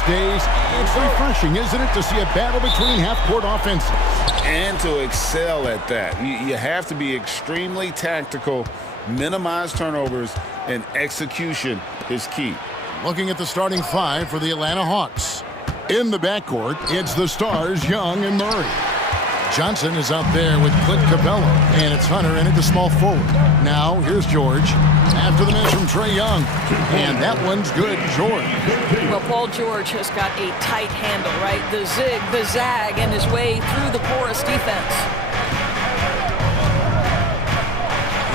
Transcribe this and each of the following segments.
these days, it's refreshing, isn't it, to see a battle between half-court offenses? And to excel at that. You have to be extremely tactical, minimize turnovers, and execution is key. Looking at the starting five for the Atlanta Hawks. In the backcourt, it's the stars, Young and Murray. Johnson is out there with Clint Capella, and it's Hunter in at the small forward. Now, here's George. After the miss from Trae Young, and that one's good, George. Well, Paul George has got a tight handle, right? The zig, the zag, and his way through the porous defense.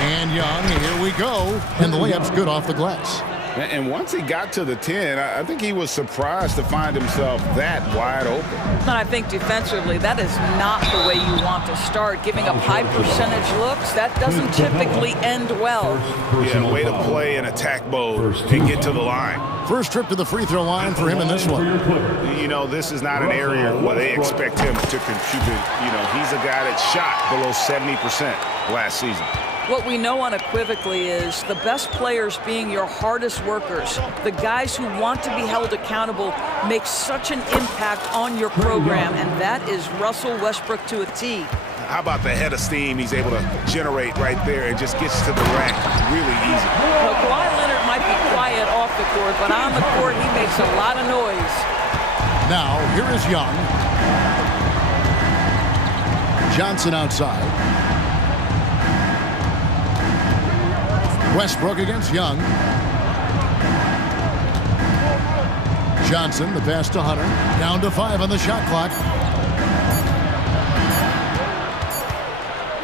And Young, here we go, and the layup's good off the glass. And once he got to the 10, I think he was surprised to find himself that wide open. And I think defensively, that is not the way you want to start. Giving up high percentage looks, that doesn't typically end well. Yeah, way to play in attack mode and get to the line. First trip to the free throw line for him in this one. You know, this is not an area where they expect him to contribute. You know, he's a guy that shot below 70% last season. What we know unequivocally is the best players being your hardest workers, the guys who want to be held accountable, make such an impact on your program, and that is Russell Westbrook to a T. How about the head of steam he's able to generate right there and just gets to the rack really easy? Well, Kawhi Leonard might be quiet off the court, but on the court he makes a lot of noise. Now, here is Young. Johnson outside. Westbrook against Young. Johnson, the pass to Hunter. Down to 5 on the shot clock.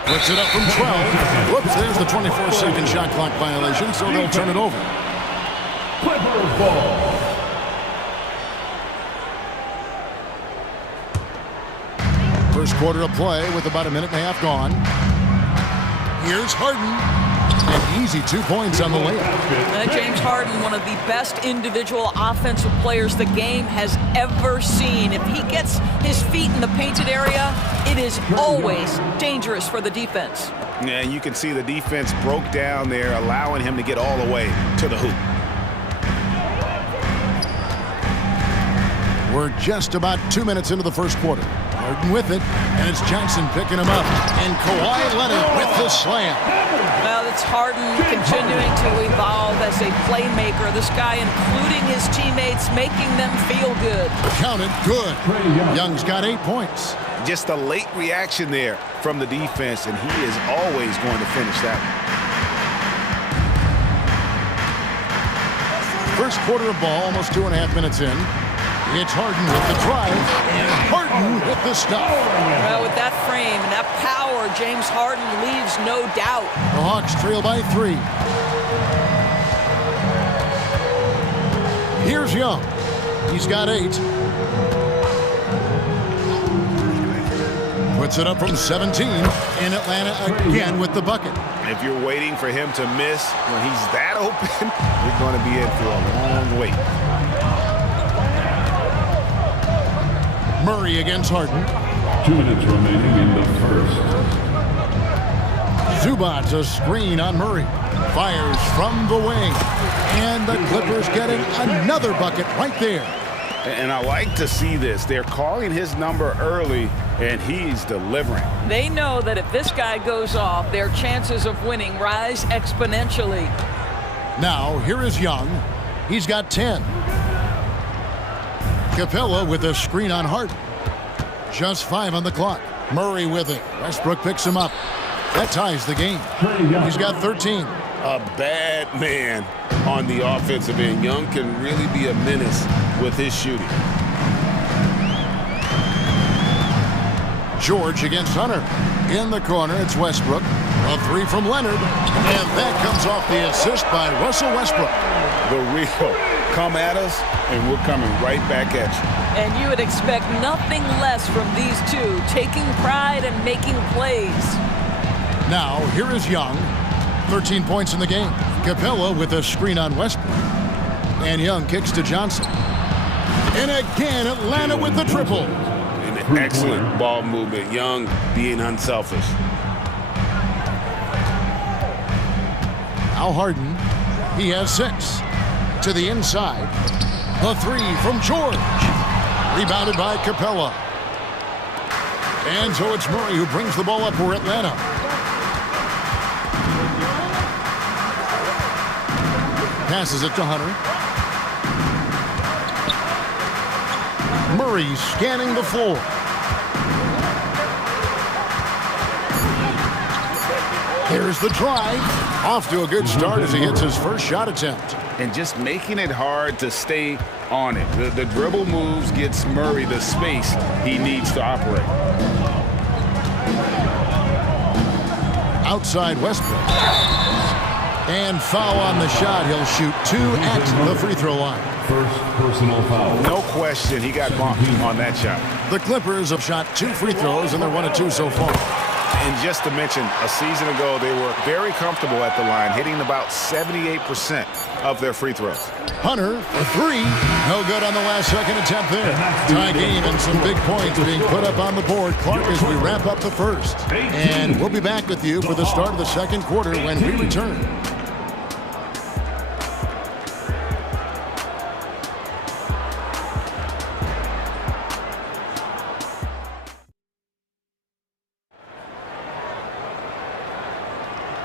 Puts it up from 12. Whoops, there's the 24-second shot clock violation, so they'll turn it over. Clippers ball. First quarter of play with about a minute and a half gone. Here's Harden. An easy 2 points on the layup. James Harden, one of the best individual offensive players the game has ever seen. If he gets his feet in the painted area, it is always dangerous for the defense. Yeah, you can see the defense broke down there, allowing him to get all the way to the hoop. We're just about 2 minutes into the first quarter. Harden with it, and it's Johnson picking him up. And Kawhi Leonard with the slam. Well, it's Harden continuing to evolve as a playmaker. This guy, including his teammates, making them feel good. Counted good. Young's got 8 points. Just a late reaction there from the defense, and he is always going to finish that one. First quarter of ball, almost 2.5 minutes in. It's Harden with the drive, and Harden with the stop. Well, with that frame and that power, James Harden leaves no doubt. The Hawks trail by 3. Here's Young. He's got 8. Puts it up from 17, and Atlanta again with the bucket. If you're waiting for him to miss when he's that open, you're going to be in for a long wait. Murray against Harden. 2 minutes remaining in the first. Zubac, a screen on Murray. Fires from the wing. And the Clippers getting another bucket right there. And I like to see this. They're calling his number early, and he's delivering. They know that if this guy goes off, their chances of winning rise exponentially. Now, here is Young. He's got 10. Capella with a screen on Harden. Just 5 on the clock. Murray with it. Westbrook picks him up. That ties the game. He's got 13. A bad man on the offensive end. Young can really be a menace with his shooting. George against Hunter. In the corner, it's Westbrook. A 3 from Leonard. And that comes off the assist by Russell Westbrook. The real. Come at us, and we're coming right back at you. And you would expect nothing less from these two, taking pride and making plays. Now, here is Young. 13 points in the game. Capella with a screen on Westbrook. And Young kicks to Johnson. And again, Atlanta with the triple. An excellent ball movement. Young being unselfish. Now Harden. He has 6. To the inside. The three from George. Rebounded by Capella. And so it's Murray who brings the ball up for Atlanta. Passes it to Hunter. Murray scanning the floor. Here's the drive. Off to a good start as he hits his first shot attempt. And just making it hard to stay on it. The dribble moves gets Murray the space he needs to operate. Outside Westbrook. And foul on the shot. He'll shoot 2 at the free throw line. First personal foul. No question, he got bumped on that shot. The Clippers have shot 2 free throws, and they're 1 of 2 so far. And just to mention, a season ago, they were very comfortable at the line, hitting about 78% of their free throws. Hunter, a 3. No good on the last second attempt there. Tie game and some big points being put up on the board. Clark, as we wrap up the first. And we'll be back with you for the start of the second quarter when we return.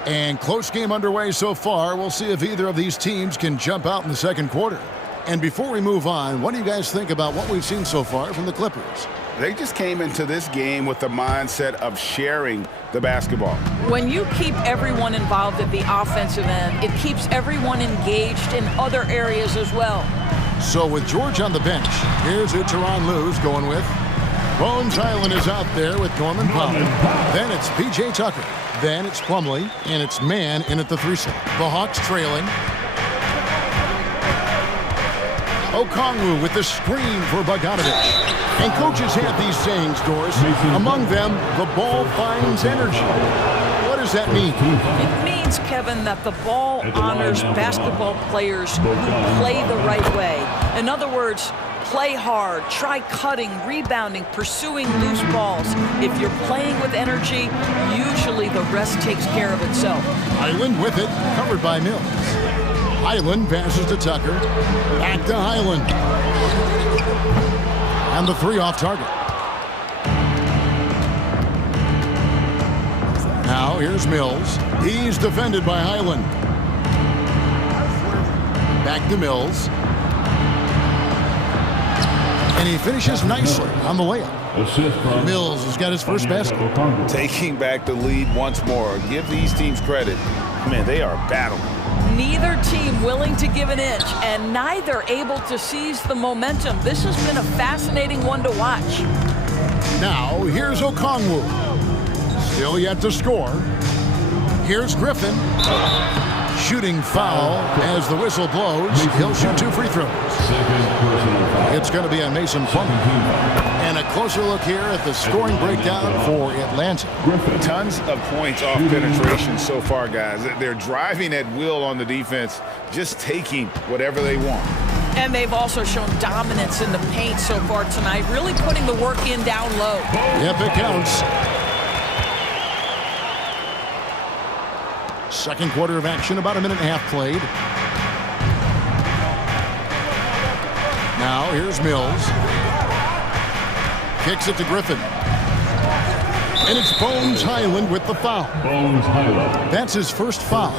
And close game underway so far. We'll see if either of these teams can jump out in the second quarter. And before we move on, what do you guys think about what we've seen so far from the Clippers? They just came into this game with the mindset of sharing the basketball. When you keep everyone involved at the offensive end, it keeps everyone engaged in other areas as well. So with George on the bench, here's who Tyronn Lue's going with. Bones Highland is out there with Norman Powell. Then it's P.J. Tucker. Then it's Plumlee, and it's Mann in at the 3 slot. The Hawks trailing. Okongwu with the screen for Bogdanovich. And coaches have these sayings, Doris. Among them, the ball finds energy. What does that mean? It means, Kevin, that the ball honors basketball players who play the right way. In other words, play hard, try cutting, rebounding, pursuing loose balls. If you're playing with energy, usually the rest takes care of itself. Highland with it, covered by Mills. Highland passes to Tucker. Back to Highland. And the 3 off target. Now here's Mills. He's defended by Highland. Back to Mills. And he finishes nicely on the layup. Mills has got his first basket. Taking back the lead once more. Give these teams credit. Man, they are battling. Neither team willing to give an inch, and neither able to seize the momentum. This has been a fascinating one to watch. Now, here's Okongwu. Still yet to score. Here's Griffin. Shooting foul as the whistle blows. He'll shoot 2 free throws. It's going to be on Mason Plumlee. And a closer look here at the scoring breakdown for Atlanta. Tons of points off penetration so far, guys. They're driving at will on the defense, just taking whatever they want. And they've also shown dominance in the paint so far tonight, really putting the work in down low. Yep, it counts. Second quarter of action, about a minute and a half played. Now here's Mills. Kicks it to Griffin. And it's Bones Highland with the foul. Bones Highland. That's his first foul.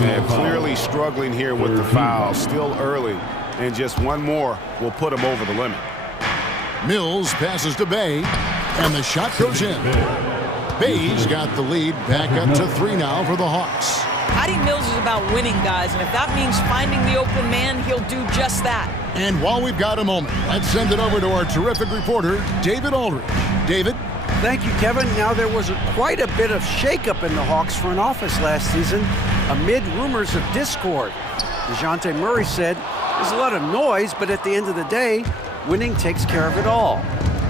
Yeah, clearly struggling here with the foul. Still early. And just one more will put him over the limit. Mills passes to Bay. And the shot goes in. Bay's got the lead back up to 3 now for the Hawks. Patty Mills is about winning, guys, and if that means finding the open man, he'll do just that. And while we've got a moment, let's send it over to our terrific reporter, David Aldridge. David? Thank you, Kevin. Now, there was quite a bit of shakeup in the Hawks front office last season amid rumors of discord. DeJounte Murray said, there's a lot of noise, but at the end of the day, winning takes care of it all.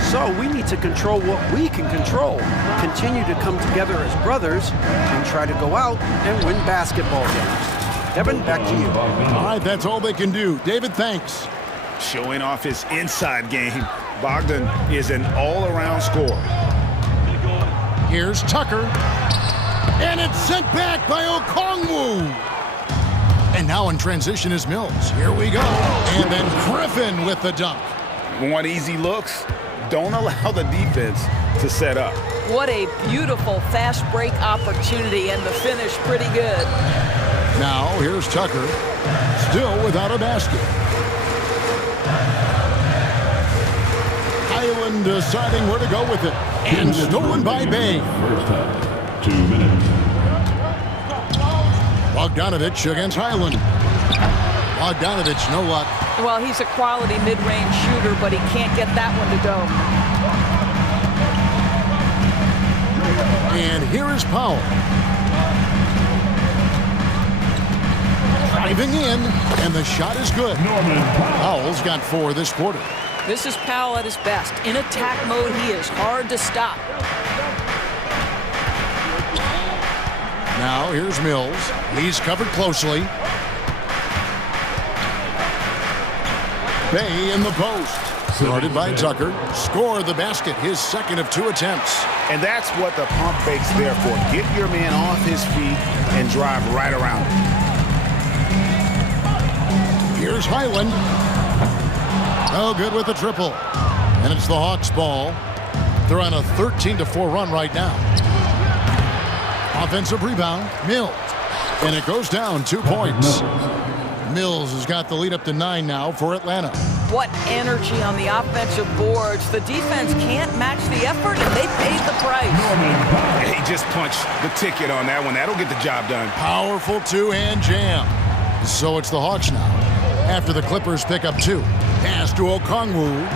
So we need to control what we can control, continue to come together as brothers, and try to go out and win basketball games. Kevin, back to you. All right, that's all they can do. David, thanks. Showing off his inside game, Bogdan is an all-around scorer. Here's Tucker. And it's sent back by Okongwu. And And now in transition is Mills. Here we go. And then Griffin with the dunk. Want easy looks? Don't allow the defense to set up. What a beautiful fast break opportunity, and the finish pretty good. Now here's Tucker, still without a basket. Highland deciding where to go with it. And stolen by Bay. First half, 2 minutes. Bogdanovich against Highland. Bogdanovich, no luck. Well, he's a quality mid-range shooter, but he can't get that one to go. And here is Powell. Driving in, and the shot is good. Powell's got 4 this quarter. This is Powell at his best. In attack mode, he is hard to stop. Now here's Mills. He's covered closely. Bay in the post. Guarded by Tucker. Score the basket, his second of 2 attempts. And that's what the pump fake's there for. Get your man off his feet and drive right around him. Here's Highland. Oh, good with the triple. And it's the Hawks' ball. They're on a 13-4 run right now. Offensive rebound, Mills. And it goes down 2 points. Mills has got the lead up to 9 now for Atlanta. What energy on the offensive boards. The defense can't match the effort, and they paid the price. He just punched the ticket on that one. That'll get the job done. Powerful 2-hand jam. So it's the Hawks now. After the Clippers pick up 2. Pass to Okongwu.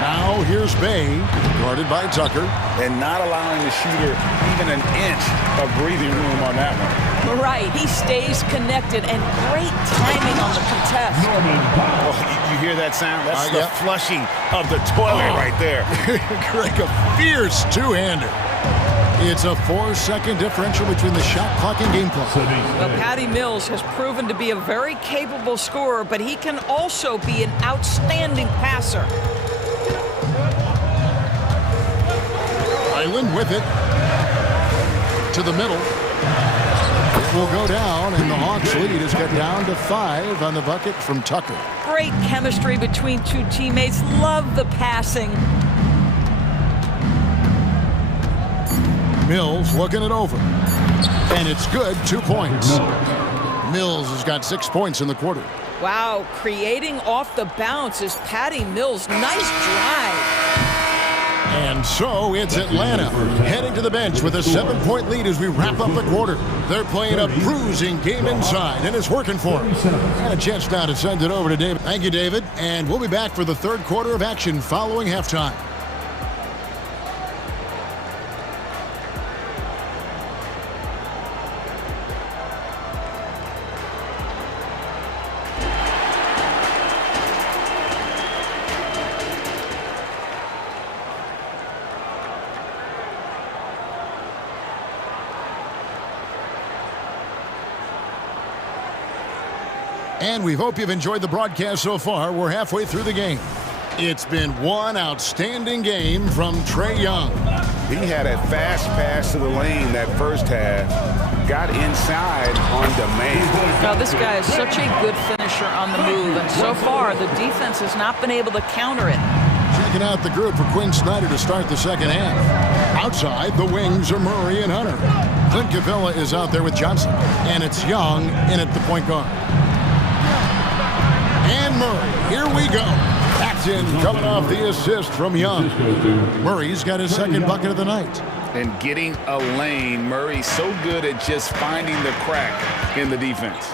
Now here's Bay, guarded by Tucker. And not allowing the shooter even an inch of breathing room on that one. Right, he stays connected, and great timing on the contest. Oh, you hear that sound? That's the flushing of the toilet right there. Greg, a fierce 2-hander. It's a 4-second differential between the shot clock and game clock. Well, Patty Mills has proven to be a very capable scorer, but he can also be an outstanding passer. Highland with it. To the middle. It will go down, and the Hawks lead has got down to 5 on the bucket from Tucker. Great chemistry between 2 teammates. Love the passing. Mills looking it over. And it's good, 2 points. Mills has got 6 points in the quarter. Wow, creating off the bounce is Patty Mills. Nice drive. And so it's Atlanta heading to the bench with a 7-point lead as we wrap up the quarter. They're playing a bruising game inside, and it's working for them. And a chance now to send it over to David. Thank you, David. And we'll be back for the 3rd quarter of action following halftime. And we hope you've enjoyed the broadcast so far. We're halfway through the game. It's been one outstanding game from Trae Young. He had a fast pass to the lane that first half. Got inside on demand. Now, this guy is such a good finisher on the move, and so far the defense has not been able to counter it. Checking out the group for Quinn Snyder to start the second half. Outside, the wings are Murray and Hunter. Clint Capella is out there with Johnson, and it's Young in at the point guard. And Murray, here we go. That's in, coming off the assist from Young. Murray's got his second bucket of the night. And getting a lane. Murray's so good at just finding the crack in the defense.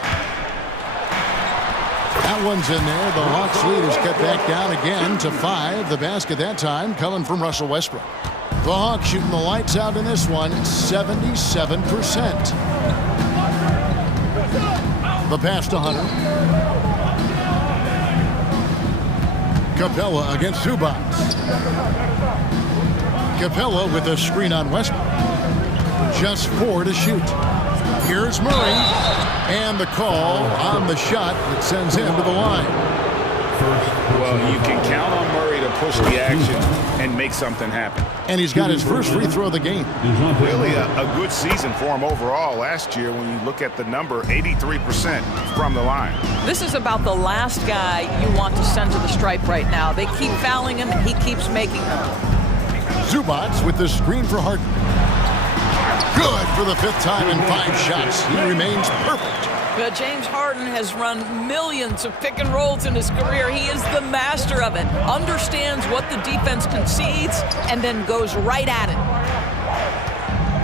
That one's in there. The Hawks lead is cut back down again to 5. The basket that time coming from Russell Westbrook. The Hawks shooting the lights out in this one, 77%. The pass to Hunter. Capella against Zubac. Capella with a screen on Westbrook. Just 4 to shoot. Here's Murray. And the call on the shot that sends him to the line. Well, you can count on Murray to push the action and make something happen. And he's got his first free throw of the game. Really a good season for him overall last year when you look at the number, 83% from the line. This is about the last guy you want to send to the stripe right now. They keep fouling him, he keeps making them. Zubats with the screen for Harden. Good for the 5th time in 5 shots. He remains perfect. But James Harden has run millions of pick and rolls in his career. He is the master of it. Understands what the defense concedes and then goes right at it.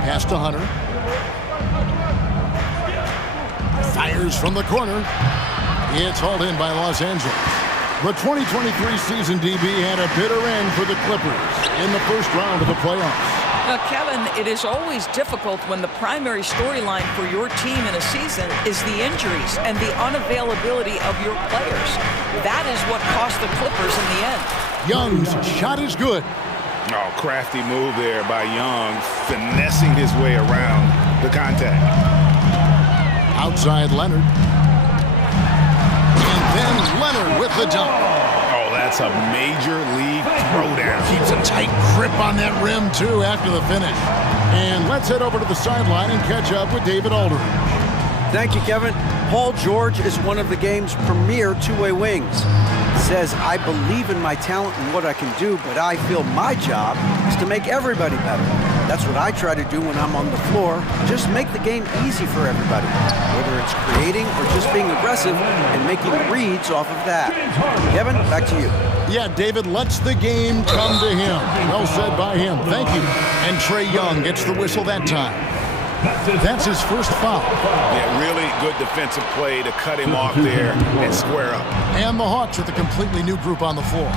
Pass to Hunter. Fires from the corner. It's hauled in by Los Angeles. The 2023 season, DB, had a bitter end for the Clippers in the first round of the playoffs. Now, Kevin, it is always difficult when the primary storyline for your team in a season is the injuries and the unavailability of your players. That is what cost the Clippers in the end. Young's shot is good. Oh, crafty move there by Young, finessing his way around the contact. Outside Leonard. And then Leonard with the dunk. Oh, that's a major league throwdown. Keeps a tight grip on that rim, too, after the finish. And let's head over to the sideline and catch up with David Aldridge. Thank you, Kevin. Paul George is one of the game's premier two-way wings. Says, I believe in my talent and what I can do, but I feel my job is to make everybody better. That's what I try to do when I'm on the floor. Just make the game easy for everybody, whether it's creating or just being aggressive and making reads off of that. Kevin, back to you. Yeah, David lets the game come to him. Well said by him. Thank you. And Trae Young gets the whistle that time. That's his first foul. Yeah, really good defensive play to cut him off there and square up. And the Hawks with a completely new group on the floor.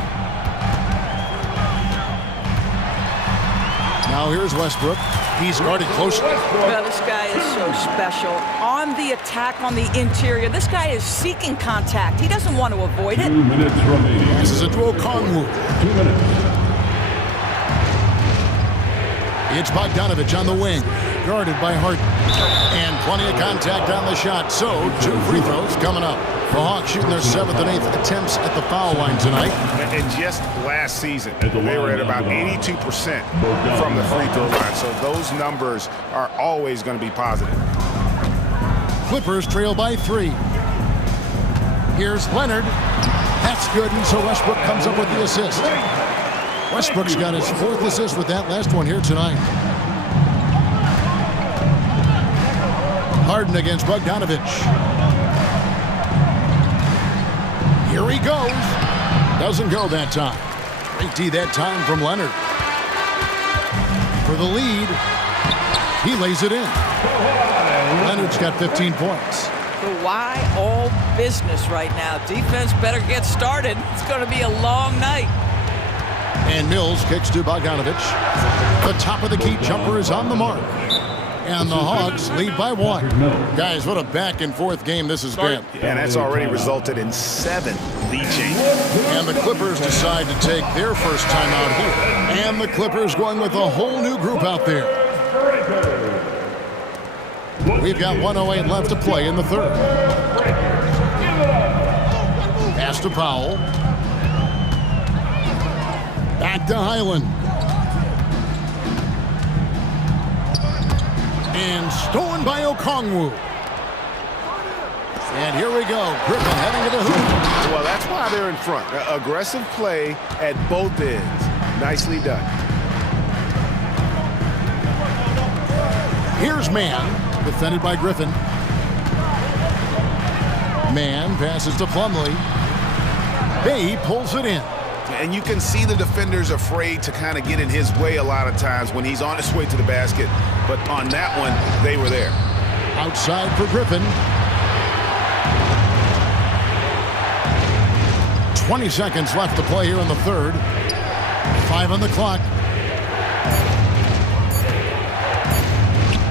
Now here's Westbrook. He's guarded closely. Well, this guy is so special. On the attack on the interior, this guy is seeking contact. He doesn't want to avoid it. 2 minutes remaining. Passes it to Okongwu. 2 minutes. It's Bogdanovich on the wing, guarded by Harden. And plenty of contact on the shot, so 2 free throws coming up. The Hawks shooting their 7th and 8th attempts at the foul line tonight. And just last season, they were at about 82% from the free throw line, so those numbers are always going to be positive. Clippers trail by 3. Here's Leonard. That's good, and so Westbrook comes up with the assist. Westbrook's got his 4th assist with that last one here tonight. Harden against Bogdanovich. Here he goes. Doesn't go that time. Great D that time from Leonard. For the lead, he lays it in. Leonard's got 15 points. The why all business right now. Defense better get started. It's going to be a long night. And Mills kicks to Bogdanovich. The top of the key jumper is on the mark. And the Hawks lead by 1. Guys, what a back-and-forth game this has been. And that's already resulted in 7 lead changes. And the Clippers decide to take their first time out here. And the Clippers going with a whole new group out there. We've got 1:08 left to play in the 3rd. Pass to Powell. Back to Highland. And stolen by Okongwu. And here we go. Griffin heading to the hoop. Well, that's why they're in front. Aggressive play at both ends. Nicely done. Here's Mann, defended by Griffin. Mann passes to Plumlee. Bay pulls it in. And you can see the defenders afraid to kind of get in his way a lot of times when he's on his way to the basket. But on that one, they were there. Outside for Griffin. 20 seconds left to play here in the 3rd. 5 on the clock.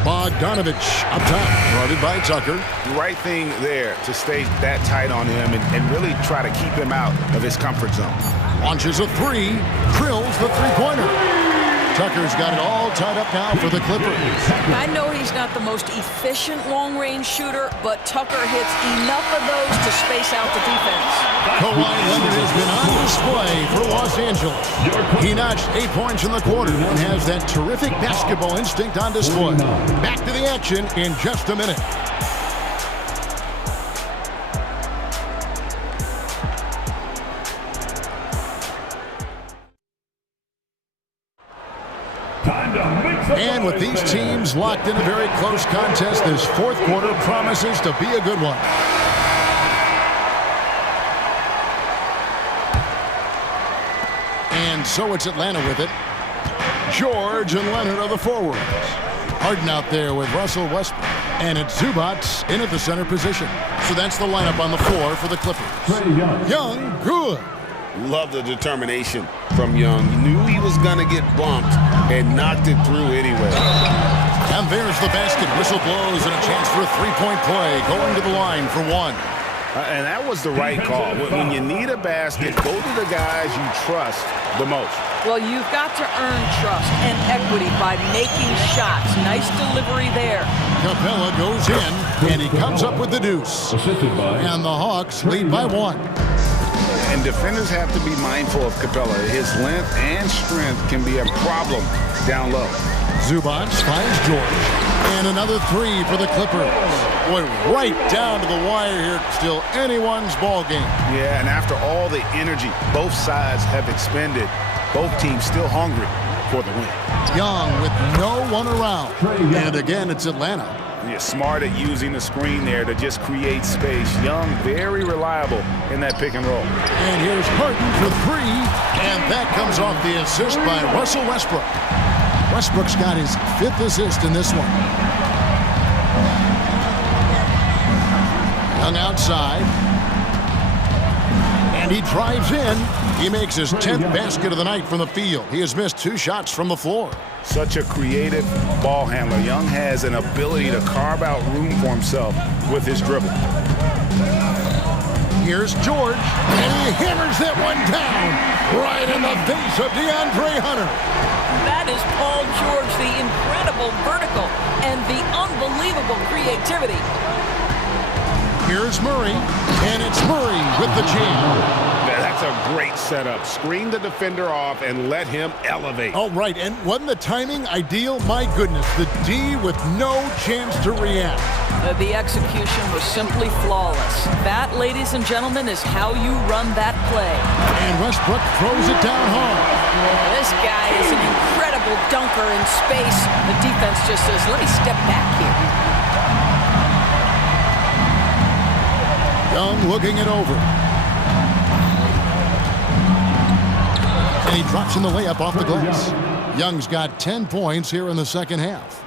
Bogdanovich up top, guarded by Tucker. The right thing there to stay that tight on him and really try to keep him out of his comfort zone. Launches a 3, drills the 3-pointer. Tucker's got it all tied up now for the Clippers. I know he's not the most efficient long-range shooter, but Tucker hits enough of those to space out the defense. Kawhi Leonard has been on display for Los Angeles. He notched 8 points in the quarter and has that terrific basketball instinct on display. Back to the action in just a minute. And with these teams locked in a very close contest, this fourth quarter promises to be a good one. And so it's Atlanta with it. George and Leonard are the forwards. Harden out there with Russell Westbrook. And it's Zubac in at the center position. So that's the lineup on the floor for the Clippers. Young, good. Love the determination from Young. Knew he was going to get bumped and knocked it through anyway. And there's the basket. Whistle blows and a chance for a three-point play. Going to the line for one. And that was the right call. When you need a basket, go to the guys you trust the most. Well, you've got to earn trust and equity by making shots. Nice delivery there. Capella goes in, and he comes up with the deuce. And the Hawks lead by one. And defenders have to be mindful of Capella. His length and strength can be a problem down low. Zubac finds George. And another three for the Clippers. Boy, right down to the wire here. Still anyone's ball game. Yeah, and after all the energy both sides have expended, both teams still hungry for the win. Young with no one around. And again, it's Atlanta. Yeah, smart at using the screen there to just create space. Young, very reliable in that pick and roll. And here's Harden for three. And that comes off the assist by Russell Westbrook. Westbrook's got his fifth assist in this one. Young outside. And he drives in. He makes his 10th basket of the night from the field. He has missed 2 shots from the floor. Such a creative ball handler. Young has an ability to carve out room for himself with his dribble. Here's George, and he hammers that one down right in the face of DeAndre Hunter. That is Paul George, the incredible vertical and the unbelievable creativity. Here's Murray, and it's Murray with the jam. That's a great setup. Screen the defender off and let him elevate. Oh, right, and wasn't the timing ideal? My goodness, the D with no chance to react. The execution was simply flawless. That, ladies and gentlemen, is how you run that play. And Westbrook throws it down hard. This guy is an incredible dunker in space. The defense just says, let me step back here. Young looking it over. And he drops in the layup off the glass. Young's got 10 points here in the second half.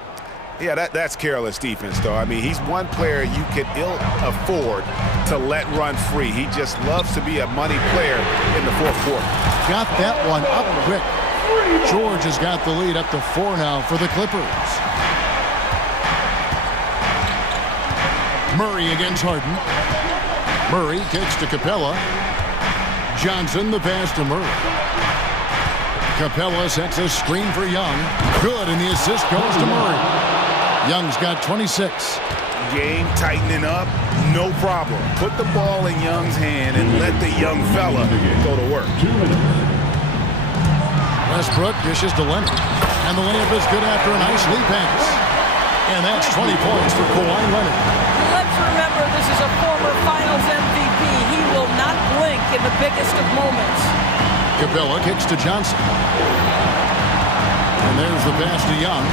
Yeah, that's careless defense, though. I mean, he's one player you can ill afford to let run free. He just loves to be a money player in the fourth quarter. Got that one up quick. George has got the lead up to 4 now for the Clippers. Murray against Harden. Murray kicks to Capella. Johnson the pass to Murray. Capella sets a screen for Young. Good, and the assist goes to Murray. Young's got 26. Game tightening up, no problem. Put the ball in Young's hand and let the young fella go to work. Westbrook dishes to Leonard. And the layup is good after a nice lead pass. And that's 20 points for Kawhi Leonard. Let's remember this is a former Finals MVP. He will not blink in the biggest of moments. Capella kicks to Johnson. And there's the pass to Young.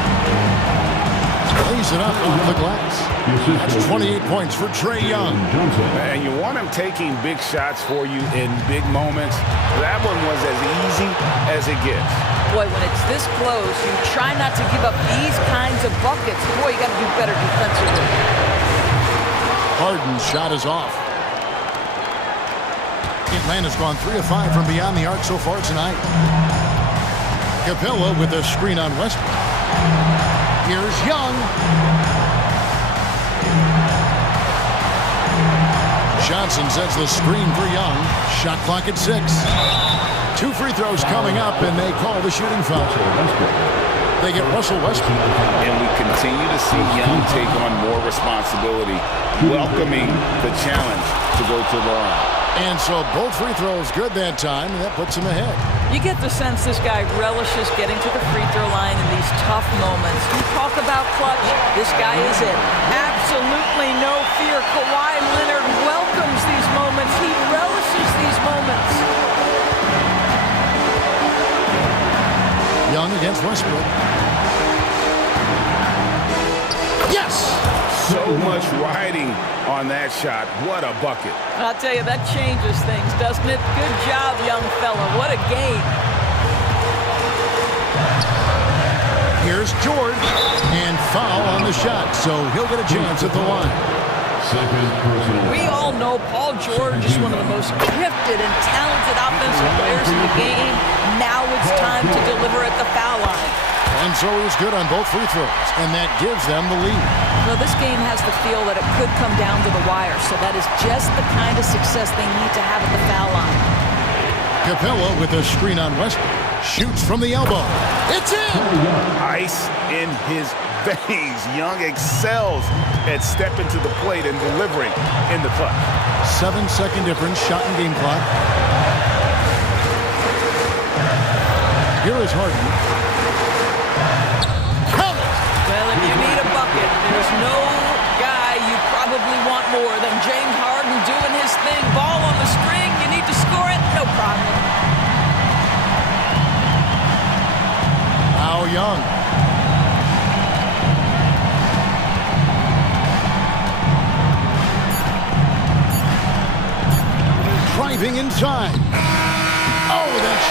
Lays it up off the glass. That's 28 points for Trae Young. And you want him taking big shots for you in big moments. That one was as easy as it gets. Boy, when it's this close, you try not to give up these kinds of buckets. Boy, you got to do better defensively. Harden's shot is off. Atlanta's gone 3 of 5 from beyond the arc so far tonight. Capella with a screen on Westbrook. Here's Young. Johnson sets the screen for Young. Shot clock at 6. 2 free throws coming up, and they call the shooting foul. They get Russell Westbrook. And we continue to see Young take on more responsibility, welcoming the challenge to go to the line. And so both free throws good that time, and that puts him ahead. You get the sense this guy relishes getting to the free throw line in these tough moments. You talk about clutch, this guy is it. Absolutely no fear. Kawhi Leonard welcomes these moments. He relishes these moments. Young against Westbrook. Yes! So much riding on that shot. What a bucket. I'll tell you, that changes things, doesn't it? Good job, young fella. What a game. Here's George, and foul on the shot, so he'll get a chance at the line. We all know Paul George is one of the most gifted and talented offensive players in the game. Now it's time to deliver at the foul line. And so he's good on both free throws, and that gives them the lead. Well, this game has the feel that it could come down to the wire, so that is just the kind of success they need to have at the foul line. Capella with a screen on Westbrook. Shoots from the elbow. It's in! Ice in his veins. Young excels at stepping to the plate and delivering in the clutch. 7-second difference, shot and game clock. Here is Harden. Well, if you need a bucket, there's no guy you probably want more than James Harden doing his thing. Ball on the string, you need to score it, no problem. Now Young. Driving inside. Oh, that's...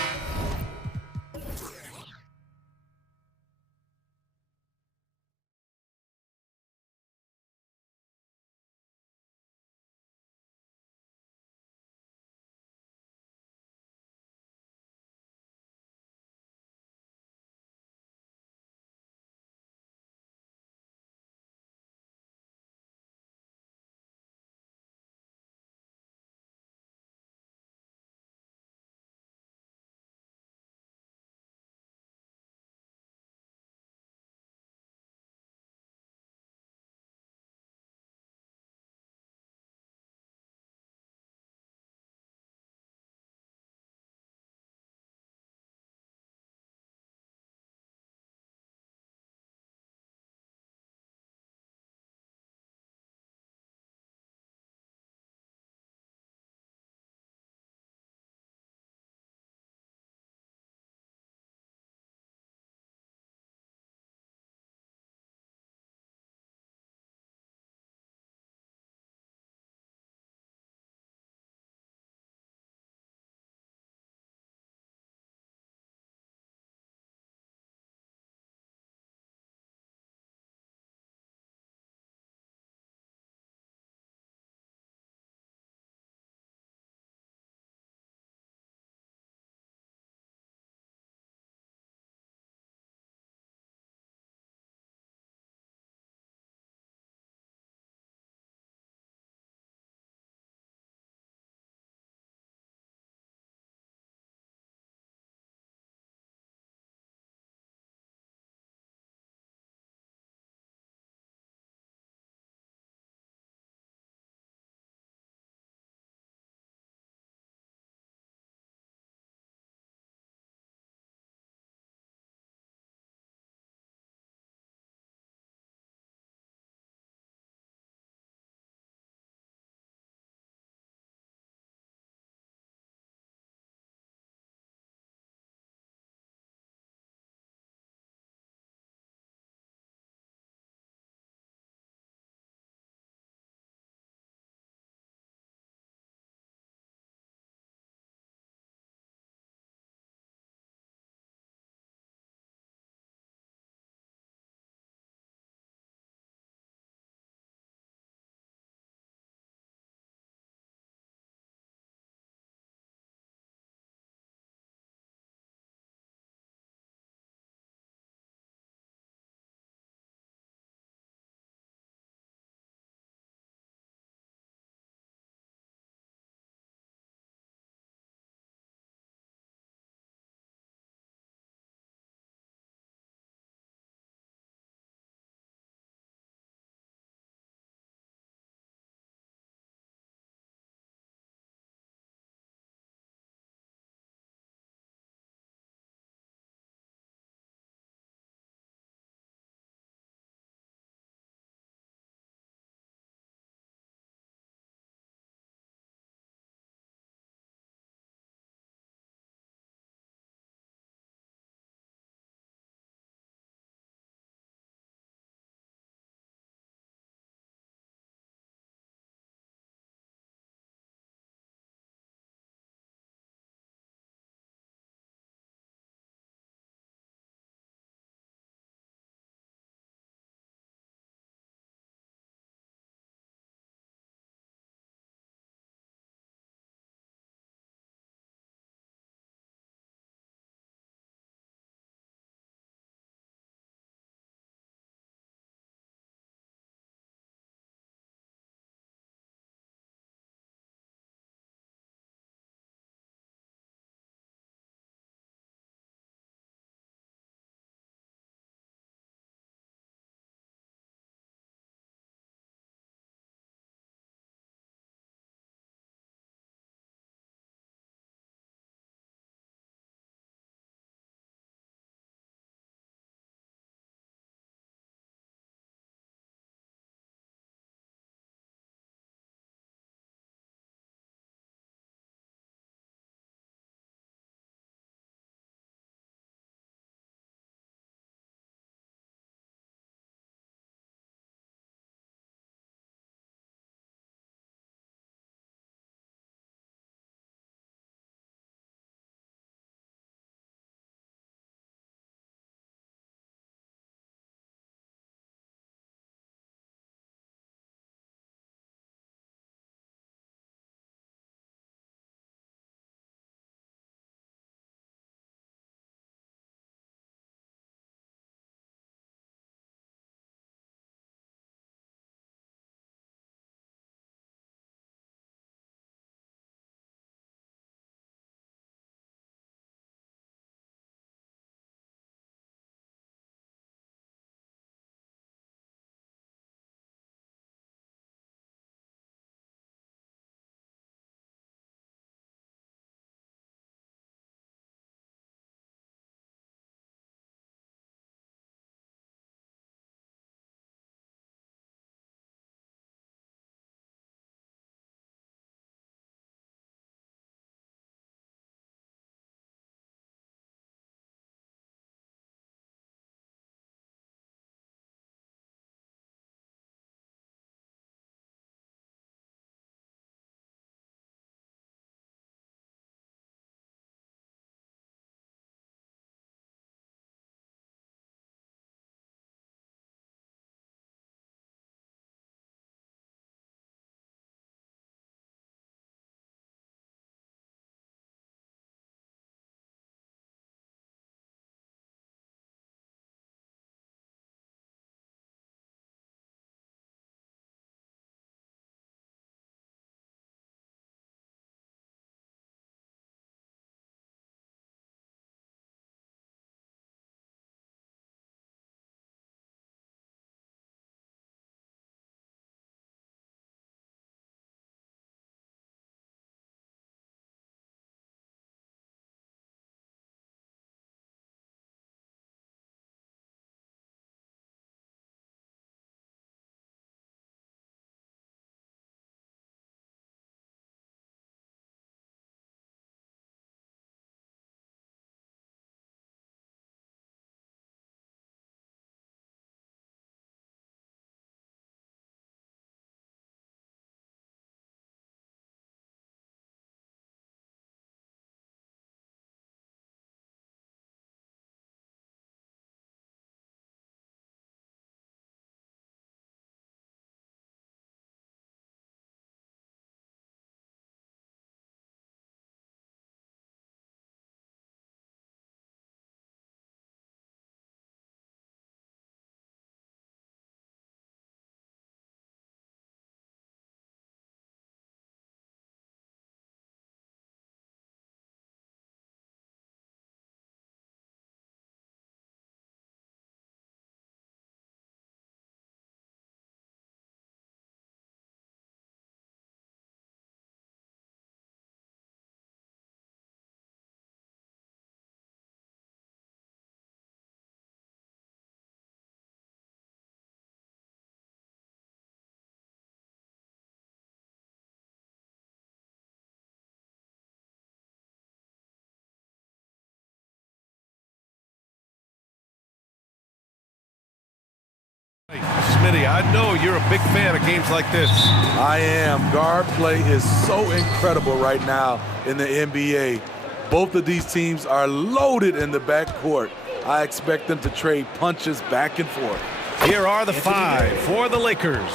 Smitty, I know you're a big fan of games like this. I am. Guard play is so incredible right now in the NBA. Both of these teams are loaded in the backcourt. I expect them to trade punches back and forth. Here are the five for the Lakers.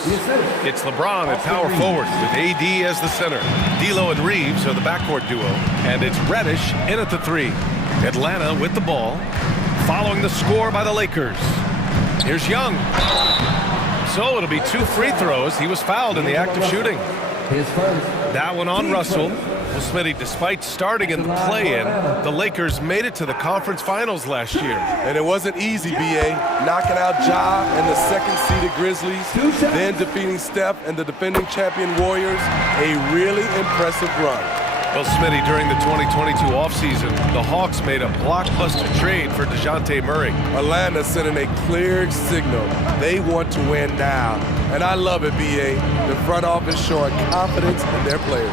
It's LeBron at power forward with AD as the center. D'Lo and Reeves are the backcourt duo. And it's Reddish in at the three. Atlanta with the ball, following the score by the Lakers. Here's Young. So it'll be 2 free throws. He was fouled in the act of shooting. That one on Russell. Well, Smitty, despite starting in the play-in, the Lakers made it to the conference finals last year. And it wasn't easy, B.A. Knocking out Ja and the second-seeded Grizzlies, then defeating Steph and the defending champion Warriors. A really impressive run. Well, Smitty, during the 2022 offseason, the Hawks made a blockbuster trade for DeJounte Murray. Atlanta sending a clear signal. They want to win now. And I love it, B.A. The front office showing confidence in their players.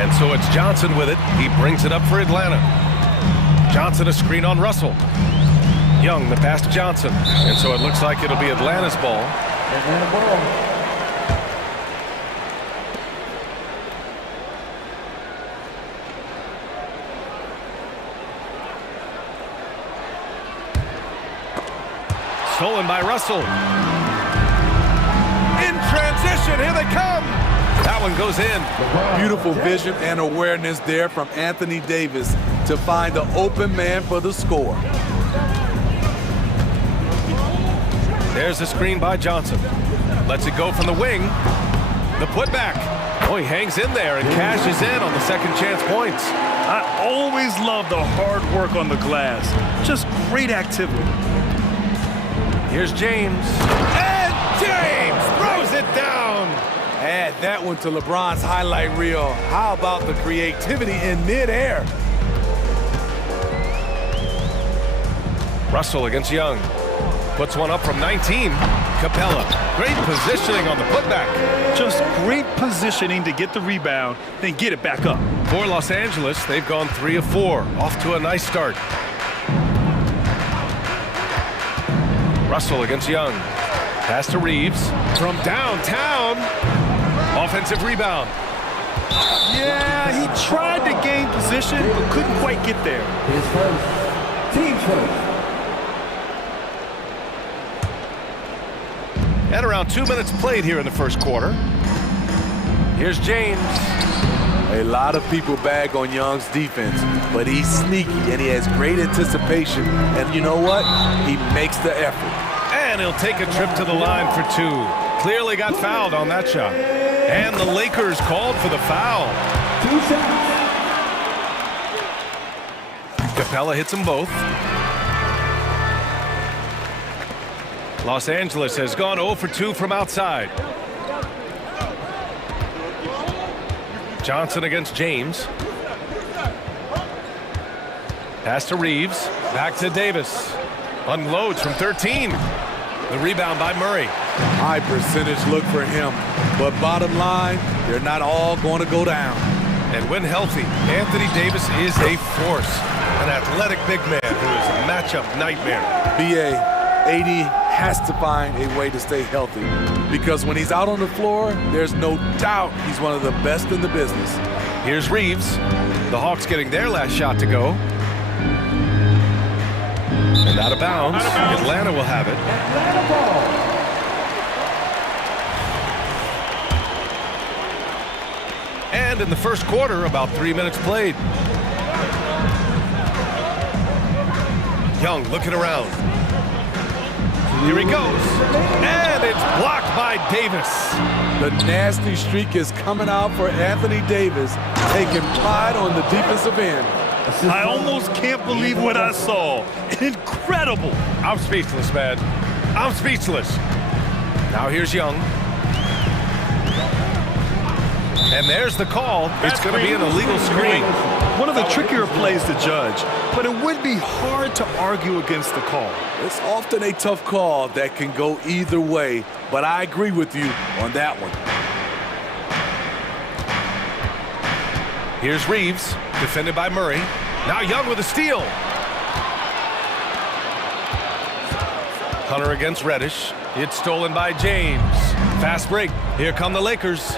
And so it's Johnson with it. He brings it up for Atlanta. Johnson a screen on Russell. Young the pass to Johnson. And so it looks like it'll be Atlanta's ball. Stolen by Russell. In transition, here they come. That one goes in. Beautiful vision and awareness there from Anthony Davis to find the open man for the score. There's a screen by Johnson. Lets it go from the wing. The putback. Oh, he hangs in there and cashes in on the second chance points. I always love the hard work on the glass. Just great activity. Here's James. And James throws it down. Add that one to LeBron's highlight reel. How about the creativity in midair? Russell against Young. Puts one up from 19. Capella. Great positioning on the putback. Just great positioning to get the rebound, then get it back up. For Los Angeles, they've gone 3 of 4. Off to a nice start. Russell against Young. Pass to Reeves. From downtown. Offensive rebound. Yeah, he tried to gain position, but couldn't quite get there. His first. Team first. And around 2 minutes played here in the first quarter. Here's James. A lot of people bag on Young's defense, but he's sneaky and he has great anticipation. And you know what? He makes the effort. And he'll take a trip to the line for 2. Clearly got fouled on that shot. And the Lakers called for the foul. 2 shots. Capella hits them both. Los Angeles has gone 0 for 2 from outside. Johnson against James. Pass to Reeves. Back to Davis. Unloads from 13. The rebound by Murray. High percentage look for him. But bottom line, they're not all going to go down. And when healthy, Anthony Davis is a force. An athletic big man who is a matchup nightmare. B.A., AD has to find a way to stay healthy. Because when he's out on the floor, there's no doubt he's one of the best in the business. Here's Reeves. The Hawks getting their last shot to go. And out of bounds. Atlanta will have it. Atlanta ball. And in the first quarter, about 3 minutes played. Young looking around. Here he goes. And it's blocked by Davis. The nasty streak is coming out for Anthony Davis, taking pride on the defensive end. I almost can't believe what I saw. Incredible. I'm speechless, man. I'm speechless. Now here's Young. And there's the call. It's going to be an illegal screen. One of the trickier plays to judge, but it would be hard to argue against the call. It's often a tough call that can go either way, but I agree with you on that one. Here's Reeves, defended by Murray. Now Young with a steal. Hunter against Reddish. It's stolen by James. Fast break. Here come the Lakers.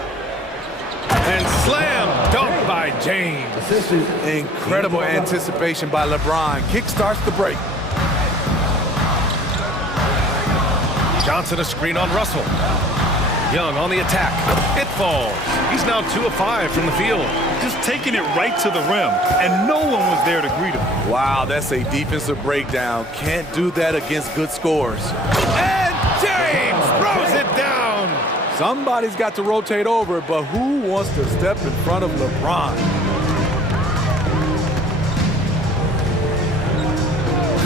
And slam dunk by James. Incredible anticipation by LeBron. Kick starts the break. Johnson a screen on Russell. Young on the attack. It falls. He's now 2 of 5 from the field. Just taking it right to the rim, and no one was there to greet him. Wow, that's a defensive breakdown. Can't do that against good scores. And James throws it down. Somebody's got to rotate over, but who wants to step in front of LeBron?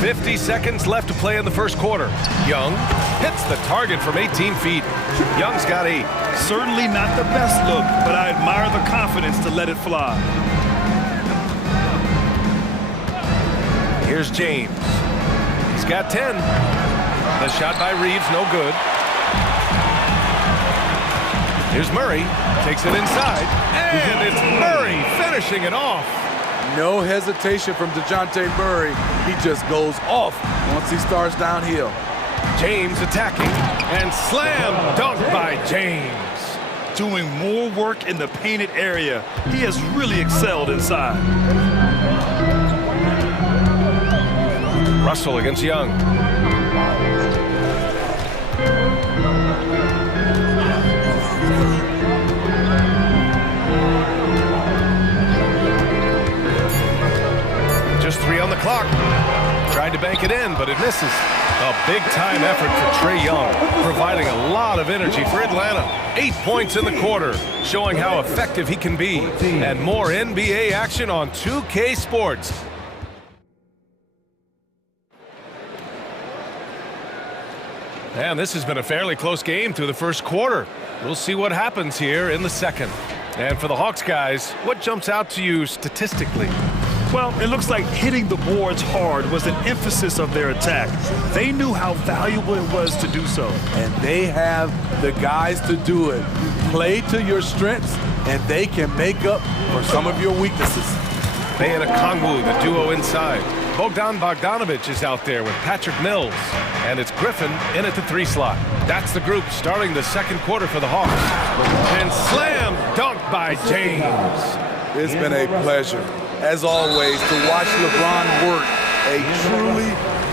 50 seconds left to play in the first quarter. Young hits the target from 18 feet. Young's got 8. Certainly not the best look, but I admire the confidence to let it fly. Here's James. He's got 10. The shot by Reeves, no good. Here's Murray. Takes it inside. And it's Murray finishing it off. No hesitation from DeJounte Murray. He just goes off once he starts downhill. James attacking. And slam dunk by James. Doing more work in the painted area. He has really excelled inside. Russell against Young. Just 3 on the clock. Tried to bank it in, but it misses. A big-time effort for Trae Young, providing a lot of energy for Atlanta. 8 points in the quarter, showing how effective he can be. And more NBA action on 2K Sports. And this has been a fairly close game through the first quarter. We'll see what happens here in the second. And for the Hawks guys, what jumps out to you statistically? Well, it looks like hitting the boards hard was an emphasis of their attack. They knew how valuable it was to do so. And they have the guys to do it. Play to your strengths, and they can make up for some of your weaknesses. They and Okongwu, the duo inside. Bogdan Bogdanovic is out there with Patrick Mills. And it's Griffin in at the 3 slot. That's the group starting the second quarter for the Hawks. And slam dunk by James. It's been a pleasure, as always, to watch LeBron work. A truly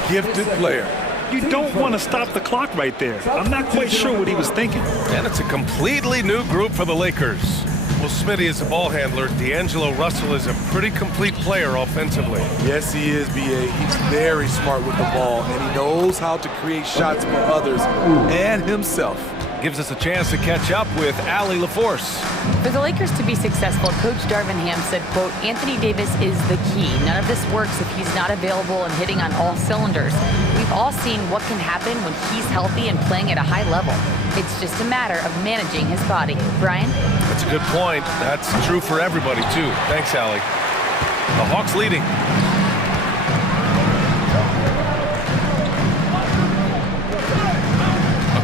gifted player. You don't want to stop the clock right there. I'm not quite sure what he was thinking. And it's a completely new group for the Lakers. Well, Smitty is a ball handler. D'Angelo Russell is a pretty complete player offensively. Yes, he is, B.A. He's very smart with the ball, and he knows how to create shots for others and himself. Gives us a chance to catch up with Allie LaForce. For the Lakers to be successful, Coach Darvin Ham said, quote, Anthony Davis is the key. None of this works if he's not available and hitting on all cylinders. We've all seen what can happen when he's healthy and playing at a high level. It's just a matter of managing his body. Brian? That's a good point. That's true for everybody, too. Thanks, Allie. The Hawks leading.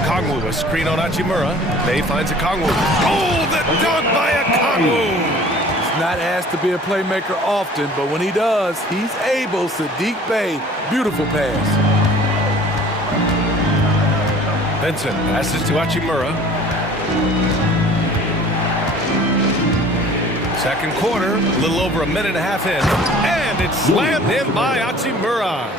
Okongwu, a screen on Hachimura. Bay finds Okongwu. Oh, the dunk by Okongwu! He's not asked to be a playmaker often, but when he does, he's able. Sadiq Bey, beautiful pass. Vincent passes to Hachimura. Second quarter, a little over a minute and a half in. And it's slammed in by Hachimura.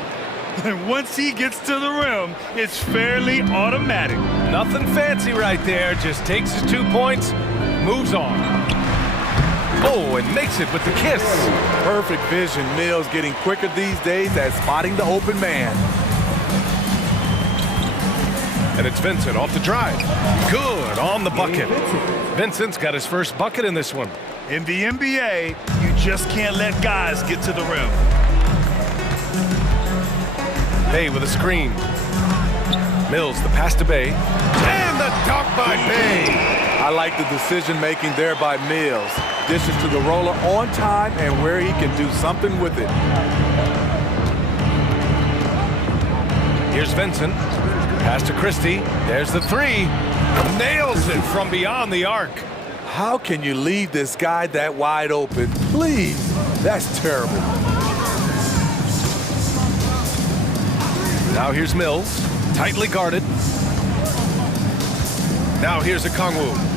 And once he gets to the rim, it's fairly automatic. Nothing fancy right there. Just takes his 2 points, moves on. Oh, and makes it with the kiss. Perfect vision. Mills getting quicker these days at spotting the open man. And it's Vincent off the drive. Good on the bucket. Vincent's got his first bucket in this one. In the NBA, you just can't let guys get to the rim. Bay with a screen. Mills, the pass to Bay. And the dunk by Bay. I like the decision-making there by Mills. Dishes to the roller on time and where he can do something with it. Here's Vincent. Pass to Christie. There's the 3. Nails it from beyond the arc. How can you leave this guy that wide open? Please. That's terrible. Now here's Mills. Tightly guarded. Now here's Okongwu.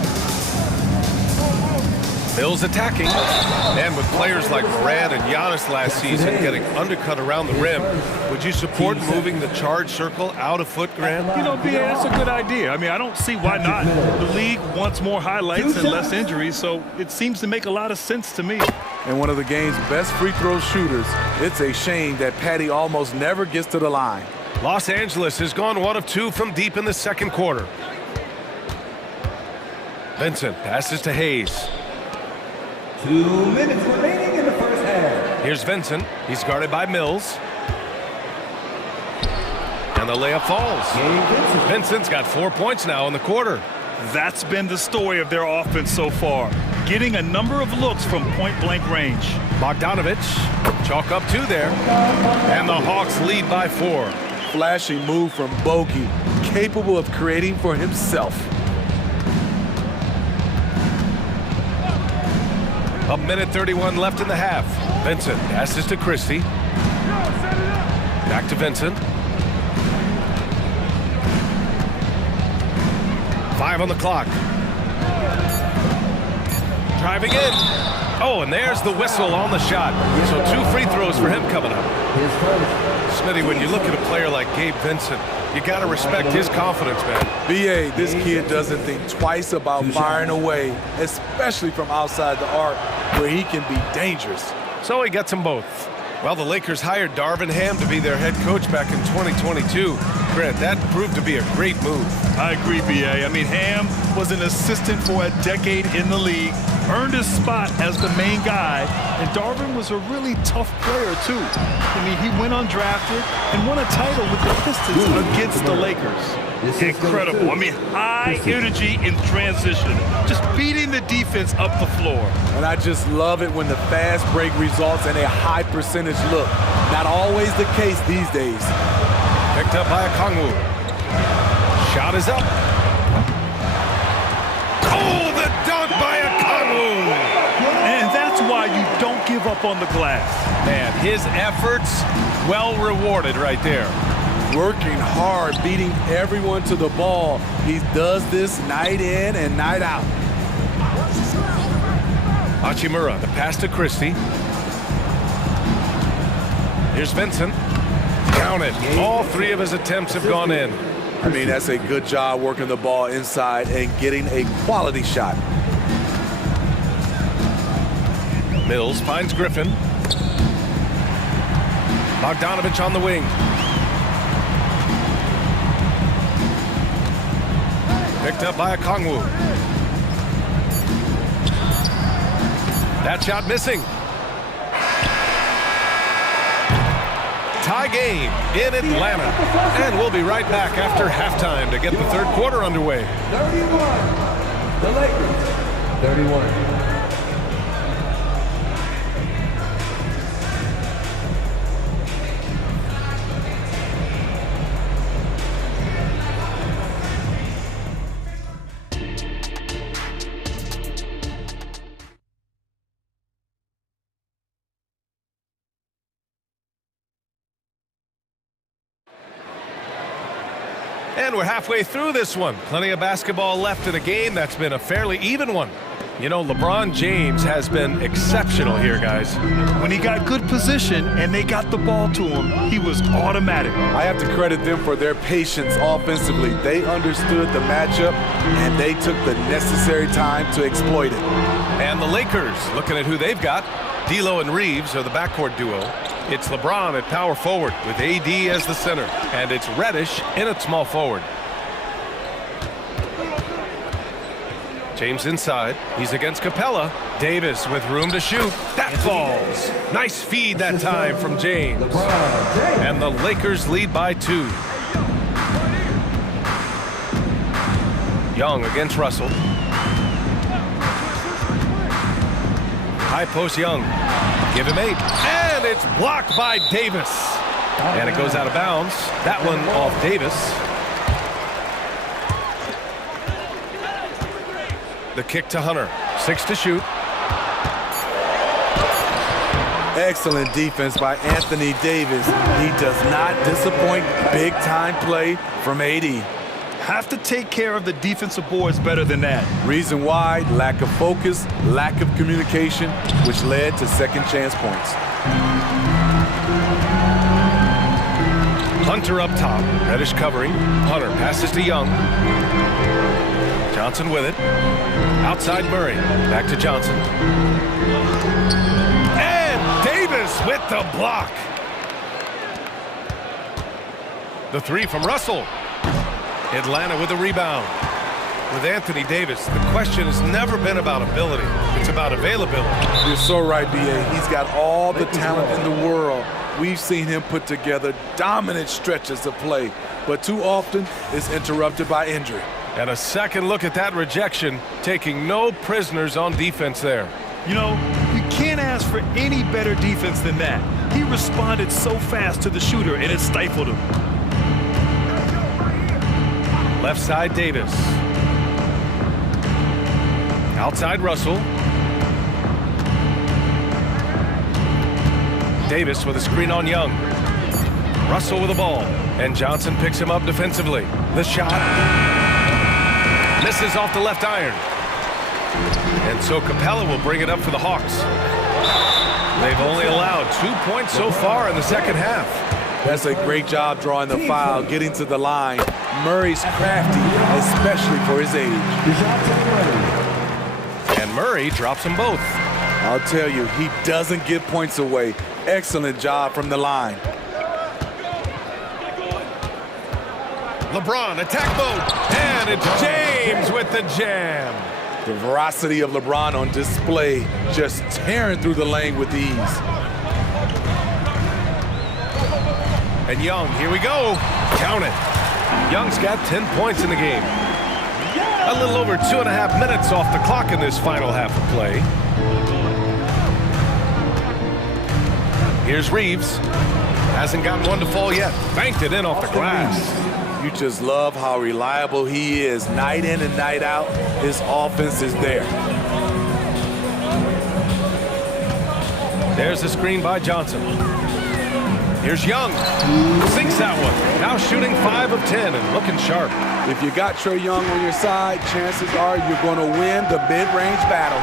Mills attacking. And with players like Morant and Giannis last season getting undercut around the rim, would you support moving the charge circle out a foot, Grant? You know, BA, that's a good idea. I mean, I don't see why not. The league wants more highlights and less injuries, so it seems to make a lot of sense to me. And one of the game's best free throw shooters. It's a shame that Patty almost never gets to the line. Los Angeles has gone 1 of 2 from deep in the second quarter. Vincent passes to Hayes. 2 minutes remaining in the first half. Here's Vincent. He's guarded by Mills. And the layup falls. Vincent's got 4 points now in the quarter. That's been the story of their offense so far, getting a number of looks from point-blank range. Bogdanovic, chalk up 2 there. And the Hawks lead by 4. Flashy move from Bogey, capable of creating for himself. A minute 31 left in the half. Vincent passes to Christie. Back to Vincent. 5 on the clock. Driving in. Oh, and there's the whistle on the shot. So 2 free throws for him coming up. Smitty, when you look at a player like Gabe Vincent, you got to respect his confidence, man. BA, this kid doesn't think twice about firing away, especially from outside the arc, where he can be dangerous. So he gets them both. Well, the Lakers hired Darvin Ham to be their head coach back in 2022. Grant, that proved to be a great move. I agree, BA. I mean, Ham was an assistant for a decade in the league, earned his spot as the main guy, and Darvin was a really tough player, too. I mean, he went undrafted and won a title with the Pistons against the Lakers. Incredible. I mean, high energy in transition, just beating the defense up the floor. And I just love it when the fast break results in a high percentage look. Not always the case these days. Picked up by Okongwu. Shot is up. Oh, the dunk by Okongwu. And that's why you don't give up on the glass. Man, his efforts well rewarded right there. Working hard, beating everyone to the ball. He does this night in and night out. Hachimura, the pass to Christie. Here's Vincent. Count it. All 3 of his attempts have gone in. I mean, that's a good job working the ball inside and getting a quality shot. Mills finds Griffin. Bogdanovic on the wing. Picked up by Okongwu. That shot missing. Tie game in Atlanta. And we'll be right back after halftime to get the third quarter underway. 31. The Lakers. 31. And we're halfway through this one. Plenty of basketball left in a game that's been a fairly even one. You know, LeBron James has been exceptional here, guys. When he got good position and they got the ball to him, he was automatic. I have to credit them for their patience offensively. They understood the matchup, and they took the necessary time to exploit it. And the Lakers, looking at who they've got, D'Lo and Reeves are the backcourt duo. It's LeBron at power forward with AD as the center. And it's Reddish in at small forward. James inside. He's against Capella. Davis with room to shoot. That falls. Nice feed that time from James. And the Lakers lead by 2. Young against Russell. High post Young. Give him 8. And it's blocked by Davis. And it goes out of bounds. That one off Davis. The kick to Hunter. 6 to shoot. Excellent defense by Anthony Davis. He does not disappoint. Big-time play from AD. Have to take care of the defensive boards better than that. Reason why, lack of focus, lack of communication, which led to second chance points. Hunter up top. Reddish covering. Hunter passes to Young. Johnson with it. Outside Murray. Back to Johnson. And Davis with the block. The three from Russell. Atlanta with the rebound. With Anthony Davis, the question has never been about ability. It's about availability. You're so right, B.A. He's got all the talent in the world. We've seen him put together dominant stretches of play, but too often it's interrupted by injury. And a second look at that rejection, taking no prisoners on defense there. You know, you can't ask for any better defense than that. He responded so fast to the shooter, and it stifled him. Left side, Davis. Outside, Russell. Davis with a screen on Young. Russell with the ball. And Johnson picks him up defensively. The shot. Misses off the left iron. And so Capella will bring it up for the Hawks. They've only allowed 2 points so far in the second half. That's a great job drawing the foul, getting to the line. Murray's crafty, especially for his age. And Murray drops them both. I'll tell you, he doesn't give points away. Excellent job from the line. LeBron, attack mode. And it's James with the jam. The veracity of LeBron on display, just tearing through the lane with ease. And Young, here we go. Count it. Young's got 10 points in the game. A little over 2.5 minutes off the clock in this final half of play. Here's Reeves. Hasn't gotten one to fall yet. Banked it in off the glass. You just love how reliable he is. Night in and night out, his offense is there. There's the screen by Johnson. Here's Young. Sinks that one. Now shooting 5 of 10 and looking sharp. If you got Trae Young on your side, chances are you're going to win the mid-range battle.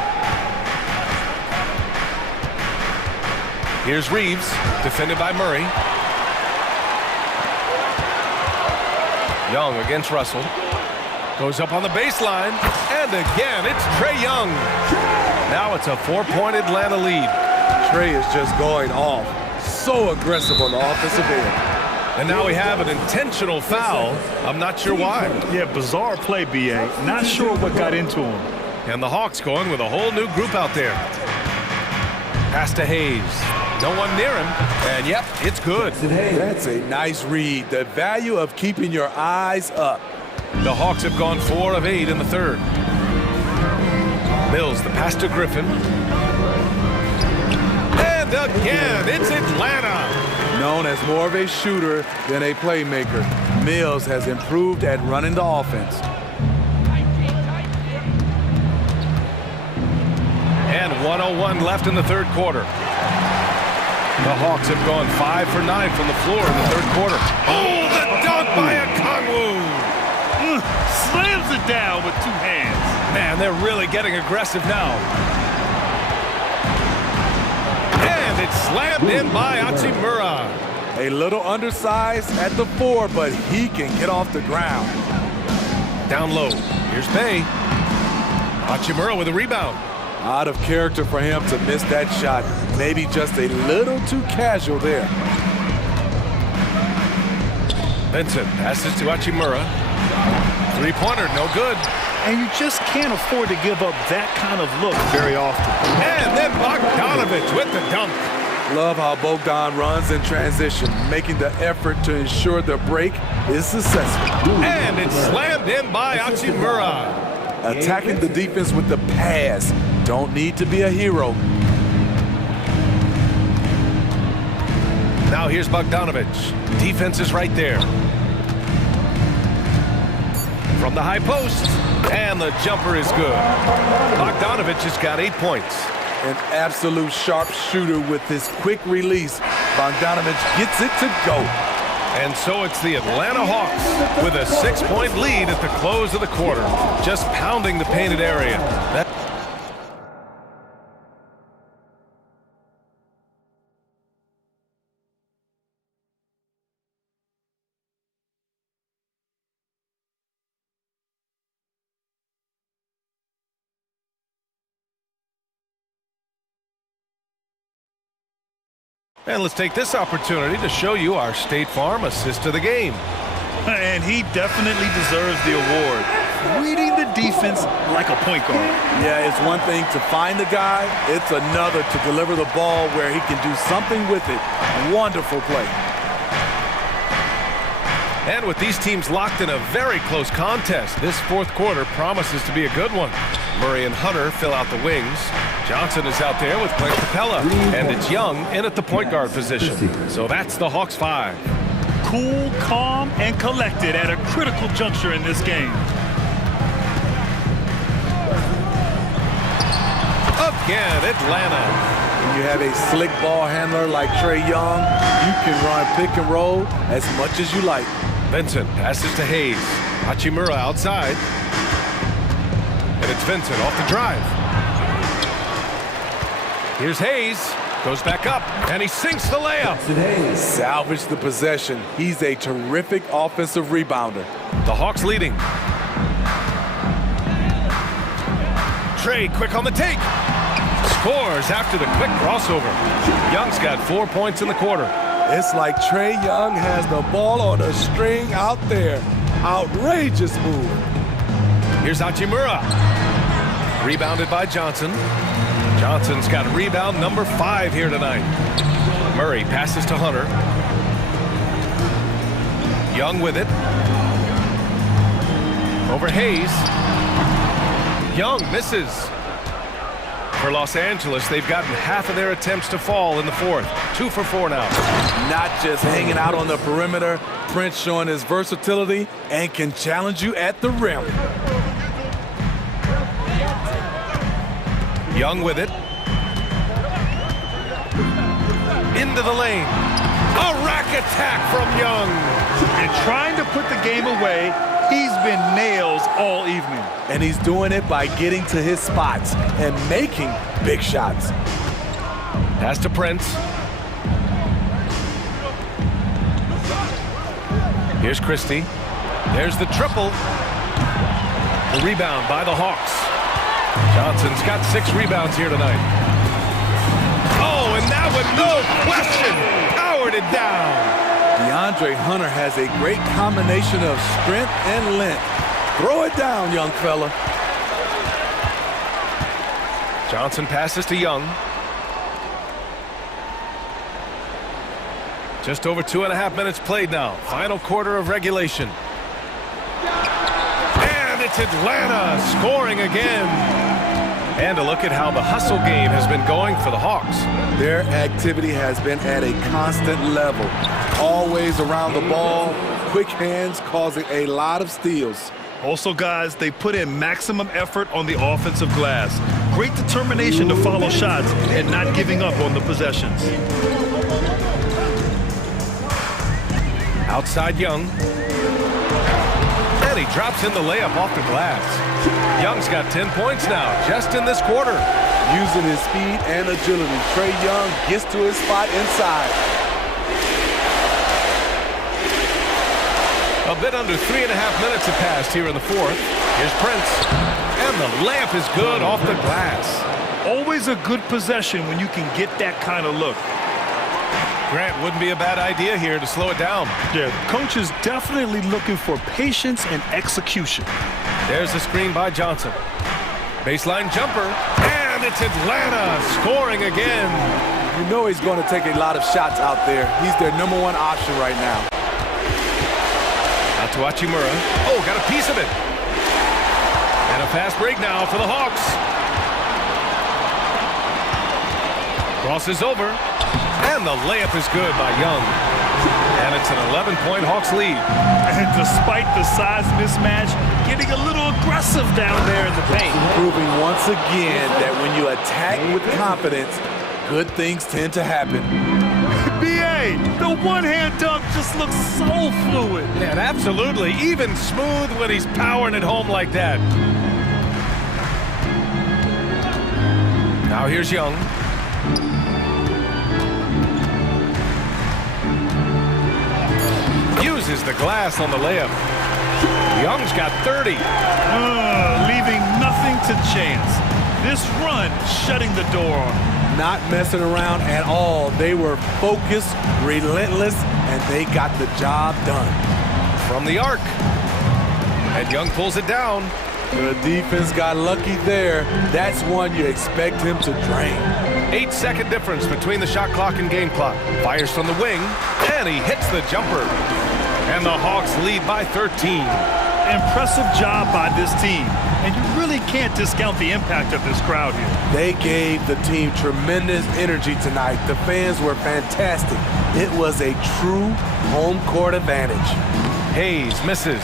Here's Reeves, defended by Murray. Young against Russell. Goes up on the baseline. And again, it's Trae Young. Now it's a 4-point Atlanta lead. Trae is just going off. So aggressive on the offensive end. And now we have an intentional foul. I'm not sure why. Yeah, bizarre play, B.A. Not sure what got into him. And the Hawks going with a whole new group out there. Pass to Hayes. No one near him. And yep, it's good. That's a nice read. The value of keeping your eyes up. The Hawks have gone 4 of 8 in the third. Mills, the pass to Griffin. And again, it's Atlanta. Known as more of a shooter than a playmaker, Mills has improved at running the offense. And 1:01 left in the third quarter. The Hawks have gone 5 for 9 from the floor in the third quarter. Oh, the dunk by Okongwu! Slams it down with 2 hands. Man, they're really getting aggressive now. And it's slammed in by Hachimura. A little undersized at the 4, but he can get off the ground. Down low. Here's Bay. Hachimura with a rebound. Out of character for him to miss that shot. Maybe just a little too casual there. Vincent passes to Hachimura. 3-pointer, no good. And you just can't afford to give up that kind of look very often. And then Bogdanovich with the dunk. Love how Bogdan runs in transition, making the effort to ensure the break is successful. And it's slammed in by Hachimura. Attacking the defense with the pass. Don't need to be a hero. Now here's Bogdanovich. Defense is right there. From the high post. And the jumper is good. Bogdanovich has got 8 points. An absolute sharpshooter with his quick release. Bogdanovich gets it to go. And so it's the Atlanta Hawks with a 6-point lead at the close of the quarter, just pounding the painted area. And let's take this opportunity to show you our State Farm assist of the game. And he definitely deserves the award. Reading the defense like a point guard. Yeah, it's one thing to find the guy. It's another to deliver the ball where he can do something with it. Wonderful play. And with these teams locked in a very close contest, this fourth quarter promises to be a good one. Murray and Hunter fill out the wings. Johnson is out there with Clint Capella, and it's Young in at the point guard position. So that's the Hawks 5. Cool, calm, and collected at a critical juncture in this game. Again, Atlanta. When you have a slick ball handler like Trae Young, you can run pick and roll as much as you like. Vincent passes to Hayes. Hachimura outside. And it's Vincent off the drive. Here's Hayes. Goes back up, and he sinks the layup. Salvage the possession. He's a terrific offensive rebounder. The Hawks leading. Trae quick on the take. Scores after the quick crossover. Young's got 4 points in the quarter. It's like Trae Young has the ball on a string out there. Outrageous move. Here's Hachimura. Rebounded by Johnson. Johnson's got rebound number 5 here tonight. Murray passes to Hunter. Young with it. Over Hayes. Young misses. For Los Angeles, they've gotten half of their attempts to fall in the fourth. 2 for 4 now. Not just hanging out on the perimeter. Prince showing his versatility and can challenge you at the rim. Young with it. Into the lane. A rack attack from Young. And trying to put the game away, he's been nails all evening. And he's doing it by getting to his spots and making big shots. Pass to Prince. Here's Christie. There's the triple. The rebound by the Hawks. Johnson's got 6 rebounds here tonight. Oh, and that one, no question, powered it down. DeAndre Hunter has a great combination of strength and length. Throw it down, young fella. Johnson passes to Young. Just over 2.5 minutes played now. Final quarter of regulation. And it's Atlanta scoring again. And a look at how the hustle game has been going for the Hawks. Their activity has been at a constant level. Always around the ball, quick hands causing a lot of steals. Also, guys, they put in maximum effort on the offensive glass. Great determination to follow shots and not giving up on the possessions. Outside Young. And he drops in the layup off the glass. Young's got 10 points now, just in this quarter. Using his speed and agility, Trae Young gets to his spot inside. A bit under 3.5 minutes have passed here in the fourth. Here's Prince. And the layup is good off the glass. Always a good possession when you can get that kind of look. Grant, wouldn't be a bad idea here to slow it down. Yeah, coach is definitely looking for patience and execution. There's the screen by Johnson. Baseline jumper. And it's Atlanta scoring again. You know he's going to take a lot of shots out there. He's their #1 option right now. Out to Hachimura. Oh, got a piece of it. And a fast break now for the Hawks. Crosses over. And the layup is good by Young. And it's an 11-point Hawks lead. And despite the size mismatch, getting a little aggressive down there in the paint. Proving once again that when you attack with confidence, good things tend to happen. BA, the one-hand dunk just looks so fluid. And absolutely, even smooth when he's powering it home like that. Now here's Young. Uses the glass on the layup. Young's got 30. Leaving nothing to chance. This run shutting the door on him. Not messing around at all. They were focused, relentless, and they got the job done. From the arc. And Young pulls it down. The defense got lucky there. That's one you expect him to drain. 8-second difference between the shot clock and game clock. Fires from the wing, and he hits the jumper. And the Hawks lead by 13. Impressive job by this team. And you really can't discount the impact of this crowd here. They gave the team tremendous energy tonight. The fans were fantastic. It was a true home court advantage. Hayes misses.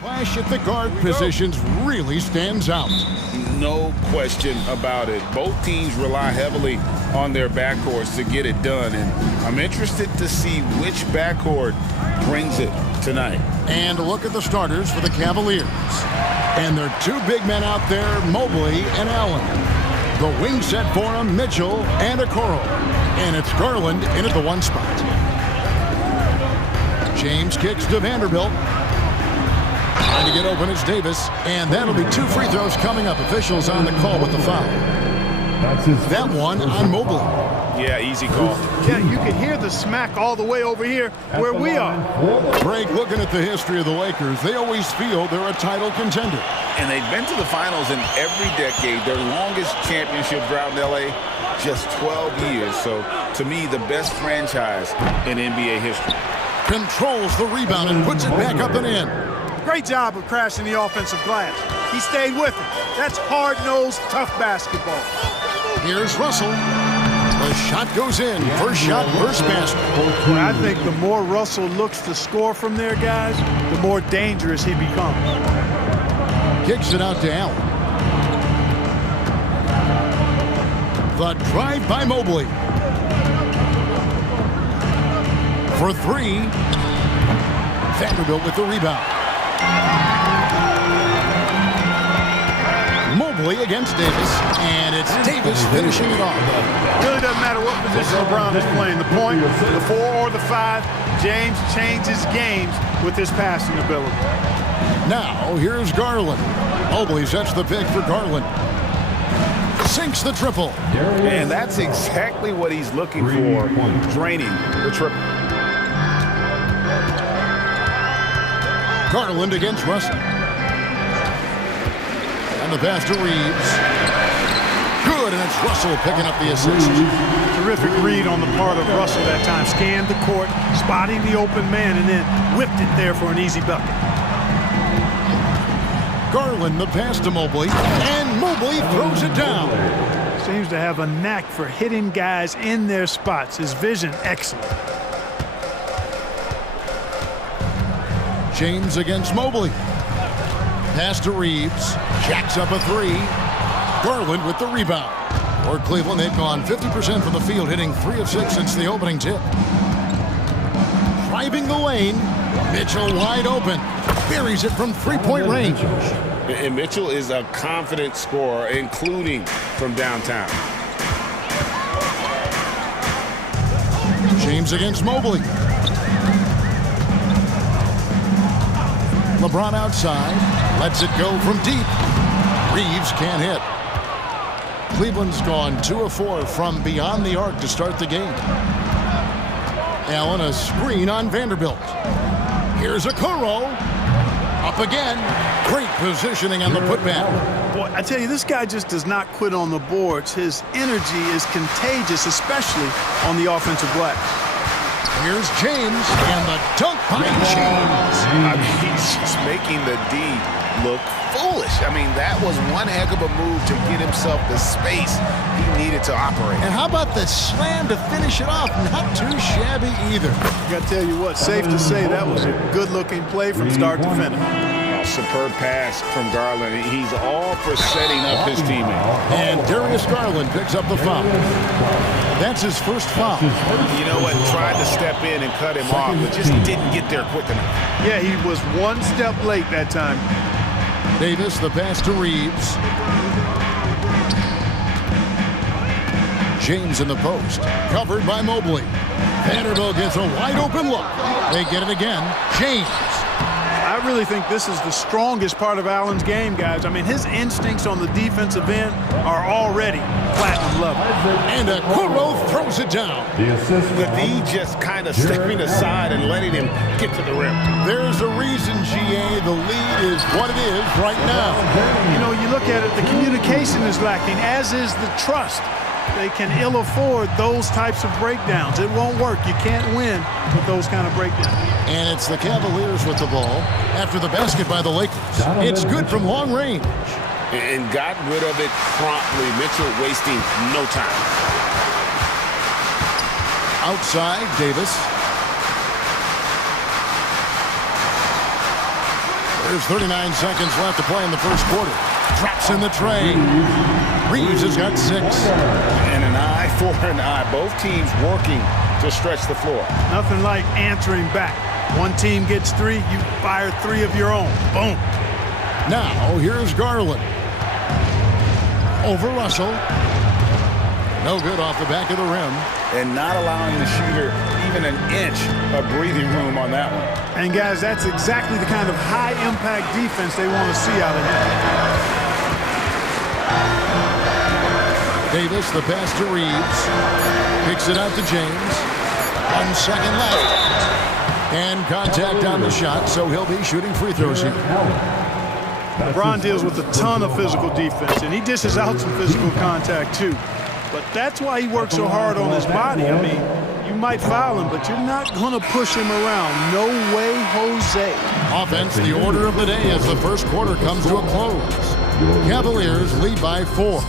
Flash at the guard positions really stands out. No question about it. Both teams rely heavily on their backcourts to get it done, and I'm interested to see which backcourt brings it tonight. And look at the starters for the Cavaliers. And there are two big men out there, Mobley and Allen. The wing set for them, Mitchell and Okoro. And it's Garland in at the one spot. James kicks to Vanderbilt. Trying to get open is Davis, and that'll be 2 free throws coming up. Officials on the call with the foul. That one on Mobley. Yeah, easy call. Yeah, you can hear the smack all the way over here where we are. Greg, looking at the history of the Lakers, they always feel they're a title contender. And they've been to the finals in every decade. Their longest championship drought in LA, just 12 years. So, to me, the best franchise in NBA history. Controls the rebound and puts it back up and in. Great job of crashing the offensive glass. He stayed with it. That's hard-nosed, tough basketball. Here's Russell. The shot goes in. First shot, first basket. I think the more Russell looks to score from there, guys, the more dangerous he becomes. Kicks it out to Allen. The drive by Mobley. For three. Vanderbilt with the rebound. Mobley against Davis, and it's Davis finishing it off. Really doesn't matter what position LeBron is playing, the point, the 4 or the 5, James changes games with his passing ability. Now, here's Garland. Mobley sets the pick for Garland. Sinks the triple. And that's exactly what he's looking for, draining the triple. Garland against Russell. And the pass to Reeves. Good, and it's Russell picking up the assist. Terrific read on the part of Russell that time. Scanned the court, spotting the open man, and then whipped it there for an easy bucket. Garland the pass to Mobley, and Mobley throws it down. Seems to have a knack for hitting guys in their spots. His vision, excellent. James against Mobley. Pass to Reeves. Jacks up a three. Garland with the rebound. For Cleveland, they've gone 50% from the field, hitting 3 of 6 since the opening tip. Driving the lane. Mitchell wide open. Buries it from three-point range. And Mitchell is a confident scorer, including from downtown. James against Mobley. LeBron outside, lets it go from deep. Reeves can't hit. Cleveland's gone 2 of 4 from beyond the arc to start the game. Allen a screen on Vanderbilt. Here's Okoro. Up again. Great positioning on the putback. Boy, I tell you, this guy just does not quit on the boards. His energy is contagious, especially on the offensive glass. Here's James, and the dunk by James. I mean, he's just making the D look foolish. I mean, that was one heck of a move to get himself the space he needed to operate. And how about the slam to finish it off? Not too shabby either. I got to tell you what, safe to say that was a good-looking play from start to finish. Superb pass from Garland. He's all for setting up his teammate. And Darius Garland picks up the foul. That's his first foul. You know what? Tried to step in and cut him off, but just didn't get there quick enough. Yeah, he was one step late that time. Davis, the pass to Reeves. James in the post. Covered by Mobley. Vanderbilt gets a wide open look. They get it again. James. I really think this is the strongest part of Allen's game, guys. I mean, his instincts on the defensive end are already platinum level. And Okoro throws it down. The D just kind of stepping aside and letting him get to the rim. There's a reason, GA, the lead is what it is right now. You know, you look at it, the communication is lacking, as is the trust. They can ill afford those types of breakdowns. It won't work. You can't win with those kind of breakdowns. And it's the Cavaliers with the ball after the basket by the Lakers. It's good from long range. And got rid of it promptly. Mitchell wasting no time. Outside, Davis. There's 39 seconds left to play in the first quarter. Drops in the tray. Reeves has got 6. And an eye for an eye. Both teams working to stretch the floor. Nothing like answering back. One team gets 3, you fire 3 of your own. Boom. Now, here's Garland. Over Russell. No good off the back of the rim. And not allowing the shooter even an inch of breathing room on that one. And guys, that's exactly the kind of high-impact defense they want to see out of him. Davis, the pass to Reeves. Kicks it out to James. 1 second left. And contact on the shot, so he'll be shooting free throws here. LeBron deals with a ton of physical defense, and he dishes out some physical contact too. But that's why he works so hard on his body. I mean, you might foul him, but you're not going to push him around. No way, Jose. Offense, the order of the day as the first quarter comes to a close. Cavaliers lead by 4.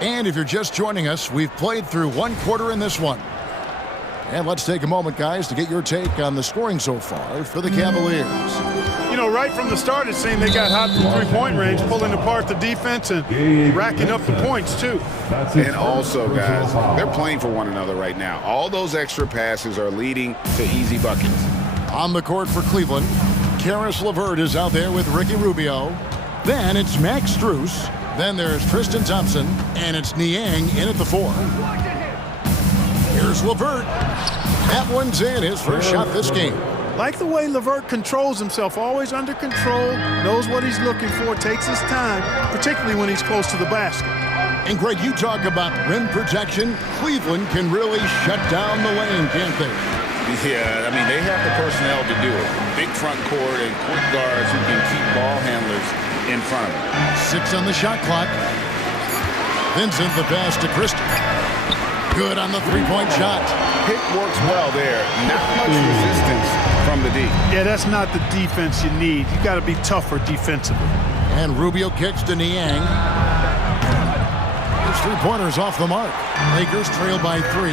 And if you're just joining us, we've played through 1 quarter in this one. And let's take a moment, guys, to get your take on the scoring so far for the Cavaliers. You know, right from the start, it seemed they got hot from three-point range, pulling apart the defense and racking up the points, too. And also, guys, they're playing for one another right now. All those extra passes are leading to easy buckets. On the court for Cleveland, Karis LeVert is out there with Ricky Rubio. Then it's Max Strus. Then there's Tristan Thompson. And it's Niang in at the 4. Here's LeVert. That one's in, his first shot this game. Like the way LeVert controls himself, always under control, knows what he's looking for, takes his time, particularly when he's close to the basket. And Greg, you talk about rim protection. Cleveland can really shut down the lane, can't they? Yeah, I mean, they have the personnel to do it. Big front court and quick guards who can keep ball handlers in front of them. 6 on the shot clock. Vincent, the pass to Christie. Good on the three-point shot. Pick works well there. Not much resistance from the D. Yeah, that's not the defense you need. You got to be tougher defensively. And Rubio kicks to Niang. His three-pointer's off the mark. Lakers trail by 3.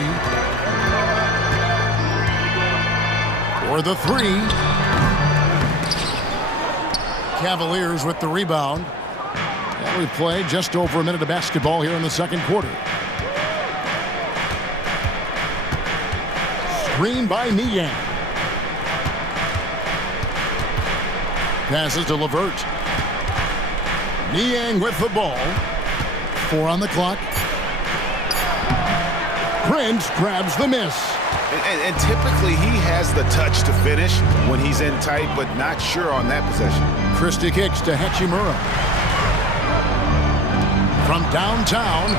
For the 3. Cavaliers with the rebound. And we've played just over a minute of basketball here in the second quarter. Screen by Niang. Passes to LeVert. Niang with the ball. 4 on the clock. Prince grabs the miss. And typically he has the touch to finish when he's in tight, but not sure on that possession. Christie kicks to Hachimura. From downtown.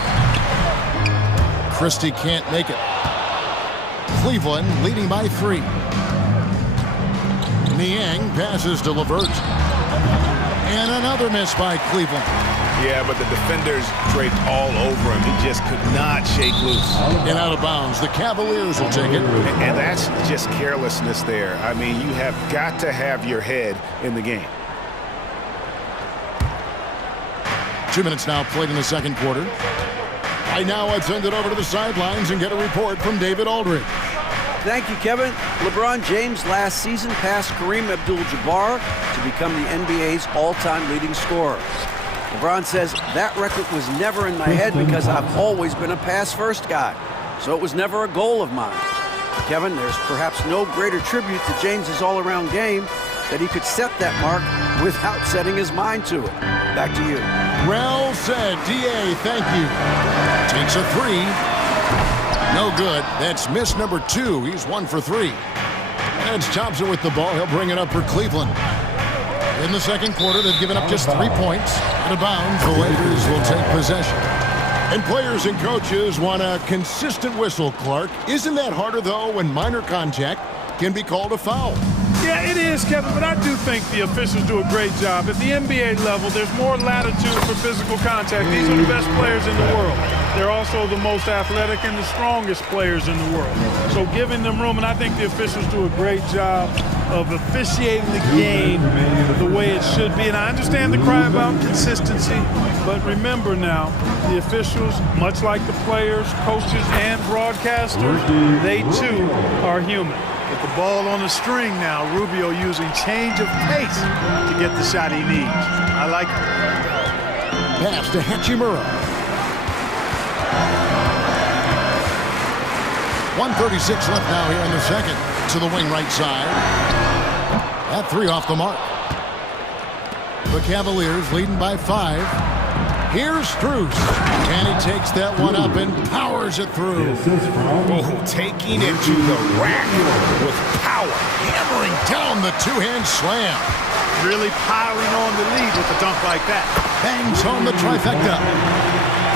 Christie can't make it. Cleveland leading by 3. Niang passes to LeVert. And another miss by Cleveland. Yeah, but the defenders draped all over him. He just could not shake loose. And out of bounds. The Cavaliers will take it. And that's just carelessness there. I mean, you have got to have your head in the game. 2 minutes now played in the second quarter. Right now, let's send it over to the sidelines and get a report from David Aldridge. Thank you, Kevin. LeBron James last season passed Kareem Abdul-Jabbar to become the NBA's all-time leading scorer. LeBron says, that record was never in my head because I've always been a pass-first guy, so it was never a goal of mine. Kevin, there's perhaps no greater tribute to James's all-around game that he could set that mark without setting his mind to it. Back to you. Well said, D.A., thank you. Takes a 3. No good. That's miss number 2. He's 1 for 3. And it's Thompson with the ball. He'll bring it up for Cleveland. In the second quarter, they've given up just 3 points. Out of bounds, the Lakers will take possession. And players and coaches want a consistent whistle, Clark. Isn't that harder, though, when minor contact can be called a foul? Yeah, it is, Kevin, but I do think the officials do a great job. At the NBA level, there's more latitude for physical contact. These are the best players in the world. They're also the most athletic and the strongest players in the world. So giving them room, and I think the officials do a great job of officiating the game the way it should be. And I understand the cry about consistency, but remember now, the officials, much like the players, coaches, and broadcasters, they too are human. With the ball on the string now, Rubio using change of pace to get the shot he needs. I like it. Pass to Hachimura. 1:36 left now here in the second. To the wing right side. That three off the mark. The Cavaliers leading by 5. Here's Strus. And he takes that one up and powers it through. Oh, taking it to the rack with power. Hammering down the two-hand slam. Really piling on the lead with a dunk like that. Bangs home the trifecta.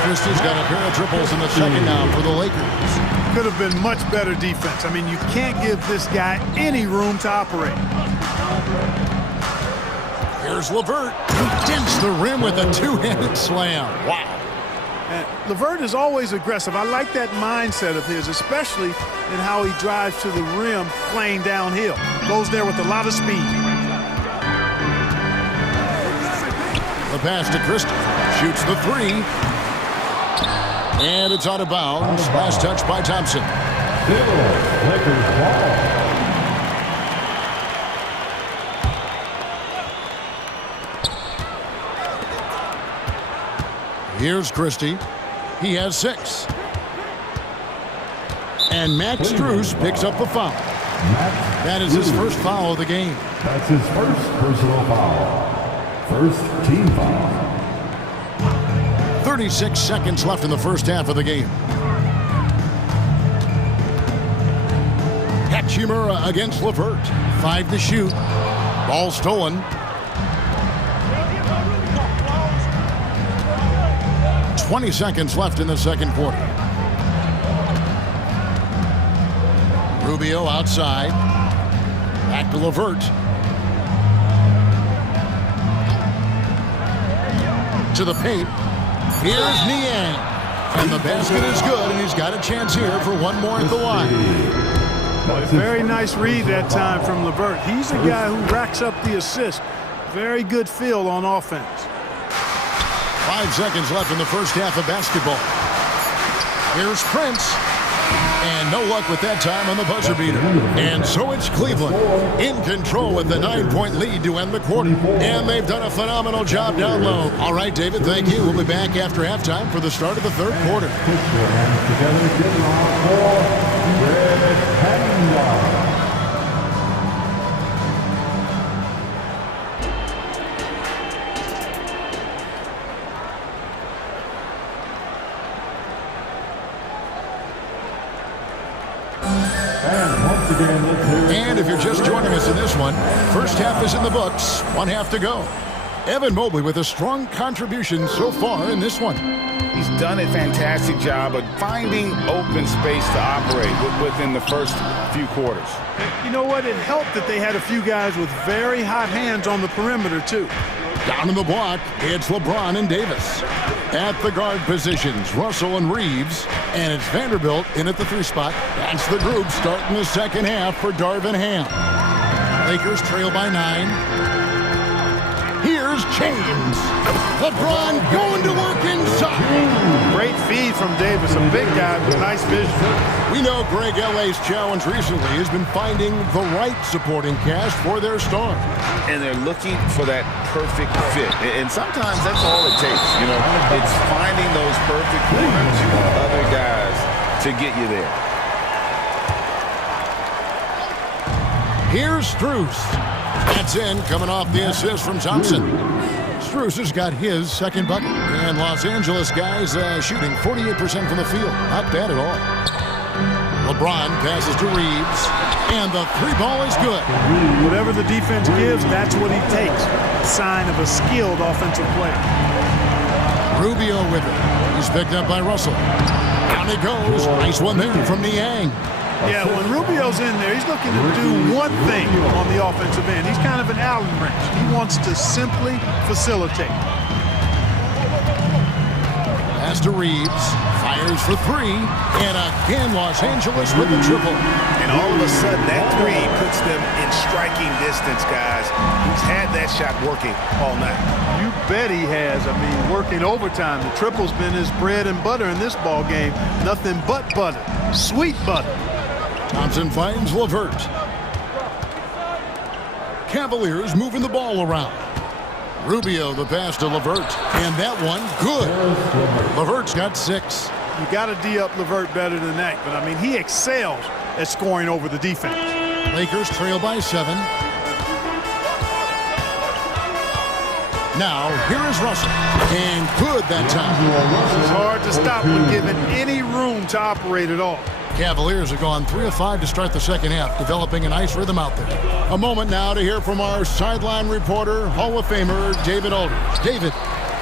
Christie's got a pair of triples in the second now for the Lakers. Could have been much better defense. I mean, you can't give this guy any room to operate. Here's LeVert. He dents the rim with a two-handed slam. Wow. And LeVert is always aggressive. I like that mindset of his, especially in how he drives to the rim playing downhill. Goes there with a lot of speed. The pass to Christie. Shoots the three. And it's out of bounds. Last touch by Thompson. Lakers ball. Here's Christie. He has 6. And Max Strus picks up the foul. That is his first foul of the game. That's his first personal foul. First team foul. 36 seconds left in the first half of the game. Hachimura against LeVert. 5 to shoot. Ball stolen. 20 seconds left in the second quarter. Rubio outside. Back to LeVert. To the paint. Here's Niang. And the basket is good, and he's got a chance here for one more at the line. Boy, very nice read that time from LeVert. He's a guy who racks up the assist. Very good feel on offense. 5 seconds left in the first half of basketball. Here's Prince. And no luck with that time on the buzzer beater. And so it's Cleveland in control with the 9-point lead to end the quarter. And they've done a phenomenal job down low. All right, David, thank you. We'll be back after halftime for the start of the third quarter. And if you're just joining us in this one, first half is in the books, 1 half to go. Evan Mobley with a strong contribution so far in this one. He's done a fantastic job of finding open space to operate within the first few quarters. You know what? It helped that they had a few guys with very hot hands on the perimeter, too. Down in the block, it's LeBron and Davis. At the guard positions, Russell and Reeves. And it's Vanderbilt in at the 3 spot. That's the group starting the second half for Darvin Ham. Lakers trail by 9. Here's James. LeBron going to work inside. Great feed from Davis, a big guy with nice vision. We know Greg L.A.'s challenge recently has been finding the right supporting cast for their star. And they're looking for that perfect fit. And sometimes that's all it takes. You know, it's finding those perfect 1 or 2 other guys to get you there. Here's Strus. That's in, coming off the assist from Thompson. Strus has got his second bucket. And Los Angeles guys shooting 48% from the field. Not bad at all. LeBron passes to Reeves. And the 3-ball is good. Whatever the defense gives, that's what he takes. A sign of a skilled offensive player. Rubio with it. He's picked up by Russell. Down he goes. Nice one there from Niang. Yeah, when Rubio's in there, he's looking to do one thing on the offensive end. He's kind of an Allen wrench. He wants to simply facilitate. Pass to Reeves, fires for three, and again Los Angeles with the triple. And all of a sudden, that three puts them in striking distance, guys. He's had that shot working all night. You bet he has. I mean, working overtime. The triple's been his bread and butter in this ball game. Nothing but butter. Sweet butter. Thompson finds LeVert. Cavaliers moving the ball around. Rubio the pass to LeVert, and that one good. LeVert's got 6. You got to D up LeVert better than that, but I mean, he excels at scoring over the defense. Lakers trail by 7. Now here is Russell, and good that time. It's hard to stop when given any room to operate at all. Cavaliers have gone 3 of 5 to start the second half, developing a nice rhythm out there. A moment now to hear from our sideline reporter, Hall of Famer David Aldridge. David.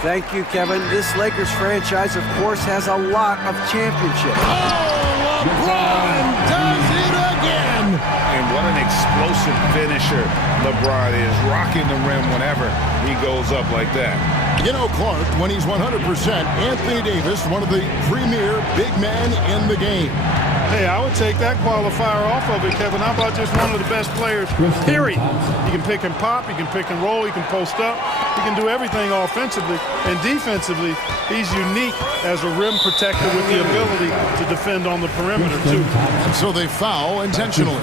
Thank you, Kevin. This Lakers franchise, of course, has a lot of championships. Oh, LeBron does it again! And what an explosive finisher LeBron is, rocking the rim whenever he goes up like that. You know, Clark, when he's 100%, Anthony Davis, one of the premier big men in the game. Hey, I would take that qualifier off of it, Kevin. How about just one of the best players, period? He can pick and pop, he can pick and roll, he can post up, he can do everything offensively. And defensively, he's unique as a rim protector with the ability to defend on the perimeter, too. So they foul intentionally.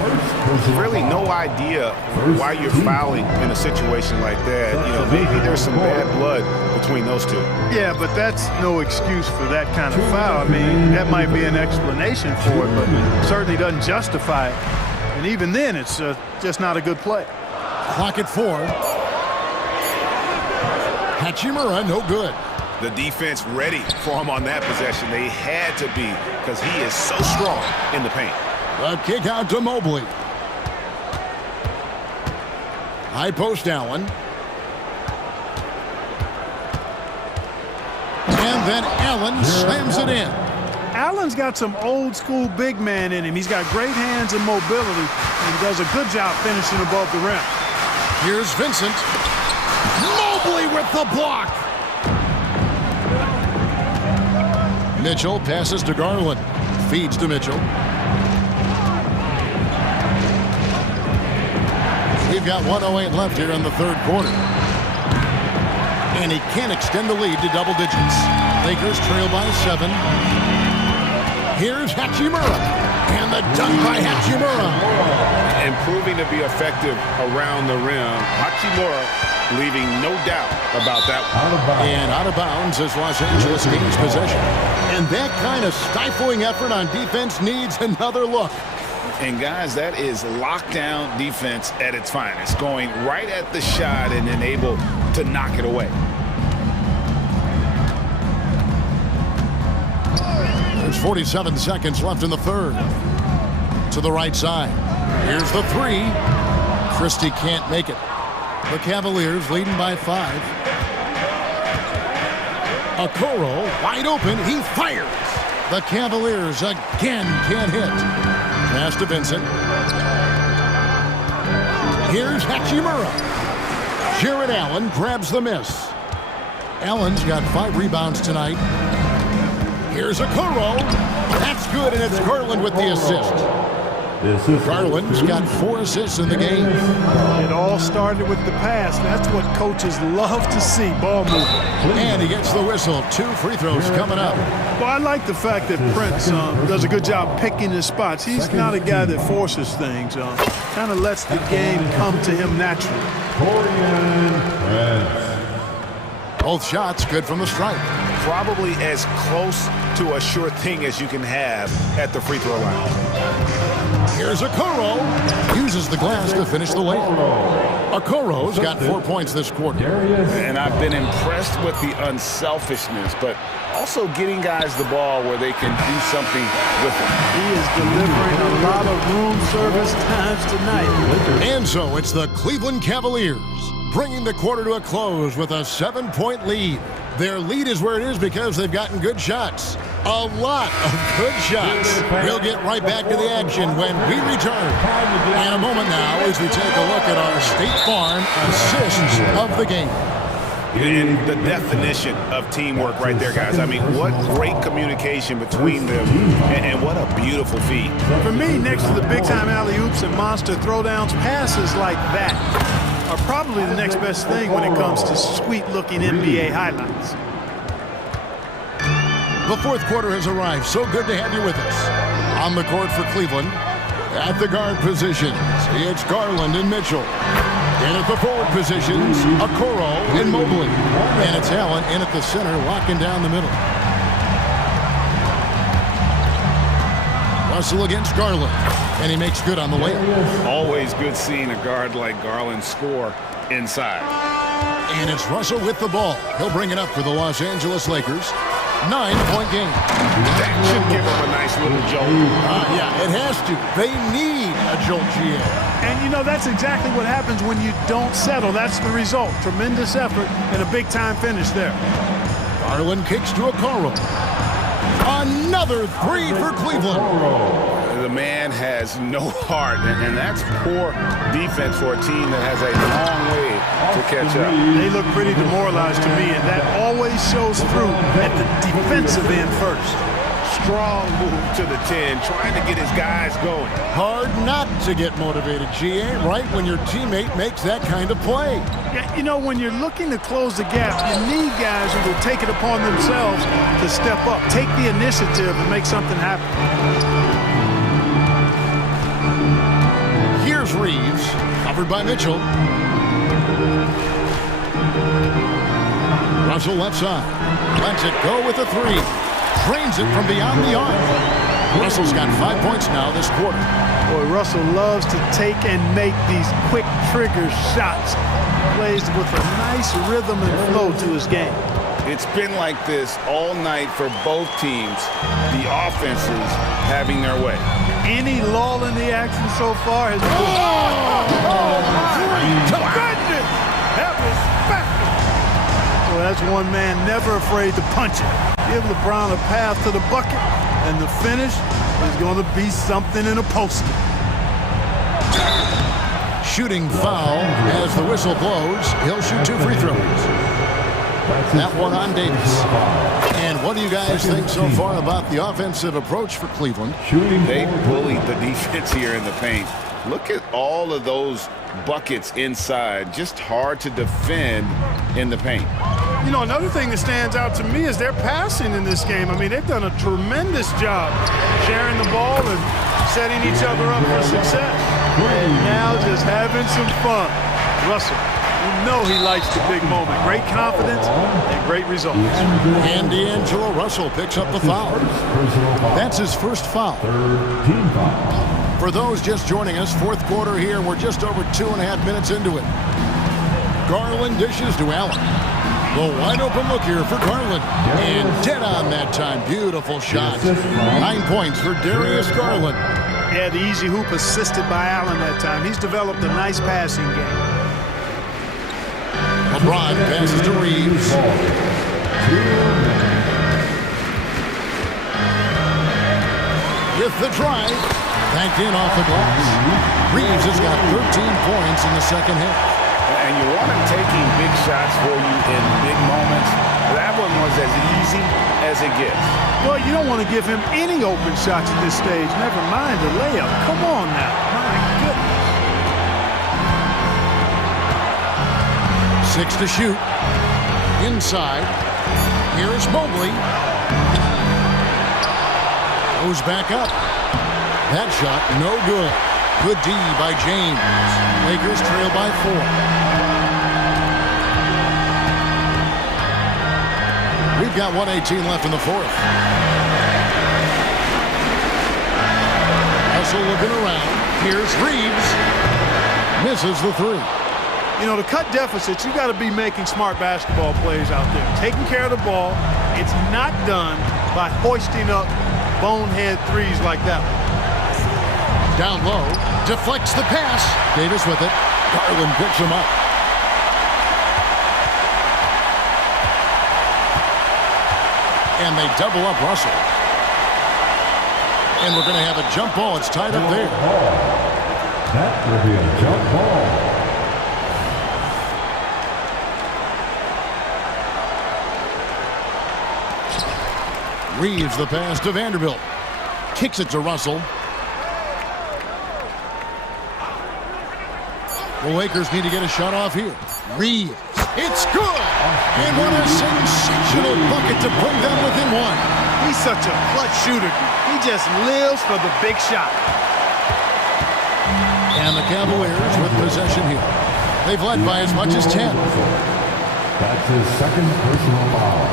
Really no idea why you're fouling in a situation like that. You know, maybe there's some bad blood between those two. Yeah, but that's no excuse for that kind of foul. I mean, that might be an explanation for it, but certainly doesn't justify it. And even then, it's just not a good play. Clock at 4. Hachimura, no good. The defense ready for him on that possession. They had to be, because he is so strong in the paint. A kick out to Mobley. High post Allen. And then Allen slams it in. Allen's got some old school big man in him. He's got great hands and mobility, and does a good job finishing above the rim. Here's Vincent. Mobley with the block. Mitchell passes to Garland. Feeds to Mitchell. We've got 1:08 left here in the third quarter. And he can't extend the lead to double digits. Lakers trail by 7. Here's Hachimura. And the dunk by Hachimura. And proving to be effective around the rim. Hachimura leaving no doubt about that one. And out of bounds as Los Angeles gains possession. And that kind of stifling effort on defense needs another look. And guys, that is lockdown defense at its finest. Going right at the shot and then able to knock it away. There's 47 seconds left in the third. To the right side. Here's the 3. Christie can't make it. The Cavaliers leading by 5. Okoro wide open. He fires. The Cavaliers again can't hit. Pass to Vincent. Here's Hachimura. Jared Allen grabs the miss. Allen's got 5 rebounds tonight. Here's Okoro. That's good, and it's Garland with the assist. Garland's got 4 assists in the game. It all started with the pass. That's what coaches love to see, ball movement. And he gets the whistle. 2 free throws coming up. Well, I like the fact that Prince does a good job picking his spots. He's not a guy that forces things. Kind of lets the game come to him naturally. Both shots good from the stripe. Probably as close to a sure thing as you can have at the free throw line. Here's Okoro. Uses the glass to finish the layup. Okoro's got 4 points this quarter. And I've been impressed with the unselfishness, but also getting guys the ball where they can do something with it. He is delivering a lot of room service times tonight. And so it's the Cleveland Cavaliers bringing the quarter to a close with a 7-point lead. Their lead is where it is because they've gotten good shots. A lot of good shots. We'll get right back to the action when we return. In a moment now as we take a look at our State Farm assists of the game. And the definition of teamwork right there, guys. I mean, what great communication between them, and what a beautiful feat. For me, next to the big-time alley-oops and monster throwdowns, passes like that are probably the next best thing when it comes to sweet-looking NBA highlights. The fourth quarter has arrived. So good to have you with us. On the court for Cleveland, at the guard positions, it's Garland and Mitchell. In at the forward positions, Okoro and Mobley. And it's Allen in at the center, locking down the middle. Russell against Garland, and he makes good on the layup. Always good seeing a guard like Garland score inside. And it's Russell with the ball. He'll bring it up for the Los Angeles Lakers. 9-point game. That should give them a nice little jolt. Yeah, it has to. They need a jolt, GA. And, you know, that's exactly what happens when you don't settle. That's the result. Tremendous effort and a big-time finish there. Garland kicks to Okoro. Another three for Cleveland. The man has no heart, and that's poor defense for a team that has a long way to catch up. They look pretty demoralized to me, and that always shows through at the defensive end first. Strong move to the 10, trying to get his guys going. Hard not to get motivated, GA, right when your teammate makes that kind of play. Yeah, you know, when you're looking to close the gap, you need guys who will take it upon themselves to step up, take the initiative, and make something happen. Here's Reeves, covered by Mitchell. Russell left side. Lets it go with a three. Drains it from beyond the arc. Russell's got 5 points now this quarter. Boy, Russell loves to take and make these quick trigger shots. Plays with a nice rhythm and flow to his game. It's been like this all night for both teams. The offenses having their way. Any lull in the action so far has been... Goodness! That was spectacular. Well, that's one man never afraid to punch it. Give LeBron a path to the bucket, and the finish is going to be something in a poster. Shooting foul as the whistle blows. He'll shoot 2 free throws. That one on Davis. And what do you guys think so far about the offensive approach for Cleveland? They bullied the defense here in the paint. Look at all of those buckets inside. Just hard to defend in the paint. You know, another thing that stands out to me is their passing in this game. I mean, they've done a tremendous job sharing the ball and setting each other up for success. And now just having some fun. Russell, you know he likes the big moment. Great confidence and great results. And D'Angelo Russell picks up the foul. That's his first foul. For those just joining us, fourth quarter here. We're just over 2.5 minutes into it. Garland dishes to Allen. The wide open look here for Garland. And dead on that time. Beautiful shot. 9 points for Darius Garland. Yeah, the easy hoop assisted by Allen that time. He's developed a nice passing game. LeBron passes to Reeves. With the drive, banked in off the glass. Reeves has got 13 points in the second half. And you want him taking big shots for you in big moments. That one was as easy as it gets. Well, you don't want to give him any open shots at this stage. Never mind the layup. Come on now. My goodness. 6 to shoot. Inside. Here's Mobley. Goes back up. That shot, no good. Good D by James. Lakers trail by 4. We've got 1:18 left in the fourth. Russell looking around. Here's Reeves. Misses the three. You know, to cut deficits, you got to be making smart basketball plays out there. Taking care of the ball. It's not done by hoisting up bonehead threes like that one. Down low. Deflects the pass. Davis with it. Garland picks him up. And they double up Russell. And we're going to have a jump ball. It's tied up there. That will be a jump ball. Reeves the pass to Vanderbilt. Kicks it to Russell. The Lakers need to get a shot off here. Reeves. It's good. And what a sensational bucket to put them within one. He's such a clutch shooter. He just lives for the big shot. And the Cavaliers with possession here. They've led by as much as 10. That's his second personal foul.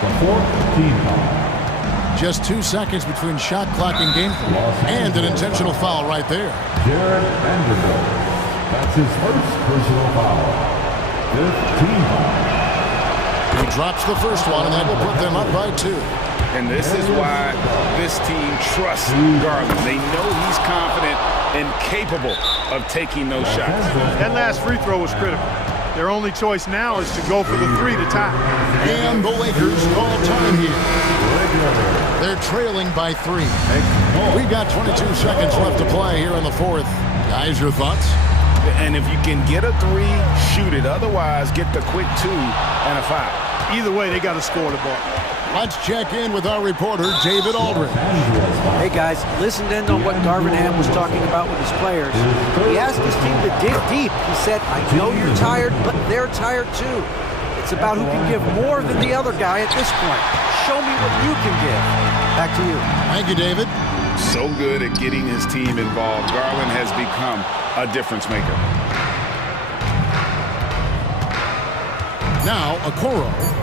The fourth team foul. Just 2 seconds between shot clock and game clock. And an intentional foul right there. Jared Vanderbilt. That's his first personal foul. Fifth team foul. He drops the first one, and that will put them up by 2. And this is why this team trusts Garland. They know he's confident and capable of taking those shots. That last free throw was critical. Their only choice now is to go for the 3 to tie. And the Lakers call time here. They're trailing by 3. We've got 22 seconds left to play here in the fourth. Guys, your thoughts? And if you can get a 3, shoot it. Otherwise, get the quick 2 and a foul. Either way, they got to score the ball. Let's check in with our reporter, David Aldridge. Hey, guys, listened in on what Darvin Ham was talking about with his players. He asked his team to dig deep. He said, I know you're tired, but they're tired too. It's about who can give more than the other guy at this point. Show me what you can give. Back to you. Thank you, David. So good at getting his team involved. Garland has become a difference maker. Now, Okoro.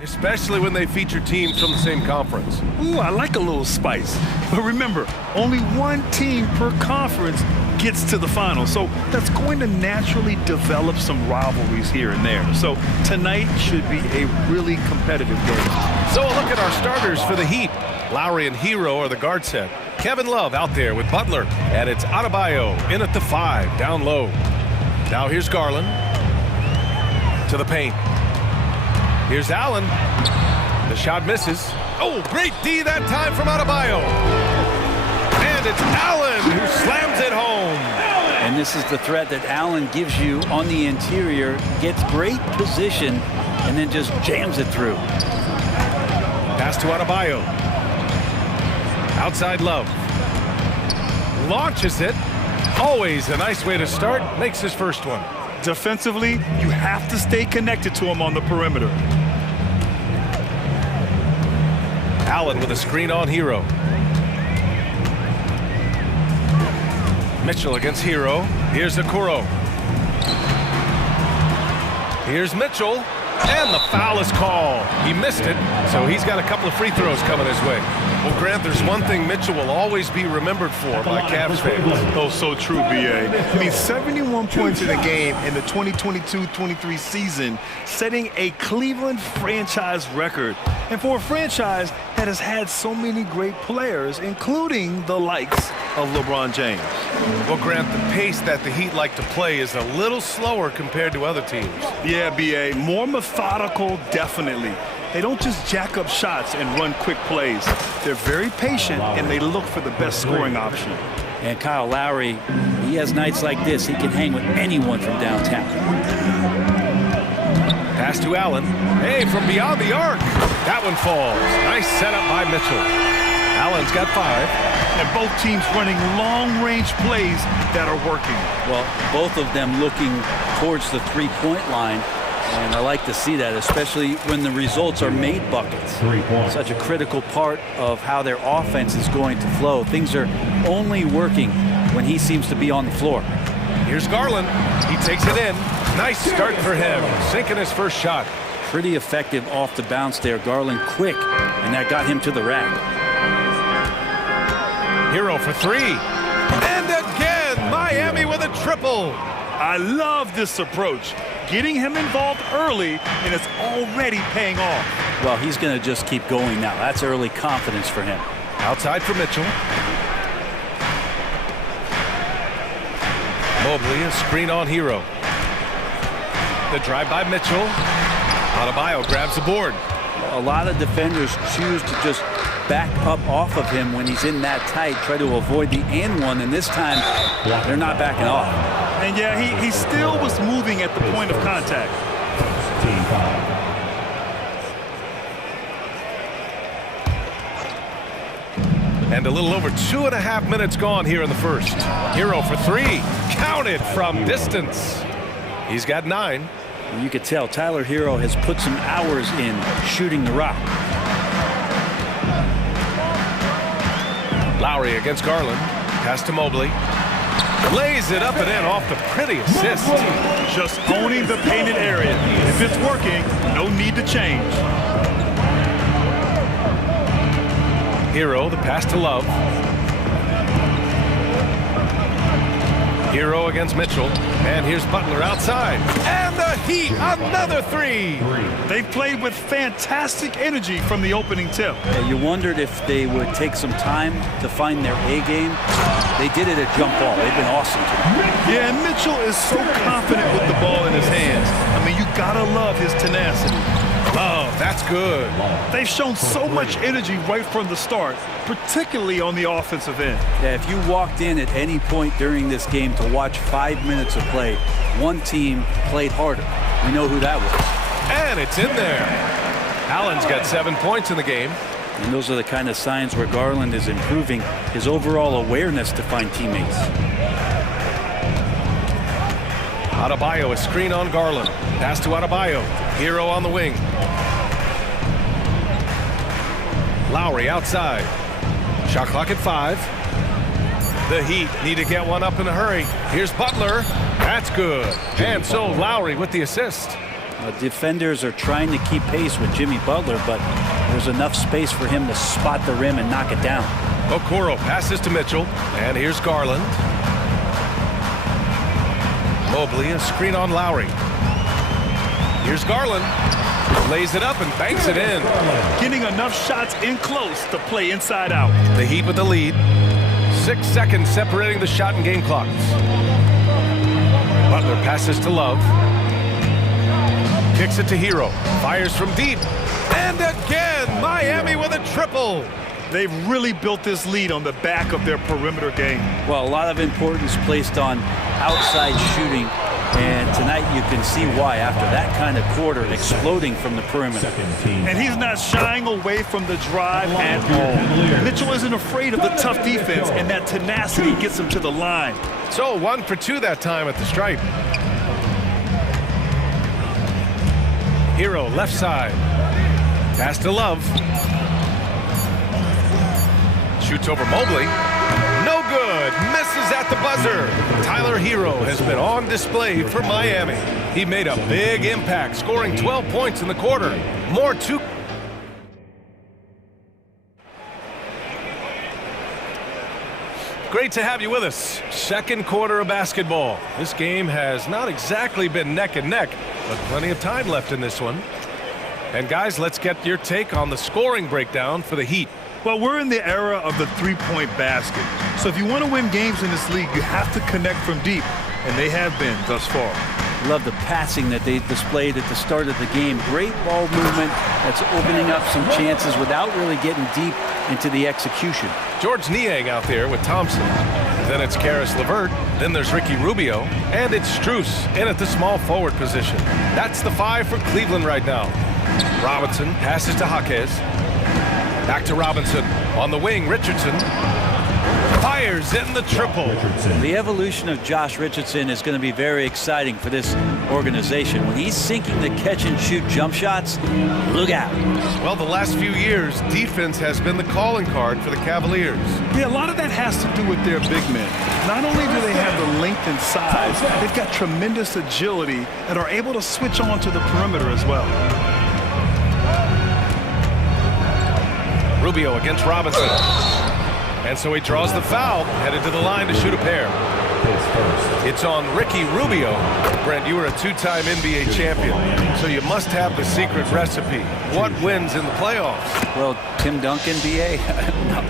Especially when they feature teams from the same conference. Ooh, I like a little spice. But remember, only one team per conference gets to the final. So that's going to naturally develop some rivalries here and there. So tonight should be a really competitive game. So a look at our starters for the Heat. Lowry and Hero are the guard set. Kevin Love out there with Butler. And it's Adebayo in at the 5, down low. Now here's Garland. To the paint. Here's Allen. The shot misses. Oh, great D that time from Adebayo. And it's Allen who slams it home. And this is the threat that Allen gives you on the interior, gets great position, and then just jams it through. Pass to Adebayo. Outside Love. Launches it. Always a nice way to start. Makes his first one. Defensively, you have to stay connected to him on the perimeter. Allen with a screen on Hero. Mitchell against Hero. Here's Okoro. Here's Mitchell. And the foul is called. He missed it, so he's got a couple of free throws coming his way. Well, Grant, there's one thing Mitchell will always be remembered for by Cavs fans. Oh, so true, B.A. I mean, 71 points in a game in the 2022-23 season, setting a Cleveland franchise record. And for a franchise that has had so many great players, including the likes of LeBron James. Well, Grant, the pace that the Heat like to play is a little slower compared to other teams. Yeah, B.A. More methodical, definitely. They don't just jack up shots and run quick plays. They're very patient, and they look for the best scoring option. And Kyle Lowry, he has nights like this. He can hang with anyone from downtown. Pass to Allen. Hey, from beyond the arc. That one falls. Nice setup by Mitchell. Allen's got 5. And both teams running long-range plays that are working. Well, both of them looking towards the three-point line. And I like to see that, especially when the results are made buckets. Such a critical part of how their offense is going to flow. Things are only working when he seems to be on the floor. Here's Garland. He takes it in. Nice start for him. Sinking his first shot. Pretty effective off the bounce there. Garland quick, and that got him to the rack. Hero for 3. And again, Miami with a triple. I love this approach. Getting him involved early, and it's already paying off. Well, he's going to just keep going now. That's early confidence for him. Outside for Mitchell. Mobley, a screen on Hero. The drive by Mitchell. Adebayo grabs the board. A lot of defenders choose to just back up off of him when he's in that tight, try to avoid the and one, and this time they're not backing off. And yeah, he still was moving at the point of contact. And a little over 2.5 minutes gone here in the first. Hero for 3. Counted from distance. He's got 9. You could tell Tyler Hero has put some hours in shooting the rock. Lowry against Garland. Pass to Mobley. Lays it up and in off the pretty assist. Just owning the painted area. If it's working, no need to change. Hero, the pass to Love. Hero against Mitchell. And here's Butler outside. And the Heat, another 3. They've played with fantastic energy from the opening tip. You wondered if they would take some time to find their A game. They did it at jump ball. They've been awesome tonight. Yeah, and Mitchell is so confident with the ball in his hands. I mean, you gotta love his tenacity. Oh, that's good. They've shown so much energy right from the start, particularly on the offensive end. Yeah, if you walked in at any point during this game to watch 5 minutes of play, one team played harder. We know who that was. And it's in there. Allen's got 7 points in the game. And those are the kind of signs where Garland is improving his overall awareness to find teammates. Adebayo, a screen on Garland. Pass to Adebayo. Hero on the wing. Lowry outside. Shot clock at 5. The Heat need to get one up in a hurry. Here's Butler. That's good. And so Lowry with the assist. Defenders are trying to keep pace with Jimmy Butler, but there's enough space for him to spot the rim and knock it down. Okoro passes to Mitchell, and here's Garland. Mobley, a screen on Lowry. Here's Garland. Lays it up and banks it in. Getting enough shots in close to play inside out. The Heat with the lead. 6 seconds separating the shot and game clocks. Butler passes to Love. Kicks it to Hero. Fires from deep. And again, Miami with a triple. They've really built this lead on the back of their perimeter game. Well, a lot of importance placed on outside shooting, and tonight you can see why after that kind of quarter exploding from the perimeter. And he's not shying away from the drive at all. Mitchell isn't afraid of the tough defense, and that tenacity gets him to the line. So 1 for 2 that time at the stripe. Hero left side. Pass to Love. Shoots over Mobley. No good. Misses at the buzzer. Tyler Hero has been on display for Miami. He made a big impact, scoring 12 points in the quarter. More to... Great to have you with us. Second quarter of basketball. This game has not exactly been neck and neck, but plenty of time left in this one. And guys, let's get your take on the scoring breakdown for the Heat. Well, we're in the era of the three-point basket. So if you want to win games in this league, you have to connect from deep, and they have been thus far. Love the passing that they displayed at the start of the game. Great ball movement that's opening up some chances without really getting deep into the execution. George Niang out there with Thompson. Then it's Karis LeVert. Then there's Ricky Rubio. And it's Strus in at the small forward position. That's the 5 for Cleveland right now. Robinson passes to Jaquez. Back to Robinson. On the wing, Richardson fires in the triple. The evolution of Josh Richardson is going to be very exciting for this organization. When he's sinking the catch-and-shoot jump shots, look out. Well, the last few years, defense has been the calling card for the Cavaliers. Yeah, a lot of that has to do with their big men. Not only do they have the length and size, they've got tremendous agility and are able to switch on to the perimeter as well. Rubio against Robinson. And so he draws the foul, headed to the line to shoot a pair. It's on Ricky Rubio. Brent, you were a 2-time NBA champion, so you must have the secret recipe. What wins in the playoffs? Well, Tim Duncan, BA,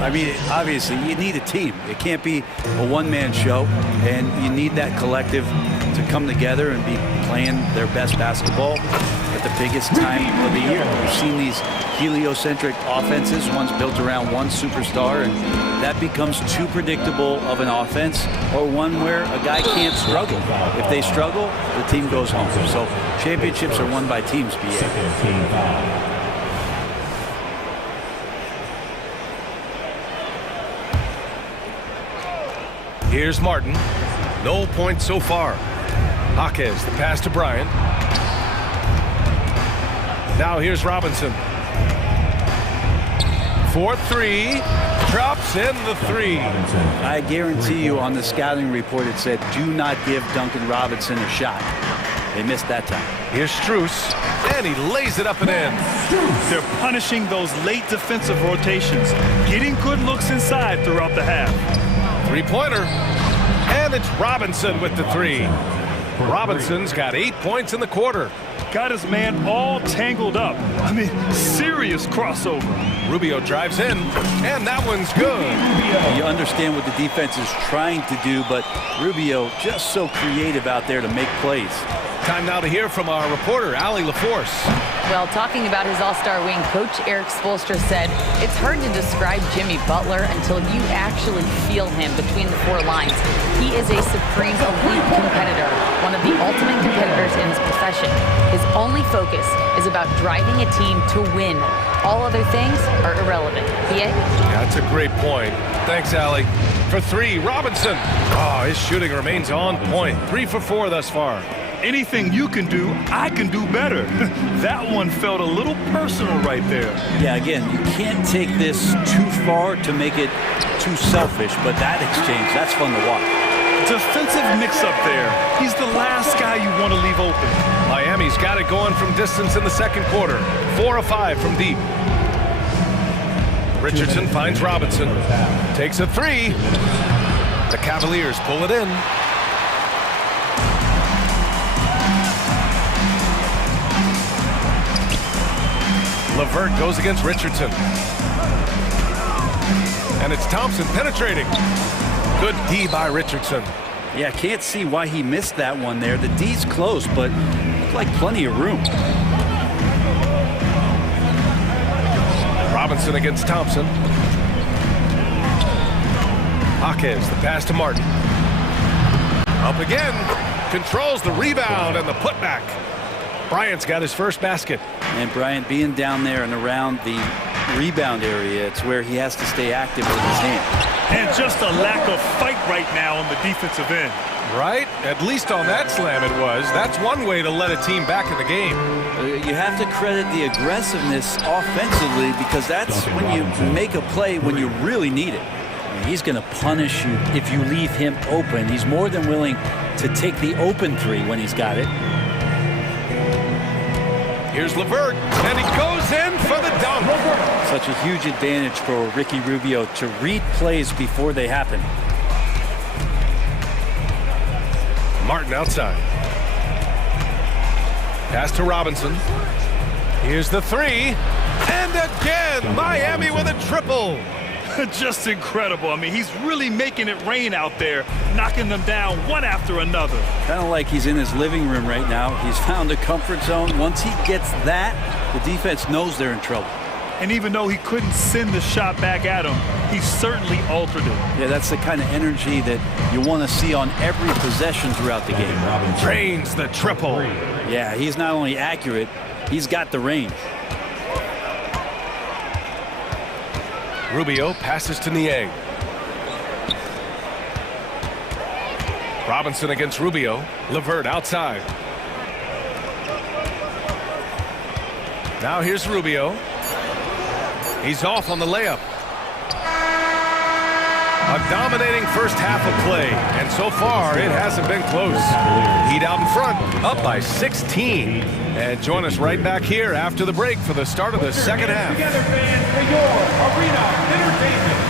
I mean, obviously, you need a team. It can't be a one-man show, and you need that collective to come together and be playing their best basketball at the biggest time of the year. We've seen these heliocentric offenses, one's built around one superstar, and that becomes too predictable of an offense, or one where a guy can't struggle. If they struggle, the team goes home. So championships are won by teams, BA. Here's Martin. No points so far. Jaquez, the pass to Bryant. Now here's Robinson. 4-3. Drops in the 3. I guarantee you on the scouting report it said, do not give Duncan Robinson a shot. They missed that time. Here's Strus, and he lays it up and in. They're punishing those late defensive rotations, getting good looks inside throughout the half. Three-pointer, and it's Robinson with the 3. Robinson's got 8 points in the quarter. Got his man all tangled up. I mean, serious crossover. Rubio drives in, and that one's good. You understand what the defense is trying to do, but Rubio just so creative out there to make plays. Time now to hear from our reporter, Allie LaForce. Well, talking about his all-star wing, Coach Eric Spoelstra said, it's hard to describe Jimmy Butler until you actually feel him between the 4 lines. He is a supreme elite competitor, one of the ultimate competitors in his profession. His only focus is about driving a team to win. All other things are irrelevant. Yeah, that's a great point. Thanks, Allie. For 3, Robinson. Oh, his shooting remains on point. 3 for 4 thus far. Anything you can do, I can do better. That one felt a little personal right there. Yeah, again, you can't take this too far to make it too selfish, but that exchange, that's fun to watch. Defensive mix-up there. He's the last guy you want to leave open. Miami's got it going from distance in the second quarter. 4 of 5 from deep. Richardson finds Robinson. Takes a three. The Cavaliers pull it in. LeVert goes against Richardson. And it's Thompson penetrating. Good D by Richardson. Yeah, can't see why he missed that one there. The D's close, but looked like plenty of room. Robinson against Thompson. Jaquez, the pass to Martin. Up again. Controls the rebound and the putback. Bryant's got his first basket. And Bryant being down there and around the rebound area, it's where he has to stay active with his hand. And just a lack of fight right now on the defensive end. Right? At least on that slam it was. That's one way to let a team back in the game. You have to credit the aggressiveness offensively, because that's when you make a play when you really need it. He's going to punish you if you leave him open. He's more than willing to take the open three when he's got it. Here's LeVert, and he goes in for the dunk. Such a huge advantage for Ricky Rubio to read plays before they happen. Martin outside. Pass to Robinson. Here's the three. And again, Miami with a triple. Just incredible. I mean, he's really making it rain out there, knocking them down one after another. Kind of like he's in his living room right now. He's found a comfort zone. Once he gets that, the defense knows they're in trouble. And even though he couldn't send the shot back at him, he certainly altered it. Yeah, that's the kind of energy that you want to see on every possession throughout the game. Drains the triple. Yeah, he's not only accurate, he's got the range. Rubio passes to Niang. Robinson against Rubio. LeVert outside. Now here's Rubio. He's off on the layup. A dominating first half of play, and so far it hasn't been close. Heat out in front, up by 16. And join us right back here after the break for the start of the second half. Together, fans, for your arena entertainment.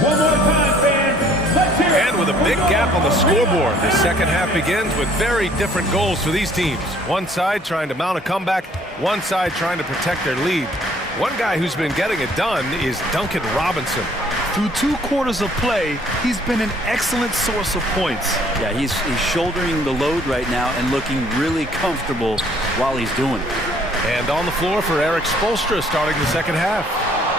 One more time, fans. Let's hear it. And with a big gap on the scoreboard, the second half begins with very different goals for these teams. One side trying to mount a comeback, one side trying to protect their lead. One guy who's been getting it done is Duncan Robinson. Through 2 quarters of play, he's been an excellent source of points. Yeah, he's shouldering the load right now and looking really comfortable while he's doing it. And on the floor for Eric Spoelstra starting the second half.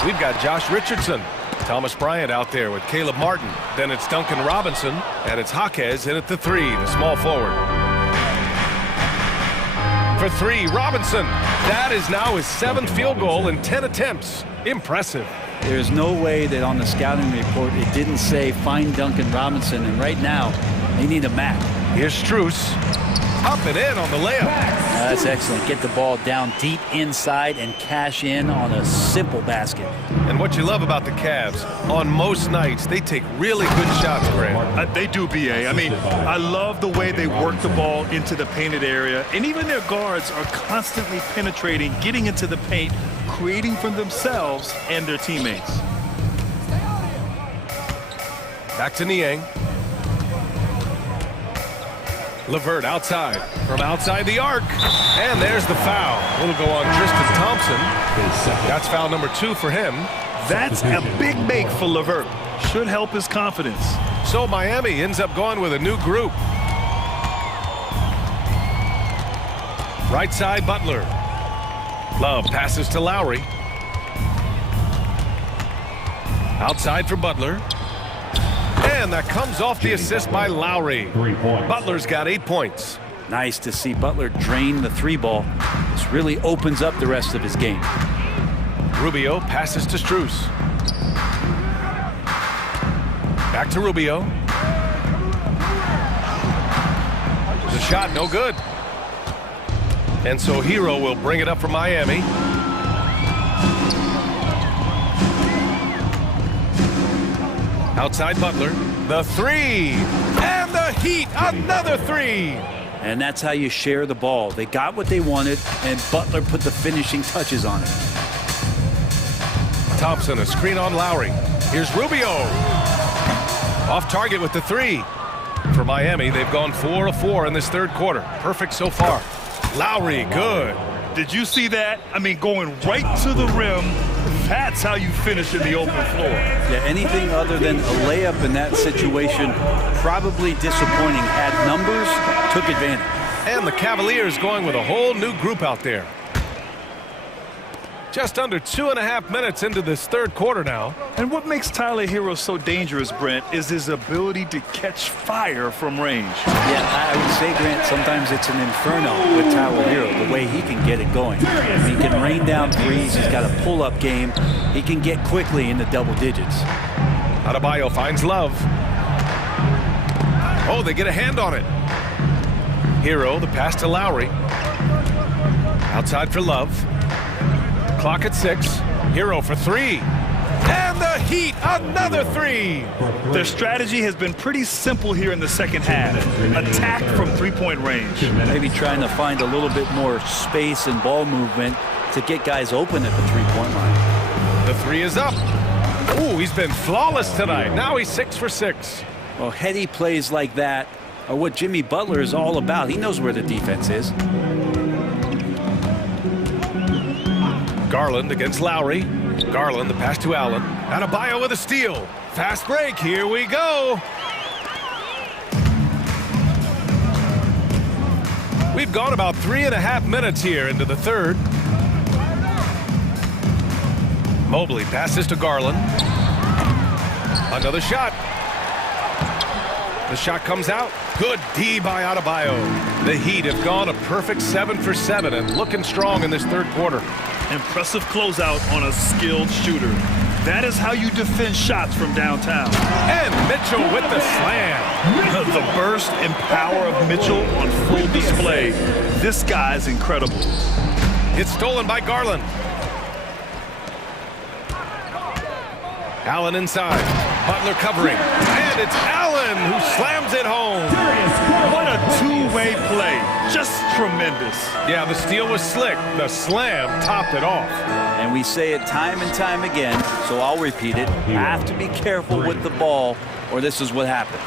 We've got Josh Richardson. Thomas Bryant out there with Caleb Martin. Then it's Duncan Robinson, and it's Jaquez in at the three, the small forward. For three, Robinson. That is now his 7th field goal in 10 attempts. Impressive. There's no way that on the scouting report it didn't say find Duncan Robinson, and right now they need a map. Here's Strus. Up and in on the layup. That's excellent. Get the ball down deep inside and cash in on a simple basket. And what you love about the Cavs, on most nights, they take really good shots, Grant. They do, B.A. I mean, I love the way they work the ball into the painted area. And even their guards are constantly penetrating, getting into the paint, creating for themselves and their teammates. Back to Niang. LeVert outside, from outside the arc, and there's the foul. It'll go on Tristan Thompson. That's foul number 2 for him. That's a big make for LeVert. Should help his confidence. So Miami ends up going with a new group. Right side, Butler. Love passes to Lowry. Outside for Butler. And that comes off the assist by Lowry. Butler's got 8 points. Nice to see Butler drain the three ball. This really opens up the rest of his game. Rubio passes to Strus. Back to Rubio. The shot, no good. And so Hero will bring it up for Miami. Outside Butler. The three. And the Heat, another three. And that's how you share the ball. They got what they wanted, and Butler put the finishing touches on it. Thompson, a screen on Lowry. Here's Rubio. Off target with the three. For Miami, they've gone 4 of 4 in this third quarter. Perfect so far. Lowry, good. Did you see that? I mean, going right to the rim. That's how you finish in the open floor. Yeah, anything other than a layup in that situation, probably disappointing. Had numbers, took advantage. And the Cavaliers going with a whole new group out there. Just under 2.5 minutes into this third quarter now. And what makes Tyler Hero so dangerous, Brent, is his ability to catch fire from range. Yeah, I would say, Grant, sometimes it's an inferno with Tyler Hero, the way he can get it going. He can rain down threes. He's got a pull-up game. He can get quickly into double digits. Adebayo finds Love. Oh, they get a hand on it. Hero, the pass to Lowry. Outside for Love. Clock at 6. Hero for three. And the Heat, another three. Their strategy has been pretty simple here in the second half. Attack from three-point range. Maybe trying to find a little bit more space and ball movement to get guys open at the three-point line. The three is up. Ooh, he's been flawless tonight. Now he's 6 for 6. Well, heady plays like that are what Jimmy Butler is all about. He knows where the defense is. Garland against Lowry. Garland, the pass to Allen. Adebayo with a steal. Fast break. Here we go. We've gone about 3.5 minutes here into the third. Mobley passes to Garland. Another shot. The shot comes out. Good D by Adebayo. The Heat have gone a perfect 7 for 7 and looking strong in this third quarter. Impressive closeout on a skilled shooter. That is how you defend shots from downtown. And Mitchell with the slam. The burst and power of Mitchell on full display. This guy's incredible. It's stolen by Garland. Allen inside. Butler covering. And it's Allen who slams it home. What a two-way play. Just tremendous. Yeah, the steal was slick. The slam topped it off. And we say it time and time again, so I'll repeat it. Have to be careful with the ball, or this is what happens.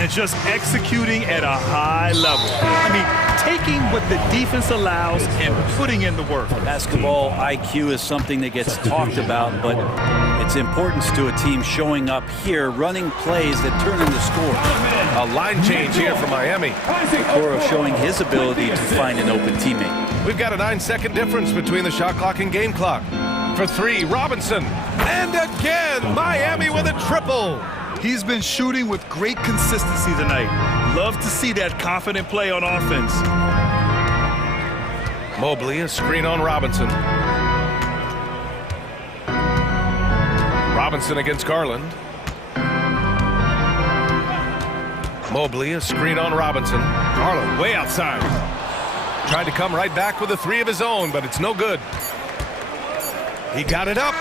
And just executing at a high level. I mean, taking what the defense allows and putting in the work. Basketball IQ is something that gets talked about, but its importance to a team showing up here, running plays that turn into scores. A line change here for Miami. Okoro showing his ability to find an open teammate. We've got a 9-second difference between the shot clock and game clock. For three, Robinson. And again, Miami with a triple. He's been shooting with great consistency tonight. Love to see that confident play on offense. Mobley, a screen on Robinson. Robinson against Garland. Mobley, a screen on Robinson. Garland way outside. Tried to come right back with a three of his own, but it's no good. He got it up.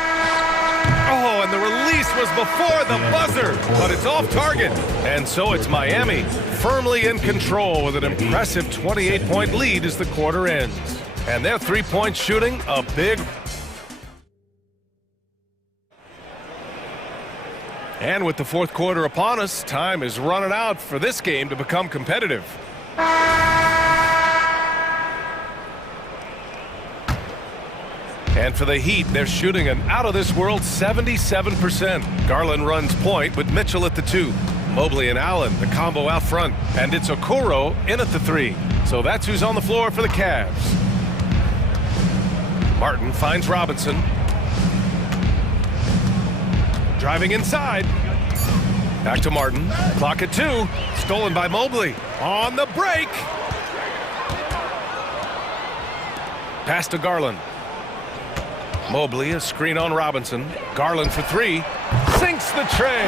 Oh, and the release was before the buzzer, but it's off target. And so it's Miami firmly in control with an impressive 28-point lead as the quarter ends. And their three-point shooting, a big... And with the fourth quarter upon us, time is running out for this game to become competitive. And for the Heat, they're shooting an out-of-this-world 77%. Garland runs point with Mitchell at the 2. Mobley and Allen, the combo out front. And it's Okoro in at the 3. So that's who's on the floor for the Cavs. Martin finds Robinson. Driving inside. Back to Martin. Clock at 2. Stolen by Mobley. On the break. Pass to Garland. Mobley, a screen on Robinson. Garland for three. Sinks the tray.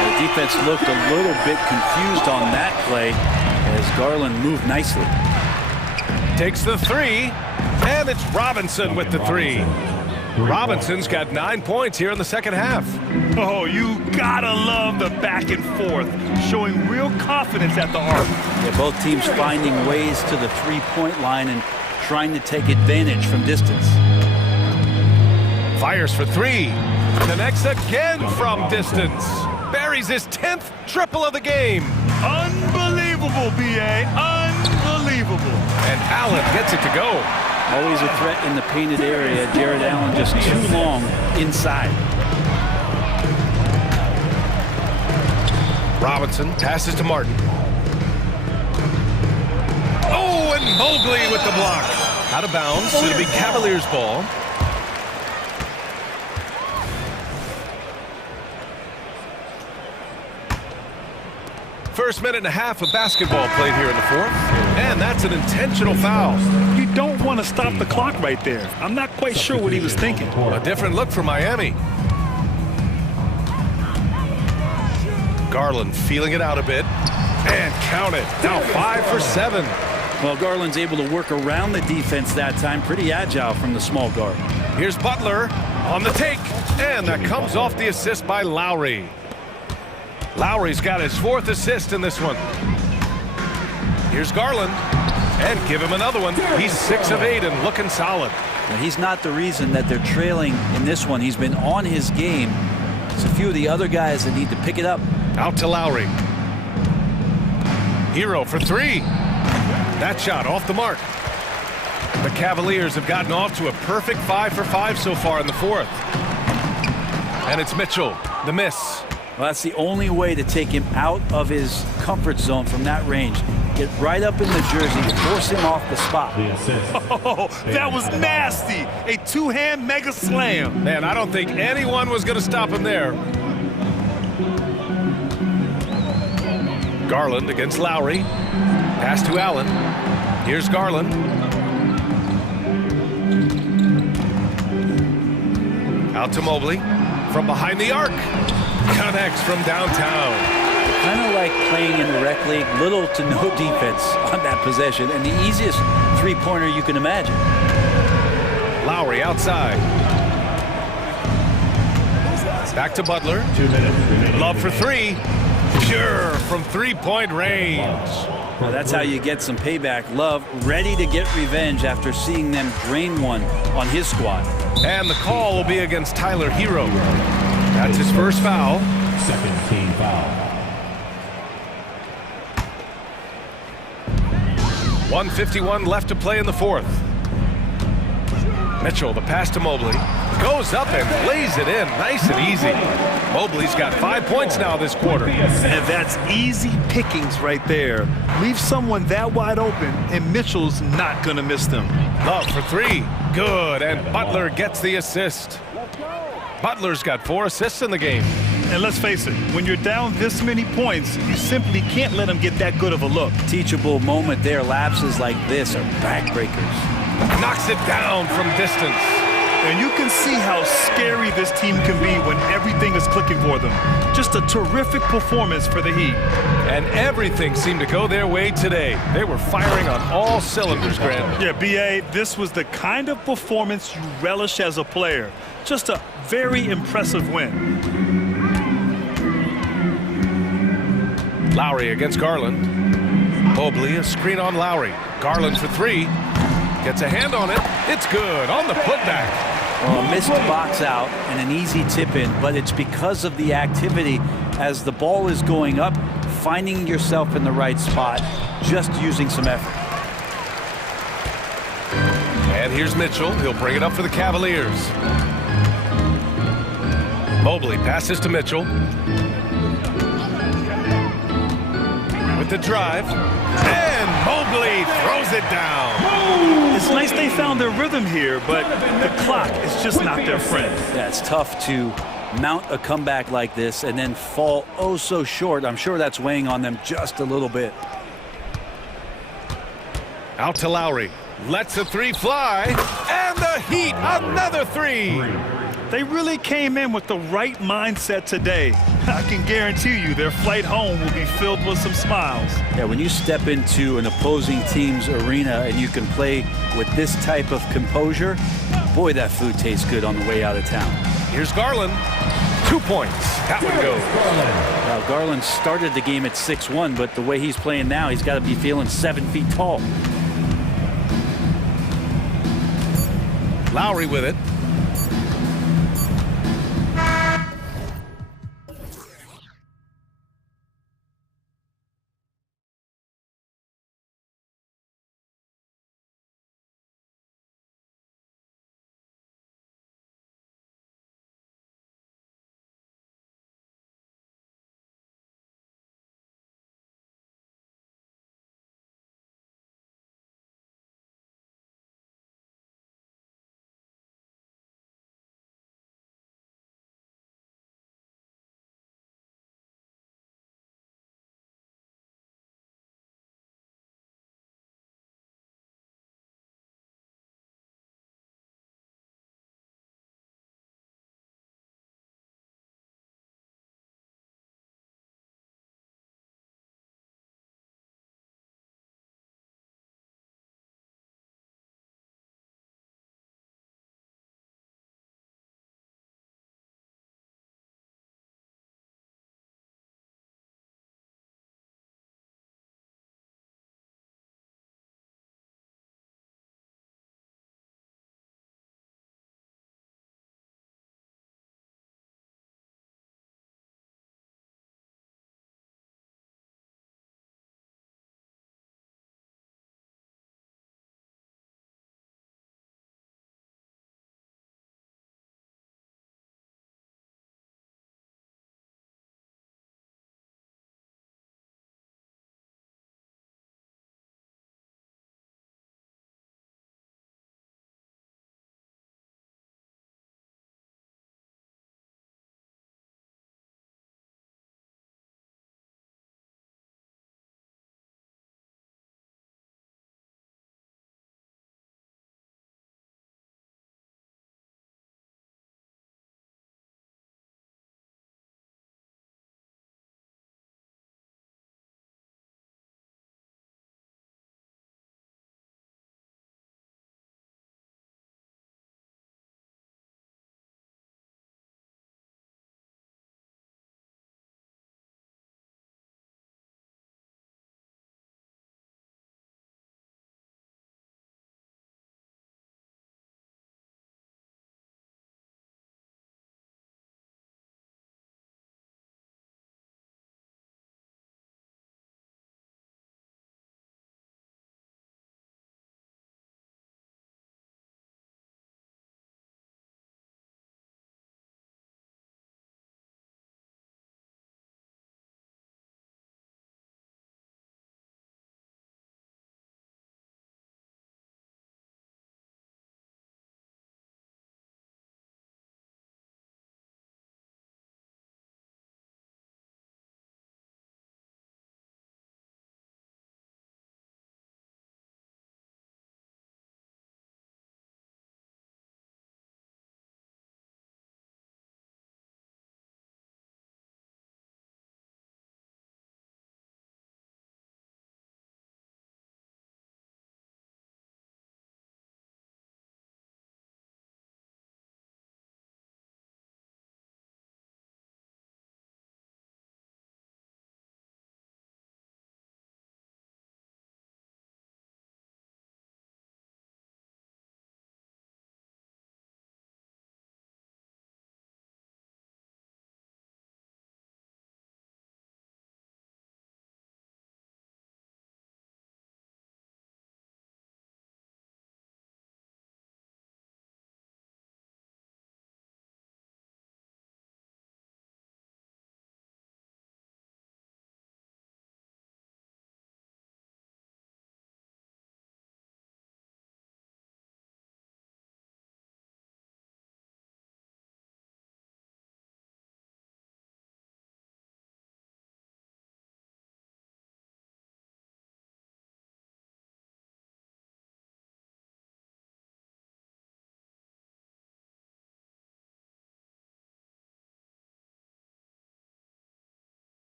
The defense looked a little bit confused on that play as Garland moved nicely. Takes the three, and it's Robinson with the three. Robinson's got 9 points here in the second half. Oh, you gotta love the back and forth, showing real confidence at the arc. Yeah, both teams finding ways to the three-point line and trying to take advantage from distance. Fires for three. Connects again from distance. Buries his 10th triple of the game. Unbelievable, B.A. Unbelievable. And Allen gets it to go. Always a threat in the painted area. Jared Allen just too long inside. Robinson passes to Martin. Oh, and Mobley with the block. Out of bounds. It'll be Cavaliers ball. First minute and a half of basketball played here in the fourth. And that's an intentional foul. You don't want to stop the clock right there. I'm not quite sure what he was thinking. A different look for Miami. Garland feeling it out a bit. And count it. Now 5 for 7. Well, Garland's able to work around the defense that time. Pretty agile from the small guard. Here's Butler on the take. And that comes off the assist by Lowry. Lowry's got his 4th assist in this one. Here's Garland. And give him another one. He's 6 of 8 and looking solid. Well, he's not the reason that they're trailing in this one. He's been on his game. There's a few of the other guys that need to pick it up. Out to Lowry. Hero for three. That shot off the mark. The Cavaliers have gotten off to a perfect 5 for 5 so far in the fourth. And it's Mitchell, the miss. Well, that's the only way to take him out of his comfort zone from that range. Get right up in the jersey, force him off the spot. Oh, that was nasty. A two-hand mega slam. Man, I don't think anyone was going to stop him there. Garland against Lowry. Pass to Allen. Here's Garland. Out to Mobley. From behind the arc. Connects from downtown. Kind of like playing in the rec league. Little to no defense on that possession. And the easiest three-pointer you can imagine. Lowry outside. Back to Butler. 2 minutes. Love for three. Pure from three-point range. Well, that's how you get some payback. Love ready to get revenge after seeing them drain one on his squad. And the call will be against Tyler Hero. That's his first foul. Second team foul. 1:51 left to play in the fourth. Mitchell, the pass to Mobley. Goes up and lays it in. Nice and easy. Mobley's got 5 points now this quarter. And that's easy pickings right there. Leave someone that wide open, and Mitchell's not going to miss them. Love for three. Good. And Butler gets the assist. Butler's got 4 assists in the game. And let's face it, when you're down this many points, you simply can't let them get that good of a look. Teachable moment there. Lapses like this are backbreakers. Knocks it down from distance. And you can see how scary this team can be when everything is clicking for them. Just a terrific performance for the Heat. And everything seemed to go their way today. They were firing on all cylinders, Grant. Yeah, B.A., this was the kind of performance you relish as a player. Just a very impressive win. Lowry against Garland. Mobley, a screen on Lowry. Garland for three. Gets a hand on it. It's good on the putback. Well, a missed box out and an easy tip in, but it's because of the activity as the ball is going up, finding yourself in the right spot, just using some effort. And here's Mitchell. He'll bring it up for the Cavaliers. Mobley passes to Mitchell. With the drive. And Mobley throws it down. It's nice they found their rhythm here, but the clock is just not their friend. Yeah, it's tough to mount a comeback like this and then fall oh so short. I'm sure that's weighing on them just a little bit. Out to Lowry. Lets a three fly. And the Heat, another three. They really came in with the right mindset today. I can guarantee you their flight home will be filled with some smiles. Yeah, when you step into an opposing team's arena and you can play with this type of composure, boy, that food tastes good on the way out of town. Here's Garland. 2 points. That one goes. Now, Garland started the game at 6'1", but the way he's playing now, he's got to be feeling 7 feet tall. Lowry with it.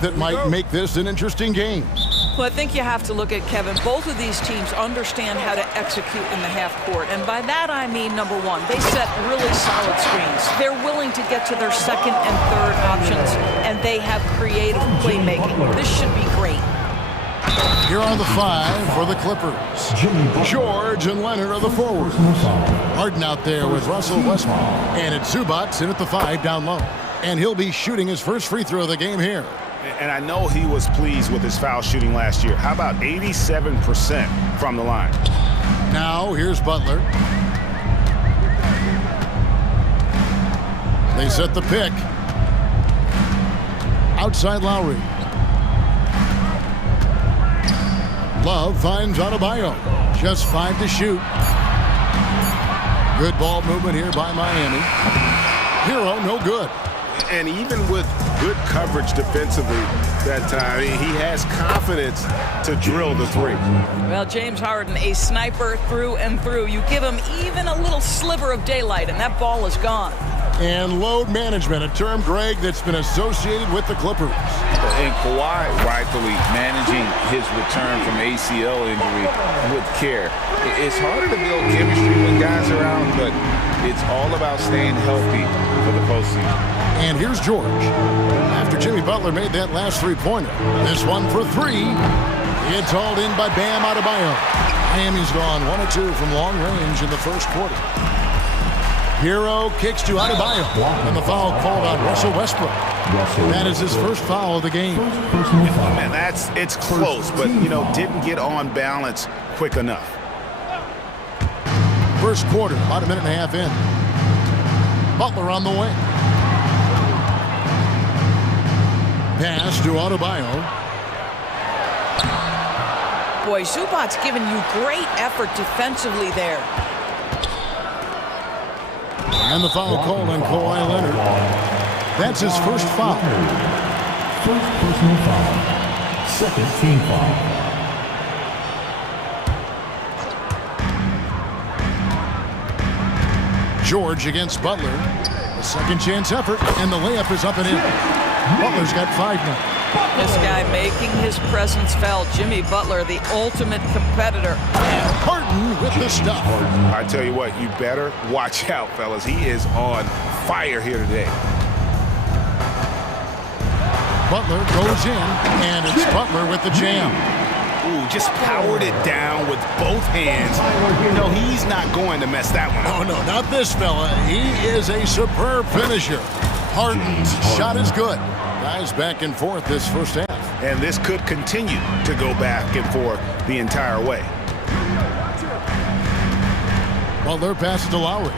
that might make this an interesting game. Well, I think you have to look at, Kevin, both of these teams understand how to execute in the half court. And by that, I mean, number one, they set really solid screens. They're willing to get to their second and third options, and they have creative playmaking. This should be great. Here are the 5 for the Clippers. George and Leonard are the forwards. Harden out there with Russell Westbrook. And it's Zubac in at the 5 down low. And he'll be shooting his first free throw of the game here. And I know he was pleased with his foul shooting last year. How about 87% from the line? Now here's Butler. They set the pick. Outside Lowry. Love finds Adebayo. Just 5 to shoot. Good ball movement here by Miami. Hero, no good. And even with good coverage defensively that time, he has confidence to drill the 3. Well, James Harden, a sniper through and through. You give him even a little sliver of daylight, and that ball is gone. And load management, a term, Greg, that's been associated with the Clippers. And Kawhi rightfully managing his return from ACL injury with care. It's harder to build chemistry when guys are out, but it's all about staying healthy for the postseason. And here's George. After Jimmy Butler made that last 3-pointer, this one for 3. It's hauled in by Bam Adebayo. Miami's gone 1 of 2 from long range in the first quarter. Hero kicks to Adebayo, and the foul called on Russell Westbrook. That is his first foul of the game. And it's close, but, didn't get on balance quick enough. First quarter, about a minute and a half in. Butler on the wing. Pass to Adebayo. Boy, Zubac's giving you great effort defensively there. And the foul called on Kawhi Leonard. That's his first foul. First personal foul. Second team foul. George against Butler. A second chance effort, and the layup is up and in. Butler's got 5 now. This guy making his presence felt. Jimmy Butler, the ultimate competitor. And Harden with the stuff. I tell you what, you better watch out, fellas. He is on fire here today. Butler goes in, and it's Butler with the jam. Ooh, just powered it down with both hands. He's not going to mess that one up. Oh, no, not this fella. He is a superb finisher. Harden's shot is good. Guys back and forth this first half. And this could continue to go back and forth the entire way. Butler passes to Lowry.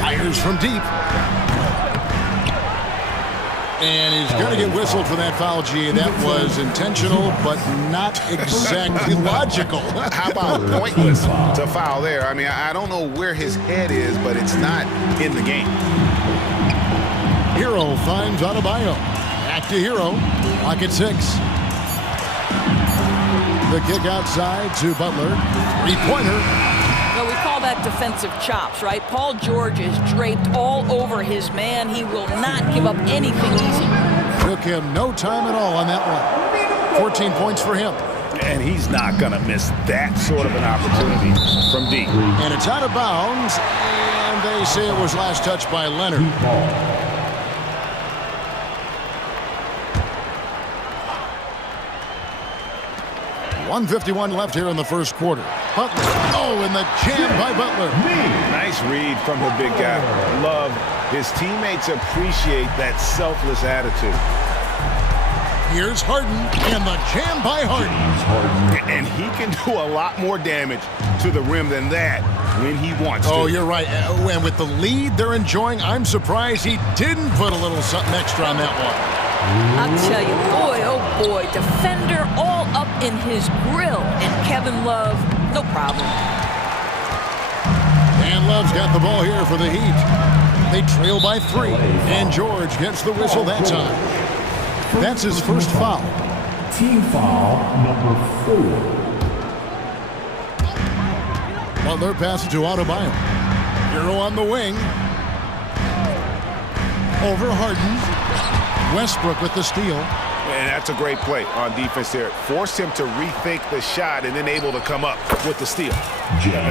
Fires from deep. And he's going to get whistled for that foul, G. That was intentional, but not exactly logical. How about pointless to foul there? I mean, I don't know where his head is, but it's not in the game. Hero finds Adebayo. Back to Hero. Clock at 6. The kick outside to Butler. 3-pointer. Well, we call that defensive chops, right? Paul George is draped all over his man. He will not give up anything easy. Took him no time at all on that one. 14 points for him. And he's not going to miss that sort of an opportunity from deep. And it's out of bounds, and they say it was last touched by Leonard. 1:51 left here in the first quarter. Butler. Oh, and the jam by Butler. Nice read from the big guy. Love. His teammates appreciate that selfless attitude. Here's Harden, and the jam by Harden. And he can do a lot more damage to the rim than that when he wants to. Oh, you're right. And with the lead they're enjoying, I'm surprised he didn't put a little something extra on that one. I'll tell you, boy, oh boy, defender all up in his grill. And Kevin Love, no problem. And Love's got the ball here for the Heat. They trail by 3, and George gets the whistle that time. That's his first foul. Team foul number 4. Butler passes to Adebayo. Hero on the wing. Over Harden. Westbrook with the steal. And that's a great play on defense there. Force him to rethink the shot and then able to come up with the steal.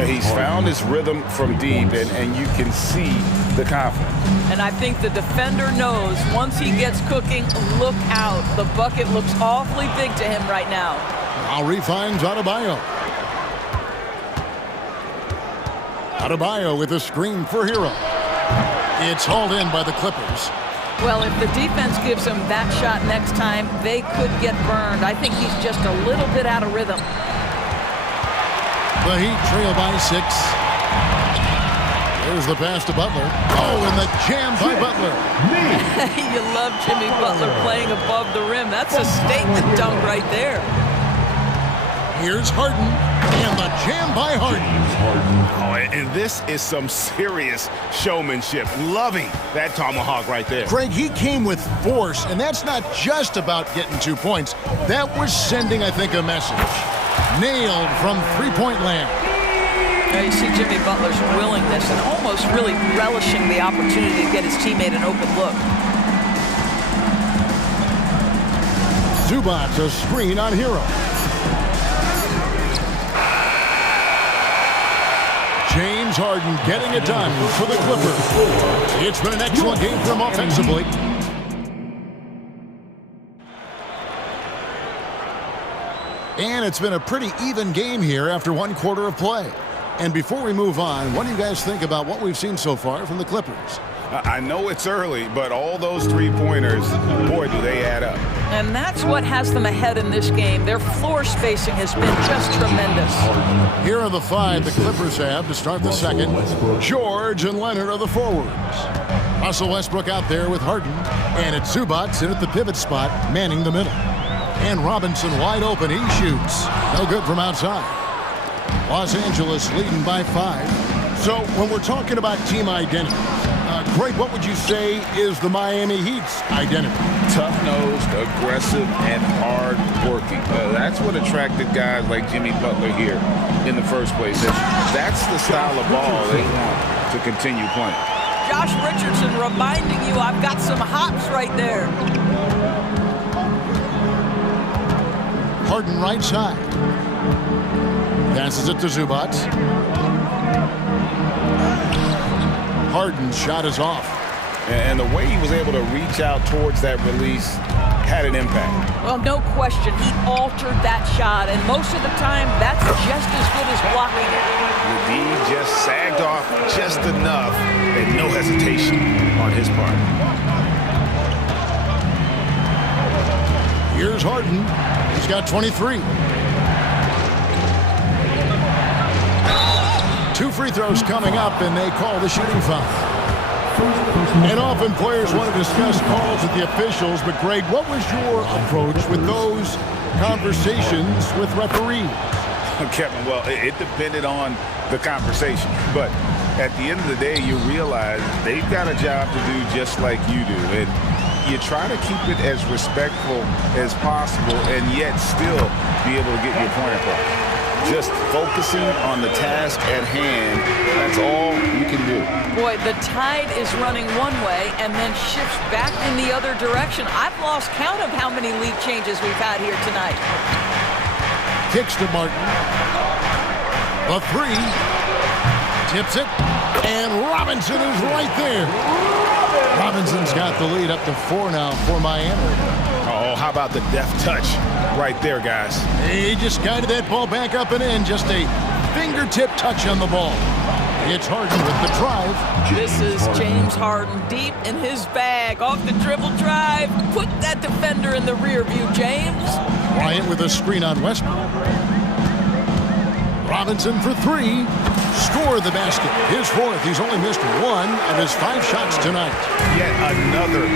He's found his rhythm from deep, and you can see the confidence. And I think the defender knows once he gets cooking, look out. The bucket looks awfully big to him right now. Lowry finds Adebayo. Adebayo with a screen for Hero. It's hauled in by the Clippers. Well, if the defense gives him that shot next time, they could get burned. I think he's just a little bit out of rhythm. The Heat trail by 6. There's the pass to Butler. Oh, and the jam by Butler. You love Jimmy Butler playing above the rim. That's a statement dunk right there. Here's Harden, and the jam by Harden. Oh, and this is some serious showmanship. Loving that tomahawk right there. Greg, he came with force, and that's not just about getting 2 points. That was sending, I think, a message. Nailed from three-point land. Now you see Jimmy Butler's willingness and almost really relishing the opportunity to get his teammate an open look. Zubac, a screen on Hero. James Harden getting it done for the Clippers. It's been an excellent game for him offensively. And it's been a pretty even game here after 1 quarter of play. And before we move on, what do you guys think about what we've seen so far from the Clippers? I know it's early, but all those three-pointers, boy, do they add up. And that's what has them ahead in this game. Their floor spacing has been just tremendous. Here are the 5 the Clippers have to start the second. George and Leonard are the forwards. Russell Westbrook out there with Harden. And it's Zubac in at the pivot spot, manning the middle. And Robinson wide open. He shoots. No good from outside. Los Angeles leading by 5. So when we're talking about team identity, Greg, what would you say is the Miami Heat's identity? Tough-nosed, aggressive, and hard-working. That's what attracted guys like Jimmy Butler here in the first place. That's the style of ball they want to continue playing. Josh Richardson reminding you I've got some hops right there. Harden right side. Passes it to Zubac. Harden's shot is off. And the way he was able to reach out towards that release had an impact. Well, no question. He altered that shot, and most of the time, that's just as good as blocking it. The D just sagged off just enough, and no hesitation on his part. Here's Harden. He's got 23. 2 free throws coming up, and they call the shooting foul. And often players want to discuss calls with the officials, but Greg, what was your approach with those conversations with referees? Kevin, well, it depended on the conversation, but at the end of the day, you realize they've got a job to do just like you do, and you try to keep it as respectful as possible and yet still be able to get your point across. Just focusing on the task at hand, that's all you can do. Boy, the tide is running one way and then shifts back in the other direction. I've lost count of how many lead changes we've had here tonight. Kicks to Martin. A 3. Tips it. And Robinson is right there. Robinson's got the lead up to 4 now for Miami. Oh, how about the deft touch right there, guys? He just guided that ball back up and in. Just a fingertip touch on the ball. It's Harden with the drive. This is James Harden deep in his bag. Off the dribble drive. Put that defender in the rear view, James. Bryant with a screen on Westbrook. Robinson for 3. Score the basket. His 4th. He's only missed 1 of his 5 shots tonight. Yet another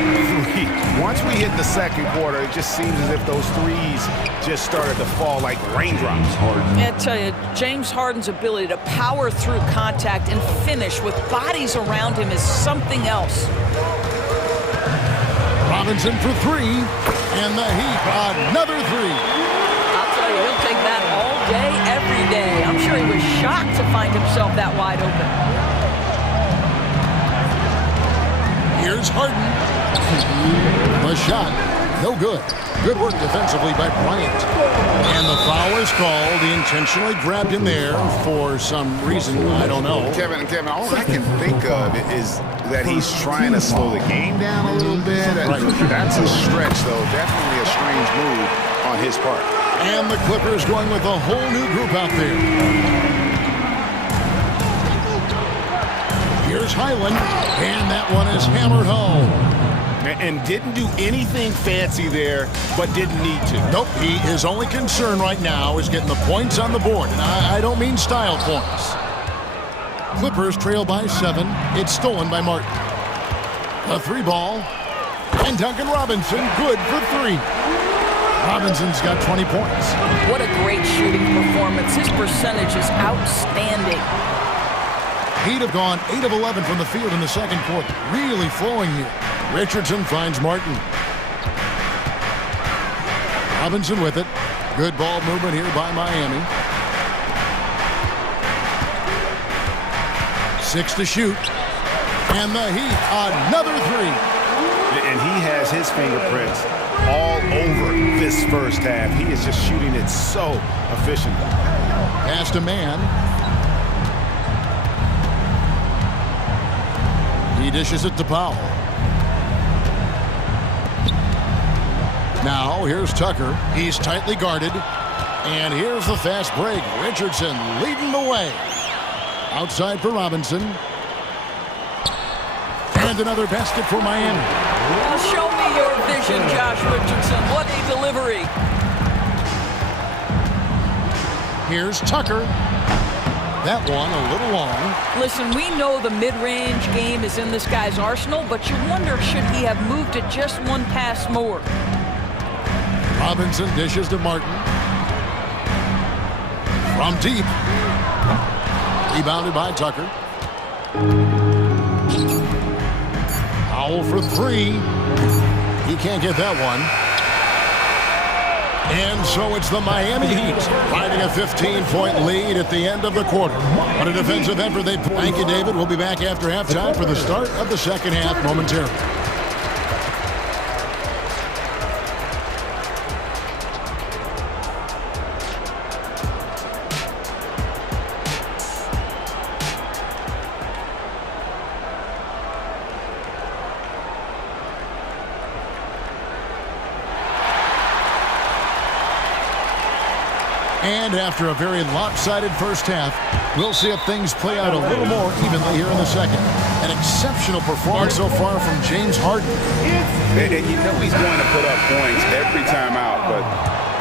3. Once we hit the second quarter, it just seems as if those threes just started to fall like raindrops. I tell you, James Harden's ability to power through contact and finish with bodies around him is something else. Robinson for 3. And the Heat, another 3. He'll take that all day, every day. I'm sure he was shocked to find himself that wide open. Here's Harden. The shot, no good. Good work defensively by Bryant. And the foul is called. He intentionally grabbed him there for some reason, I don't know. Kevin, all I can think of is that he's trying to slow the game down a little bit. That's a stretch, though. Definitely a strange move on his part. And the Clippers going with a whole new group out there. Here's Highland, and that one is hammered home. And didn't do anything fancy there, but didn't need to. Nope, his only concern right now is getting the points on the board. And I don't mean style points. Clippers trail by 7. It's stolen by Martin. A 3-ball. And Duncan Robinson, good for 3. Robinson's got 20 points. What a great shooting performance. His percentage is outstanding. He'd have gone 8 of 11 from the field in the second quarter. Really flowing here. Richardson finds Martin. Robinson with it. Good ball movement here by Miami. 6 to shoot. And the Heat, another 3. And he has his fingerprints all over this first half. He is just shooting it so efficiently. Pass to man. He dishes it to Powell. Now, here's Tucker. He's tightly guarded. And here's the fast break. Richardson leading the way. Outside for Robinson. And another basket for Miami. Well, show me your vision, Josh Richardson. What a delivery. Here's Tucker. That one a little long. Listen, we know the mid-range game is in this guy's arsenal, but you wonder, should he have moved it just one pass more? Robinson dishes to Martin. From deep. Rebounded by Tucker. Powell for 3. He can't get that one. And so it's the Miami Heat finding a 15-point lead at the end of the quarter. What a defensive effort they put. Thank you, David. We'll be back after halftime for the start of the second half momentarily. And after a very lopsided first half, we'll see if things play out a little more evenly here in the second. An exceptional performance so far from James Harden. And you know he's going to put up points every time out, but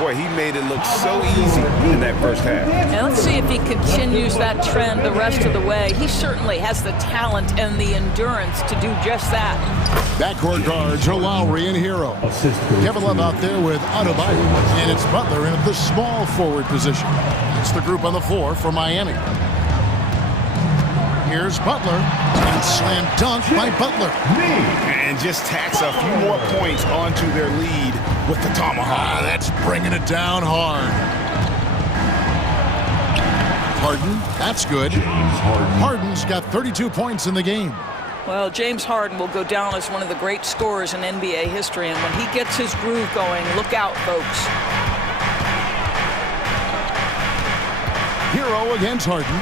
boy, he made it look so easy in that first half. And let's see if he continues that trend the rest of the way. He certainly has the talent and the endurance to do just that. Backcourt guards are Lowry and Hero. Kevin Love out there with Adebayo, and it's Butler in the small forward position. It's the group on the floor for Miami. Here's Butler, and slam dunk by Butler. And just tacks a few more points onto their lead with the tomahawk. That's bringing it down hard. Harden, that's good. Harden's got 32 points in the game. Well, James Harden will go down as one of the great scorers in NBA history, and when he gets his groove going, look out, folks. Hero against Harden.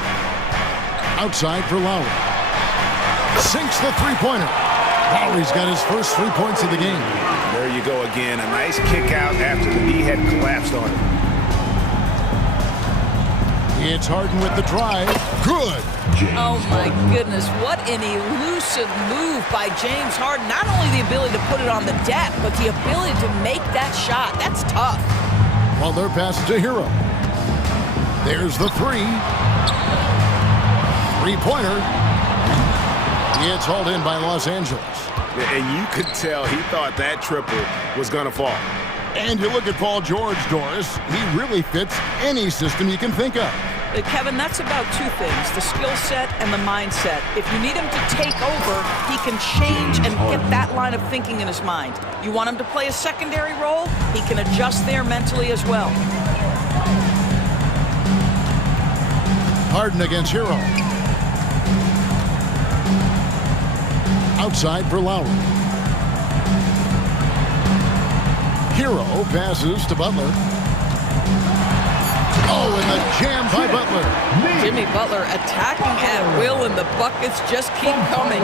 Outside for Lowry. Sinks the three-pointer. Lowry's got his first 3 points of the game. There you go again. A nice kick out after the knee had collapsed on him. It's Harden with the drive. Good. Oh, my goodness. What an elusive move by James Harden. Not only the ability to put it on the deck, but the ability to make that shot. That's tough. Well, their pass to Hero. There's the 3. Three-pointer. It's hauled in by Los Angeles. And you could tell he thought that triple was going to fall. And you look at Paul George, Doris. He really fits any system you can think of. Kevin, that's about 2 things, the skill set and the mindset. If you need him to take over, he can change and get that line of thinking in his mind. You want him to play a secondary role, he can adjust there mentally as well. Harden against Hero. Outside for Lowry. Hero passes to Butler. Oh, and the jam by Butler. Jimmy Butler attacking at will, and the buckets just keep coming.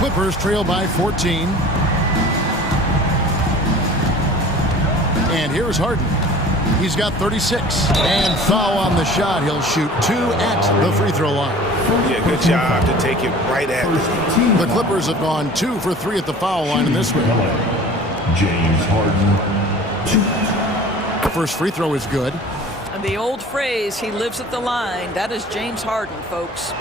Clippers trail by 14. And here's Harden. He's got 36. And foul on the shot. He'll shoot 2 at the free throw line. Yeah, good job to take it right at the Clippers have gone 2 for 3 at the foul line in this one. James Harden, 2. The first free throw is good. And the old phrase, he lives at the line, that is James Harden, folks.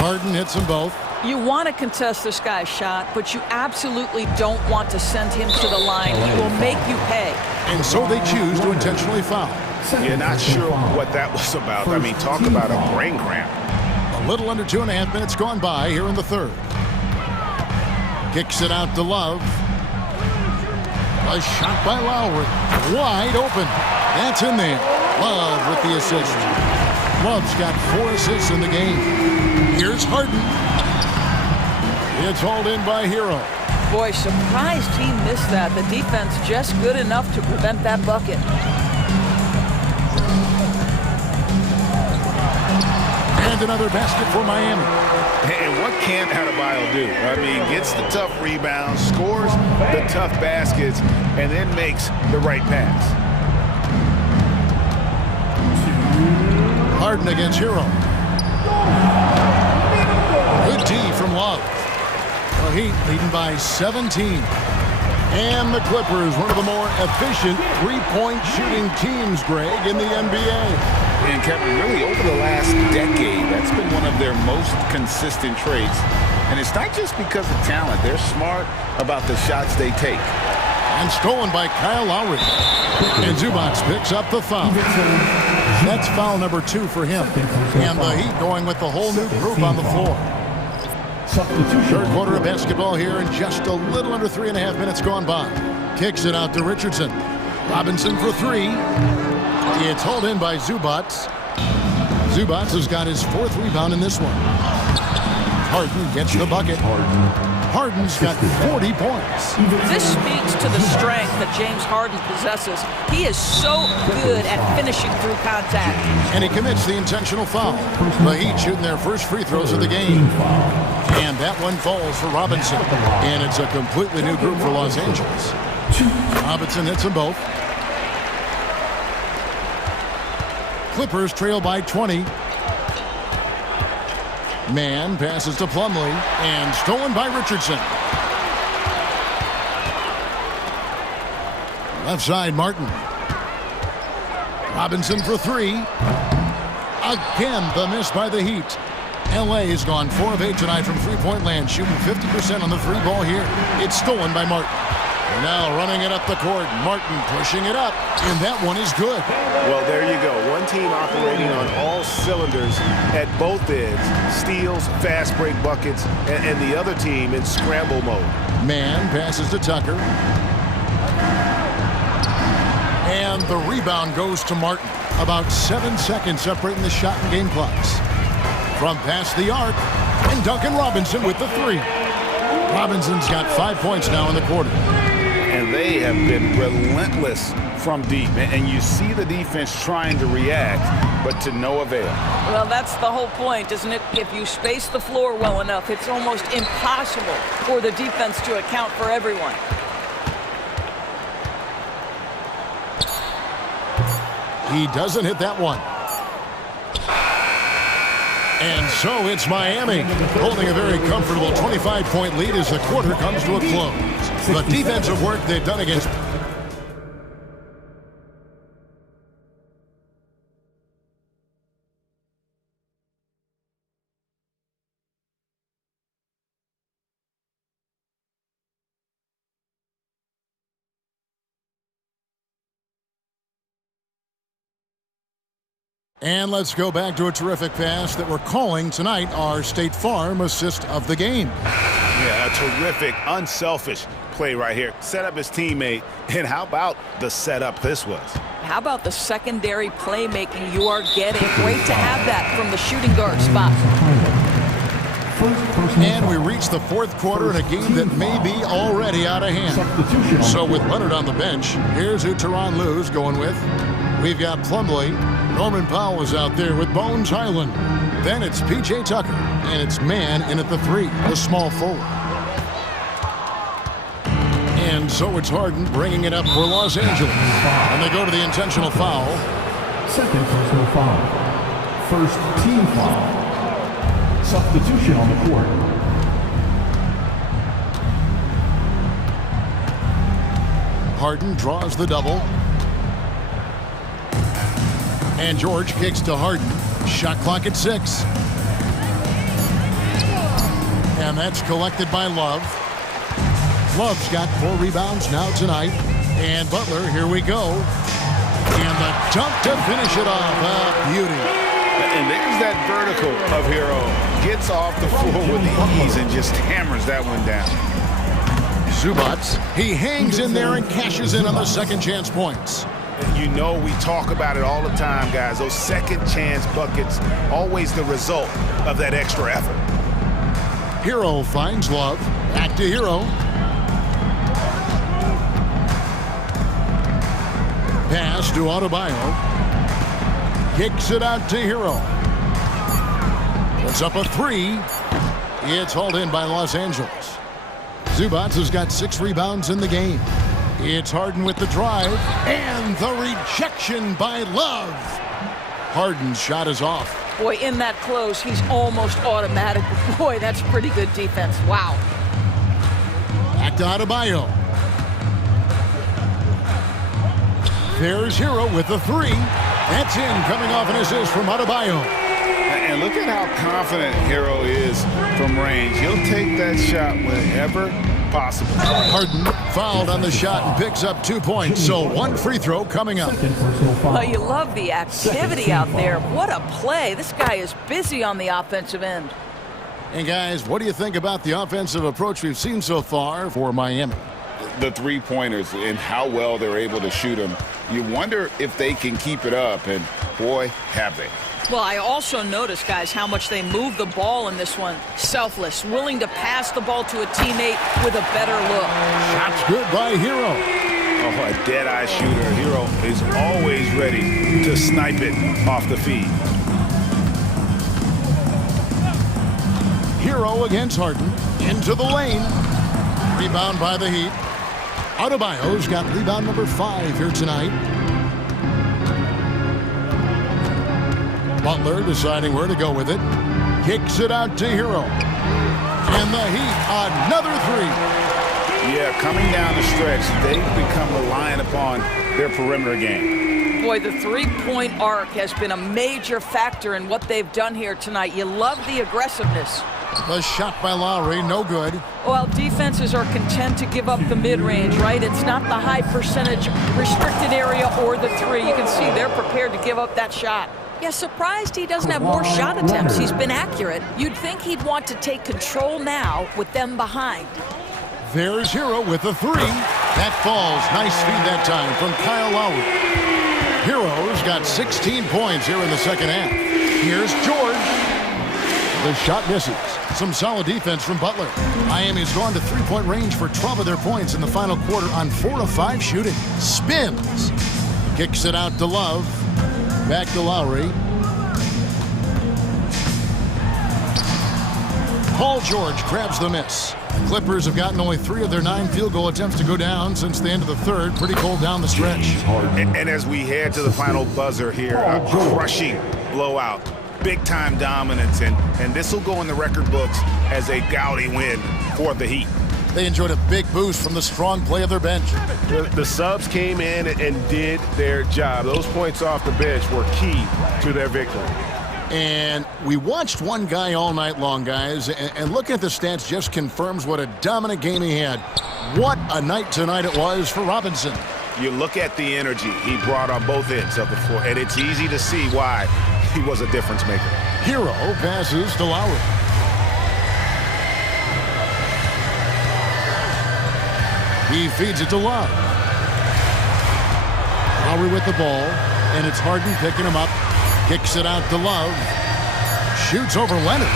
Harden hits them both. You want to contest this guy's shot, but you absolutely don't want to send him to the line. He will make you pay. And so they choose to intentionally foul. You're not sure what that was about. I mean, talk about a brain cramp. A little under 2.5 minutes gone by here in the third. Kicks it out to Love. A shot by Lowry. Wide open. That's in there. Love with the assist. Love's got 4 assists in the game. Here's Harden. It's hauled in by Hero. Boy, surprised he missed that. The defense just good enough to prevent that bucket. And another basket for Miami. And what can Adebayo do? I mean, gets the tough rebounds, scores the tough baskets, and then makes the right pass. Harden against Hero. Good D from Love. The Heat leading by 17. And the Clippers, one of the more efficient three-point shooting teams, Greg, in the NBA. And Kevin, really over the last decade, that's been one of their most consistent traits. And it's not just because of talent. They're smart about the shots they take. And stolen by Kyle Lowry. And Zubac picks up the foul. That's foul number 2 for him. And the Heat going with the whole new group on the floor. Third quarter of basketball here, and just a little under 3.5 minutes gone by. Kicks it out to Richardson. Robinson for 3. It's hauled in by Zubac. Zubac has got his 4th rebound in this one. Harden gets the bucket. Harden's got 40 points. This speaks to the strength that James Harden possesses. He is so good at finishing through contact. And he commits the intentional foul. The Heat shooting their first free throws of the game. And that one falls for Robinson. And it's a completely new group for Los Angeles. Robinson hits them both. Clippers trail by 20. Man passes to Plumlee, and stolen by Richardson. Left side, Martin. Robinson for 3. Again, the miss by the Heat. LA has gone 4 of 8 tonight from three-point land, shooting 50% on the 3 ball here. It's stolen by Martin. And now running it up the court. Martin pushing it up, and that one is good. Well, there you go. One team operating on all cylinders at both ends. Steals, fast break buckets, and the other team in scramble mode. Man passes to Tucker. And the rebound goes to Martin. About 7 seconds separating the shot and game clocks. From past the arc, and Duncan Robinson with the 3. Robinson's got 5 points now in the quarter. And they have been relentless from deep. And you see the defense trying to react, but to no avail. Well, that's the whole point, isn't it? If you space the floor well enough, it's almost impossible for the defense to account for everyone. He doesn't hit that one. And so it's Miami holding a very comfortable 25-point lead as the quarter comes to a close. The defensive work they've done against... And let's go back to a terrific pass that we're calling tonight our State Farm assist of the game. Yeah, a terrific, unselfish play right here. Set up his teammate, and how about the setup this was? How about the secondary playmaking you are getting? Great to have that from the shooting guard spot. And we reach the fourth quarter in a game that may be already out of hand. So with Leonard on the bench, here's who Tyronn Lue's going with. We've got Plumlee. Norman Powell is out there with Bones Highland. Then it's P.J. Tucker, and it's Mann in at the 3, the small forward. And so it's Harden bringing it up for Los Angeles. And they go to the intentional foul. Second personal foul. First team foul. Substitution on the court. Harden draws the double. And George kicks to Harden. Shot clock at 6. And that's collected by Love. Love's got 4 rebounds now tonight. And Butler, here we go. And the dunk to finish it off. A beauty. And there's that vertical of Hero. Gets off the floor with ease and just hammers that one down. Zubac, he hangs in there and cashes in on the second chance points. You know we talk about it all the time, guys. Those second chance buckets, always the result of that extra effort. Hero finds Love. Back to Hero. Pass to Adebayo. Kicks it out to Hero. Puts up a 3. It's hauled in by Los Angeles. Zubac has got 6 rebounds in the game. It's Harden with the drive, and the rejection by Love. Harden's shot is off. Boy, in that close, he's almost automatic. Boy, that's pretty good defense. Wow. Back to Adebayo. There's Hero with the 3. That's in, coming off an assist from Adebayo. And look at how confident Hero is from range. He'll take that shot whenever possible. Harden fouled on the shot and picks up 2 points, so 1 free throw coming up. Well, you love the activity out there. What a play. This guy is busy on the offensive end. And guys, what do you think about the offensive approach we've seen so far for Miami? The 3-pointers and how well they're able to shoot them. You wonder if they can keep it up, and boy, have they. Well, I also noticed, guys, how much they move the ball in this one. Selfless, willing to pass the ball to a teammate with a better look. Shots good by Hero. Oh, a dead-eye shooter. Hero is always ready to snipe it off the feed. Hero against Harden. Into the lane. Rebound by the Heat. Adebayo's got rebound number 5 here tonight. Butler deciding where to go with it. Kicks it out to Hero. And the Heat, another 3. Yeah, coming down the stretch, they've become reliant upon their perimeter game. Boy, the 3-point arc has been a major factor in what they've done here tonight. You love the aggressiveness. The shot by Lowry, no good. Well, defenses are content to give up the mid-range, right? It's not the high percentage restricted area or the 3. You can see they're prepared to give up that shot. Yeah, surprised he doesn't have more shot attempts. He's been accurate. You'd think he'd want to take control now with them behind. There's Hero with the 3. That falls. Nice feed that time from Kyle Lowry. Hero's got 16 points here in the second half. Here's George. The shot misses. Some solid defense from Butler. Miami's gone to 3-point range for 12 of their points in the final quarter on 4 of 5 shooting. Spins. Kicks it out to Love. Back to Lowry. Paul George grabs the miss. The Clippers have gotten only 3 of their 9 field goal attempts to go down since the end of the third. Pretty cold down the stretch. And as we head to the final buzzer here, a crushing blowout. Big-time dominance, and this will go in the record books as a gaudy win for the Heat. They enjoyed a big boost from the strong play of their bench. The subs came in and did their job. Those points off the bench were key to their victory. And we watched one guy all night long, guys, and looking at the stats just confirms what a dominant game he had. What a night tonight it was for Robinson. You look at the energy he brought on both ends of the floor, and it's easy to see why he was a difference maker. Hero passes to Lowry. He feeds it to Love. Lowry with the ball, and it's Harden picking him up. Kicks it out to Love. Shoots over Leonard.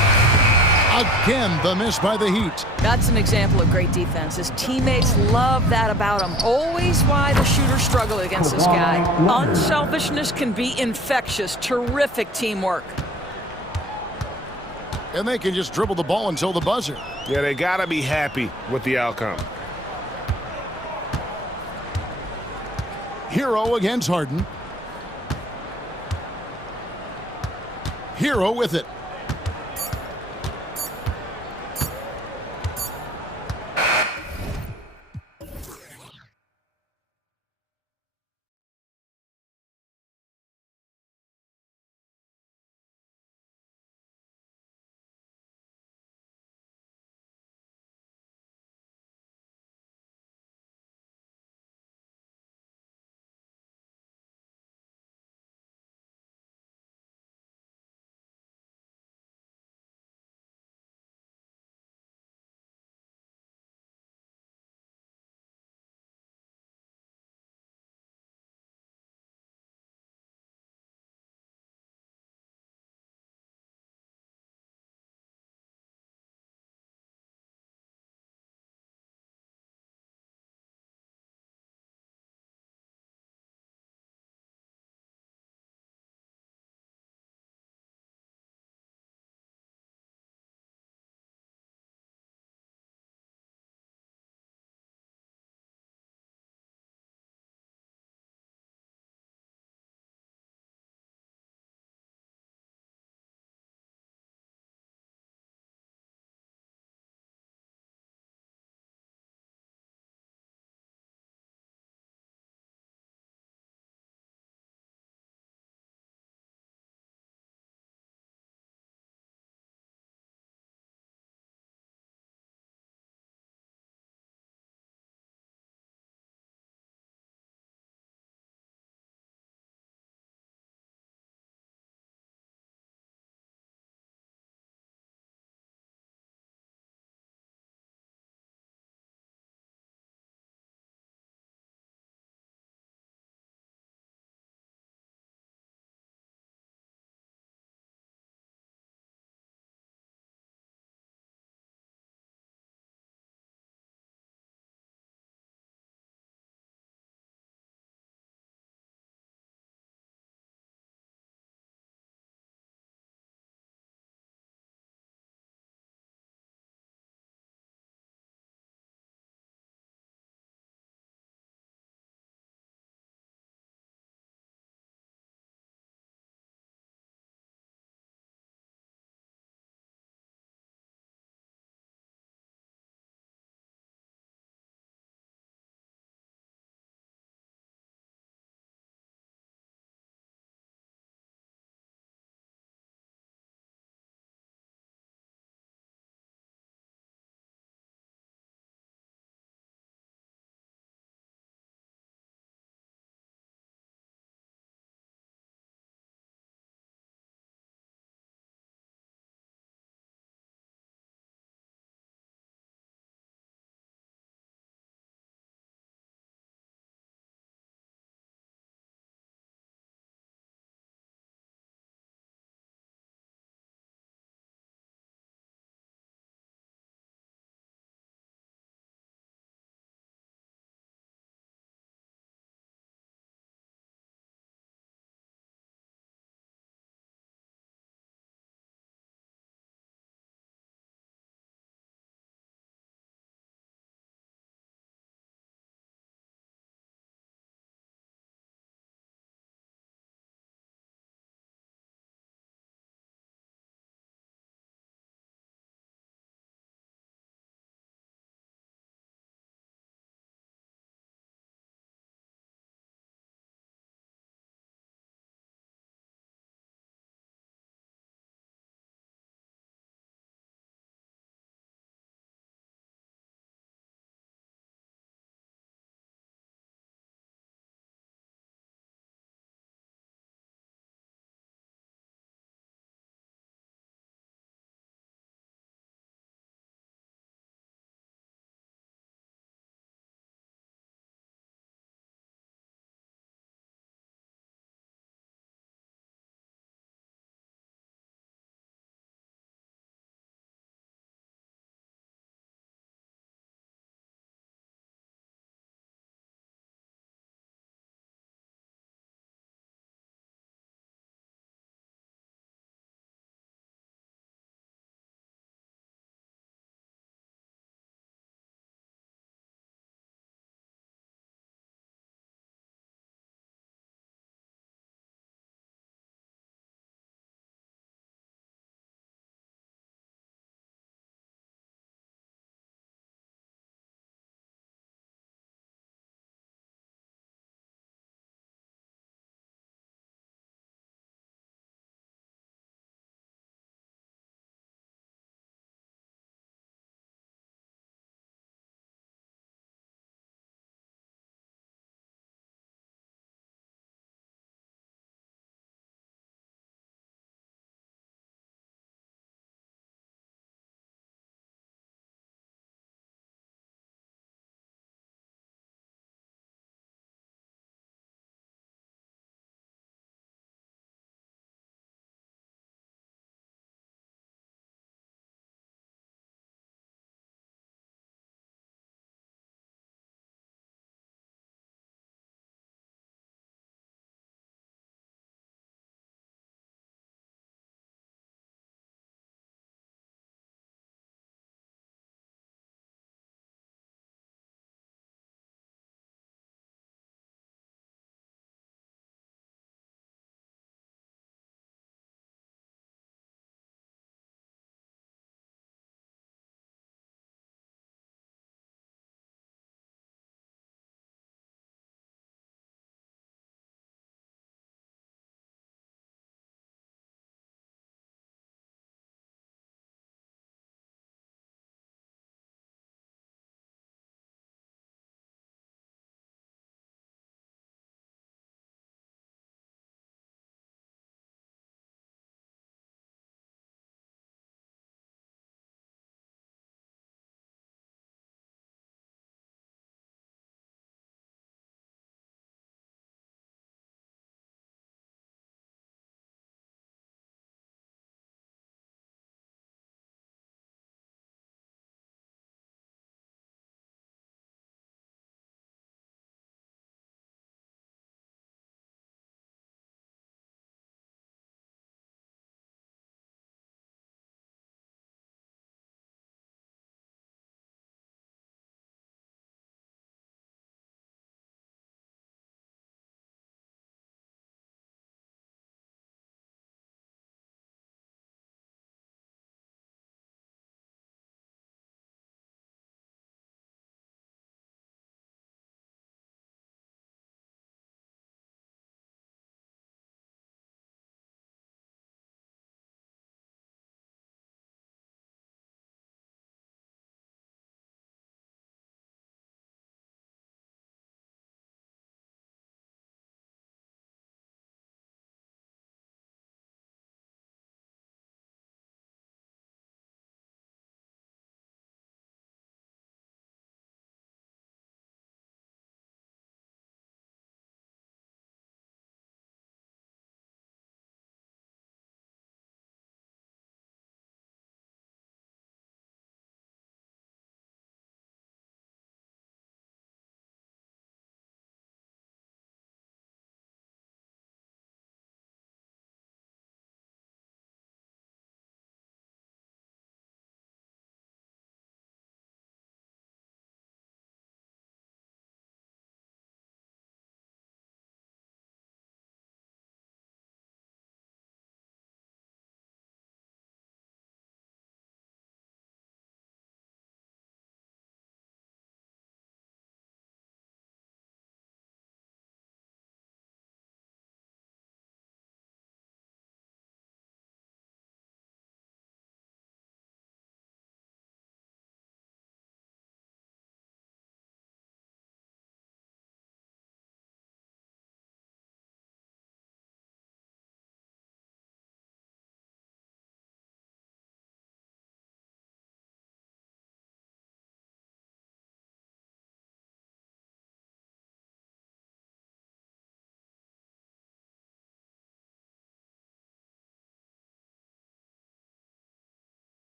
A Again, the miss by the Heat. That's an example of great defense. His teammates love that about him. Always why the shooters struggle against this guy. Unselfishness can be infectious. Terrific teamwork. And they can just dribble the ball until the buzzer. Yeah, they got to be happy with the outcome. Hero against Harden. Hero with it.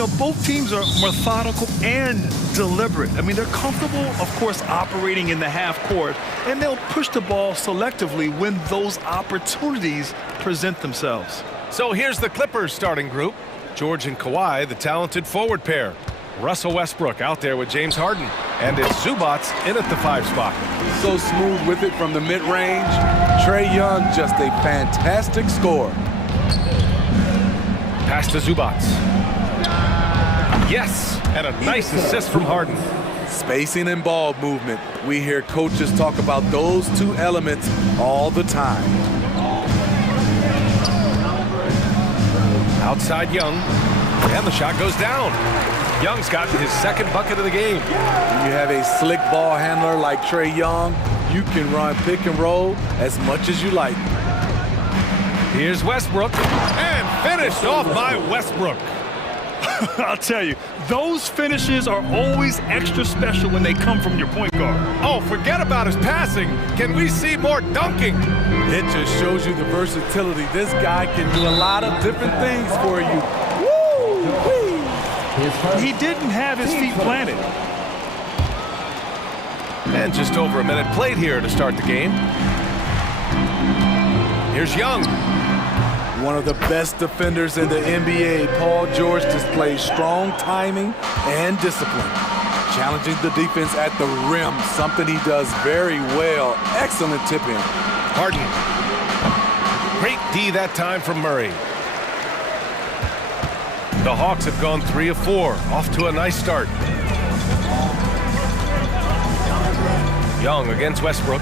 know, both teams are methodical and deliberate. I mean, they're comfortable, of course, operating in the half court, and they'll push the ball selectively when those opportunities present themselves. So here's the Clippers starting group. George and Kawhi, the talented forward pair. Russell Westbrook out there with James Harden. And it's Zubats in at the 5 spot. So smooth with it from the mid-range. Trae Young, just a fantastic scorer. Pass to Zubats. Yes, and a nice assist from Harden. Spacing and ball movement. We hear coaches talk about those two elements all the time. Outside Young, and the shot goes down. Young's gotten his second bucket of the game. When you have a slick ball handler like Trae Young, you can run pick and roll as much as you like. Here's Westbrook, and finished off by Westbrook. I'll tell you, those finishes are always extra special when they come from your point guard. Oh, forget about his passing. Can we see more dunking? It just shows you the versatility. This guy can do a lot of different things for you. Woo-wee. He didn't have his feet planted. And just over a minute played here to start the game. Here's Young. One of the best defenders in the NBA, Paul George displays strong timing and discipline. Challenging the defense at the rim, something he does very well. Excellent tip-in. Harden. Great D that time from Murray. The Hawks have gone 3 of 4, off to a nice start. Young against Westbrook.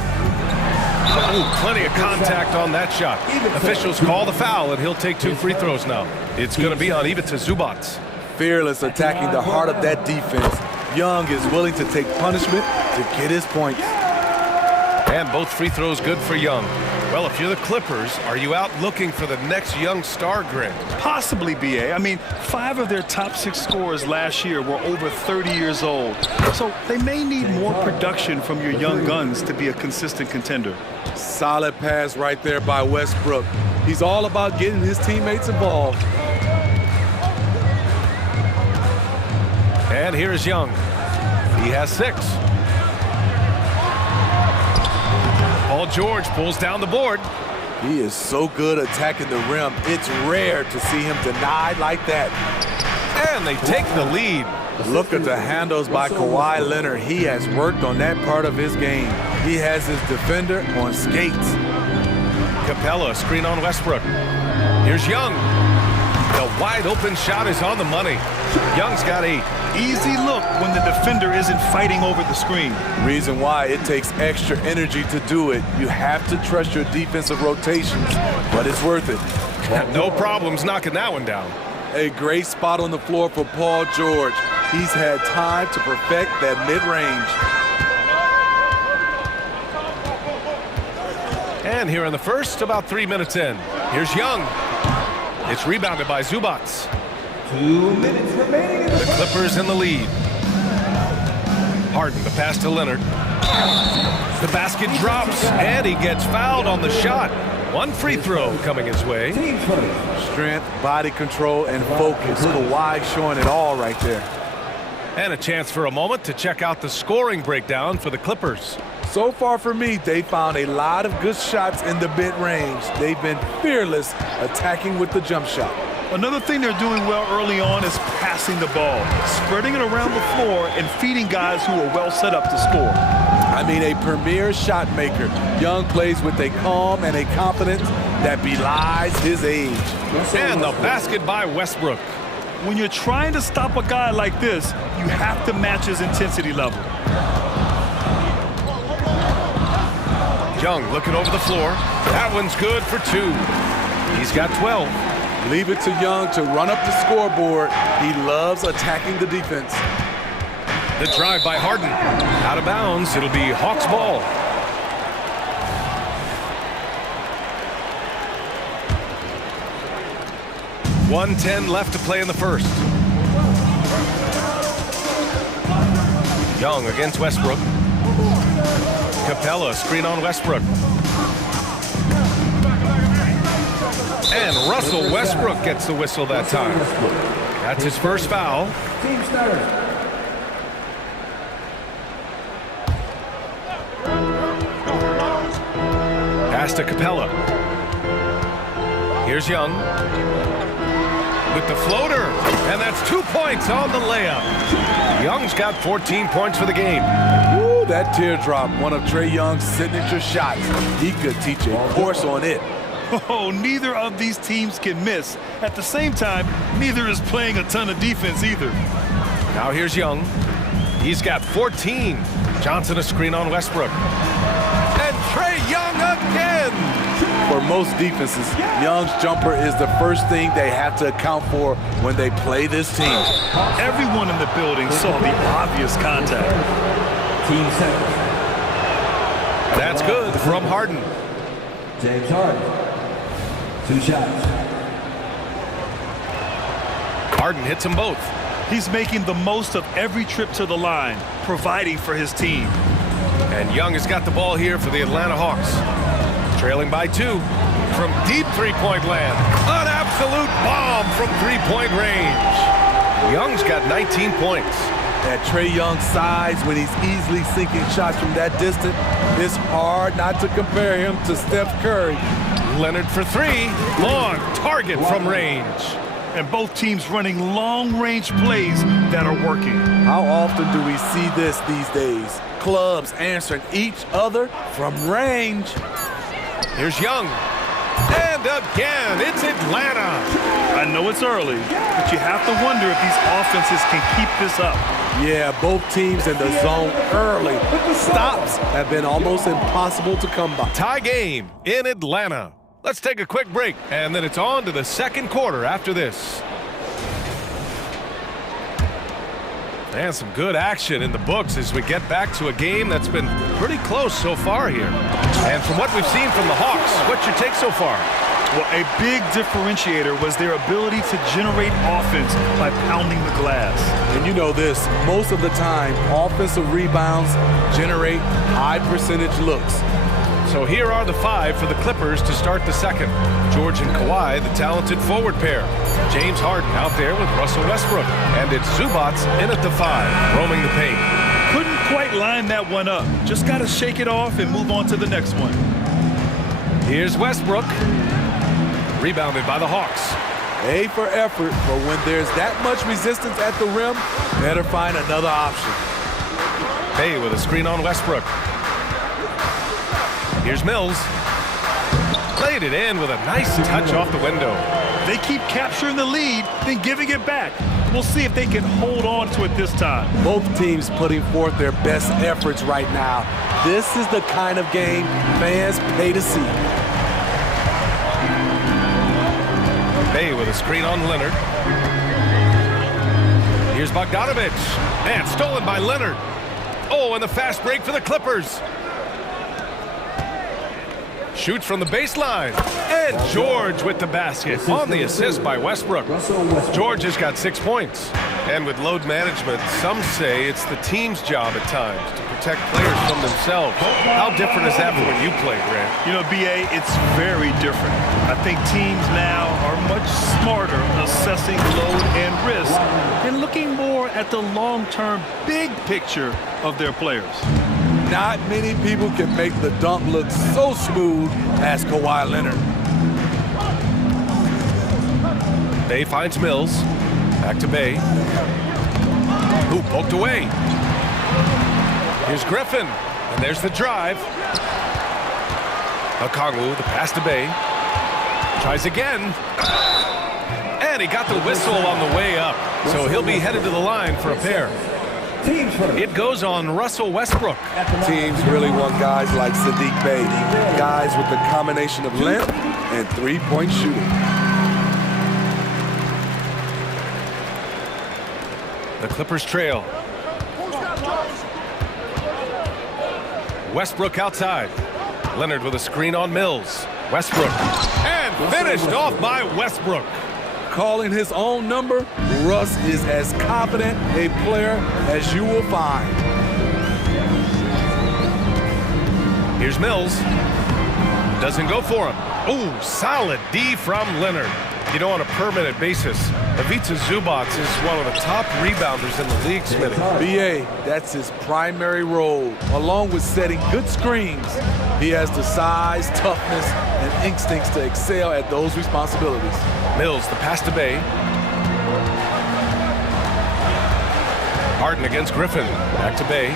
Ooh, plenty of contact on that shot. Officials call the foul, and he'll take 2 free throws now. It's going to be on Ivica Zubats. Fearless attacking the heart of that defense. Young is willing to take punishment to get his points. And both free throws good for Young. Well, if you're the Clippers, are you out looking for the next young star grid? Possibly, B.A. I mean, 5 of their top 6 scorers last year were over 30 years old. So they may need more production from your young guns to be a consistent contender. Solid pass right there by Westbrook. He's all about getting his teammates involved. And here is Young. He has 6. Paul George pulls down the board. He is so good attacking the rim. It's rare to see him denied like that. And they take the lead. Look at the handles by Kawhi Leonard. He has worked on that part of his game. He has his defender on skates. Capella, screen on Westbrook. Here's Young. The wide open shot is on the money. Young's got a easy look when the defender isn't fighting over the screen. Reason why it takes extra energy to do it. You have to trust your defensive rotations, but it's worth it. No problems knocking that one down. A great spot on the floor for Paul George. He's had time to perfect that mid-range. And here in the first, about 3 minutes in. Here's Young. It's rebounded by Zubats. 2 minutes remaining in the Clippers in the lead. Harden, the pass to Leonard. The basket drops, and he gets fouled on the shot. 1 free throw coming his way. Strength, body control, and focus. Kawhi showing it all right there. And a chance for a moment to check out the scoring breakdown for the Clippers. So far for me, they found a lot of good shots in the mid-range. They've been fearless attacking with the jump shot. Another thing they're doing well early on is passing the ball, spreading it around the floor and feeding guys who are well set up to score. I mean, a premier shot maker. Young plays with a calm and a confidence that belies his age. And the basket by Westbrook. When you're trying to stop a guy like this, you have to match his intensity level. Young looking over the floor. That one's good for 2. He's got 12. Leave it to Young to run up the scoreboard. He loves attacking the defense. The drive by Harden. Out of bounds. It'll be Hawks ball. .110 left to play in the first. Young against Westbrook. Capella, screen on Westbrook. And Russell Westbrook gets the whistle that time. That's his first foul. Team starter. Pass to Capella. Here's Young with the floater, and that's 2 points on the layup. Young's got 14 points for the game. Ooh, that teardrop, one of Trae Young's signature shots. He could teach a course on it. Oh, neither of these teams can miss. At the same time, neither is playing a ton of defense either. Now here's Young. He's got 14. Johnson a screen on Westbrook. And Trae Young again! For most defenses, Young's jumper is the first thing they have to account for when they play this team. Everyone in the building saw the obvious contact. Team center. That's good from Harden. James Harden. 2 shots. Harden hits them both. He's making the most of every trip to the line, providing for his team. And Young has got the ball here for the Atlanta Hawks. Trailing by 2 from deep three-point land. An absolute bomb from three-point range. Young's got 19 points. At Trae Young's size, when he's easily sinking shots from that distance, it's hard not to compare him to Steph Curry. Leonard for 3. Long target from range. And both teams running long-range plays that are working. How often do we see this these days? Clubs answering each other from range. Here's Young. And again, it's Atlanta. I know it's early, but you have to wonder if these offenses can keep this up. Yeah, both teams in the zone early. Stops have been almost impossible to come by. Tie game in Atlanta. Let's take a quick break, and then it's on to the second quarter after this. And some good action in the books as we get back to a game that's been pretty close so far here. And from what we've seen from the Hawks, what's your take so far? Well, a big differentiator was their ability to generate offense by pounding the glass. And you know this, most of the time, offensive rebounds generate high percentage looks. So here are the 5 for the Clippers to start the second. George and Kawhi, the talented forward pair. James Harden out there with Russell Westbrook. And it's Zubats in at the 5, roaming the paint. Couldn't quite line that one up. Just got to shake it off and move on to the next one. Here's Westbrook. Rebounded by the Hawks. A for effort, but when there's that much resistance at the rim, better find another option. Bay with a screen on Westbrook. Here's Mills. Played it in with a nice touch off the window. They keep capturing the lead, then giving it back. We'll see if they can hold on to it this time. Both teams putting forth their best efforts right now. This is the kind of game fans pay to see. Bay with a screen on Leonard. Here's Bogdanovic. And stolen by Leonard. Oh, and the fast break for the Clippers. Shoots from the baseline. And George with the basket on the assist by Westbrook. George has got 6 points. And with load management, some say it's the team's job at times to protect players from themselves. How different is that from when you played, Grant? You know, B.A., it's very different. I think teams now are much smarter assessing load and risk and looking more at the long-term big picture of their players. Not many people can make the dunk look so smooth as Kawhi Leonard. Bay finds Mills. Back to Bay. Who poked away. Here's Griffin. And there's the drive. Okongwu, the pass to Bay. Tries again. And he got the whistle on the way up. So he'll be headed to the line for a pair. It goes on Russell Westbrook. Teams really want guys like Sadiq Bey, guys with the combination of length and three-point shooting. The Clippers trail. Westbrook outside. Leonard with a screen on Mills. Westbrook. And finished off by Westbrook. Calling his own number, Russ is as confident a player as you will find. Here's Mills. Doesn't go for him. Ooh, solid D from Leonard. You know, on a per-minute basis, Ivica Zubac is one of the top rebounders in the league, Smitty. BA, that's his primary role. Along with setting good screens, he has the size, toughness, and instincts to excel at those responsibilities. Mills, the pass to Bay. Harden against Griffin. Back to Bay.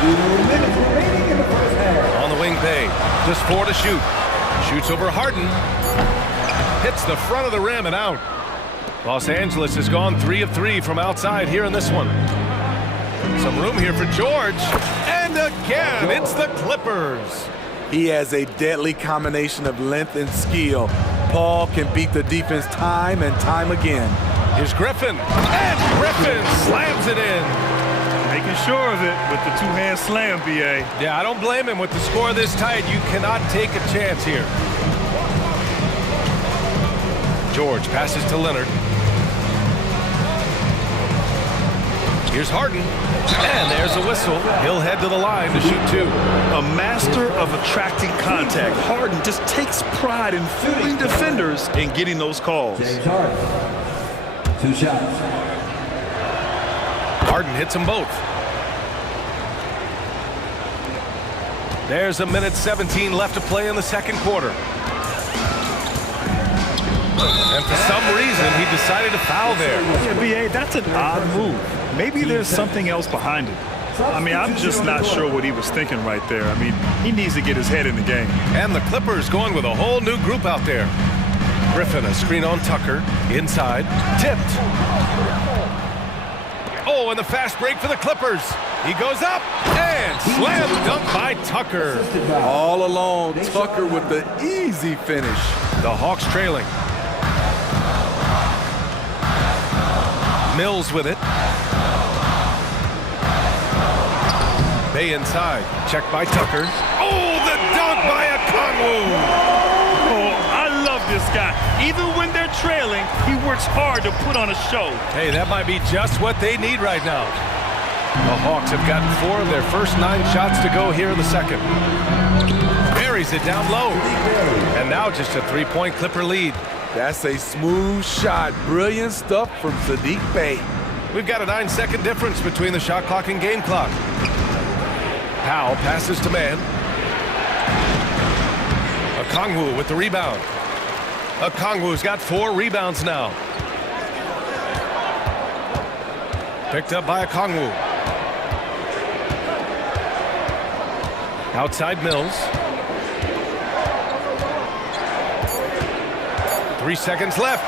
2 minutes remaining in the first half. On the wing, Bay. Just 4 to shoot. Shoots over Harden. Hits the front of the rim and out. Los Angeles has gone 3 of 3 from outside here in this one. Some room here for George. And again, it's the Clippers. He has a deadly combination of length and skill. Paul can beat the defense time and time again. Here's Griffin. And Griffin slams it in. Making sure of it with the two-hand slam, BA. Yeah, I don't blame him. With the score this tight, you cannot take a chance here. George passes to Leonard. Here's Harden. And there's a whistle. He'll head to the line to shoot 2. A master of attracting contact. Harden just takes pride in fooling defenders and getting those calls. James Harden. 2 shots. Harden hits them both. There's a minute 17 left to play in the second quarter. And for some reason, he decided to foul there. Yeah, BA, that's an odd move. Maybe there's something else behind it. I mean, I'm just not sure what he was thinking right there. I mean, he needs to get his head in the game. And the Clippers going with a whole new group out there. Griffin, a screen on Tucker. Inside. Tipped. Oh, and the fast break for the Clippers. He goes up and slam dunk by Tucker. All alone, Tucker with the easy finish. The Hawks trailing. Mills with it. Bay inside. Checked by Tucker. Oh, the dunk by Okongwu. Oh, I love this guy. Even when they're trailing, he works hard to put on a show. Hey, that might be just what they need right now. The Hawks have gotten 4 of their first 9 shots to go here in the second. Buries it down low. And now just a 3-point Clipper lead. That's a smooth shot. Brilliant stuff from Saddiq Bey. We've got a 9-second difference between the shot clock and game clock. Powell passes to man. Okongwu with the rebound. Okongwu's got 4 rebounds now. Picked up by Okongwu. Outside Mills. 3 seconds left.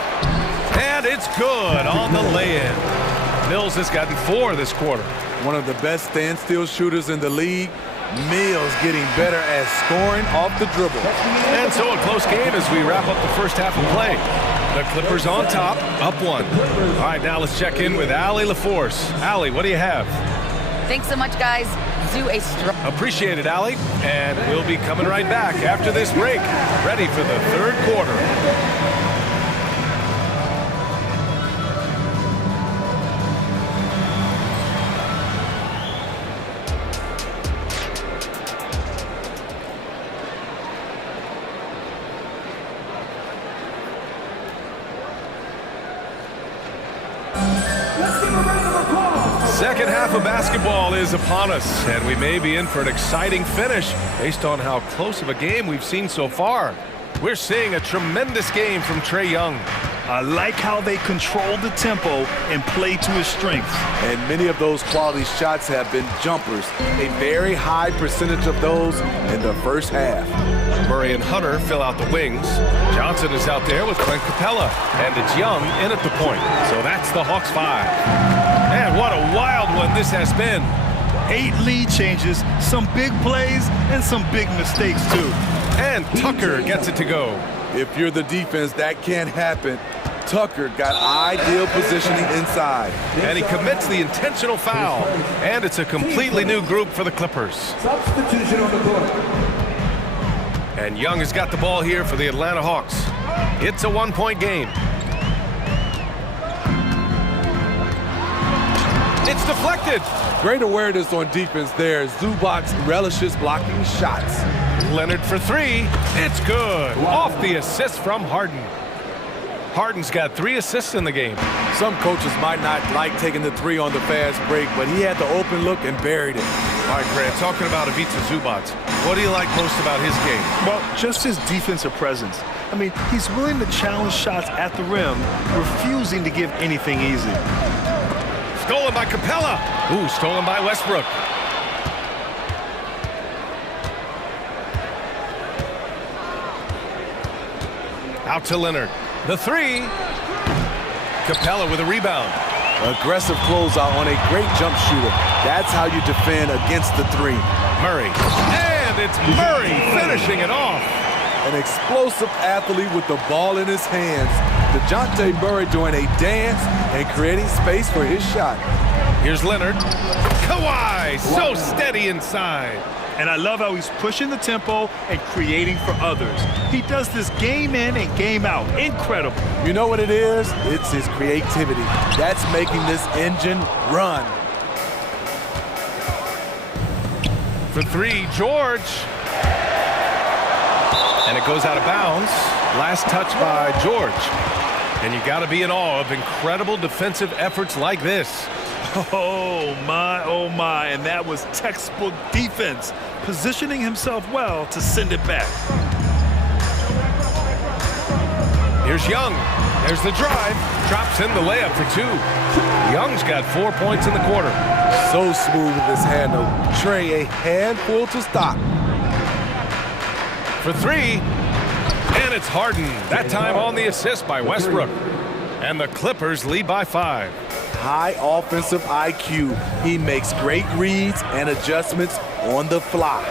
And it's good on the lay-in. Mills has gotten 4 this quarter. One of the best standstill shooters in the league. Mills getting better at scoring off the dribble. And so a close game as we wrap up the first half of play. The Clippers on top, up 1. All right, now let's check in with Allie LaForce. Allie, what do you have? Thanks so much, guys. Appreciate it, Allie. And we'll be coming right back after this break, ready for the third quarter. Second half of basketball is upon us, and we may be in for an exciting finish based on how close of a game we've seen so far. We're seeing a tremendous game from Trae Young. I like how they control the tempo and play to his strengths. And many of those quality shots have been jumpers. A very high percentage of those in the first half. Murray and Hunter fill out the wings. Johnson is out there with Clint Capella, and it's Young in at the point. So that's the Hawks 5. And what a wild one this has been. 8 lead changes, some big plays, and some big mistakes, too. And Tucker gets it to go. If you're the defense, that can't happen. Tucker got ideal positioning inside. And he commits the intentional foul. And it's a completely new group for the Clippers. Substitution on the court. And Young has got the ball here for the Atlanta Hawks. It's a 1-point game. It's deflected. Great awareness on defense there. Zubac relishes blocking shots. Leonard for 3. It's good. Off the assist from Harden. Harden's got 3 assists in the game. Some coaches might not like taking the 3 on the fast break, but he had the open look and buried it. All right, Grant, talking about Ivica Zubac, what do you like most about his game? Well, just his defensive presence. I mean, he's willing to challenge shots at the rim, refusing to give anything easy. Stolen by Capella. Ooh, stolen by Westbrook. Out to Leonard. The 3. Capella with a rebound. Aggressive closeout on a great jump shooter. That's how you defend against the 3. Murray. And it's Murray finishing it off. An explosive athlete with the ball in his hands. DeJounte Murray doing a dance and creating space for his shot. Here's Leonard. Kawhi, so steady inside. And I love how he's pushing the tempo and creating for others. He does this game in and game out. Incredible. You know what it is? It's his creativity. That's making this engine run. For 3, George. And it goes out of bounds. Last touch by George. And you got to be in awe of incredible defensive efforts like this. Oh my, and that was textbook defense, positioning himself well to send it back. Here's Young. There's the drive. Drops in the layup for 2. Young's got 4 points in the quarter. So smooth with his handle. Trey, a handful to stop. For 3. And it's Harden. That time on the assist by Westbrook. And the Clippers lead by 5. High offensive IQ. He makes great reads and adjustments on the fly.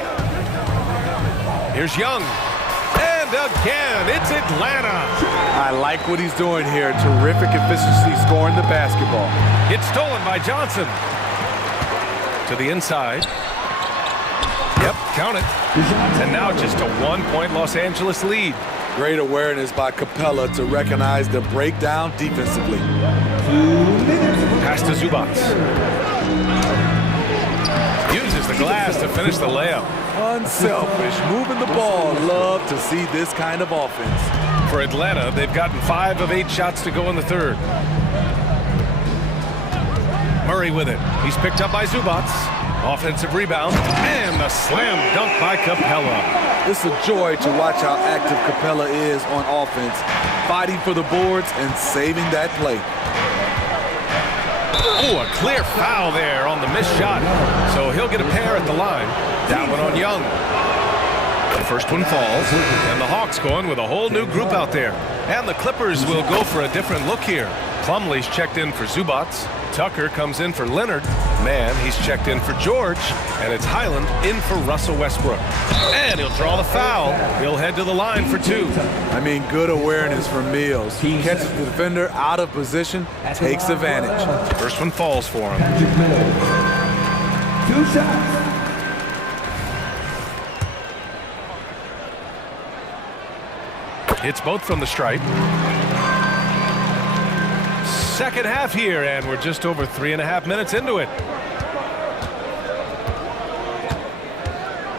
Here's Young. And again, it's Atlanta. I like what he's doing here. Terrific efficiency scoring the basketball. It's stolen by Johnson. To the inside. Yep, count it. And now just a 1-point Los Angeles lead. Great awareness by Capella to recognize the breakdown defensively. Pass to Zubac. Uses the glass to finish the layup. Unselfish, moving the ball. Love to see this kind of offense. For Atlanta, they've gotten 5 of 8 shots to go in the 3rd. Murray with it. He's picked up by Zubac. Offensive rebound. And the slam dunk by Capella. It's a joy to watch how active Capella is on offense, fighting for the boards and saving that play. Oh, a clear foul there on the missed shot. So he'll get a pair at the line. That one on Young. The first one falls, and the Hawks going with a whole new group out there. And the Clippers will go for a different look here. Plumlee's checked in for Zubac. Tucker comes in for Leonard. Man, he's checked in for George. And it's Highland in for Russell Westbrook. And he'll draw the foul. He'll head to the line for 2. I mean, good awareness from Mills. He catches the defender out of position, takes advantage. First one falls for him. 2 shots. Hits both from the stripe. Second half here, and we're just over 3.5 minutes into it.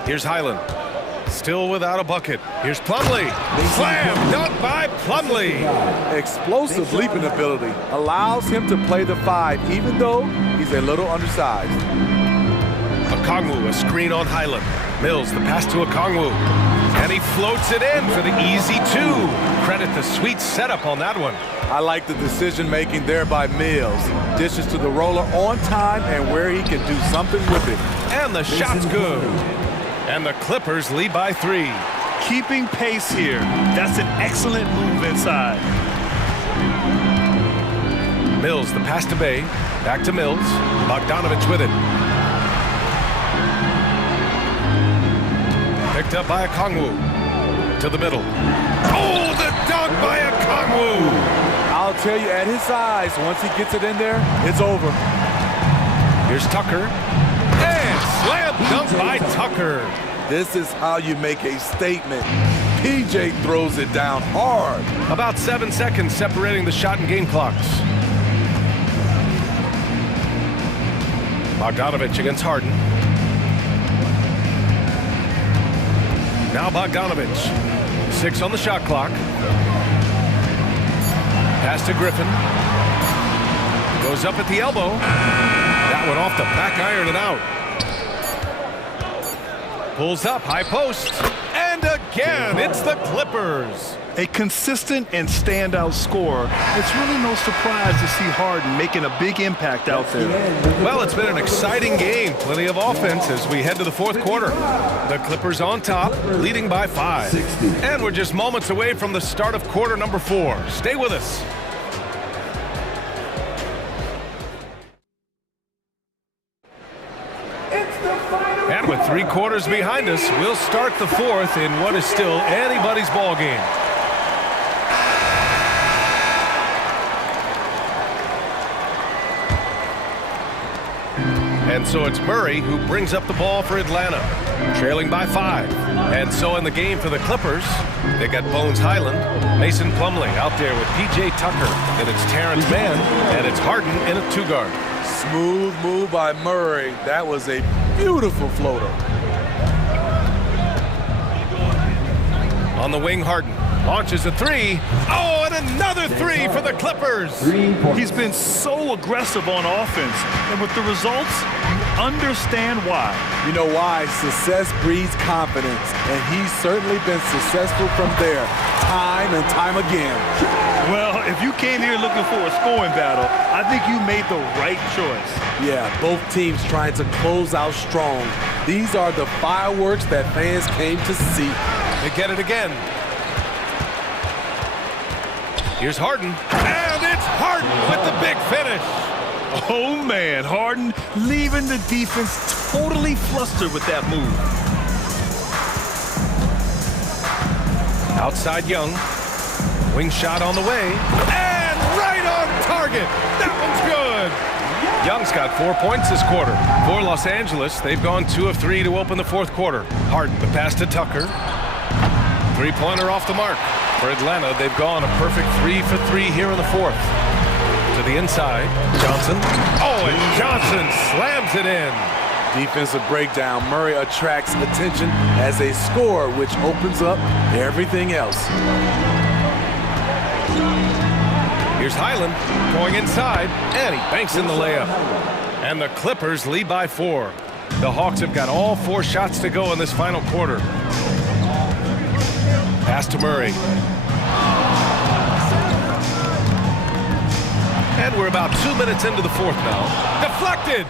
Here's Highland. Still without a bucket. Here's Plumlee. Slam dunk by Plumlee. Explosive leaping ability. Allows him to play the 5, even though he's a little undersized. Okongwu, a screen on Highland. Mills, the pass to Okongwu. And he floats it in for the easy 2. Credit the sweet setup on that one. I like the decision-making there by Mills. Dishes to the roller on time and where he can do something with it. And the shot's good. And the Clippers lead by 3. Keeping pace here. That's an excellent move inside. Mills, the pass to Bay. Back to Mills. Bogdanovich with it. Picked up by Okongwu. To the middle. Oh, the dunk by Okongwu! I'll tell you, at his size, once he gets it in there, it's over. Here's Tucker. And slam dunk by Tucker. This is how you make a statement. PJ throws it down hard. About 7 seconds separating the shot and game clocks. Bogdanovich against Harden. Now Bogdanovich. 6 on the shot clock. Pass to Griffin. Goes up at the elbow. That one off the back iron and out. Pulls up, high post. And again, it's the Clippers. A consistent and standout scorer. It's really no surprise to see Harden making a big impact out there. Well, it's been an exciting game. Plenty of offense as we head to the fourth quarter. The Clippers on top, leading by 5. And we're just moments away from the start of quarter number 4. Stay with us. And with 3 quarters behind us, we'll start the fourth in what is still anybody's ball game. And so it's Murray who brings up the ball for Atlanta, trailing by 5. And so in the game for the Clippers, they got Bones Highland, Mason Plumlee out there with P.J. Tucker, and it's Terrence Mann, and it's Harden in a 2-guard. Smooth move by Murray. That was a beautiful floater. On the wing, Harden launches a 3. Oh, and another 3 for the Clippers. He's been so aggressive on offense, and with the results, you understand why. You know why? Success breeds confidence, and he's certainly been successful from there, time and time again. Well, if you came here looking for a scoring battle, I think you made the right choice. Yeah, both teams trying to close out strong. These are the fireworks that fans came to see. They get it again. Here's Harden, and it's Harden with the big finish. Oh, man, Harden leaving the defense totally flustered with that move. Outside Young. Wing shot on the way, and right on target. That one's good. Young's got 4 points this quarter. For Los Angeles, they've gone 2 of 3 to open the fourth quarter. Harden, the pass to Tucker. 3-pointer off the mark. For Atlanta, they've gone a perfect 3 for 3 here in the fourth. To the inside, Johnson. Oh, and Johnson slams it in. Defensive breakdown. Murray attracts attention as a scorer, which opens up everything else. Here's Highland going inside, and he banks in the layup. And the Clippers lead by 4. The Hawks have got all 4 shots to go in this final quarter. Pass to Murray. And we're about 2 minutes into the fourth now. Deflected!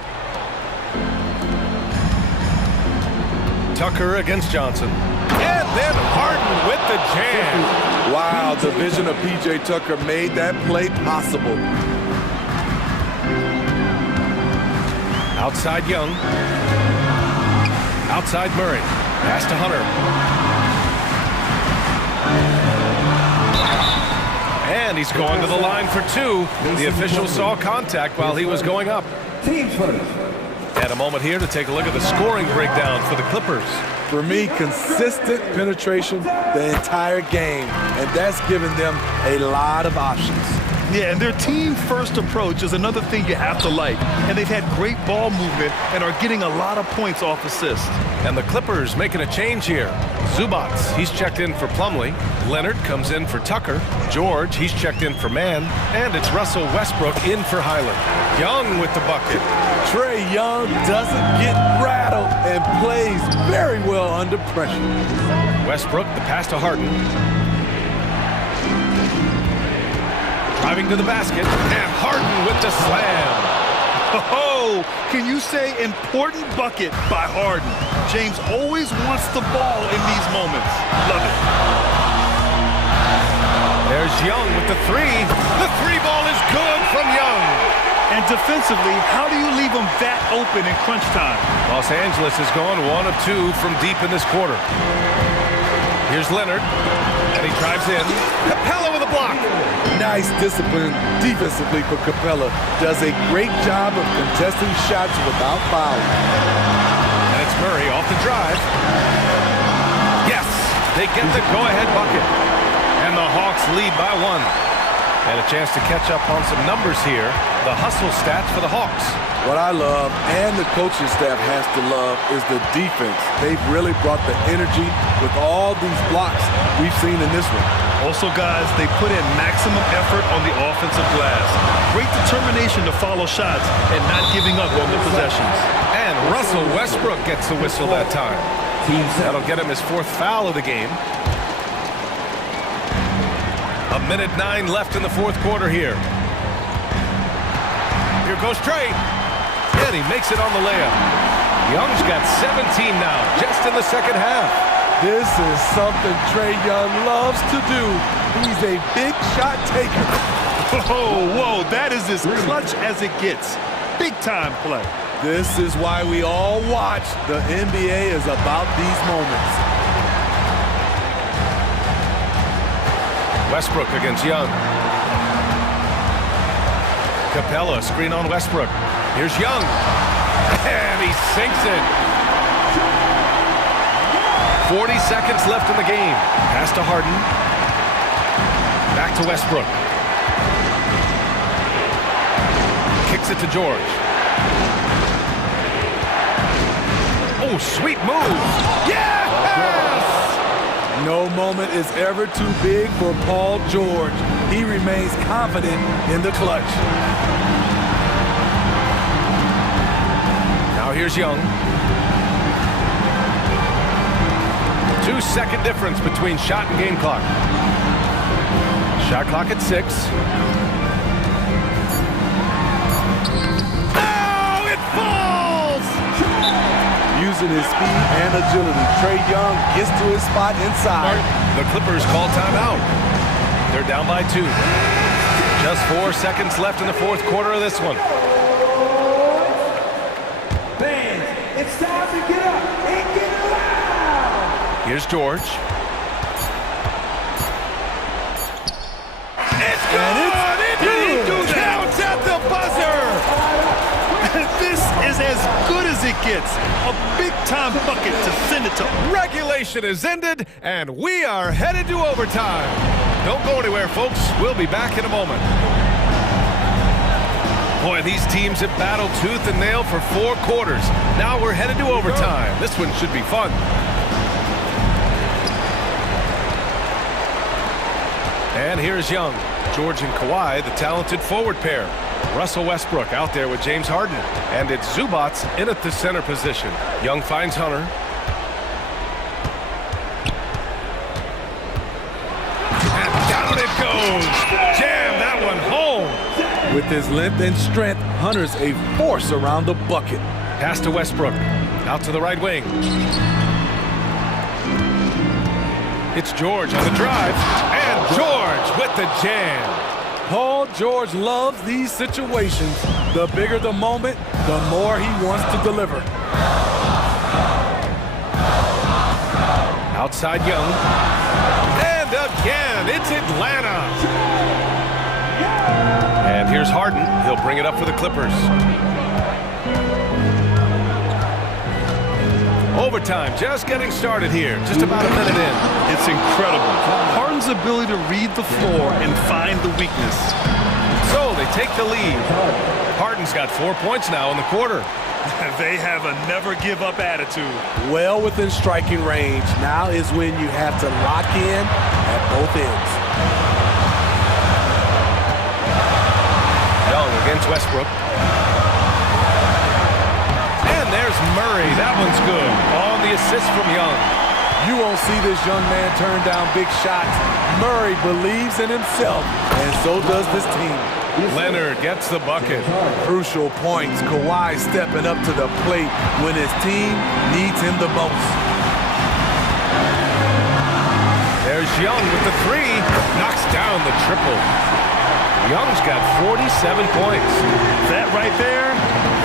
Tucker against Johnson. And then Harden with the jam. Wow, the vision of P.J. Tucker made that play possible. Outside Young. Outside Murray. Pass to Hunter. And he's going to the line for 2. The official saw contact while he was going up. Teams first. And a moment here to take a look at the scoring breakdown for the Clippers. For me, consistent penetration the entire game, and that's given them a lot of options. Yeah, and their team-first approach is another thing you have to like. And they've had great ball movement and are getting a lot of points off assists. And the Clippers making a change here. Zubats, he's checked in for Plumlee. Leonard comes in for Tucker. George, he's checked in for Mann. And it's Russell Westbrook in for Highland. Young with the bucket. Trae Young doesn't get rattled and plays very well under pressure. Westbrook, the pass to Harden. Driving to the basket, and Harden with the slam. Oh, can you say important bucket by Harden? James always wants the ball in these moments. Love it. There's Young with the 3. The 3 ball is good from Young. And defensively, how do you leave them that open in crunch time? Los Angeles has gone 1 of 2 from deep in this quarter. Here's Leonard, and he drives in. Capella with a block. Nice discipline defensively for Capella. Does a great job of contesting shots without fouling. And it's Murray off the drive. Yes, they get the go-ahead bucket. And the Hawks lead by 1. And a chance to catch up on some numbers here. The hustle stats for the Hawks. What I love, and the coaching staff has to love, is the defense. They've really brought the energy with all these blocks we've seen in this one. Also, guys, they put in maximum effort on the offensive glass. Great determination to follow shots and not giving up on the possessions. And Russell Westbrook gets the whistle that time. That'll get him his 4th foul of the game. 1:09 left in the 4th quarter here. Here goes Trey. And he makes it on the layup. Young's got 17 now, just in the second half. This is something Trae Young loves to do. He's a big shot taker. Whoa, that is as clutch as it gets. Big time play. This is why we all watch. The NBA is about these moments. Westbrook against Young. Capella, screen on Westbrook. Here's Young. And he sinks it. 40 seconds left in the game. Pass to Harden. Back to Westbrook. Kicks it to George. Oh, sweet move. Yes! No moment is ever too big for Paul George. He remains confident in the clutch. Now here's Young. 2-second difference between shot and game clock. Shot clock at 6. Oh, it falls! Using his speed and agility, Trae Young gets to his spot inside. The Clippers call timeout. They're down by 2. Just 4 seconds left in the 4th quarter of this one. Fans, it's time to get up and get loud. Here's George. It's good! Did he do that? Counts at the buzzer! This is as good as it gets. A big-time bucket to send it to. Regulation is ended, and we are headed to overtime. Don't go anywhere, folks. We'll be back in a moment. Boy, these teams have battled tooth and nail for 4 quarters. Now we're headed to overtime. This one should be fun. And here's Young. George and Kawhi, the talented forward pair. Russell Westbrook out there with James Harden. And it's Zubats in at the center position. Young finds Hunter. And down it goes. Jam that one home. With his length and strength, Hunter's a force around the bucket. Pass to Westbrook. Out to the right wing. It's George on the drive. And George with the jam. Paul George loves these situations. The bigger the moment, the more he wants to deliver. Outside Young. And again, it's Atlanta. And here's Harden. He'll bring it up for the Clippers. Overtime just getting started here. Just about a minute in. It's incredible. Harden's ability to read the floor and find the weakness. So they take the lead. Harden's got 4 points now in the quarter. They have a never-give-up attitude. Well within striking range. Now is when you have to lock in at both ends. Young against Westbrook. And there's Murray. That one's good. On the assist from Young. You won't see this young man turn down big shots. Murray believes in himself, and so does this team. Leonard gets the bucket. Crucial points. Kawhi stepping up to the plate when his team needs him the most. There's Young with the 3. Knocks down the triple. Young's got 47 points. That right there,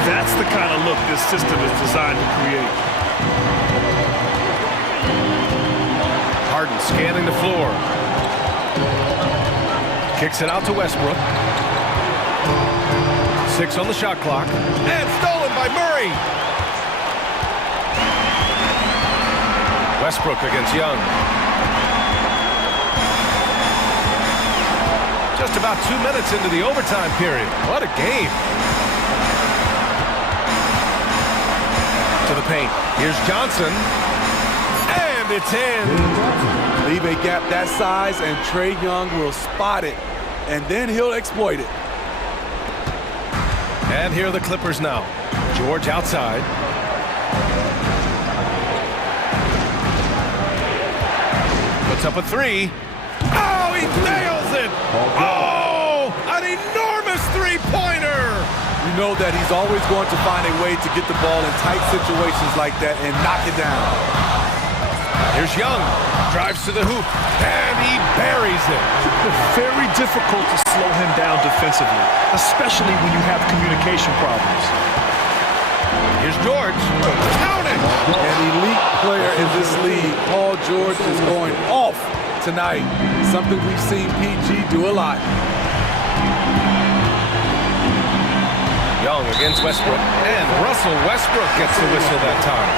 that's the kind of look this system is designed to create. Harden scanning the floor. Kicks it out to Westbrook. 6 on the shot clock. And stolen by Murray. Westbrook against Young. Just about 2 minutes into the overtime period. What a game. To the paint. Here's Johnson. And it's in. Leave a gap that size, and Trae Young will spot it, and then he'll exploit it. And here are the Clippers now. George outside. Puts up a three. Oh, he nails it! Oh, an enormous three-pointer! You know that he's always going to find a way to get the ball in tight situations like that and knock it down. Here's Young, drives to the hoop, and he buries it. Very difficult to slow him down defensively, especially when you have communication problems. Here's George, count it! An elite player in this league, Paul George, is going off tonight. Something we've seen PG do a lot. Young against Westbrook, and Russell Westbrook gets the whistle that time.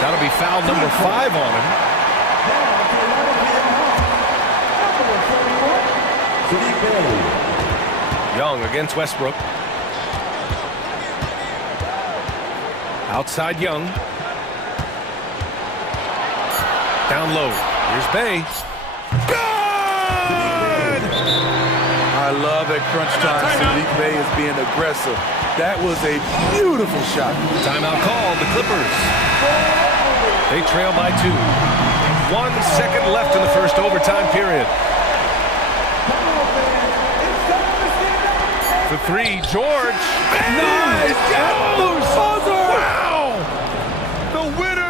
That'll be foul number 5 on him. Young against Westbrook. Outside Young. Down low. Here's Bay. Good! I love at crunch time, Sadiq Bey is being aggressive. That was a beautiful shot. Timeout called, the Clippers. They trail by 2. 1 second left in the first overtime period. For 3, George. Nice! Wow! The winner.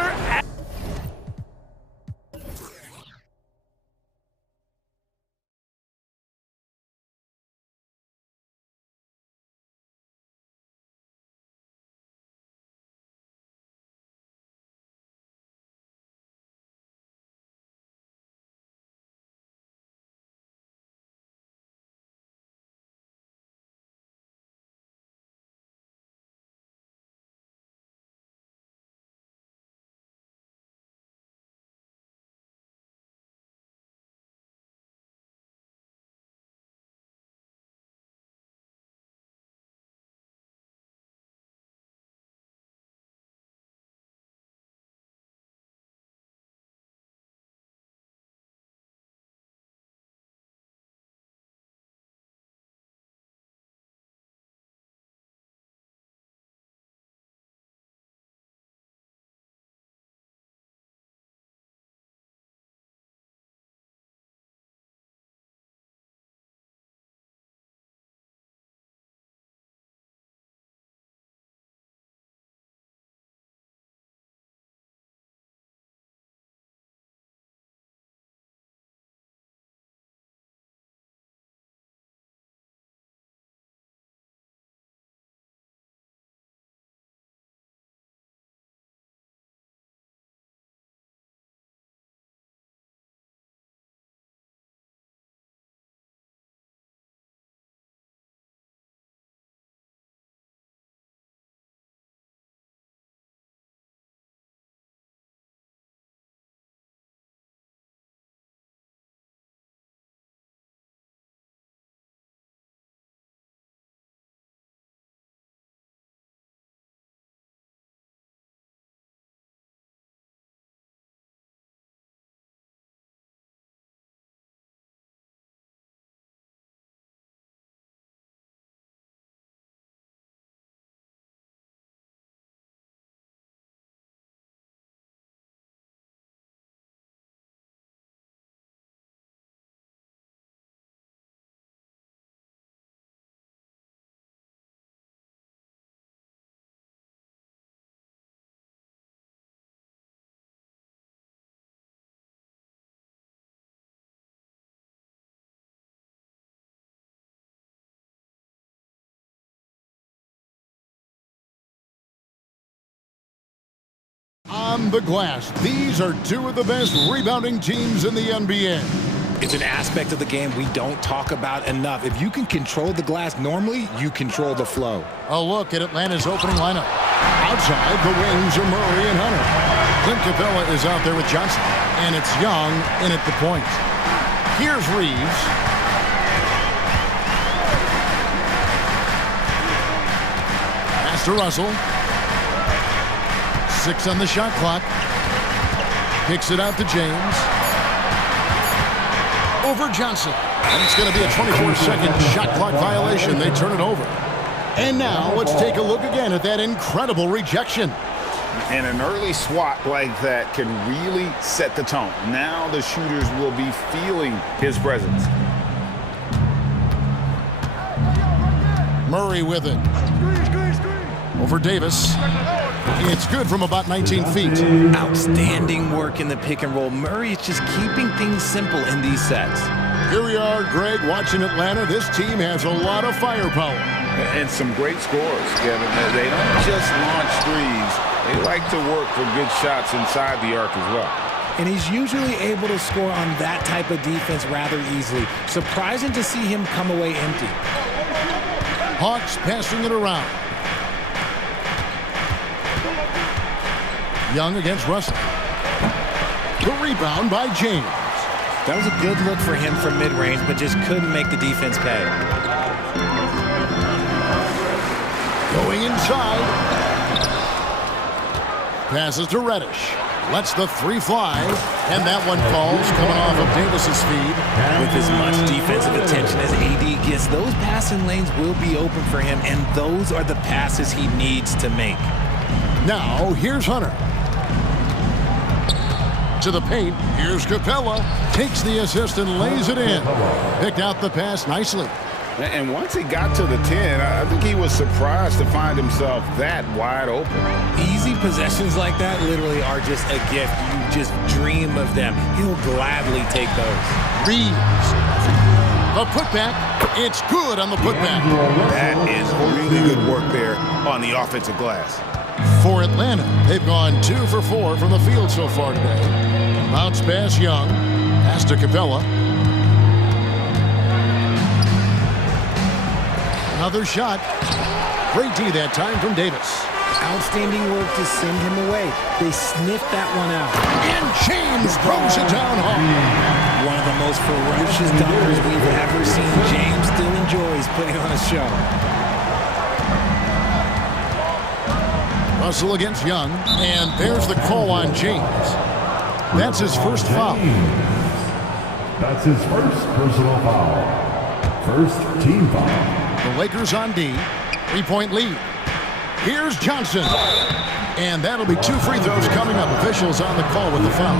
On the glass, these are 2 of the best rebounding teams in the NBA. It's an aspect of the game we don't talk about enough. If you can control the glass normally, you control the flow. A look at Atlanta's opening lineup. Outside, the wings are Murray and Hunter. Clint Capella is out there with Johnson, and it's Young in at the point. Here's Reeves. Pass to Russell. 6 on the shot clock. Kicks it out to James. over Johnson. And it's going to be a 24-second shot clock violation. They turn it over. And now let's take a look again at that incredible rejection. And an early swat like that can really set the tone. Now the shooters will be feeling his presence. Murray with it. Over Davis. It's good from about 19 feet. Outstanding work in the pick and roll. Murray is just keeping things simple in these sets. Here we are, Greg, watching Atlanta. This team has a lot of firepower. And some great scores, Kevin. They don't just launch threes. They like to work for good shots inside the arc as well. And he's usually able to score on that type of defense rather easily. Surprising to see him come away empty. Hawks passing it around. Young against Russell. The rebound by James. That was a good look for him from mid-range, but just couldn't make the defense pay. Going inside. Passes to Reddish. Lets the three fly. And that one falls, coming off of Davis's feed. With as much defensive attention as AD gets, those passing lanes will be open for him, and those are the passes he needs to make. Now, here's Hunter. To the paint. Here's Capella. Takes the assist and lays it in. Picked out the pass nicely. And once he got to the 10, I think he was surprised to find himself that wide open. Easy possessions like that literally are just a gift. You just dream of them. He'll gladly take those. Reeves. The putback. It's good on the putback. That is really good work there on the offensive glass. For Atlanta, they've gone 2 for 4 from the field so far today. Bounce pass Young. Pass to Capella. Another shot. Great D that time from Davis. Outstanding work to send him away. They sniffed that one out. And James throws it down hard. One of the most ferocious dunkers we've ever seen. James still enjoys putting on a show. Russell against Young. And there's the call on James. That's his first foul. That's his first personal foul. First team foul. The Lakers on D. 3-point lead. Here's Johnson. And that'll be 2 free throws coming up. Officials on the call with the foul.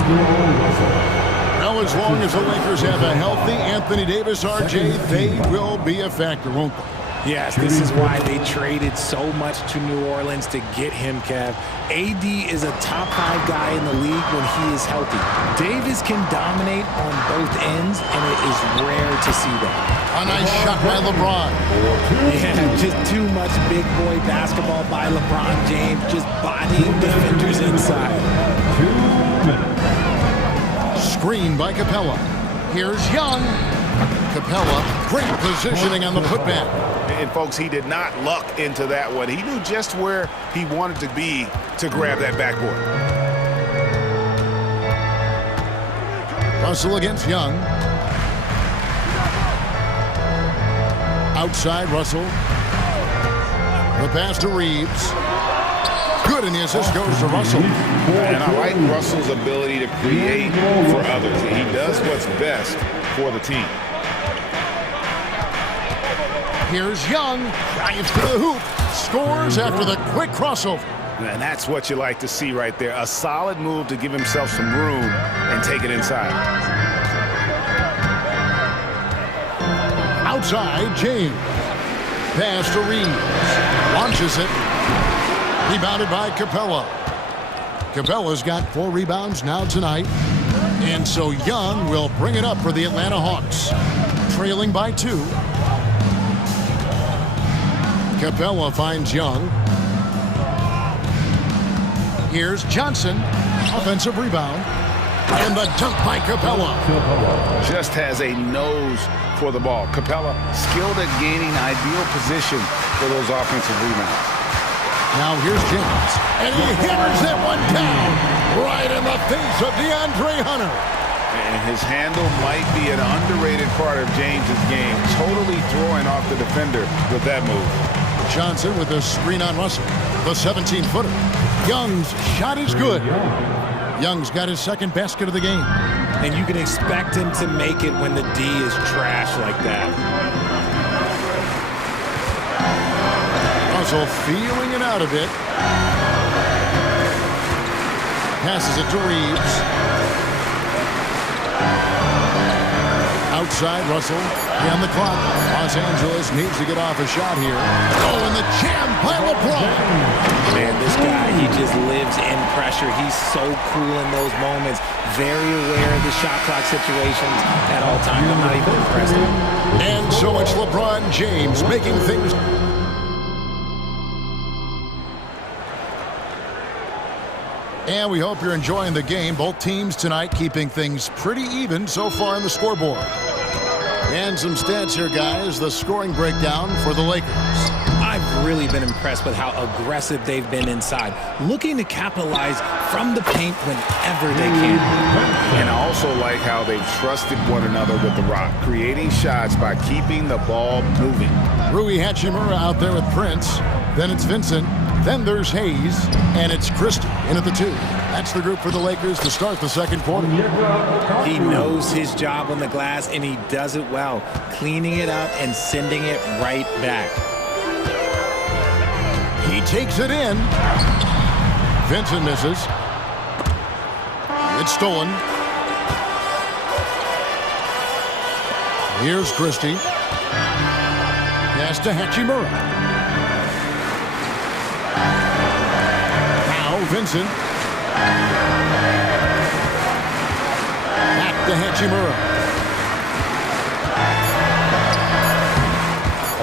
Now, as long as the Lakers have a healthy Anthony Davis, RJ, they will be a factor, won't they? Yes, this is why they traded so much to New Orleans to get him, Kev. AD is a top 5 guy in the league when he is healthy. Davis can dominate on both ends, and it is rare to see that. A nice shot by LeBron. Yeah, just too much big boy basketball by LeBron James, just bodying defenders inside. 2 minutes. Screen by Capella. Here's Young. Capella, great positioning on the putback. And folks, he did not luck into that one. He knew just where he wanted to be to grab that backboard. Russell against Young. Outside Russell. The pass to Reeves. Good, and the assist goes to Russell. And I like Russell's ability to create for others. He does what's best for the team. Here's Young, drives to the hoop, scores after the quick crossover. And that's what you like to see right there. A solid move to give himself some room and take it inside. Outside, James. Pass to Reeves. Launches it. Rebounded by Capella. Capella's got 4 rebounds now tonight. And so Young will bring it up for the Atlanta Hawks. Trailing by 2. Capella finds Young. Here's Johnson. Offensive rebound. And the dunk by Capella. Just has a nose for the ball. Capella skilled at gaining ideal position for those offensive rebounds. Now here's James. And he hammers that one down right in the face of DeAndre Hunter. And his handle might be an underrated part of James's game. Totally throwing off the defender with that move. Johnson with a screen on Russell. The 17-footer. Young's shot is good. Young's got his second basket of the game. And you can expect him to make it when the D is trash like that. Russell feeling it out a bit. Passes it to Reeves. Outside Russell. On the clock. Los Angeles needs to get off a shot here. Oh, and the jam by LeBron. Man, this guy, he just lives in pressure. He's so cool in those moments. Very aware of the shot clock situations at all times. I'm not even impressed. And so much LeBron James making things... And we hope you're enjoying the game. Both teams tonight keeping things pretty even so far in the scoreboard. And some stats here, guys. The scoring breakdown for the Lakers. I've really been impressed with how aggressive they've been inside, looking to capitalize from the paint whenever they can. And I also like how they've trusted one another with the rock, creating shots by keeping the ball moving. Rui Hachimura out there with Prince. Then it's Vincent. Then there's Hayes. And it's Christie in at the 2. That's the group for the Lakers to start the second quarter. He knows his job on the glass, and he does it well, cleaning it up and sending it right back. He takes it in. Vincent misses. It's stolen. Here's Christie. Pass to Hachimura. Now Vincent. Back to Hachimura.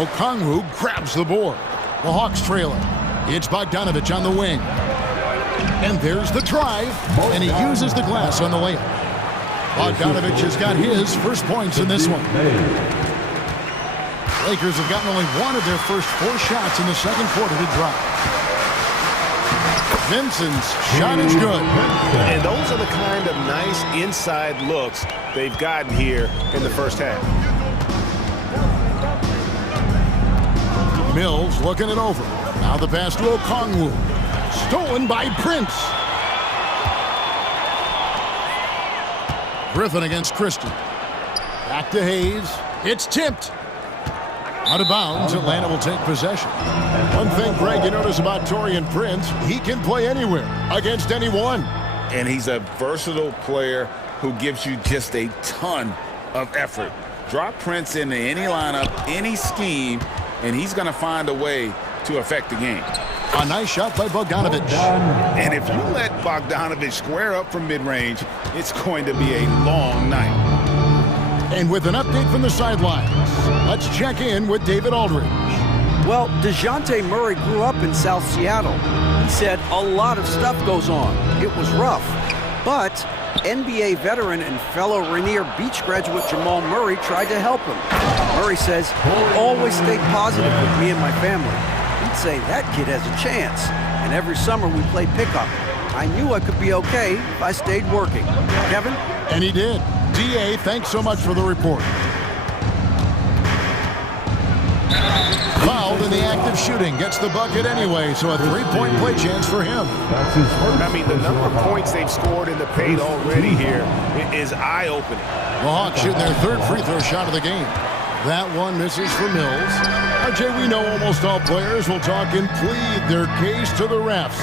Okongwu grabs the board. The Hawks trailing. It's Bogdanovich on the wing. And there's the drive. And he uses the glass on the layup. Bogdanovich has got his first points in this one. Lakers have gotten only one of their first 4 shots in the second quarter to drop. Vincent's shot is good. And those are the kind of nice inside looks they've gotten here in the first half. Mills looking it over. Now the pass to Okongwu. Stolen by Prince. Griffin against Christie. Back to Hayes. It's tipped. Out of bounds, Atlanta will take possession. One thing, Greg, you notice about Taurean Prince, he can play anywhere, against anyone. And he's a versatile player who gives you just a ton of effort. Drop Prince into any lineup, any scheme, and he's going to find a way to affect the game. A nice shot by Bogdanovich. And if you let Bogdanovich square up from mid-range, it's going to be a long night. And with an update from the sidelines, let's check in with David Aldridge. Well, DeJounte Murray grew up in South Seattle. He said a lot of stuff goes on. It was rough. But NBA veteran and fellow Rainier Beach graduate Jamal Murray tried to help him. Murray says, he always stayed positive with me and my family. He'd say that kid has a chance. And every summer we played pickup. I knew I could be okay if I stayed working. Kevin? And he did. DA, thanks so much for the report. Fouled in the act of shooting. Gets the bucket anyway, so a 3-point play chance for him. I mean, the number of points they've scored in the paint already here is eye-opening. The Hawks shooting their 3rd free throw shot of the game. That one misses for Mills. RJ, we know almost all players will talk and plead their case to the refs.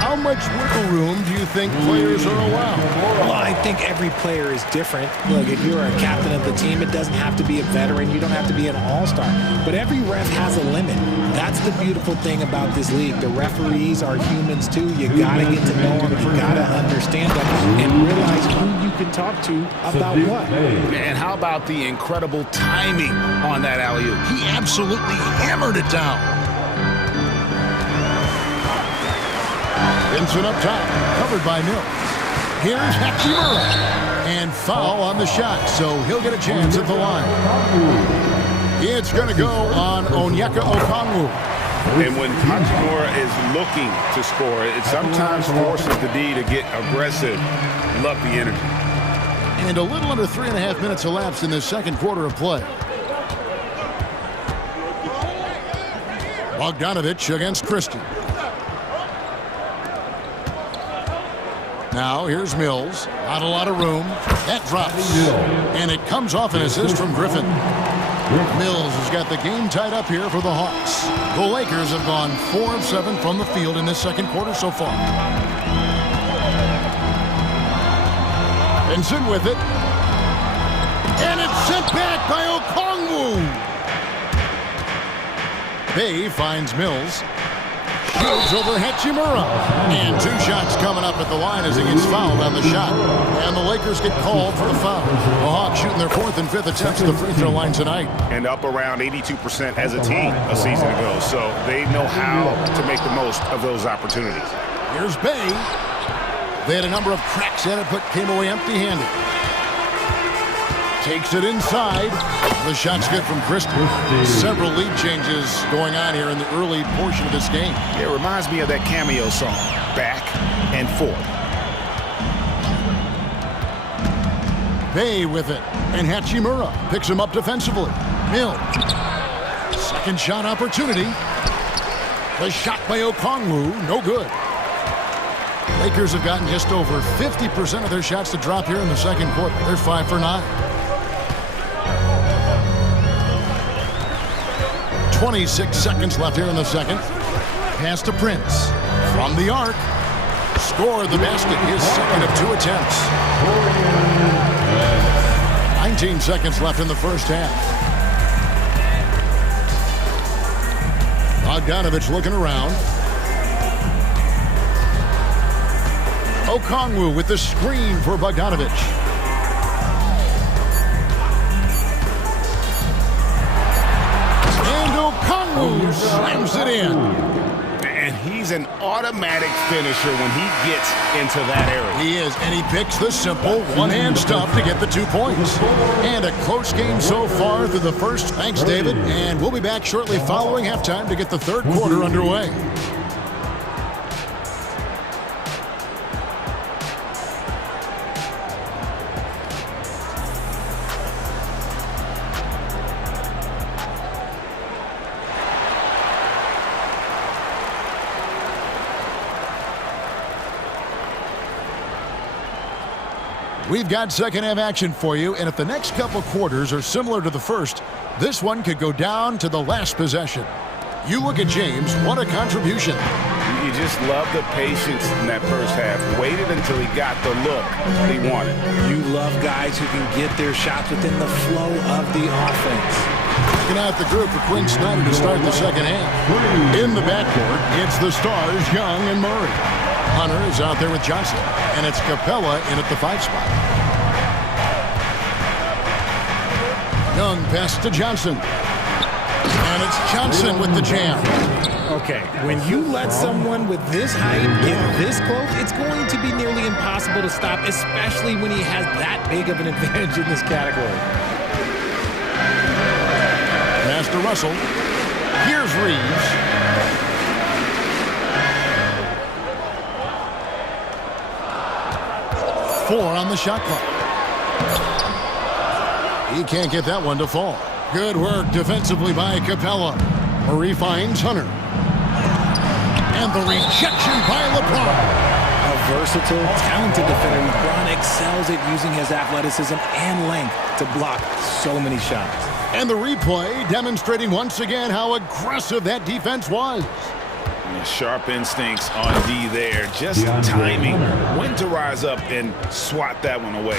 How much wiggle room do you think players are allowed? Well, I think every player is different. Look, if you're a captain of the team, it doesn't have to be a veteran. You don't have to be an all-star. But every ref has a limit. That's the beautiful thing about this league. The referees are humans, too. You got to get to know them. You got to understand them and realize who you can talk to about what. And how about the incredible timing on that alley-oop? He absolutely hammered it down. Vincent up top, covered by Mills. Here's Hachimura. And foul on the shot, so he'll get a chance at the line. It's going to go on Onyeka Okongwu. And when Hachimura is looking to score, it sometimes forces the D to get aggressive. Love the energy. And a little under 3.5 minutes elapsed in this second quarter of play. Bogdanovich against Christie. Now here's Mills. Not a lot of room. That drops. And it comes off an assist from Griffin. Mills has got the game tied up here for the Hawks. The Lakers have gone 4 of 7 from the field in this second quarter so far. Benson with it. And it's sent back by Okongwu. Bay finds Mills. Shoots over Hachimura. And 2 shots coming up at the line as he gets fouled on the shot. And the Lakers get called for the foul. The Hawks shooting their 4th and 5th attempts at the free throw line tonight. And up around 82% as a team a season ago. So they know how to make the most of those opportunities. Here's Bay. They had a number of cracks at it, but came away empty-handed. Takes it inside. The shot's good from Christie. Several lead changes going on here in the early portion of this game. It reminds me of that cameo song, Back and Forth. Bay with it. And Hachimura picks him up defensively. Mills. Second shot opportunity. The shot by Okongwu, no good. Lakers have gotten just over 50% of their shots to drop here in the second quarter. They're 5 for 9. 26 seconds left here in the second. Pass to Prince. From the arc. Scored the basket. His second of 2 attempts. 19 seconds left in the first half. Bogdanovich looking around. Okongwu with the screen for Bogdanovich. Slams it in. And he's an automatic finisher when he gets into that area. He is, and he picks the simple one-hand stuff to get the 2 points. And a close game so far through the first. Thanks, David. And we'll be back shortly following halftime to get the third quarter underway. We've got second half action for you, and if the next couple quarters are similar to the first, this one could go down to the last possession. You look at James, what a contribution. You just love the patience in that first half. Waited until he got the look he wanted. You love guys who can get their shots within the flow of the offense. Checking out the group for Quinn Snyder to start the second half. In the backcourt, it's the stars, Young and Murray. Hunter is out there with Johnson, and it's Capella in at the 5 spot. Young pass to Johnson. And it's Johnson with the jam. Okay, when you let someone with this height get this close, it's going to be nearly impossible to stop, especially when he has that big of an advantage in this category. Pass to Russell. Here's Reeves. Four on the shot clock. He can't get that one to fall. Good work defensively by Capella. Murray finds Hunter. And the rejection by LeBron. A versatile, talented defender. LeBron excels at using his athleticism and length to block so many shots. And the replay demonstrating once again how aggressive that defense was. Sharp instincts on D there. Just timing when to rise up and swat that one away.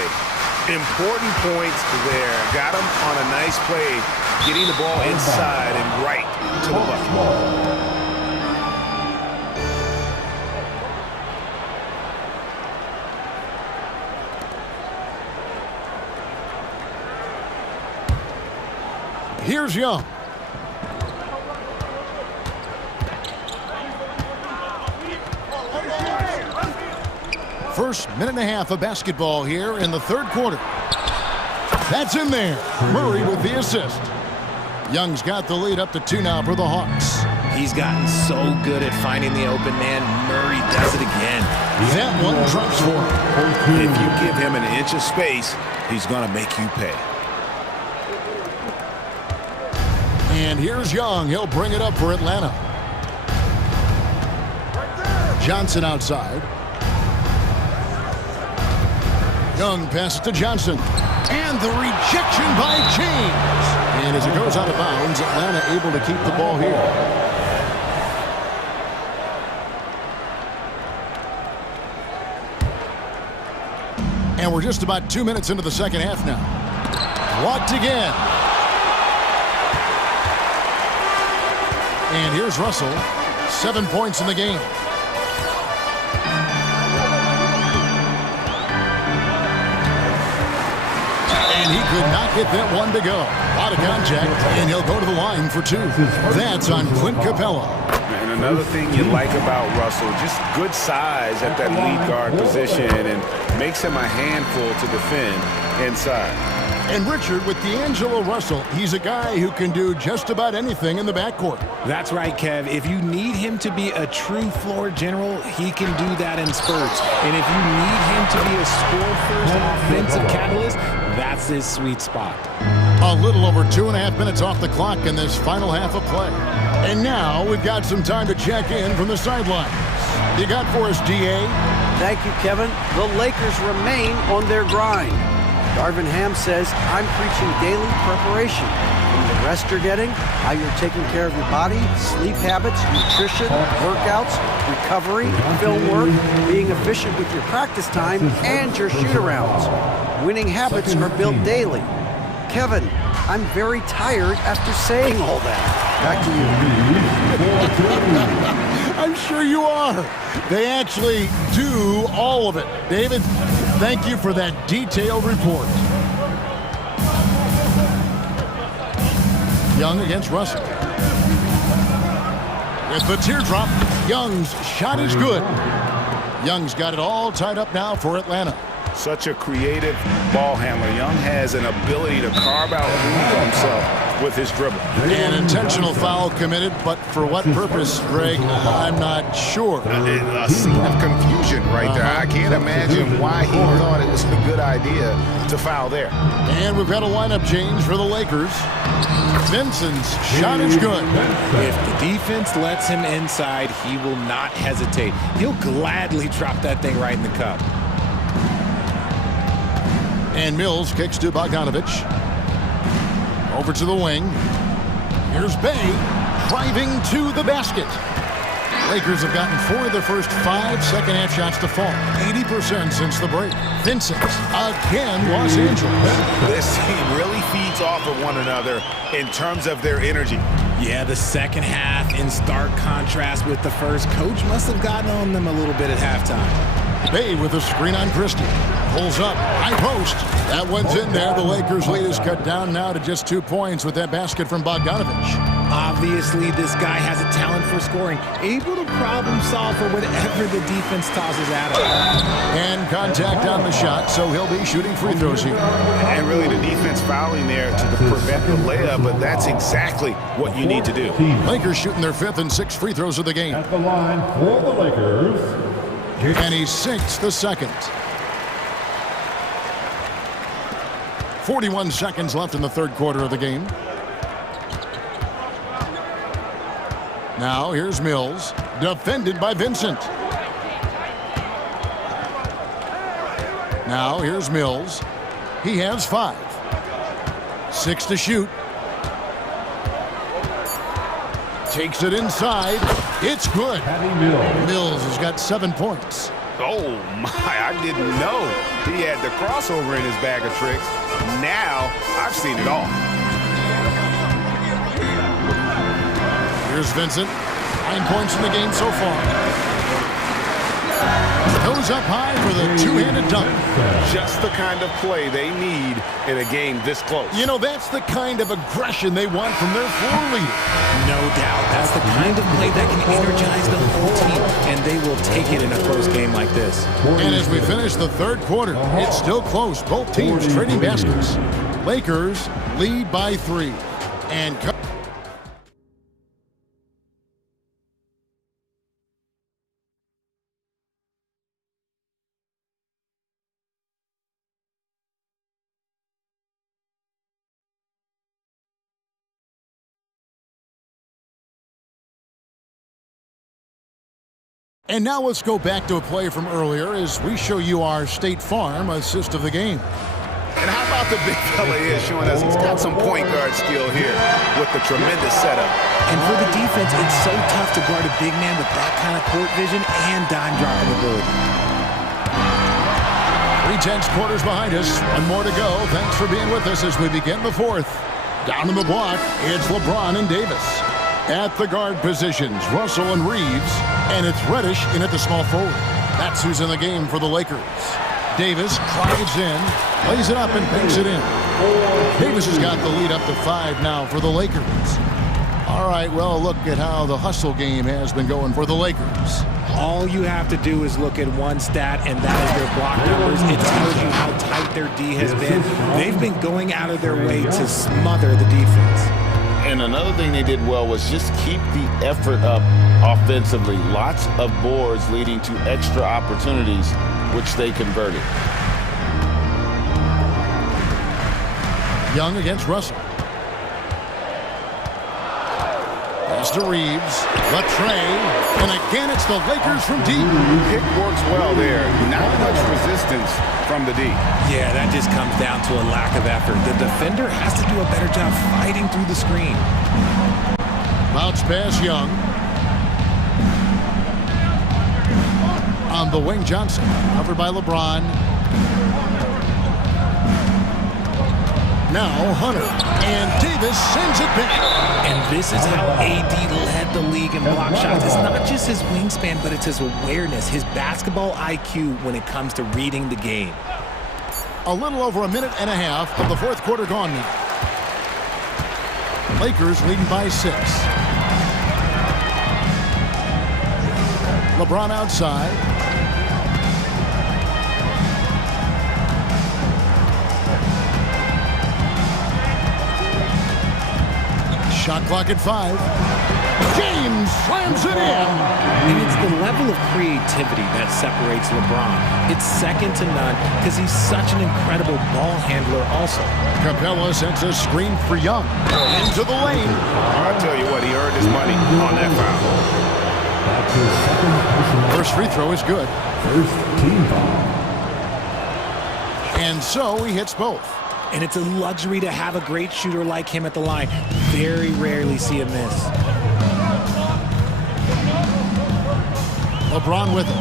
Important points there. Got him on a nice play, getting the ball inside and right to the bucket. Here's Young. First minute and a half of basketball here in the third quarter. That's in there. Murray with the assist. Young's got the lead up to 2 now for the Hawks. He's gotten so good at finding the open man. Murray does it again. That one drops for him. If you give him an inch of space, he's going to make you pay. And here's Young. He'll bring it up for Atlanta. Young passes to Johnson. And the rejection by James. And as it goes out of bounds, Atlanta able to keep the ball here. And we're just about 2 minutes into the second half now. Blocked again. And here's Russell. 7 points in the game. And he could not get that one to go. A lot of contact, and he'll go to the line for 2. That's on Clint Capella. And another thing you like about Russell, just good size at that lead guard position and makes him a handful to defend inside. And Richard, with D'Angelo Russell, he's a guy who can do just about anything in the backcourt. That's right, Kev. If you need him to be a true floor general, he can do that in spurts. And if you need him to be a score-first offensive catalyst, that's his sweet spot. A little over 2.5 minutes off the clock in this final half of play. And now we've got some time to check in from the sidelines. You got for us, D.A.? Thank you, Kevin. The Lakers remain on their grind. Darvin Ham says, I'm preaching daily preparation. From the rest you're getting, how you're taking care of your body, sleep habits, nutrition, workouts, recovery, film work, being efficient with your practice time, and your shoot-arounds. Winning habits are built daily. Kevin, I'm very tired after saying all that. Back to you. I'm sure you are. They actually do all of it. David, thank you for that detailed report. Young against Russell. With the teardrop, Young's shot is good. Young's got it all tied up now for Atlanta. Such a creative ball handler. Young has an ability to carve out room for himself with his dribble. An intentional foul committed, but for what purpose, Greg? I'm not sure. A scene of confusion right there. I can't imagine why he thought it was a good idea to foul there. And we've got a lineup change for the Lakers. Vincent's shot is good. If the defense lets him inside, he will not hesitate. He'll gladly drop that thing right in the cup. And Mills kicks to Bogdanovich. Over to the wing. Here's Bay driving to the basket. Lakers have gotten 4 of their first 5 second-half shots to fall. 80% since the break. Vincent again, Los Angeles. This team really feeds off of one another in terms of their energy. Yeah, the second half in stark contrast with the first. Coach must have gotten on them a little bit at halftime. Bay with a screen on Christie. Pulls up, high post. That one's in there. The Lakers' lead is cut down now to just 2 points with that basket from Bogdanovich. Obviously, this guy has a talent for scoring, able to problem solve for whatever the defense tosses at him. And contact on the shot, so he'll be shooting free throws here. And really the defense fouling there to prevent the layup, but that's exactly what you need to do. Lakers shooting their 5th and 6th free throws of the game. At the line for the Lakers. And he sinks the second. 41 seconds left in the third quarter of the game. Now here's Mills, defended by Vincent. Now here's Mills. He has 5. 6 to shoot. Takes it inside. It's good. Mills has got 7 points. Oh my, I didn't know he had the crossover in his bag of tricks. Now I've seen it all. Here's Vincent. 9 points in the game so far. Goes up high for the two-handed dunk. Just the kind of play they need in a game this close. You know, that's the kind of aggression they want from their floor leader. No doubt. That's the kind of play that can energize the whole team, and they will take it in a close game like this. And as we finish the third quarter, it's still close. Both teams trading baskets. Lakers lead by 3. And And now let's go back to a play from earlier as we show you our State Farm assist of the game. And how about the big fella here showing us he's got some point guard skill here with the tremendous setup. And for the defense, it's so tough to guard a big man with that kind of court vision and dime dropping ability. 3/10 quarters behind us. One more to go. Thanks for being with us as we begin the fourth. Down in the block, it's LeBron and Davis. At the guard positions, Russell and Reeves. And it's Reddish in at the small forward. That's who's in the game for the Lakers. Davis drives in, lays it up, and banks it in. Davis has got the lead up to 5 now for the Lakers. All right, well, look at how the hustle game has been going for the Lakers. All you have to do is look at one stat, and that is their block numbers. It tells you how tight their D has been. They've been going out of their way to smother the defense. And another thing they did well was just keep the effort up offensively. Lots of boards leading to extra opportunities, which they converted. Young against Russell. Pass to Reeves. Latrey. And again, it's the Lakers from deep. Pick works well there. Not much resistance from the D. Yeah, that just comes down to a lack of effort. The defender has to do a better job fighting through the screen. Bounce pass, Young. On the wing, Johnson. Covered by LeBron. Now Hunter. And Davis sends it back. And this is how AD led the league in block shots. It's not just his wingspan, but it's his awareness, his basketball IQ when it comes to reading the game. A little over a minute and a half of the fourth quarter gone now. Lakers leading by 6. LeBron outside. Shot clock at 5. James slams it in. And it's the level of creativity that separates LeBron. It's second to none because he's such an incredible ball handler also. Capella sends a screen for Young. Into the lane. I'll tell you what, he earned his money on that foul. First free throw is good. First team foul. And so he hits both. And it's a luxury to have a great shooter like him at the line. Very rarely see him miss. LeBron with it.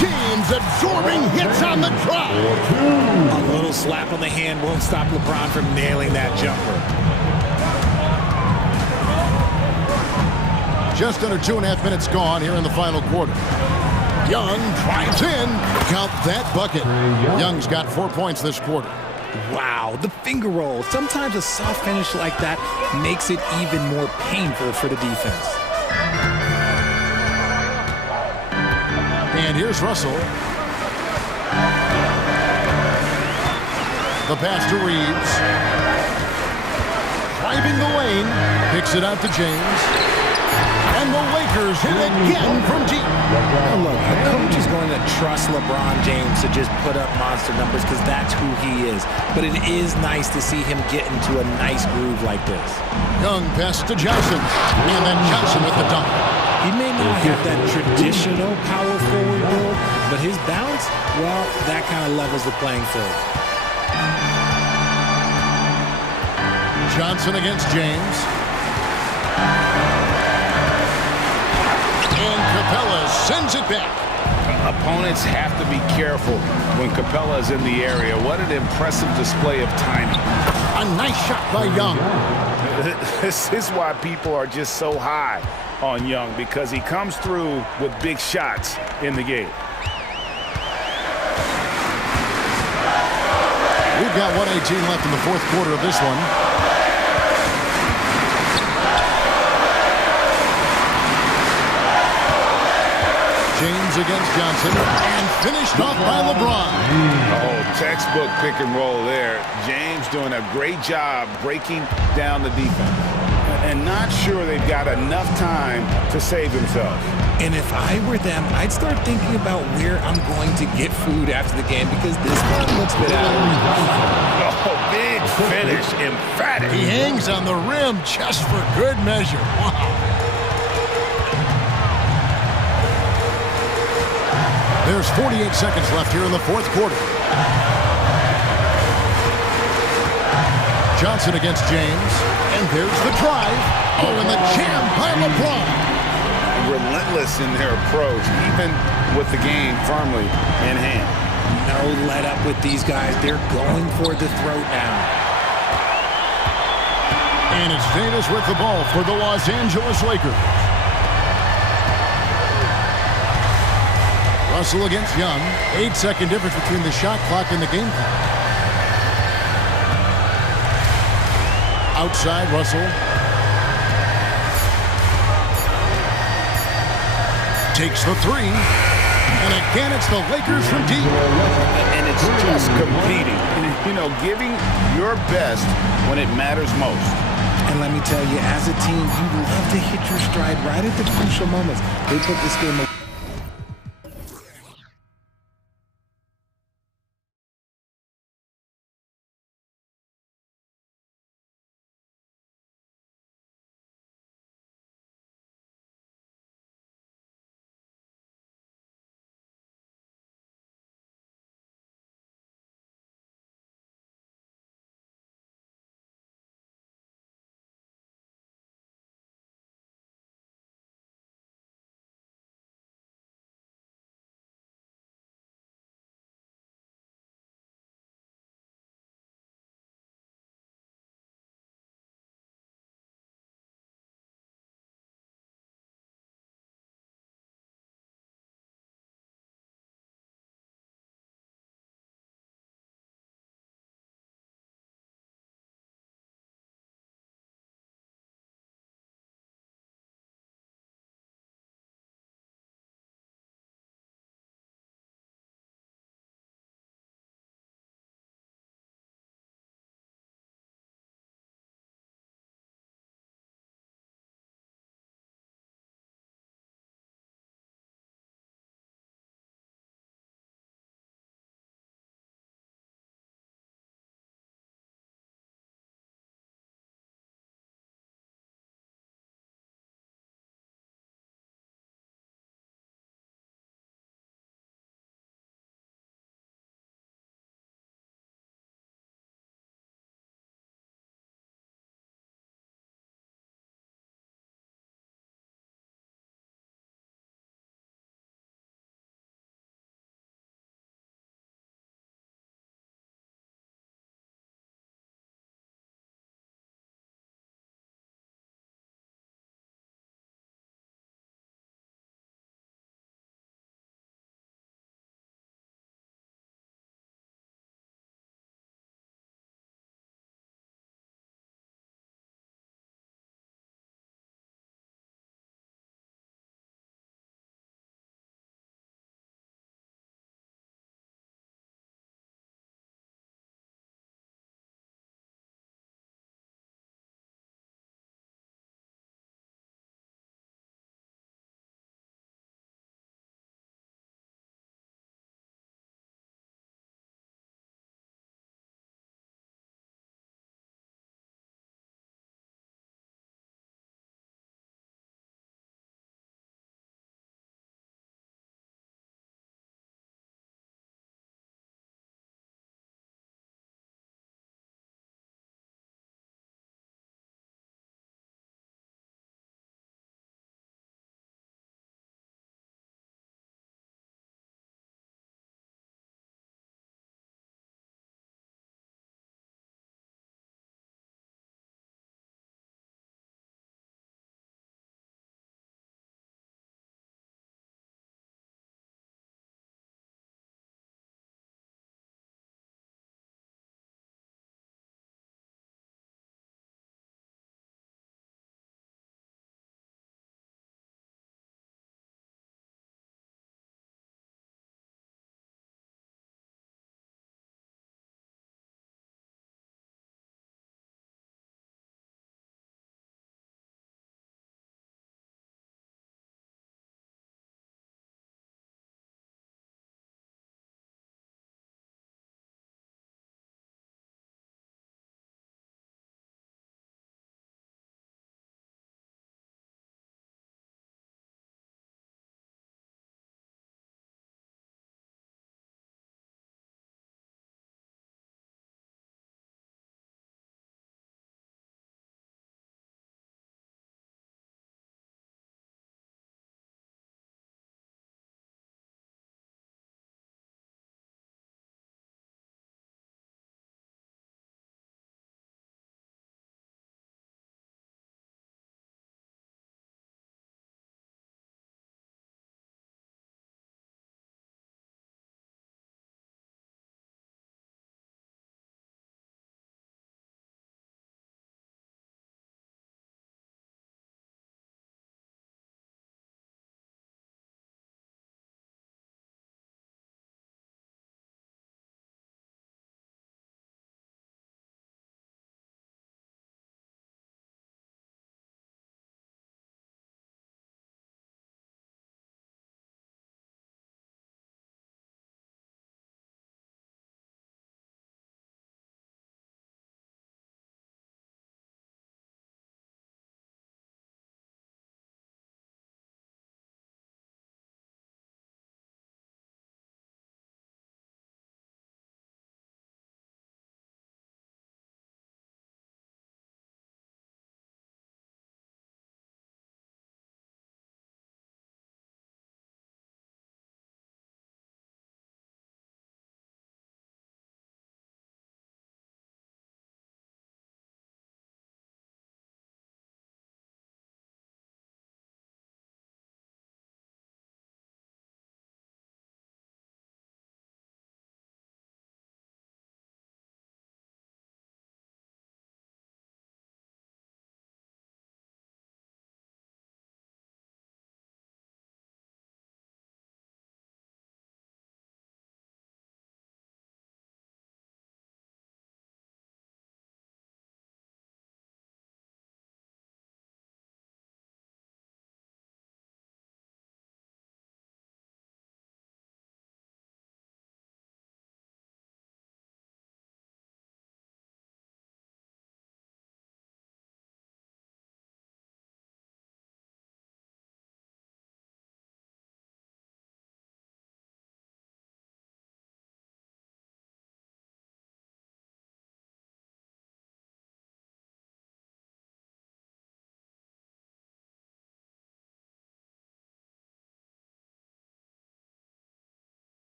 James absorbing hits on the drop. A little slap on the hand won't stop LeBron from nailing that jumper. Just under 2.5 minutes gone here in the final quarter. Young drives in. Count that bucket. Young's got 4 points this quarter. Wow, the finger roll. Sometimes a soft finish like that makes it even more painful for the defense. And here's Russell. The pass to Reeves. Driving the lane. Picks it out to James. And the Lakers hit again from deep. Look, a coach is going to trust LeBron James to just put up monster numbers because that's who he is. But it is nice to see him get into a nice groove like this. Young pass to Johnson. And then Johnson with the dunk. He may not have that traditional power forward build, but his bounce, well, that kind of levels the playing field. Johnson against James. Capella sends it back. Opponents have to be careful when Capella is in the area. What an impressive display of timing. A nice shot by Young. This is why people are just so high on Young, because he comes through with big shots in the game. We've got 1:18 left in the fourth quarter of this one. James against Johnson, and finished off by LeBron. Oh, textbook pick and roll there. James doing a great job breaking down the defense. And not sure they've got enough time to save themselves. And if I were them, I'd start thinking about where I'm going to get food after the game because this one looks a bit out of reach. Oh, big finish, emphatic. He hangs on the rim just for good measure. Wow. There's 48 seconds left here in the fourth quarter. Johnson against James. And there's the drive. Oh, and the jam by LeBron. Relentless in their approach, even with the game firmly in hand. No let up with these guys. They're going for the throat now. And it's Davis with the ball for the Los Angeles Lakers. Russell against Young. 8-second difference between the shot clock and the game clock. Outside, Russell. Takes the three. And again, it's the Lakers from deep. And it's just competing. You know, giving your best when it matters most. And let me tell you, as a team, you love to hit your stride right at the crucial moments. They put this game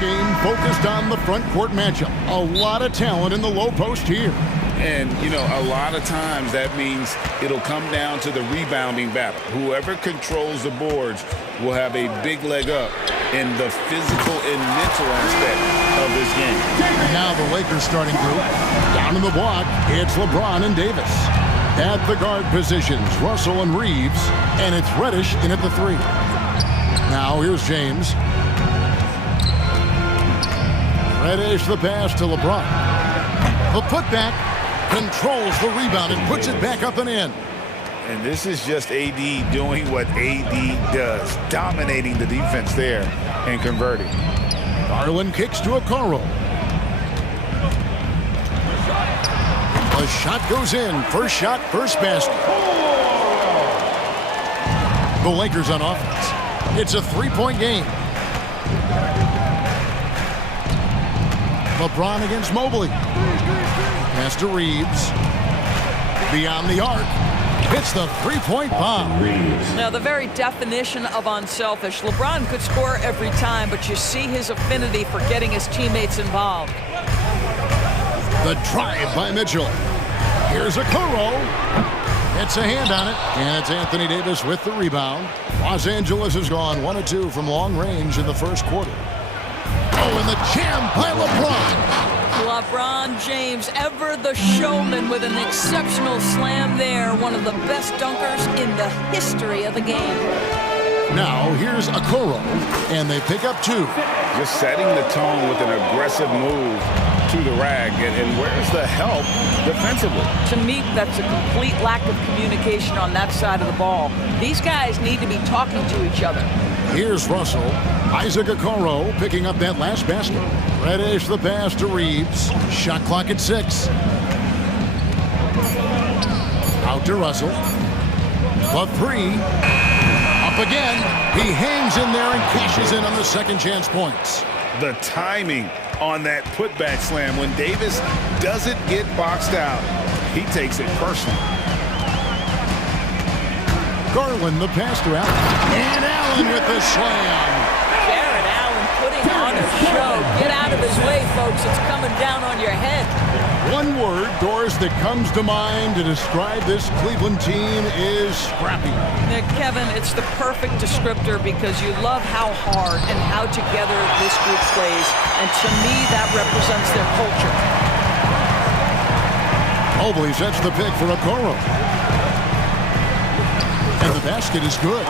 game focused on the front court matchup. A lot of talent in the low post here. And, you know, a lot of times that means it'll come down to the rebounding battle. Whoever controls the boards will have a big leg up in the physical and mental aspect of this game. Now the Lakers starting group. Down in the block, it's LeBron and Davis. At the guard positions, Russell and Reeves. And it's Reddish in at the 3. Now here's James. Reddish the pass to LeBron. The putback. Controls the rebound and puts it back up and in. And this is just AD doing what AD does, dominating the defense there and converting. Garland kicks to Okoro. The shot goes in. First shot, first basket. The Lakers on offense. It's a 3-point game. LeBron against Mobley. Pass to Reeves. Beyond the arc. Hits the 3-point bomb. Now, the very definition of unselfish. LeBron could score every time, but you see his affinity for getting his teammates involved. The drive by Mitchell. Here's Okoro. It's a hand on it, and it's Anthony Davis with the rebound. Los Angeles has gone 1 of 2 from long range in the first quarter. Oh, and the jam by LeBron. LeBron James, ever the showman, with an exceptional slam there. One of the best dunkers in the history of the game. Now, here's Okoro, and they pick up 2. Just setting the tone with an aggressive move to the rag. And where's the help defensively? To me, that's a complete lack of communication on that side of the ball. These guys need to be talking to each other. Here's Russell. Isaac Okoro picking up that last basket. Reddish the pass to Reeves. Shot clock at 6. Out to Russell. The 3. Up again. He hangs in there and cashes in on the second chance points. The timing on that putback slam. When Davis doesn't get boxed out, he takes it personally. Garland the pass to Allen. And Allen with the slam. Jared Allen putting on a show. Get out of his way, folks. It's coming down on your head. One word, Doris, that comes to mind to describe this Cleveland team is scrappy. Nick, Kevin, it's the perfect descriptor because you love how hard and how together this group plays. And to me, that represents their culture. Mobley sets the pick for Okoro. And the basket is good.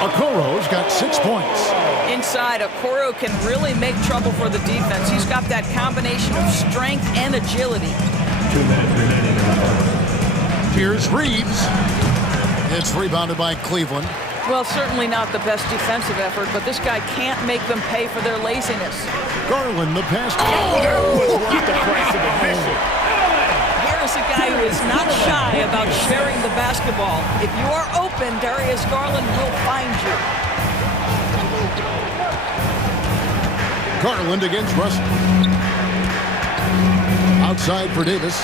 Okoro's got 6 points. Inside, Okoro can really make trouble for the defense. He's got that combination of strength and agility. Here's Reeves. It's rebounded by Cleveland. Well, certainly not the best defensive effort, but this guy can't make them pay for their laziness. Garland the pass. Oh, that was worth the price of admission. Here's a guy who is not shy about sharing the basketball. If you are open, Darius Garland will find you. Garland against Russell. Outside for Davis.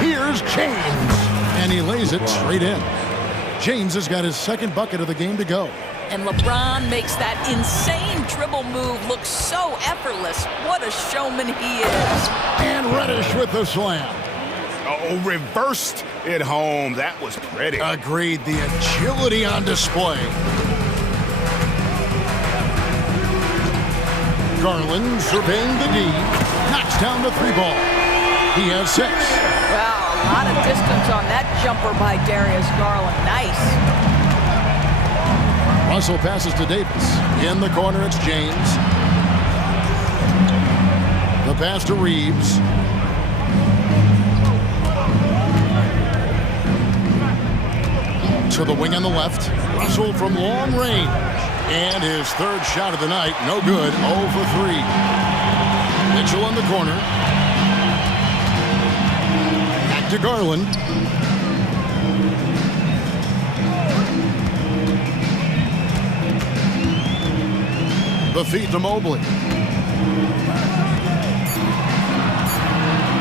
Here's James. And he lays it straight in. James has got his second bucket of the game to go. And LeBron makes that insane dribble move look so effortless. What a showman he is. And Reddish with the slam. Oh, reversed at home. That was pretty. Agreed. The agility on display. Garland surveying the D. Knocks down the 3-ball. He has 6. Wow, a lot of distance on that jumper by Darius Garland. Nice. Russell passes to Davis. In the corner, it's James. The pass to Reeves. To the wing on the left. Russell from long range. And his third shot of the night, no good, 0 for 3. Mitchell in the corner. Back to Garland. The feed to Mobley.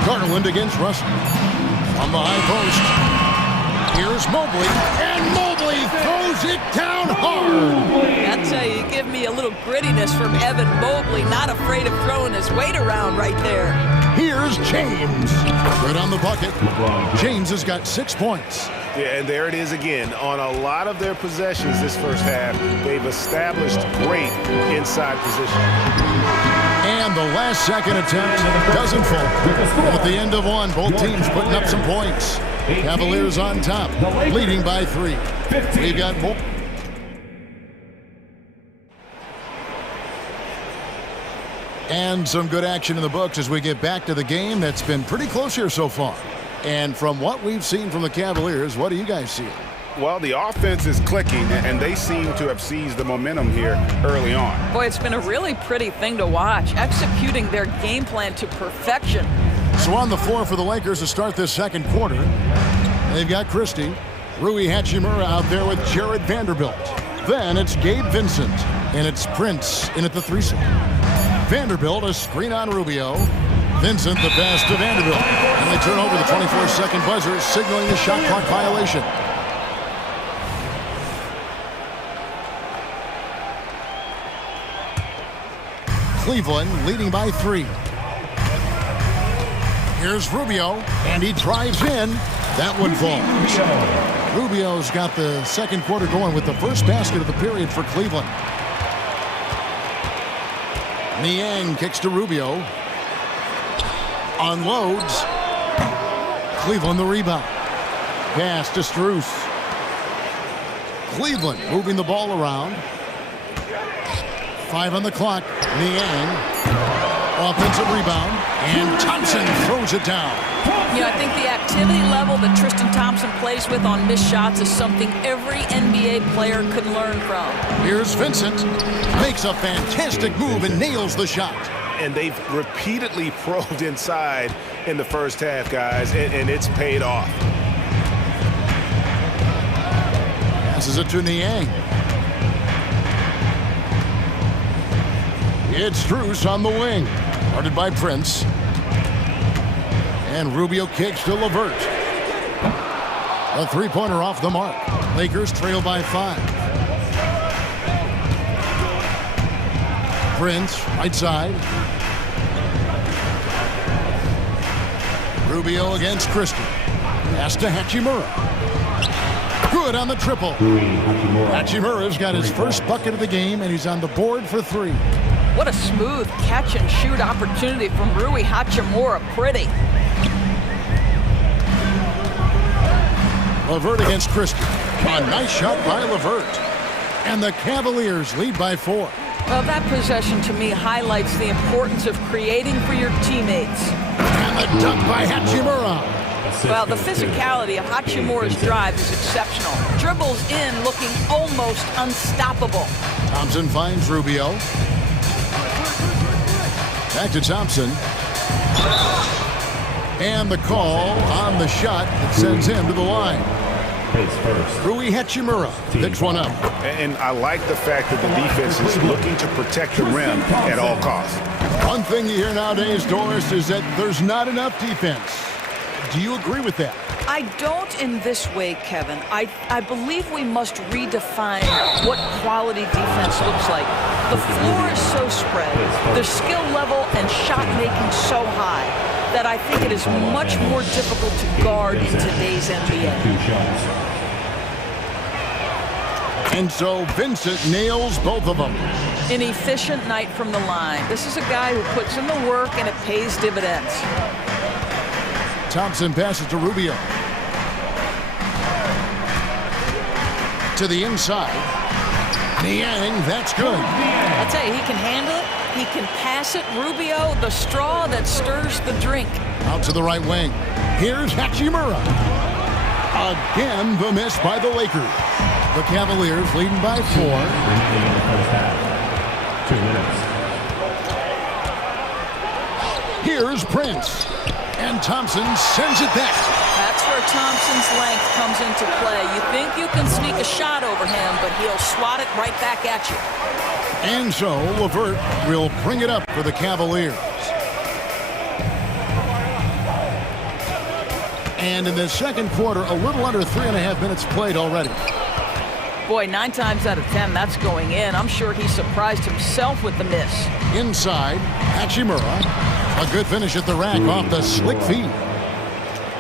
Garland against Russell. On the high post. Here's Mobley, and Mobley throws it down hard. I tell you, you give me a little grittiness from Evan Mobley, not afraid of throwing his weight around right there. Here's James. Right on the bucket. James has got 6 points. Yeah, and there it is again. On a lot of their possessions this first half, they've established great inside position. And the last second attempt doesn't fall. At the end of one, both teams putting up some points. Cavaliers on top, leading by 3. We've got more. And some good action in the books as we get back to the game that's been pretty close here so far. And from what we've seen from the Cavaliers, what do you guys see? Well, the offense is clicking, and they seem to have seized the momentum here early on. Boy, it's been a really pretty thing to watch, executing their game plan to perfection. So on the floor for the Lakers to start this second quarter, they've got Christie, Rui Hachimura out there with Jared Vanderbilt. Then it's Gabe Vincent, and it's Prince in at the 3-second. Vanderbilt, a screen on Rubio. Vincent, the pass to Vanderbilt. And they turn over the 24-second buzzer, signaling a shot clock violation. Cleveland leading by 3. Here's Rubio, and he drives in. That one falls. Rubio's got the second quarter going with the first basket of the period for Cleveland. Niang kicks to Rubio. Unloads. Cleveland the rebound. Pass to Strus. Cleveland moving the ball around. 5 on the clock. Niang. Offensive rebound. And Thompson throws it down. You know, I think the activity level that Tristan Thompson plays with on missed shots is something every NBA player could learn from. Here's Vincent. Makes a fantastic move and nails the shot. And they've repeatedly probed inside in the first half, guys, and it's paid off. Passes it to Niang. It's Strus on the wing. Guarded by Prince. And Rubio kicks to LeVert. A three-pointer off the mark. Lakers trail by 5. Prince, right side. Rubio against Christie. Pass to Hachimura. Good on the triple. Hachimura's got his first bucket of the game, and he's on the board for 3. What a smooth catch-and-shoot opportunity from Rui Hachimura. Pretty. LeVert against Christie. A nice shot by LeVert. And the Cavaliers lead by 4. Well, that possession to me highlights the importance of creating for your teammates. And the dunk by Hachimura. Well, the physicality of Hachimura's drive is exceptional. Dribbles in looking almost unstoppable. Thompson finds Rubio. Back to Thompson. And the call on the shot that sends him to the line. Rui Hachimura picks one up. And I like the fact that the defense is looking to protect the rim at all costs. One thing you hear nowadays, Doris, is that there's not enough defense. Do you agree with that? I don't in this way, Kevin. I believe we must redefine what quality defense looks like. The floor is so spread, the skill level and shot making so high that I think it is much more difficult to guard in today's NBA. And so Vincent nails both of them. An efficient night from the line. This is a guy who puts in the work and it pays dividends. Thompson passes to Rubio. To the inside. Niang, that's good. I'll tell you, he can handle it. He can pass it. Rubio, the straw that stirs the drink. Out to the right wing. Here's Hachimura. Again, the miss by the Lakers. The Cavaliers leading by 4. 2 minutes. Here's Prince. And Thompson sends it back. That's where Thompson's length comes into play. You think you can sneak a shot over him, but he'll swat it right back at you. And so LeVert will bring it up for the Cavaliers. And in the second quarter, a little under 3.5 minutes played already. Boy, 9 times out of 10, that's going in. I'm sure he surprised himself with the miss. Inside, Hachimura. A good finish at the rack off the slick feed.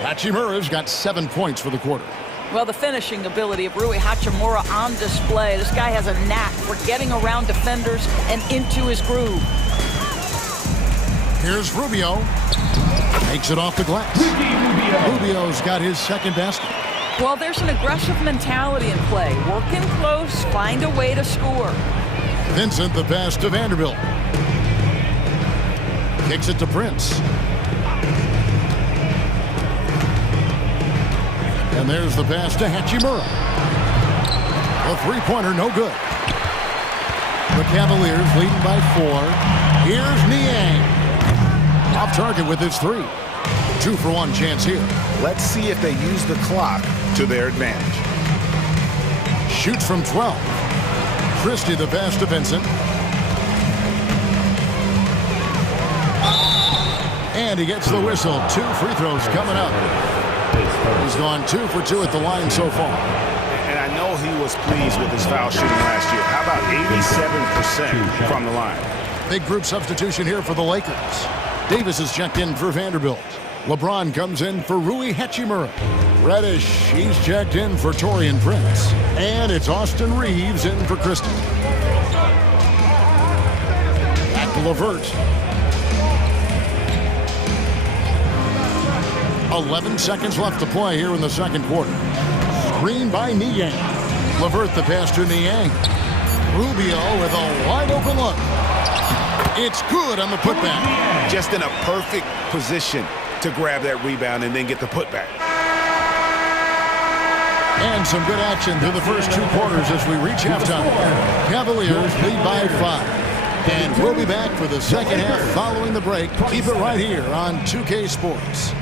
Hachimura's got 7 points for the quarter. Well, the finishing ability of Rui Hachimura on display. This guy has a knack for getting around defenders and into his groove. Here's Rubio. Takes it off the glass. Rubio's got his second basket. Well, there's an aggressive mentality in play. Work in close, find a way to score. Vincent the pass to Vanderbilt. Kicks it to Prince. And there's the pass to Hachimura. A three-pointer, no good. The Cavaliers leading by 4. Here's Niang. Off target with his 3. 2-for-1 chance here. Let's see if they use the clock to their advantage. Shoots from 12. Christie the pass to Vincent. And he gets the whistle. 2 free throws coming up. He's gone 2 for 2 at the line so far. And I know he was pleased with his foul shooting last year. How about 87% from the line? Big group substitution here for the Lakers. Davis is checked in for Vanderbilt. LeBron comes in for Rui Hachimura. Reddish, he's checked in for Taurean Prince. And it's Austin Reeves in for Christie. Back to LeVert. 11 seconds left to play here in the second quarter. Screen by Niang. LeVert the pass to Niang. Rubio with a wide open look. It's good on the putback. Just in a perfect position to grab that rebound and then get the putback. And some good action through the first 2 quarters as we reach halftime. Cavaliers lead by 5. And we'll be back for the second half following the break. Keep it right here on 2K Sports.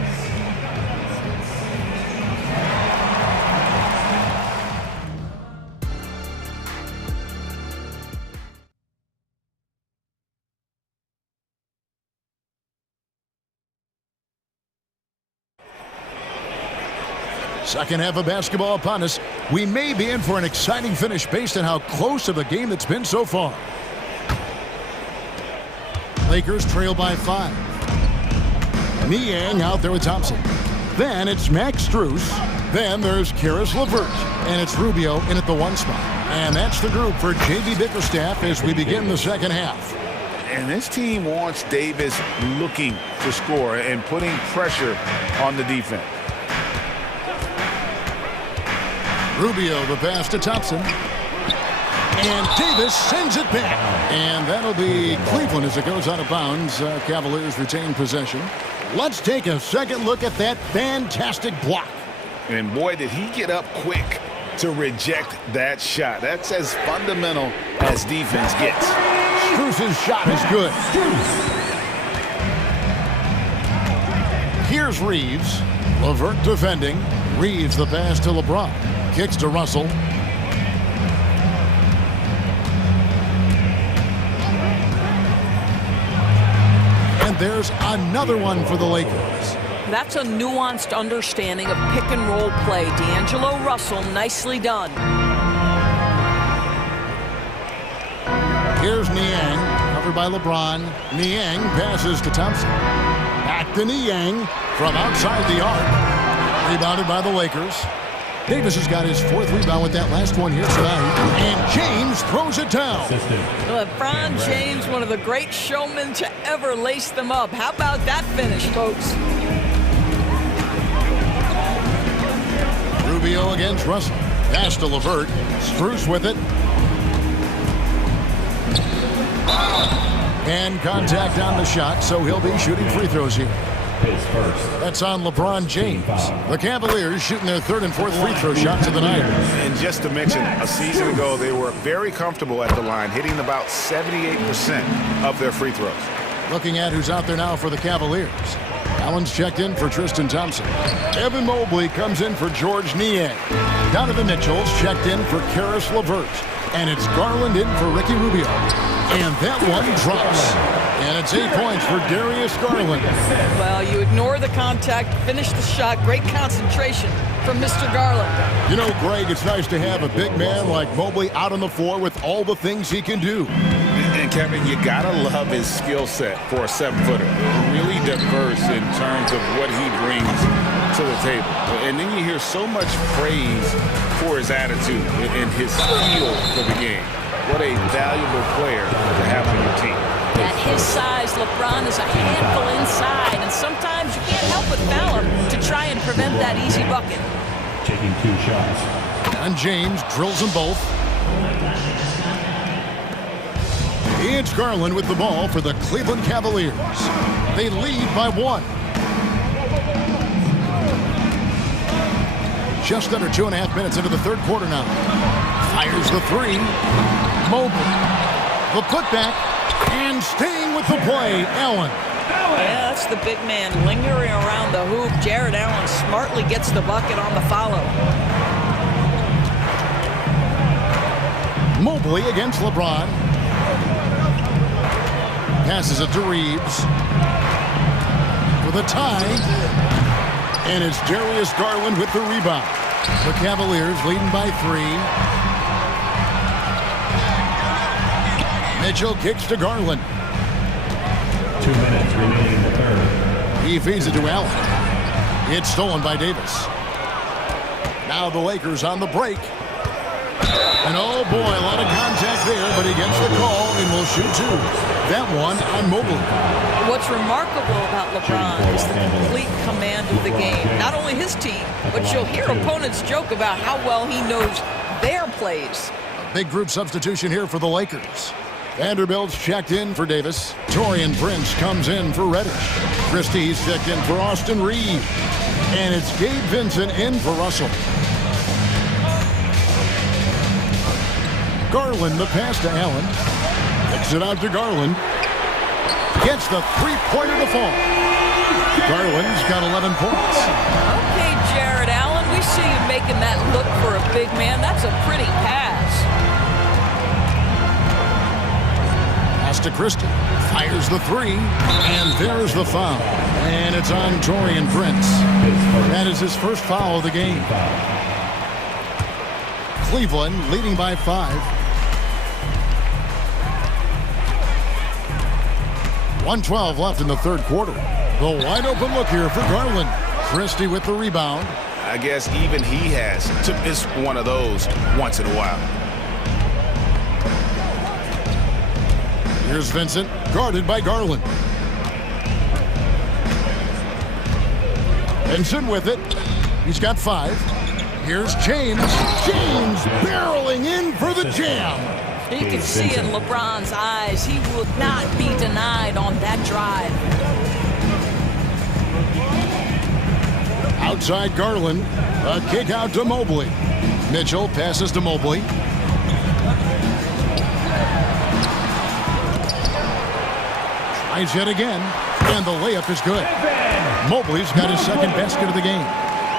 Second half of basketball upon us. We may be in for an exciting finish based on how close of a game it's been so far. Lakers trail by 5. Niang out there with Thompson. Then it's Max Strus. Then there's Karis LeVert. And it's Rubio in at the 1 spot. And that's the group for J.B. Bickerstaff as we begin the second half. And this team wants Davis looking to score and putting pressure on the defense. Rubio the pass to Thompson. And Davis sends it back. And that'll be Cleveland as it goes out of bounds. Cavaliers retain possession. Let's take a second look at that fantastic block. And boy, did he get up quick to reject that shot. That's as fundamental as defense gets. Strus's shot is good. Here's Reeves. LeVert defending. Reeves the pass to LeBron. Kicks to Russell. And there's another one for the Lakers. That's a nuanced understanding of pick and roll play. D'Angelo Russell, nicely done. Here's Niang, covered by LeBron. Niang passes to Thompson. Back to Niang from outside the arc. Rebounded by the Lakers. Davis has got his 4th rebound with that last one here tonight. And James throws it down. LeBron James, one of the great showmen to ever lace them up. How about that finish, folks? Rubio against Russell. Pass to LeVert. Strus with it. And contact on the shot, so he'll be shooting free throws here. That's on LeBron James. The Cavaliers shooting their 3rd and 4th free throw shots of the night. And just to mention, a season ago, they were very comfortable at the line, hitting about 78% of their free throws. Looking at who's out there now for the Cavaliers. Allen's checked in for Tristan Thompson. Evan Mobley comes in for George Niang. Donovan Mitchell's checked in for Karis LeVert. And it's Garland in for Ricky Rubio. And that one drops. And it's 8 points for Darius Garland. Well, you ignore the contact, finish the shot. Great concentration from Mr. Garland. You know, Greg, it's nice to have a big man like Mobley out on the floor with all the things he can do. And Kevin, you gotta love his skill set for a 7-footer. Really diverse in terms of what he brings to the table. And then you hear so much praise for his attitude and his feel for the game. What a valuable player to have on your team. At his size, LeBron is a handful inside, and sometimes you can't help but foul him to try and prevent that easy bucket. Taking 2 shots. And James drills them both. It's Garland with the ball for the Cleveland Cavaliers. They lead by 1. Just under 2.5 minutes into the third quarter now. Fires the 3. Mobley. The putback. And staying with the play, Allen. Yeah, that's the big man lingering around the hoop. Jared Allen smartly gets the bucket on the follow. Mobley against LeBron. Passes it to Reeves. For the tie. And it's Darius Garland with the rebound. The Cavaliers leading by 3. Mitchell kicks to Garland. 2 minutes remaining in the third. He feeds it to Allen. It's stolen by Davis. Now the Lakers on the break. And oh boy, a lot of contact there, but he gets the call and will shoot 2. That one on Mobley. What's remarkable about LeBron is the complete command of the game. Not only his team, but you'll hear opponents joke about how well he knows their plays. A big group substitution here for the Lakers. Vanderbilt's checked in for Davis. Taurean Prince comes in for Reddish. Christie's checked in for Austin Reeves. And it's Gabe Vincent in for Russell. Garland, the pass to Allen. Kicks it out to Garland. Gets the 3-pointer to fall. Garland's got 11 points. Okay, Jared Allen, we see you making that look for a big man. That's a pretty pass. Pass to Christie. Fires the 3. And there's the foul. And it's on Taurean Prince. That is his first foul of the game. Cleveland leading by 5. 1:12 left in the third quarter. The wide open look here for Garland. Christie with the rebound. I guess even he has to miss one of those once in a while. Here's Vincent, guarded by Garland. Vincent with it. He's got 5. Here's James. James barreling in for the jam. You can see in LeBron's eyes, he will not be denied on that drive. Outside Garland, a kick out to Mobley. Mitchell passes to Mobley. Tries yet again, and the layup is good. Mobley's got his second basket of the game.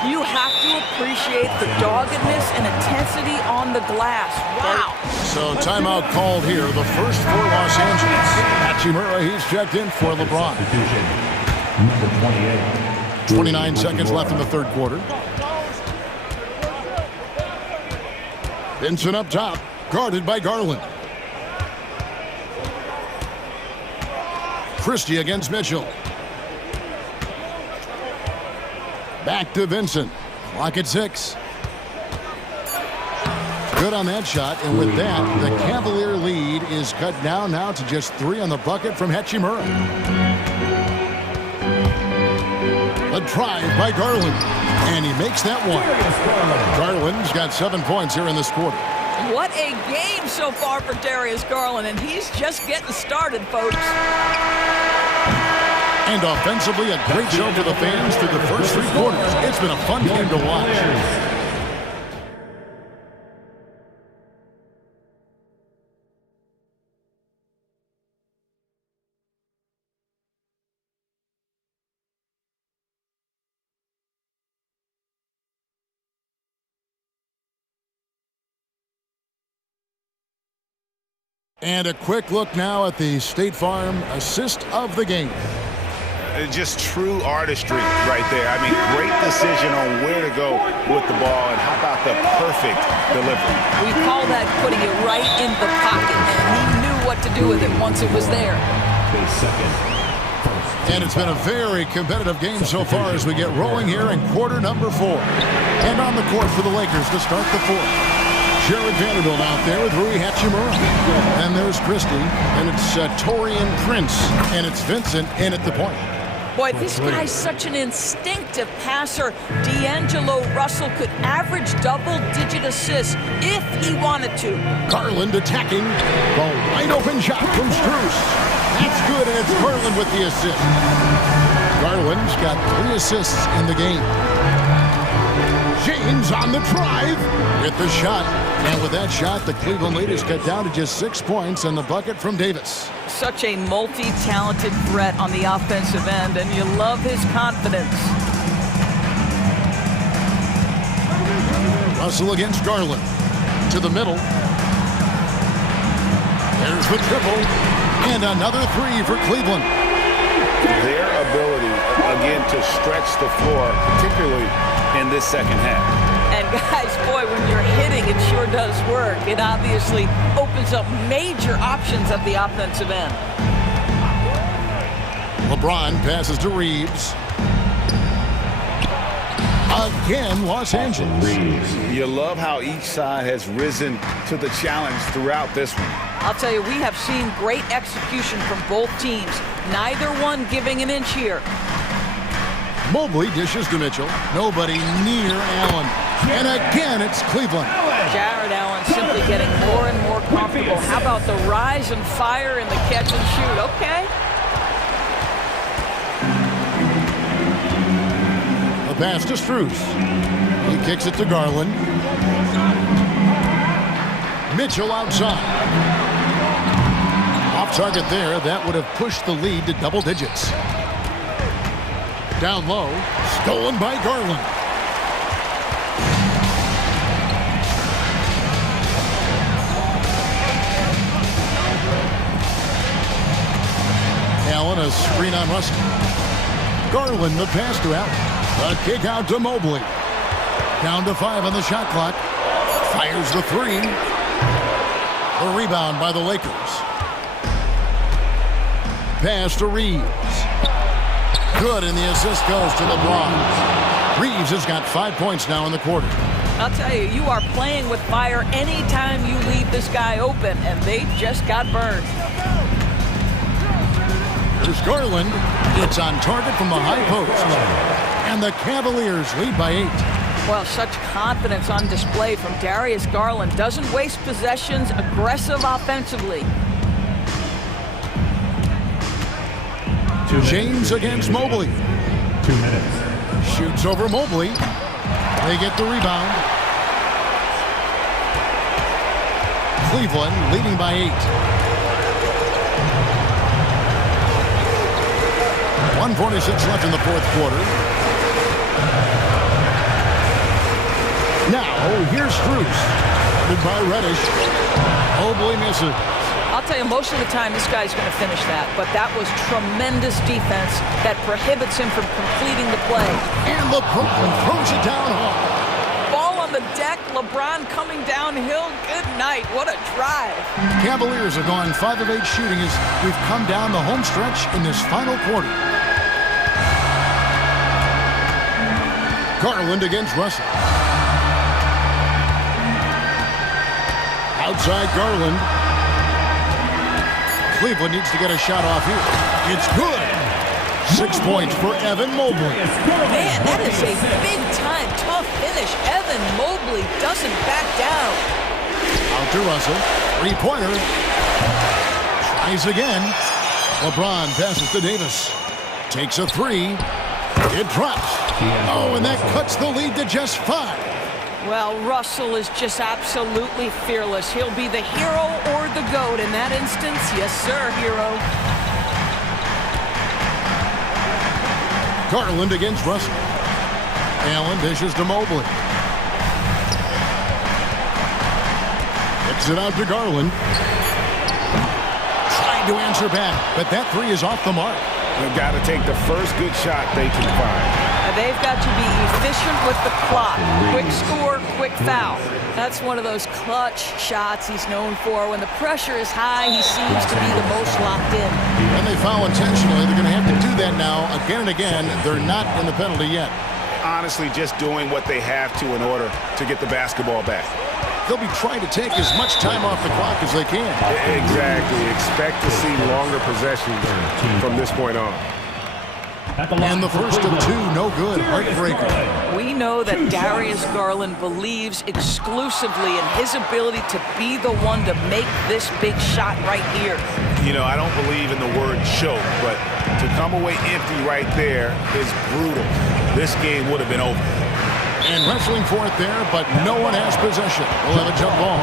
You have to appreciate the doggedness and intensity on the glass. Wow. So timeout called here, the first for Los Angeles. Hachimura, he's checked in for LeBron. Number 28. 29 seconds left in the third quarter. Vincent up top, guarded by Garland. Christie against Mitchell. Back to Vincent. Clock at 6. Good on that shot, and with that, the Cavalier lead is cut down now to just 3 on the bucket from Hachimura. A drive by Garland, and he makes that one. Garland's got 7 points here in this quarter. What a game so far for Darius Garland, and he's just getting started, folks. And offensively, a great show for the fans through the first 3 quarters. It's been a fun game to watch. And a quick look now at the State Farm assist of the game. Just true artistry right there. I mean, great decision on where to go with the ball, and how about the perfect delivery? We call that putting it right in the pocket, and he knew what to do with it once it was there. And it's been a very competitive game so far as we get rolling here in quarter number 4. And on the court for the Lakers to start the fourth. Jared Vanderbilt out there with Rui Hachimura. And there's Christie, and it's Torian Prince, and it's Vincent in at the point. Boy, this guy's such an instinctive passer. D'Angelo Russell could average double-digit assists if he wanted to. Garland attacking. The wide open shot from Strus. That's good, and it's Garland with the assist. Garland's got 3 assists in the game. James on the drive with the shot. And with that shot, the Cleveland leaders cut down to just 6 points and the bucket from Davis. Such a multi-talented threat on the offensive end, and you love his confidence. Russell against Garland. To the middle. There's the triple. And another 3 for Cleveland. Their ability, again, to stretch the floor, particularly in this second half. And guys, boy, when you're hitting, it sure does work. It obviously opens up major options at the offensive end. LeBron passes to Reeves. Again, Los Angeles. You love how each side has risen to the challenge throughout this one. I'll tell you, we have seen great execution from both teams. Neither one giving an inch here. Mobley dishes to Mitchell. Nobody near Allen. And again, it's Cleveland. Jared Allen simply getting more and more comfortable. How about the rise and fire in the catch and shoot? Okay. A pass to Strus. He kicks it to Garland. Mitchell outside. Off target there. That would have pushed the lead to double digits. Down low. Stolen by Garland. Allen, a screen on Russell. Garland, the pass to Allen. The kick out to Mobley. Down to 5 on the shot clock. Fires the 3. The rebound by the Lakers. Pass to Reeves. Good, and the assist goes to LeBron. Reeves has got 5 points now in the quarter. I'll tell you, you are playing with fire anytime you leave this guy open, and they just got burned. There's Garland. It's on target from the high post. And the Cavaliers lead by 8. Well, such confidence on display from Darius Garland. Doesn't waste possessions, aggressive offensively. James against Mobley. 2 minutes. Shoots over Mobley. They get the rebound. Cleveland leading by 8. 1:46 left in the fourth quarter. Now, here's Strus. Guarded by Reddish. Mobley misses. I'll tell you, most of the time, this guy's going to finish that. But that was tremendous defense that prohibits him from completing the play. And LeBron throws it down hard. Ball on the deck, LeBron coming downhill. Good night. What a drive. Cavaliers have gone 5 of 8 shooting as we've come down the home stretch in this final quarter. Garland against Russell. Outside Garland. Cleveland needs to get a shot off here. It's good. 6 points for Evan Mobley. Man, that is a big-time, tough finish. Evan Mobley doesn't back down. Out to Russell. 3-pointer. Tries again. LeBron passes to Davis. Takes a 3. It drops. Oh, and that cuts the lead to just 5. Well, Russell is just absolutely fearless. He'll be the hero or the GOAT in that instance. Yes, sir, hero. Garland against Russell. Allen dishes to Mobley. Kicks it out to Garland. tried to answer back, but that three is off the mark. They've got to take the first good shot they can find. And they've got to be efficient with the clock. Quick score, quick foul. That's one of those clutch shots he's known for. When the pressure is high, he seems to be the most locked in. And they foul intentionally. They're going to have to do that now again and again. They're not in the penalty yet. Honestly, just doing what they have to in order to get the basketball back. They'll be trying to take as much time off the clock as they can. Exactly. Expect to see longer possessions from this point on. And the first of two, no good. Heartbreaker. We know that Darius Garland believes exclusively in his ability to be the one to make this big shot right here. You know, I don't believe in the word choke, but to come away empty right there is brutal. This game would have been over. And wrestling for it there, but no one has possession. We'll have a jump ball.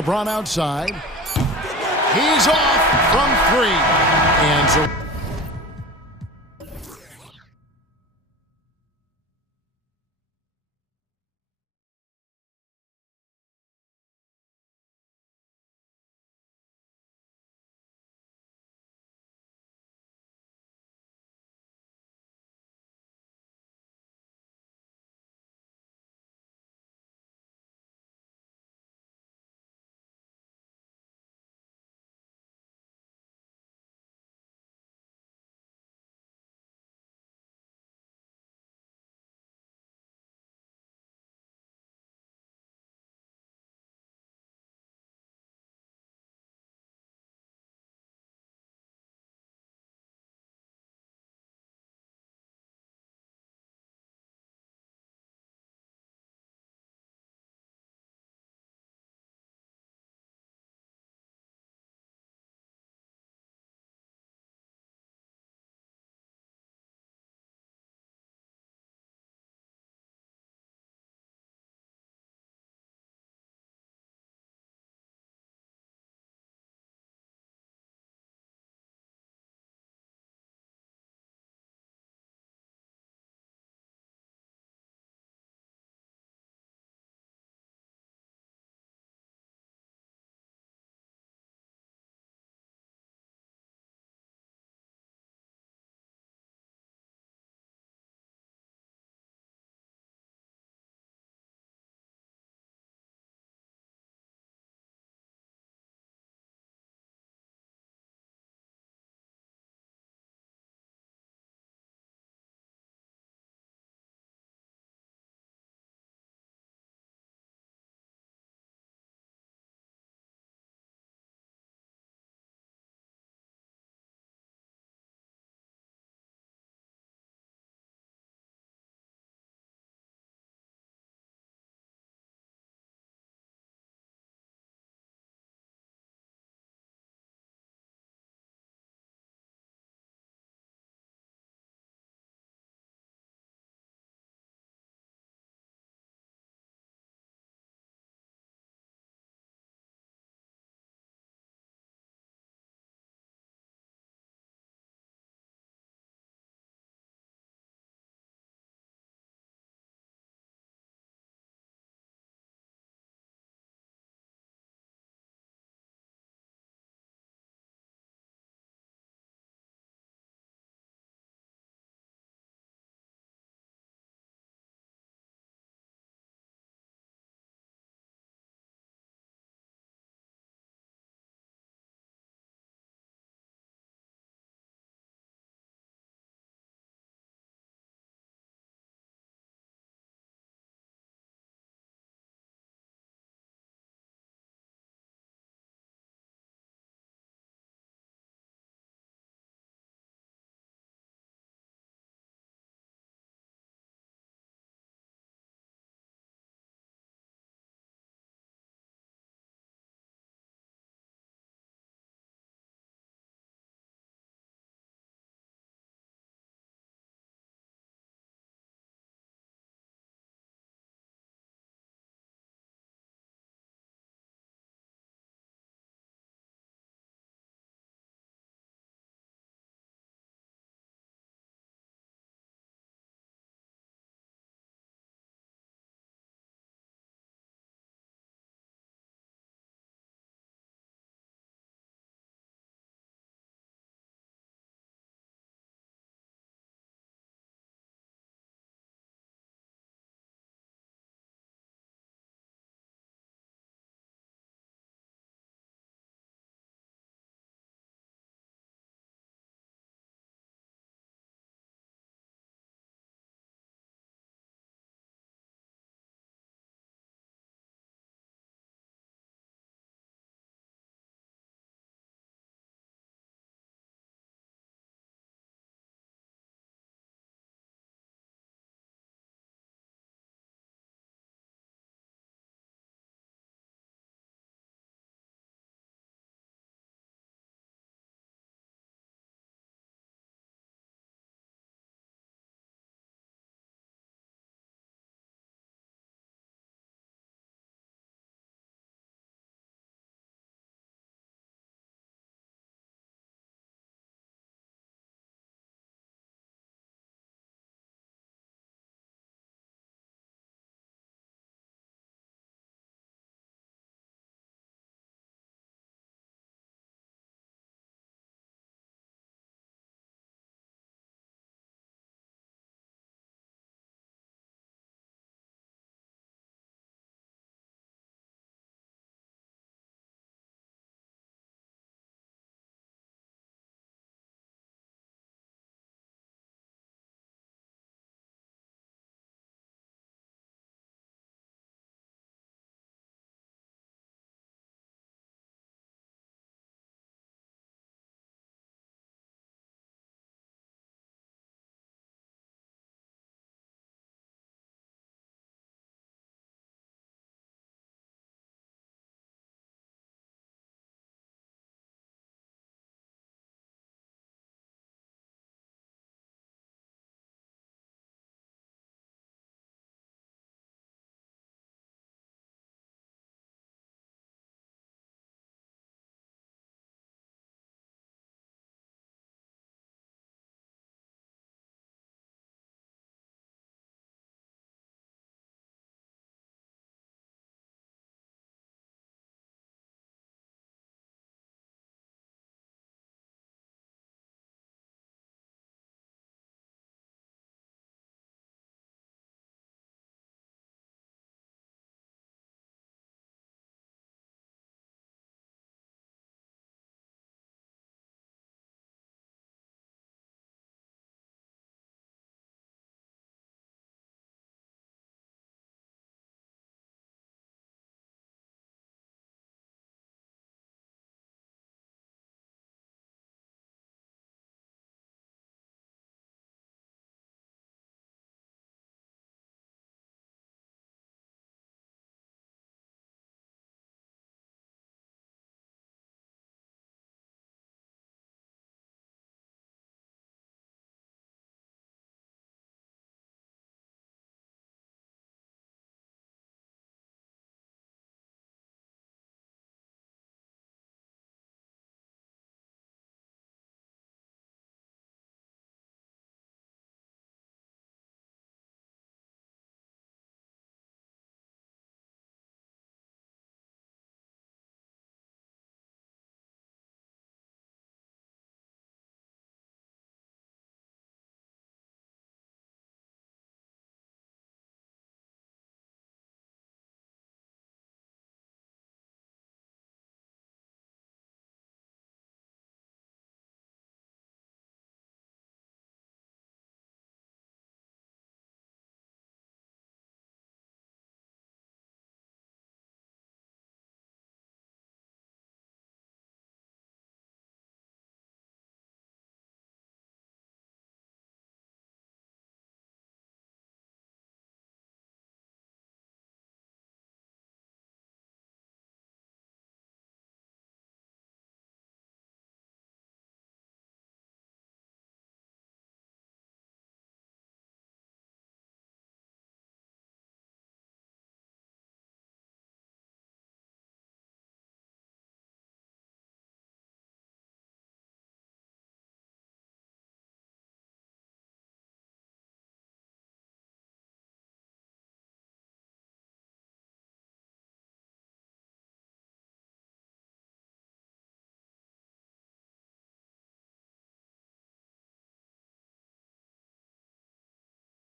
LeBron outside. He's off from three. And so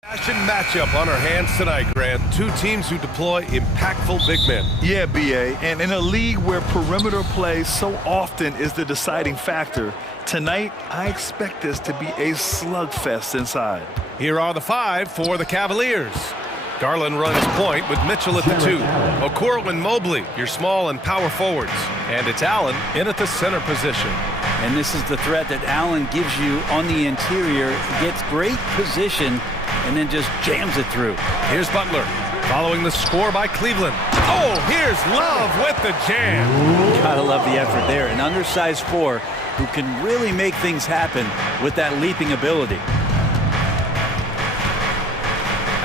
Passion matchup on our hands tonight, Grant. Two teams who deploy impactful big men. Yeah, BA. And in a league where perimeter play so often is the deciding factor, tonight I expect this to be a slugfest inside. Here are the 5 for the Cavaliers. Garland runs point with Mitchell at the 2. Okoro and Mobley, your small and power forwards. And it's Allen in at the center position. And this is the threat that Allen gives you on the interior. He gets great position and then just jams it through. Here's Butler following the score by Cleveland. Oh, here's Love with the jam. Gotta love the effort there. An undersized 4 who can really make things happen with that leaping ability.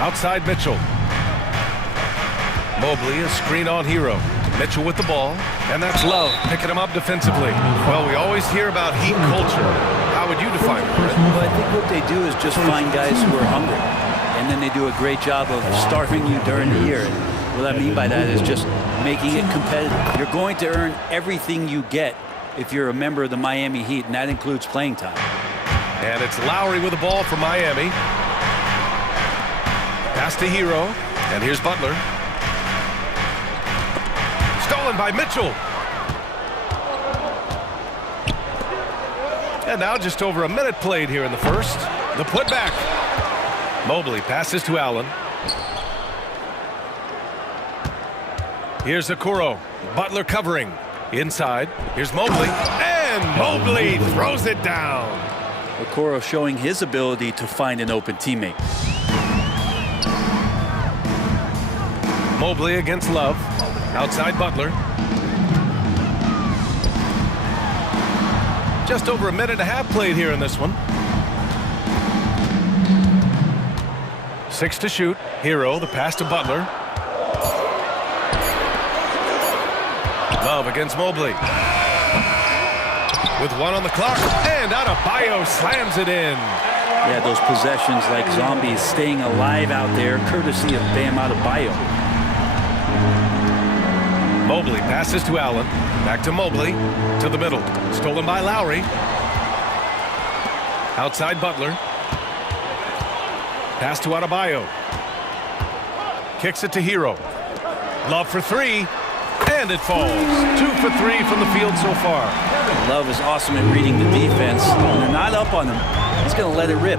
Outside Mitchell. Mobley, a screen on Hero. Mitchell with the ball, and that's Love picking him up defensively. Well, we always hear about heat culture. How would you define it, Brett? Well, I think what they do is just find guys who are hungry, and then they do a great job of starving you during the year. And what I mean by that is just making it competitive. You're going to earn everything you get if you're a member of the Miami Heat, and that includes playing time. And it's Lowry with the ball for Miami. Pass to Hero, and here's Butler. Stolen by Mitchell. And now just over a minute played here in the first. The putback. Mobley passes to Allen. Here's Okoro. Butler covering. Inside. Here's Mobley. And Mobley throws it down. Okoro showing his ability to find an open teammate. Mobley against Love. Outside Butler. Just over a minute and a half played here in this one. 6 to shoot. Hero, the pass to Butler. Love against Mobley. With 1 on the clock. And Adebayo slams it in. Yeah, those possessions like zombies staying alive out there, courtesy of Bam Adebayo. Mobley passes to Allen. Back to Mobley. To the middle. Stolen by Lowry. Outside Butler. Pass to Adebayo. Kicks it to Hero. Love for 3. And it falls. 2 for 3 from the field so far. Love is awesome at reading the defense. When they're not up on him, he's going to let it rip.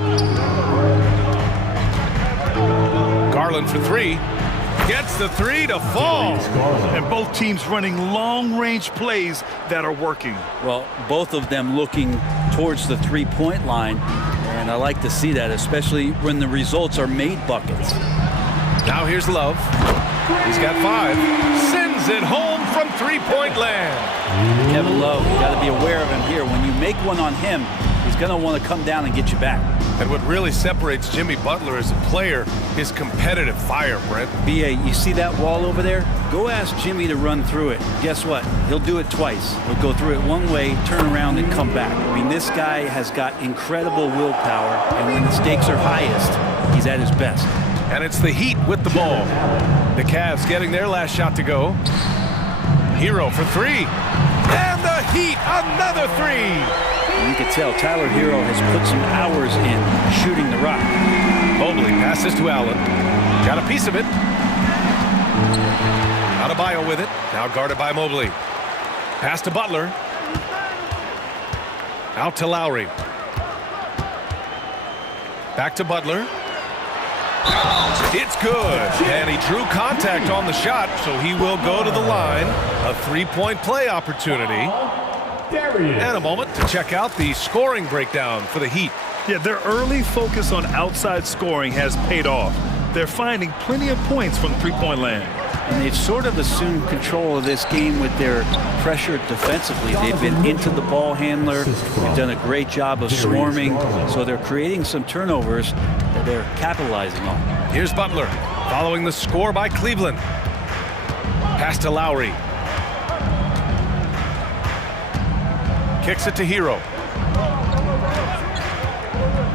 Garland for 3. Gets the 3 to fall. And both teams running long-range plays that are working. Well, both of them looking towards the three-point line. And I like to see that, especially when the results are made buckets. Now here's Love. He's got 5. Sends it home from three-point land. Kevin Love, you got to be aware of him here. When you make one on him, he's going to want to come down and get you back. And what really separates Jimmy Butler as a player is competitive fire, Brent. BA, you see that wall over there? Go ask Jimmy to run through it. Guess what? He'll do it twice. He'll go through it one way, turn around, and come back. I mean, this guy has got incredible willpower, and when the stakes are highest, he's at his best. And it's the Heat with the ball. The Cavs getting their last shot to go. Hero for 3. And the Heat, another 3. You can tell Tyler Hero has put some hours in shooting the rock. Mobley passes to Allen. Got a piece of it. Adebayo with it. Now guarded by Mobley. Pass to Butler. Out to Lowry. Back to Butler. It's good. And he drew contact on the shot, so he will go to the line. A three-point play opportunity. And a moment to check out the scoring breakdown for the Heat. Yeah, their early focus on outside scoring has paid off. They're finding plenty of points from three-point land. And they've sort of assumed control of this game with their pressure defensively. They've been into the ball handler. They've done a great job of swarming. So they're creating some turnovers that they're capitalizing on. Here's Butler following the score by Cleveland. Pass to Lowry. Kicks it to Hero.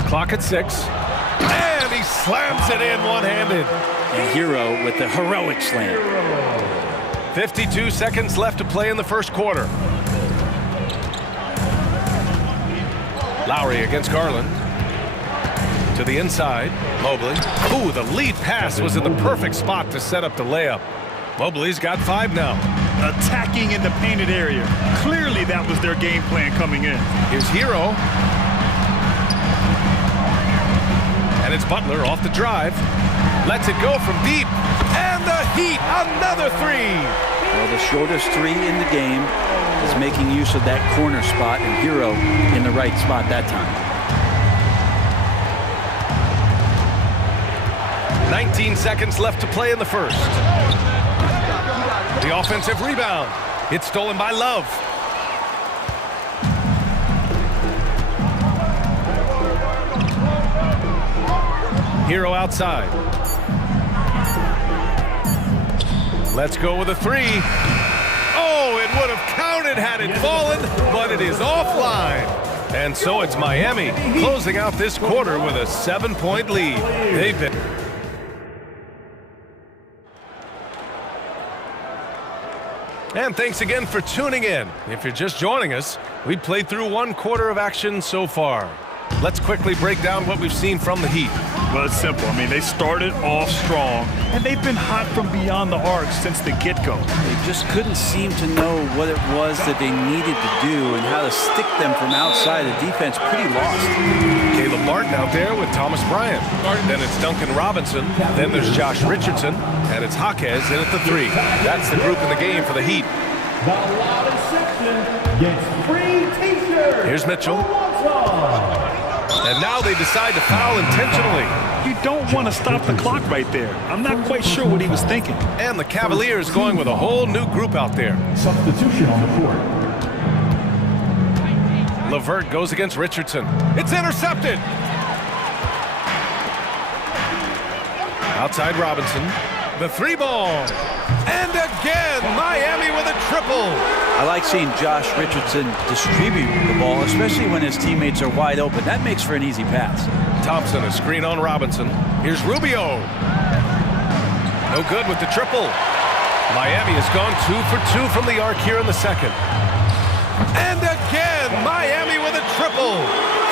Clock at 6. And he slams it in one-handed. And Hero with the heroic slam. 52 seconds left to play in the first quarter. Lowry against Garland. To the inside, Mobley. Ooh, the lead pass was in the perfect spot to set up the layup. Mobley's got 5 now. Attacking in the painted area. Clearly that was their game plan coming in. Here's Hero. And it's Butler off the drive. Lets it go from deep. And the Heat, another 3. Well, the shortest 3 in the game is making use of that corner spot, and Hero in the right spot that time. 19 seconds left to play in the first. The offensive rebound. It's stolen by Love. Hero outside. Let's go with a 3. Oh, it would have counted had it fallen, but it is offline. And so it's Miami closing out this quarter with a 7-point lead. They've been... And thanks again for tuning in. If you're just joining us, we played through 1 quarter of action so far. Let's quickly break down what we've seen from the Heat. Well, it's simple. I mean, they started off strong, and they've been hot from beyond the arc since the get-go. They just couldn't seem to know what it was that they needed to do and how to stick them from outside. The defense pretty lost. Caleb Martin out there with Thomas Bryant. Then it's Duncan Robinson. Then there's Josh Richardson. And it's Jaquez in at the 3. That's the group in the game for the Heat. The loudest section gets free t-shirts. Here's Mitchell. And now they decide to foul intentionally. You don't want to stop the clock right there. I'm not quite sure what he was thinking. And the Cavaliers going with a whole new group out there. Substitution on the court. LeVert goes against Richardson. It's intercepted. Outside Robinson. The 3-ball. And again, Miami with a triple. I like seeing Josh Richardson distribute the ball, especially when his teammates are wide open. That makes for an easy pass. Thompson, a screen on Robinson. Here's Rubio. No good with the triple. Miami has gone 2 for 2 from the arc here in the second. And again, Miami with a triple.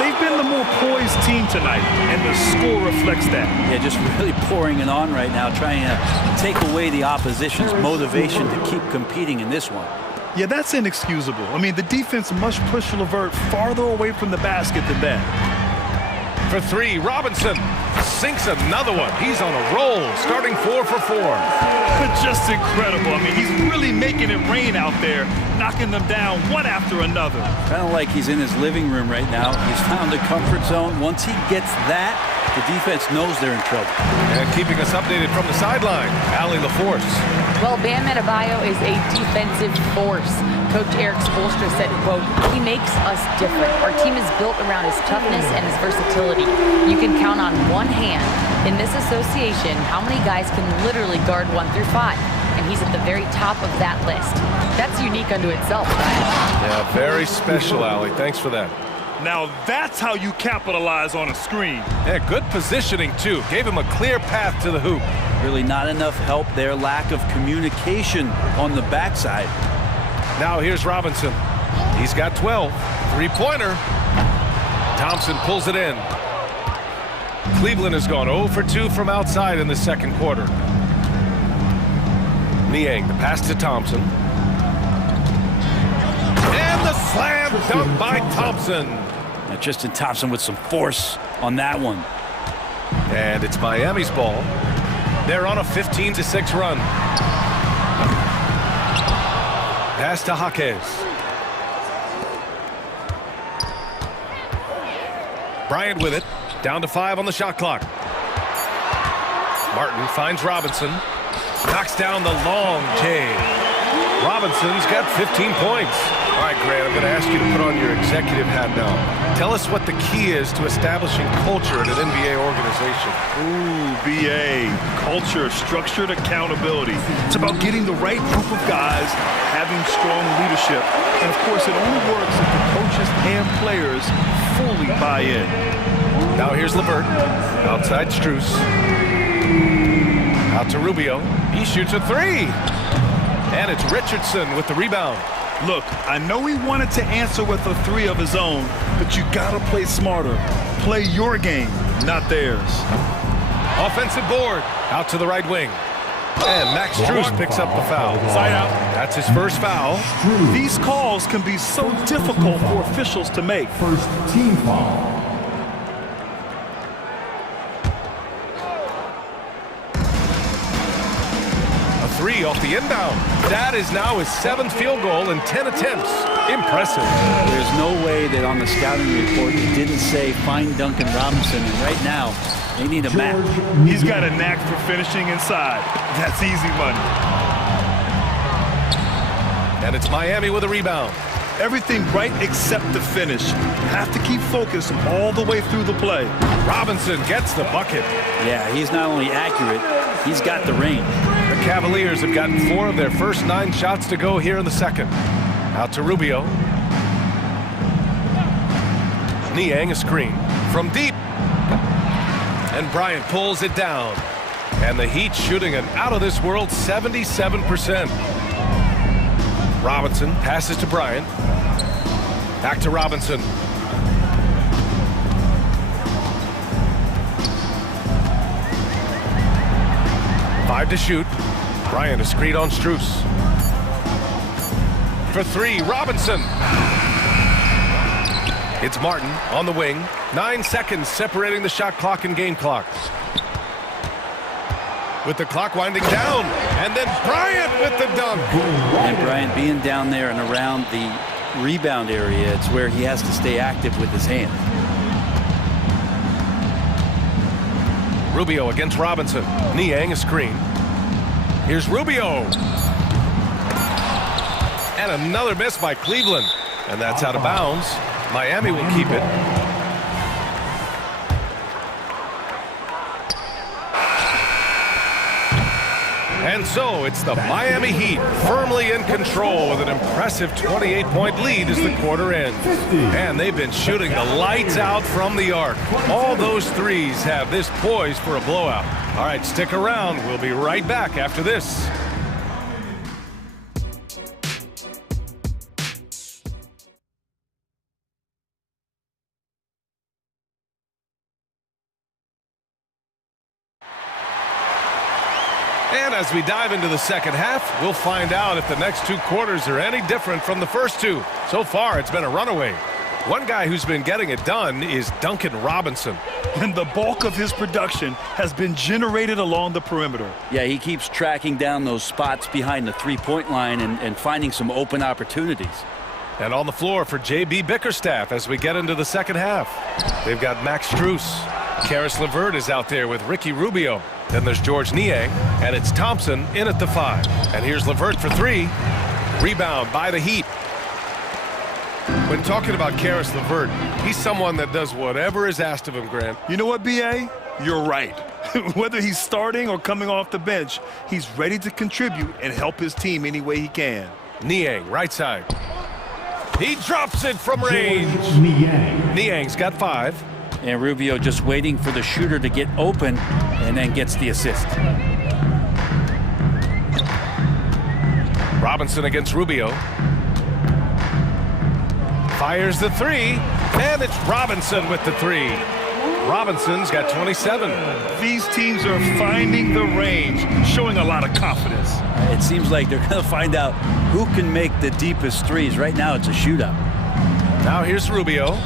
They've been the more poised team tonight, and the score reflects that. Yeah, just really pouring it on right now, trying to take away the opposition's motivation to keep competing in this one. Yeah, that's inexcusable. I mean, the defense must push LeVert farther away from the basket than that. For 3, Robinson sinks another one. He's on a roll, starting 4 for 4. Just incredible. I mean, he's really making it rain out there, knocking them down one after another. Kind of like he's in his living room right now. He's found a comfort zone. Once he gets that, the defense knows they're in trouble. And keeping us updated from the sideline, Allie LaForce. Well, Bam Adebayo is a defensive force. Coach Eric Spoelstra said, quote, "He makes us different. Our team is built around his toughness and his versatility. You can count on one hand. In this association, how many guys can literally guard 1 through 5? And he's at the very top of that list. That's unique unto itself, Brian." Yeah, very special, Allie. Thanks for that. Now that's how you capitalize on a screen. Yeah, good positioning, too. Gave him a clear path to the hoop. Really not enough help there. Lack of communication on the backside. Now here's Robinson. He's got 12. 3-pointer. Thompson pulls it in. Cleveland has gone 0 for 2 from outside in the second quarter. Niang, the pass to Thompson. And the slam dunk by Thompson. Now Tristan Thompson with some force on that one. And it's Miami's ball. They're on a 15-6 run. Pass to Jaquez. Bryant with it. Down to 5 on the shot clock. Martin finds Robinson. Knocks down the long J. Robinson's got 15 points. All right, Grant, I'm going to ask you to put on your executive hat now. Tell us what the key is to establishing culture in an NBA organization. Ooh, BA. Culture, structured accountability. It's about getting the right group of guys, having strong leadership. And, of course, it only works if the coaches and players fully buy in. Now here's LeVert. Outside Strus. Out to Rubio. He shoots a 3. And it's Richardson with the rebound. Look, I know he wanted to answer with a 3 of his own, but you gotta play smarter. Play your game. not theirs. Offensive board out to the right wing. And Max Strus picks up the foul. Side out. That's his first foul. These calls can be so difficult for officials to make. First team foul. A three off the inbound. That is now his 7th field goal in 10 attempts. Impressive. There's no way that on the scouting report it didn't say find Duncan Robinson, and right now they need a map. He's got a knack for finishing inside. That's easy money. And it's Miami with a rebound. Everything right except the finish. Have to keep focused all the way through the play. Robinson gets the bucket. Yeah, he's not only accurate, he's got the range. The Cavaliers have gotten 4 of their first 9 shots to go here in the second. Out to Rubio. Niang a screen from deep. And Bryant pulls it down. And the Heat shooting an out-of-this-world 77%. Robinson passes to Bryant. Back to Robinson. Five to shoot. Bryant a screen on Strus. For 3, Robinson. It's Martin on the wing. 9 seconds separating the shot clock and game clock. With the clock winding down. And then Bryant with the dunk. And Bryant being down there and around the rebound area, it's where he has to stay active with his hands. Rubio against Robinson. Niang a screen. Here's Rubio. And another miss by Cleveland. And that's out of bounds. Miami will keep it. And so it's the Miami Heat firmly in control with an impressive 28-point lead as the quarter ends. And they've been shooting the lights out from the arc. All those threes have this poised for a blowout. All right, stick around. We'll be right back after this. And as we dive into the second half, we'll find out if the next 2 quarters are any different from the first 2. So far, it's been a runaway. One guy who's been getting it done is Duncan Robinson. And the bulk of his production has been generated along the perimeter. Yeah, he keeps tracking down those spots behind the three-point line and finding some open opportunities. And on the floor for J.B. Bickerstaff as we get into the second half. They've got Max Strus. Karis LeVert is out there with Ricky Rubio. Then there's George Niang, and it's Thompson in at the 5. And here's LeVert for 3. Rebound by the Heat. When talking about Karis LeVert, he's someone that does whatever is asked of him, Grant. You know what, B.A.? You're right. Whether he's starting or coming off the bench, he's ready to contribute and help his team any way he can. Niang, right side. He drops it from range. Niang's got 5. And Rubio just waiting for the shooter to get open and then gets the assist. Robinson against Rubio. Fires the 3, and it's Robinson with the 3. Robinson's got 27. These teams are finding the range, showing a lot of confidence. It seems like they're going to find out who can make the deepest threes. Right now, it's a shootout. Now here's Rubio.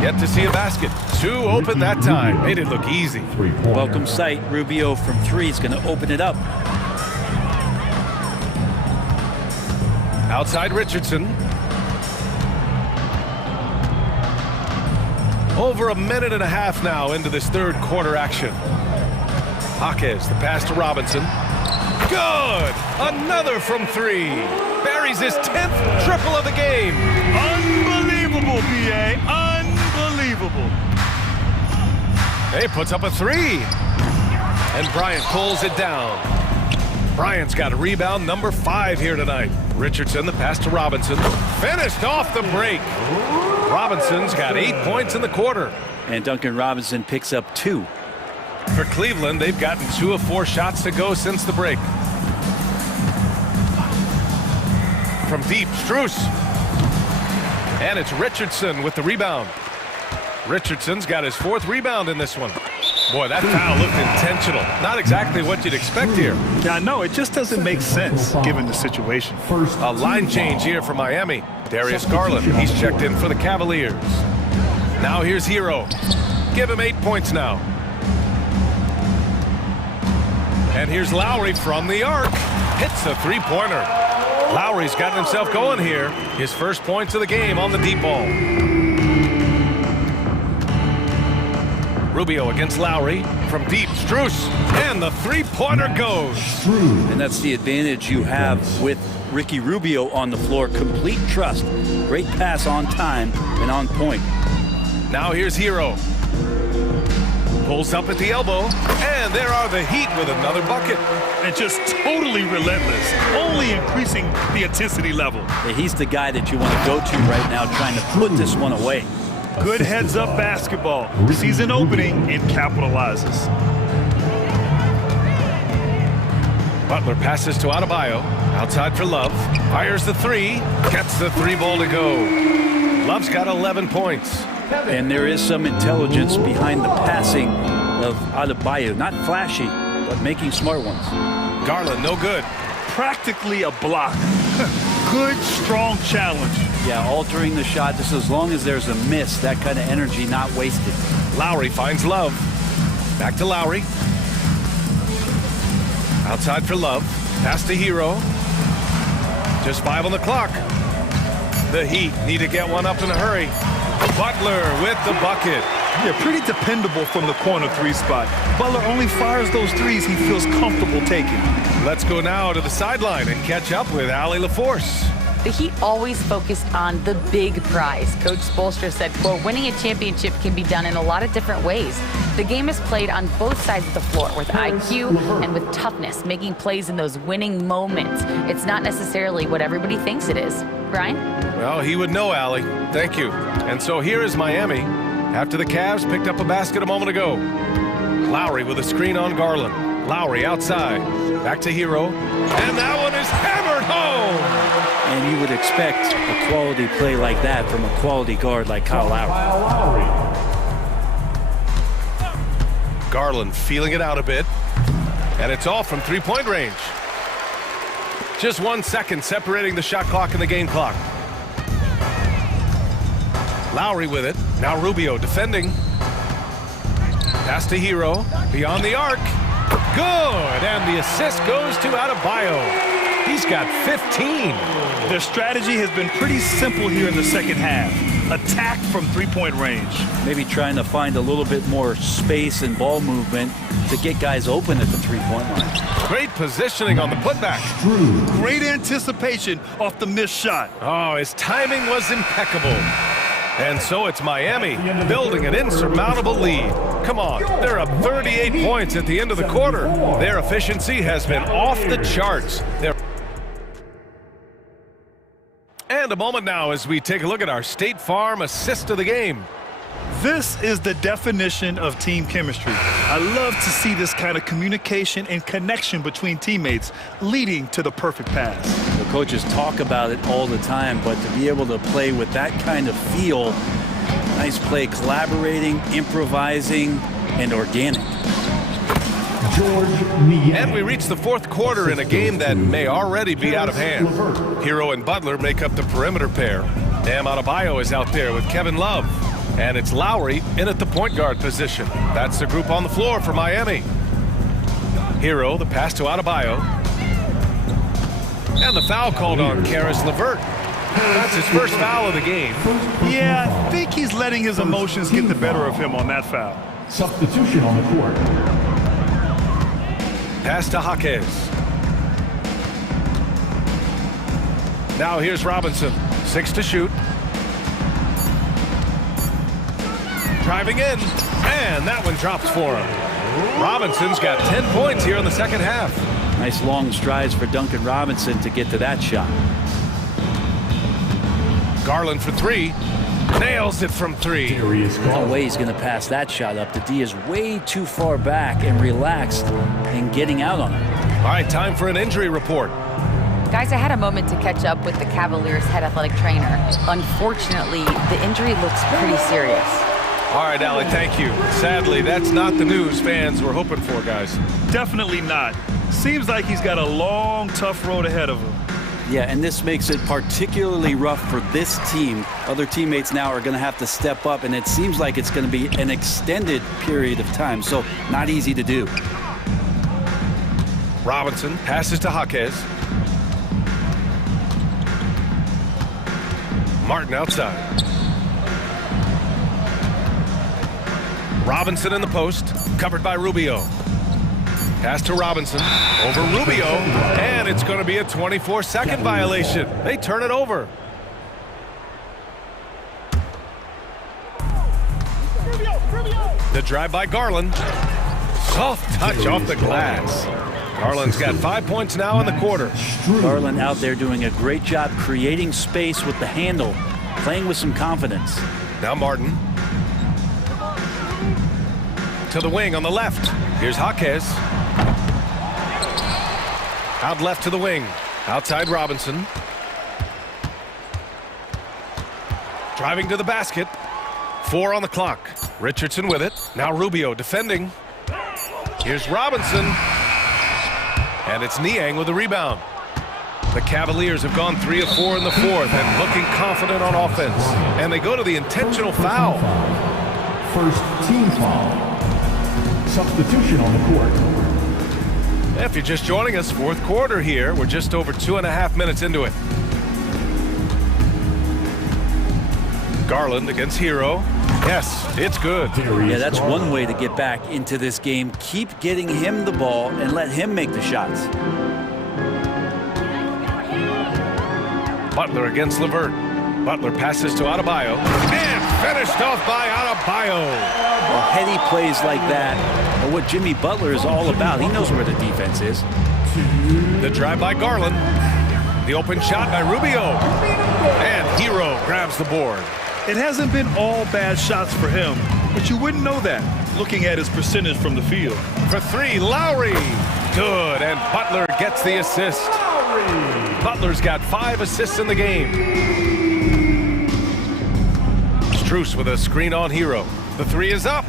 Yet to see a basket. 2 open that time. Made it look easy. Welcome sight. Rubio from 3 is going to open it up. Outside Richardson. Over a minute and a half now into this third quarter action. Jaquez, the pass to Robinson. Good! Another from 3. Buries his 10th triple of the game. Unbelievable, B.A. Unbelievable. He puts up a 3. And Bryant pulls it down. Bryant's got a rebound number 5 here tonight. Richardson, the pass to Robinson. Finished off the break. Robinson's got 8 points in the quarter. And Duncan Robinson picks up 2. For Cleveland, they've gotten 2 of 4 shots to go since the break. From deep, Strus. And it's Richardson with the rebound. Richardson's got his 4th rebound in this one. Boy, that foul looked intentional. Not exactly what you'd expect here. Yeah, I know. It just doesn't make sense given the situation. A line change here for Miami. Darius Garland, he's checked in for the Cavaliers. Now here's Hero. Give him 8 points now. And here's Lowry from the arc. Hits a three-pointer. Lowry's gotten himself going here. His first points of the game on the deep ball. Rubio against Lowry from deep. Strus, and the three-pointer goes. And that's the advantage you have with Ricky Rubio on the floor. Complete trust. Great pass on time and on point. Now here's Hero. Pulls up at the elbow, and there are the Heat with another bucket. And just totally relentless, only increasing the intensity level. Yeah, he's the guy that you want to go to right now, trying to put this one away. Good heads-up basketball. Sees an opening and capitalizes. Butler passes to Adebayo. Outside for Love. Fires the three. Gets the three ball to go. Love's got 11 points. And there is some intelligence behind the passing of Adebayo. Not flashy, but making smart ones. Garland, no good. Practically a block. Good, strong challenge. Yeah, altering the shot just as long as there's a miss. That kind of energy not wasted. Lowry finds Love. Back to Lowry. Outside for Love. Pass to Hero. Just 5 on the clock. The Heat need to get one up in a hurry. Butler with the bucket. Yeah, pretty dependable from the corner 3 spot. Butler only fires those threes he feels comfortable taking. Let's go now to the sideline and catch up with Allie LaForce. The Heat always focused on the big prize. Coach Spoelstra said, quote, winning a championship can be done in a lot of different ways. The game is played on both sides of the floor with IQ and with toughness, making plays in those winning moments. It's not necessarily what everybody thinks it is. Brian? Well, he would know, Allie. Thank you. And so here is Miami. After the Cavs picked up a basket a moment ago. Lowry with a screen on Garland. Lowry outside. Back to Hero. And that one is hammered home! And you would expect a quality play like that from a quality guard like Kyle Lowry. Garland feeling it out a bit. And it's all from three-point range. Just 1 second separating the shot clock and the game clock. Lowry with it. Now Rubio defending. Pass to Hero. Beyond the arc. Good. And the assist goes to Adebayo. He's got 15. Their strategy has been pretty simple here in the second half. Attack from three-point range. Maybe trying to find a little bit more space and ball movement to get guys open at the three-point line. Great positioning on the putback. Great anticipation off the missed shot. Oh, his timing was impeccable. And so it's Miami building an insurmountable lead. Come on, they're up 38 points at the end of the quarter. Their efficiency has been off the charts. And a moment now as we take a look at our State Farm assist of the game. This is the definition of team chemistry. I love to see this kind of communication and connection between teammates leading to the perfect pass. The coaches talk about it all the time, but to be able to play with that kind of feel, nice play, collaborating, improvising, and organic. And we reach the fourth quarter in a game that may already be out of hand. Hero and Butler make up the perimeter pair. Bam Adebayo is out there with Kevin Love. And it's Lowry in at the point guard position. That's the group on the floor for Miami. Hero, the pass to Adebayo. And the foul called on Karis LeVert. That's his first foul of the game. Yeah, I think he's letting his emotions get the better of him on that foul. Substitution on the court. Pass to Jaquez. Now here's Robinson. 6 to shoot. Driving in, and that one drops for him. Robinson's got 10 points here in the second half. Nice long strides for Duncan Robinson to get to that shot. Garland for 3. Nails it from 3. No way he's going to pass that shot up. The D is way too far back and relaxed and getting out on it. All right, time for an injury report. Guys, I had a moment to catch up with the Cavaliers head athletic trainer. Unfortunately, the injury looks pretty serious. All right, Allie, thank you. Sadly, that's not the news fans were hoping for, guys. Definitely not. Seems like he's got a long, tough road ahead of him. Yeah, and this makes it particularly rough for this team. Other teammates now are going to have to step up, and it seems like it's going to be an extended period of time, so not easy to do. Robinson passes to Jaquez. Martin outside. Robinson in the post, covered by Rubio. Pass to Robinson, over Rubio, and it's going to be a 24-second violation. They turn it over. The drive by Garland. Soft touch off the glass. Garland's got 5 points now in the quarter. Garland out there doing a great job creating space with the handle, playing with some confidence. Now Martin. To the wing on the left. Here's Jaquez. Out left to the wing. Outside Robinson. Driving to the basket. 4 on the clock. Richardson with it. Now Rubio defending. Here's Robinson. And it's Niang with the rebound. The Cavaliers have gone 3 of 4 in the fourth and looking confident on offense. And they go to the intentional foul. First team foul. Substitution on the court. If you're just joining us, fourth quarter here. We're just over 2.5 minutes into it. Garland against Hero. Yes, it's good. Yeah, that's one way to get back into this game. Keep getting him the ball and let him make the shots. Butler against LeVert. Butler passes to Adebayo. And finished off by Adebayo. Well, heady plays like that are what Jimmy Butler is all about. He knows where the defense is. The drive by Garland. The open shot by Rubio. And Hero grabs the board. It hasn't been all bad shots for him, but you wouldn't know that looking at his percentage from the field. For 3, Lowry. Good, and Butler gets the assist. Butler's got 5 assists in the game. Strus with a screen on Hero. The 3 is up.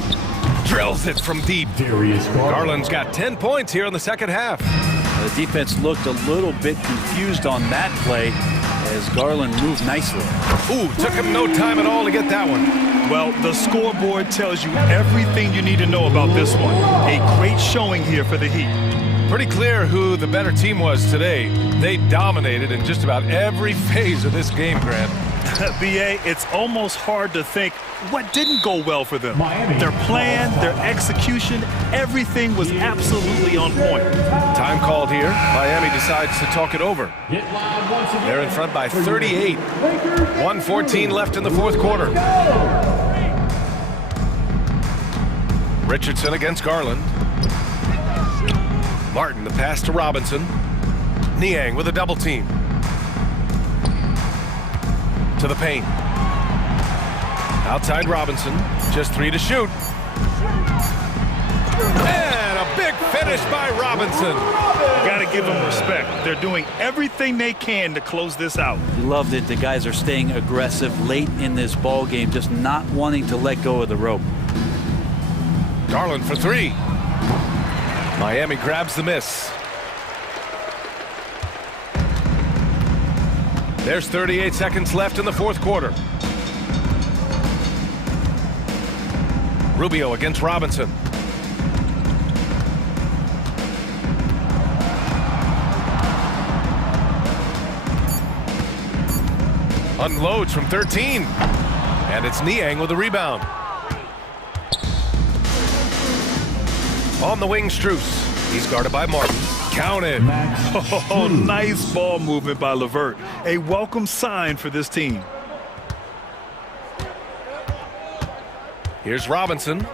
Drills it from deep. Garland's got 10 points here in the second half. The defense looked a little bit confused on that play as Garland moved nicely. Ooh, took him no time at all to get that one. Well, the scoreboard tells you everything you need to know about this one. A great showing here for the Heat. Pretty clear who the better team was today. They dominated in just about every phase of this game, Grant. BA, it's almost hard to think what didn't go well for them. Their plan, their execution, everything was absolutely on point. Time called here. Miami decides to talk it over. They're in front by 38. 1:14 left in the fourth quarter. Richardson against Garland. Martin, the pass to Robinson. Niang with a double team. To the paint. Outside Robinson. Just 3 to shoot. And a big finish by Robinson. You got to give them respect. They're doing everything they can to close this out. You loved it. The guys are staying aggressive late in this ball game, just not wanting to let go of the rope. Garland for 3. Miami grabs the miss. There's 38 seconds left in the fourth quarter. Rubio against Robinson. Unloads from 13. And it's Niang with the rebound. On the wing, Strus. He's guarded by Martin. Counted. Oh, nice ball movement by LeVert. A welcome sign for this team. Here's Robinson.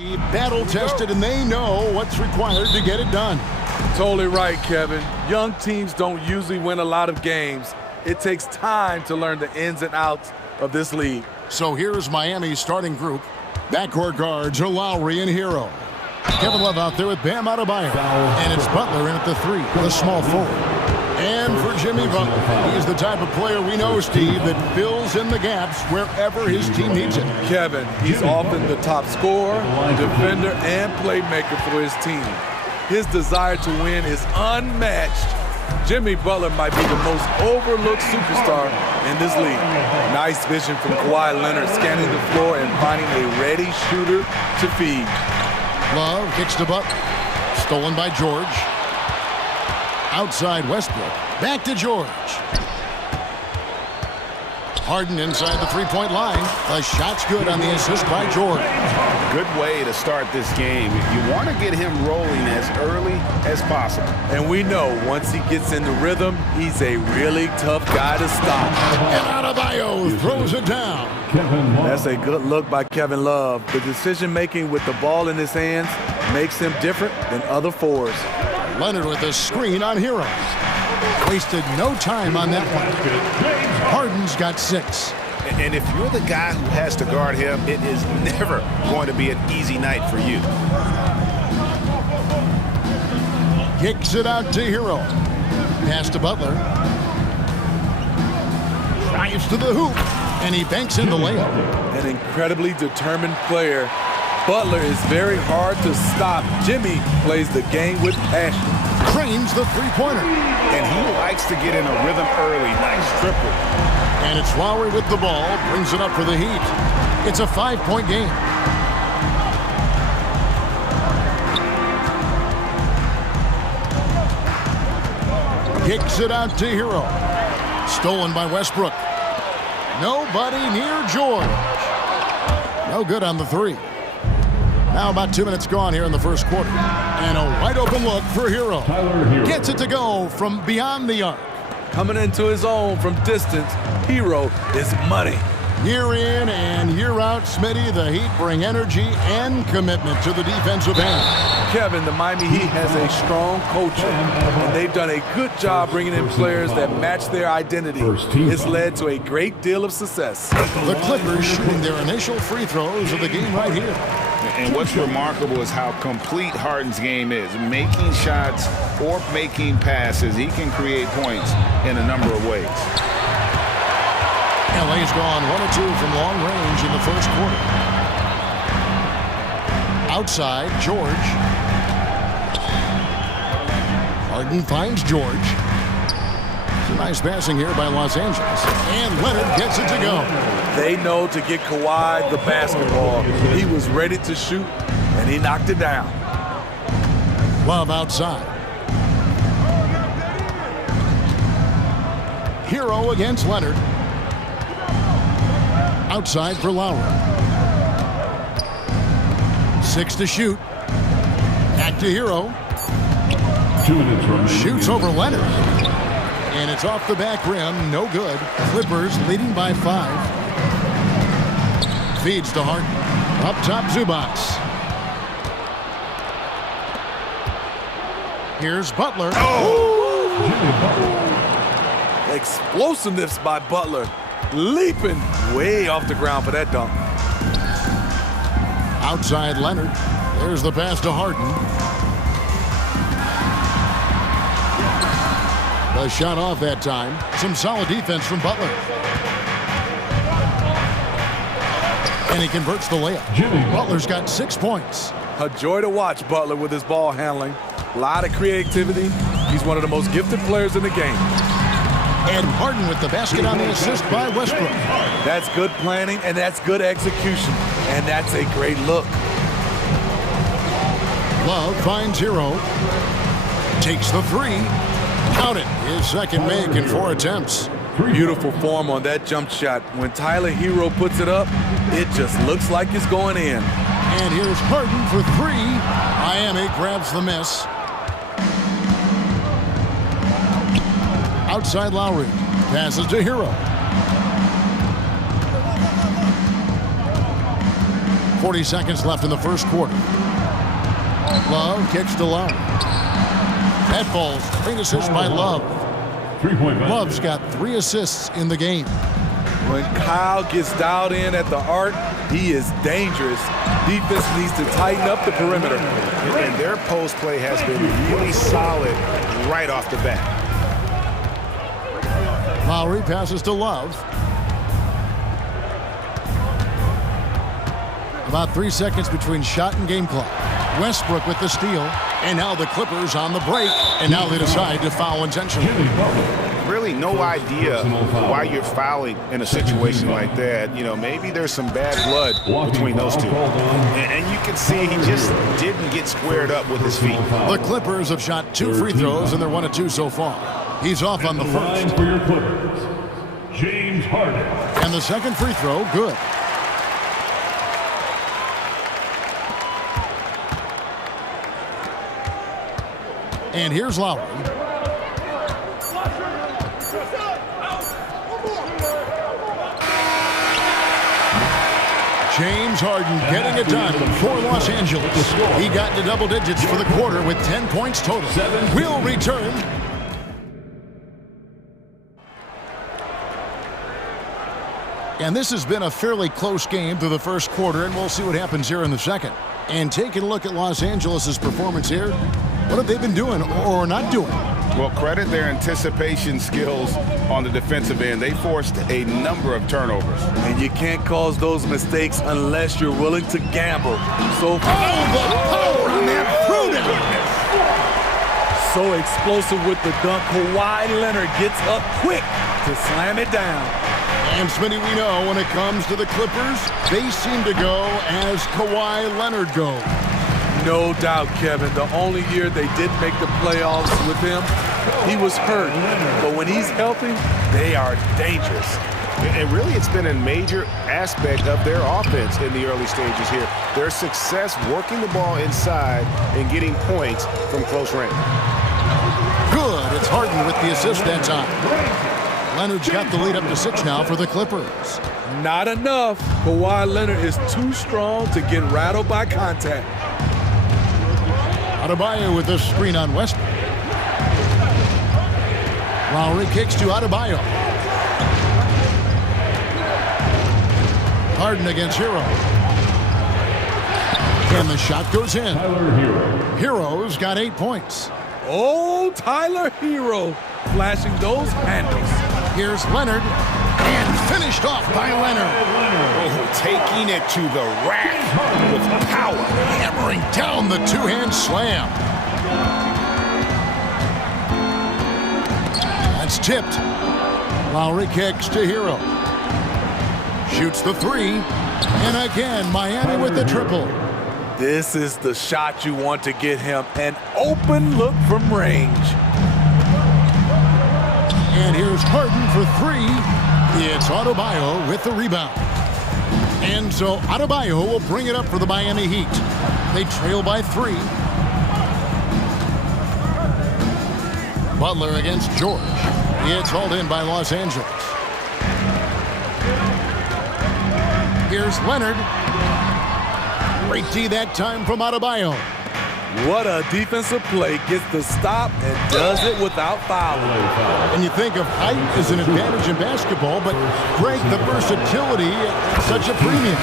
Battle-tested, and they know what's required to get it done. Totally right, Kevin. Young teams don't usually win a lot of games. It takes time to learn the ins and outs of this league. So here's Miami's starting group. Backcourt guards are Lowry and Hero. Kevin Love out there with Bam Adebayo. And it's Butler in at the 3, the small forward. And for Jimmy Butler, he's the type of player we know, Steve, that fills in the gaps wherever his team needs it. Kevin, he's often the top scorer, defender, and playmaker for his team. His desire to win is unmatched. Jimmy Butler might be the most overlooked superstar in this league. Nice vision from Kawhi Leonard, scanning the floor and finding a ready shooter to feed. Love kicks to Butler. Stolen by George. Outside Westbrook. Back to George. Harden inside the three-point line. The shot's good on the assist by George. Good way to start this game. You want to get him rolling as early as possible. And we know once he gets in the rhythm, he's a really tough guy to stop. And Adebayo throws it down. That's a good look by Kevin Love. The decision-making with the ball in his hands makes him different than other fours. Leonard with a screen on Hero. Wasted no time on that one. Harden's got 6. And if you're the guy who has to guard him, it is never going to be an easy night for you. Kicks it out to Hero. Pass to Butler. Drives to the hoop. And he banks in the layup. An incredibly determined player. Butler is very hard to stop. Jimmy plays the game with passion. Cranes the three-pointer. And he likes to get in a rhythm early. Nice triple. And it's Lowry with the ball. Brings it up for the Heat. It's a 5-point game. Kicks it out to Hero. Stolen by Westbrook. Nobody near George. No good on the 3. Now about 2 minutes gone here in the first quarter. And a wide open look for Hero. Gets it to go from beyond the arc. Coming into his own from distance, Hero is money. Year in and year out, Smitty, the Heat bring energy and commitment to the defensive end. Kevin, the Miami Heat has a strong culture, and they've done a good job bringing in players that match their identity. It's led to a great deal of success. The Clippers shooting their initial free throws of the game right here. And what's remarkable is how complete Harden's game is. Making shots or making passes, he can create points in a number of ways. LA's gone 1 of 2 from long range in the first quarter. Outside, George. Harden finds George. It's a nice passing here by Los Angeles. And Leonard gets it to go. They know to get Kawhi the basketball. He was ready to shoot, and he knocked it down. Love outside. Hero against Leonard. Outside for Lowry. 6 to shoot. Back to Hero. 2 minutes remaining. Shoots over Leonard. And it's off the back rim. No good. Clippers leading by 5. Feeds to Harden. Up top, Zubac. Here's Butler. Oh! Explosiveness by Butler. Leaping way off the ground for that dunk. Outside Leonard. There's the pass to Harden. The shot off that time. Some solid defense from Butler. And he converts the layup. Butler's got 6 points. A joy to watch Butler with his ball handling. A lot of creativity. He's one of the most gifted players in the game. And Harden with the basket on the assist by Westbrook. That's good planning, and that's good execution. And that's a great look. Love finds Hero. Takes the 3. Count it. His second make in 4 attempts. Beautiful form on that jump shot. When Tyler Hero puts it up, it just looks like it's going in. And here's Harden for 3. Miami grabs the miss. Outside Lowry. Passes to Hero. 40 seconds left in the first quarter. Love kicks to Love. That ball's great assist by Love. Love's got 3 assists in the game. When Kyle gets dialed in at the arc, he is dangerous. Defense needs to tighten up the perimeter. And their post play has been really solid right off the bat. Lowry passes to Love. About 3 seconds between shot and game clock. Westbrook with the steal. And now the Clippers on the break. And now they decide to foul intentionally. Really no idea why you're fouling in a situation like that. You know, maybe there's some bad blood between those two. And you can see he just didn't get squared up with his feet. The Clippers have shot 2 free throws, and they're 1 of 2 so far. He's off on the first. For your Clippers, James Harden. And the second free throw, good. And here's Lowry. James Harden getting it done for Los Angeles. He got into double digits for the quarter with 10 points total. We'll return. And this has been a fairly close game through the first quarter, and we'll see what happens here in the second. And taking a look at Los Angeles' performance here, what have they been doing or not doing? Well, credit their anticipation skills on the defensive end. They forced a number of turnovers. And you can't cause those mistakes unless you're willing to gamble. So, the power on that throwdown! So explosive with the dunk. Kawhi Leonard gets up quick to slam it down. And Smitty, we know when it comes to the Clippers, they seem to go as Kawhi Leonard goes. No doubt, Kevin. The only year they didn't make the playoffs with him, he was hurt. But when he's healthy, they are dangerous. And really, it's been a major aspect of their offense in the early stages here. Their success working the ball inside and getting points from close range. Good. It's Harden with the assist that time. Leonard's got the lead up to 6 now for the Clippers. Not enough. Kawhi Leonard is too strong to get rattled by contact. Adebayo with the screen on Westbrook. Lowry kicks to Adebayo. Harden against Hero. And the shot goes in. Hero's got 8 points. Oh, Tyler Hero flashing those handles. Here's Leonard. And finished off by Leonard. Oh, taking it to the rack with power. Hammering down the two-hand slam. That's tipped. Lowry kicks to Hero. Shoots the 3. And again, Miami with the triple. This is the shot you want to get him. An open look from range. And here's Harden for 3. It's Adebayo with the rebound. And so Adebayo will bring it up for the Miami Heat. They trail by 3. Butler against George. It's hauled in by Los Angeles. Here's Leonard. Great D that time from Adebayo. What a defensive play. Gets the stop and does it without fouling. And you think of height as an advantage in basketball, but Greg, the versatility at such a premium.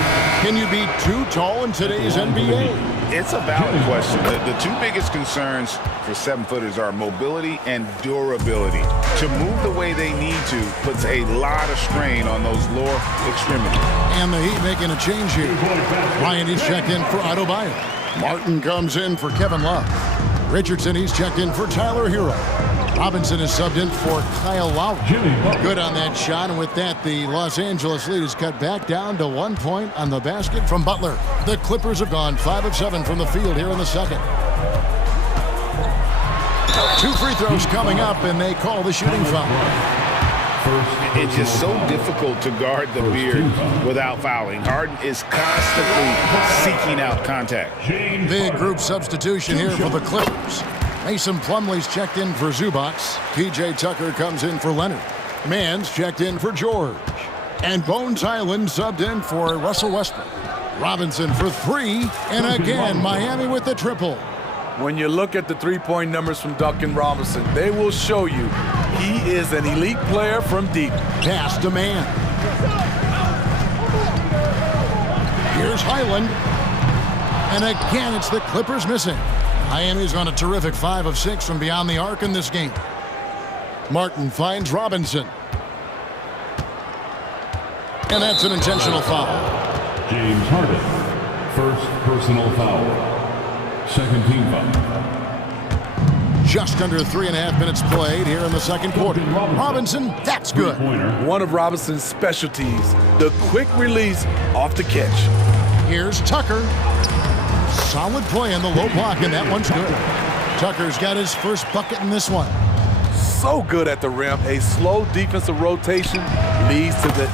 Can you be too tall in today's NBA? It's a valid question. The 2 biggest concerns for 7-footers are mobility and durability. To move the way they need to puts a lot of strain on those lower extremities. And the Heat making a change here. Ryan is checked in for Adebayo. Martin comes in for Kevin Love. Richardson, he's checked in for Tyler Hero. Robinson is subbed in for Kyle Lowry. Good on that shot, and with that, the Los Angeles lead is cut back down to 1 point on the basket from Butler. The Clippers have gone 5 of 7 from the field here in the second. 2 free throws coming up, and they call the shooting foul. It's just so difficult to guard the beard without fouling. Harden is constantly seeking out contact. Big group substitution here for the Clippers. Mason Plumlee's checked in for Zubac. PJ Tucker comes in for Leonard. Mann's checked in for George. And Bones Island subbed in for Russell Westbrook. Robinson for three, and again, Miami with the triple. When you look at the three-point numbers from Duncan Robinson, they will show you he is an elite player from deep. Pass to man. Here's Highland. And again, it's the Clippers missing. Miami's on a terrific 5 of 6 from beyond the arc in this game. Martin finds Robinson. And that's an intentional foul. James Harden, first personal foul. Second team foul. Just under 3.5 minutes played here in the second quarter. Robinson, that's good. One of Robinson's specialties, the quick release off the catch. Here's Tucker. Solid play on the low block, and that one's good. Tucker's got his first bucket in this one. So good at the rim. A slow defensive rotation leads to the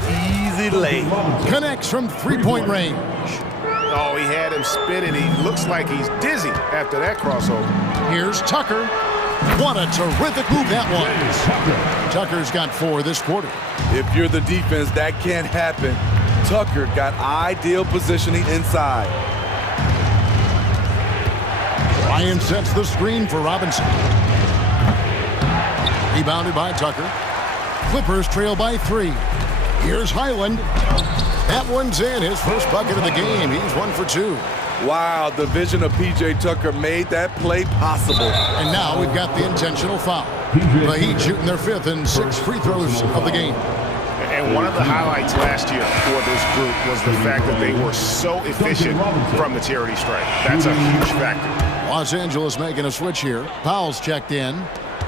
easy lay. Connects from three-point range. Oh, he had him spinning. He looks like he's dizzy after that crossover. Here's Tucker. What a terrific move that was. Tucker's got 4 this quarter. If you're the defense, that can't happen. Tucker got ideal positioning inside. Ryan sets the screen for Robinson. Rebounded by Tucker. Clippers trail by 3. Here's Highland. That one's in, his first bucket of the game. He's 1 for 2. Wow, the vision of P.J. Tucker made that play possible. And now we've got the intentional foul. The Heat shooting their 5th and 6th free throws of the game. And one of the highlights last year for this group was the fact that they were so efficient from the charity stripe. That's a huge factor. Los Angeles making a switch here. Powell's checked in.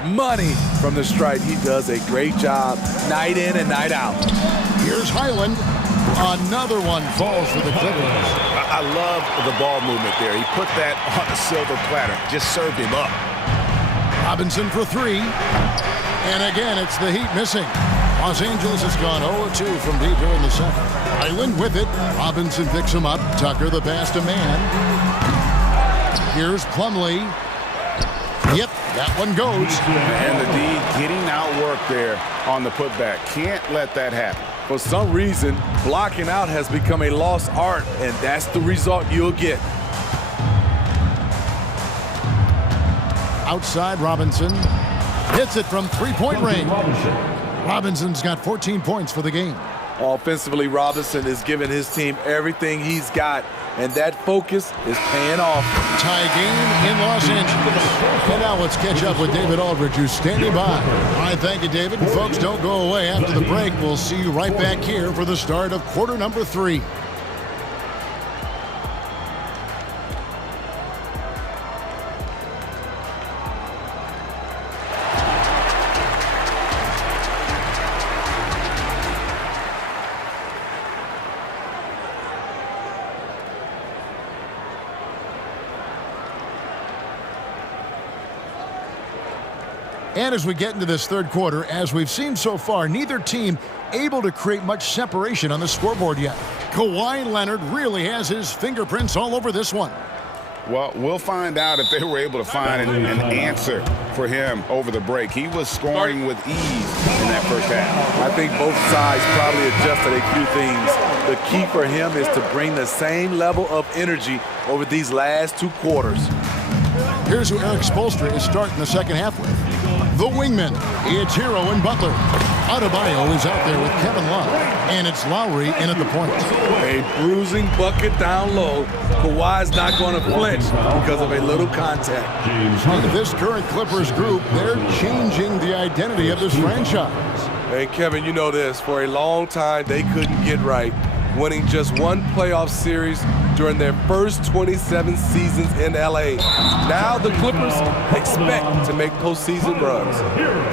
Money from the stripe. He does a great job night in and night out. Here's Highland. Another one falls for the Clippers. I love the ball movement there. He put that on a silver platter. Just served him up. Robinson for 3. And again, it's the Heat missing. Los Angeles has gone 0-2 from deep here in the second. Highland with it. Robinson picks him up. Tucker the pass to man. Here's Plumlee. Yep, that one goes. And the D getting outworked there on the putback. Can't let that happen. For some reason, blocking out has become a lost art, and that's the result you'll get. Outside Robinson. Hits it from three-point range. Robinson's got 14 points for the game. Offensively, Robinson is giving his team everything he's got, and that focus is paying off. Tie game in Los Angeles. And now let's catch up with David Aldridge, who's standing by. All right, thank you, David. And folks, don't go away. After the break, we'll see you right back here for the start of quarter number 3. And as we get into this third quarter, as we've seen so far, neither team able to create much separation on the scoreboard yet. Kawhi Leonard really has his fingerprints all over this one. Well, we'll find out if they were able to find an answer for him over the break. He was scoring with ease in that first half. I think both sides probably adjusted a few things. The key for him is to bring the same level of energy over these last 2 quarters. Here's who Eric Spoelstra is starting the second half with. The wingman, it's Hero and Butler. Adebayo is out there with Kevin Love, and it's Lowry in at the point. A bruising bucket down low. Kawhi's not going to flinch because of a little contact. This current Clippers group, they're changing the identity of this franchise. Hey, Kevin, you know this. For a long time, they couldn't get right, winning just one playoff series during their first 27 seasons in LA. Now the Clippers expect to make postseason runs.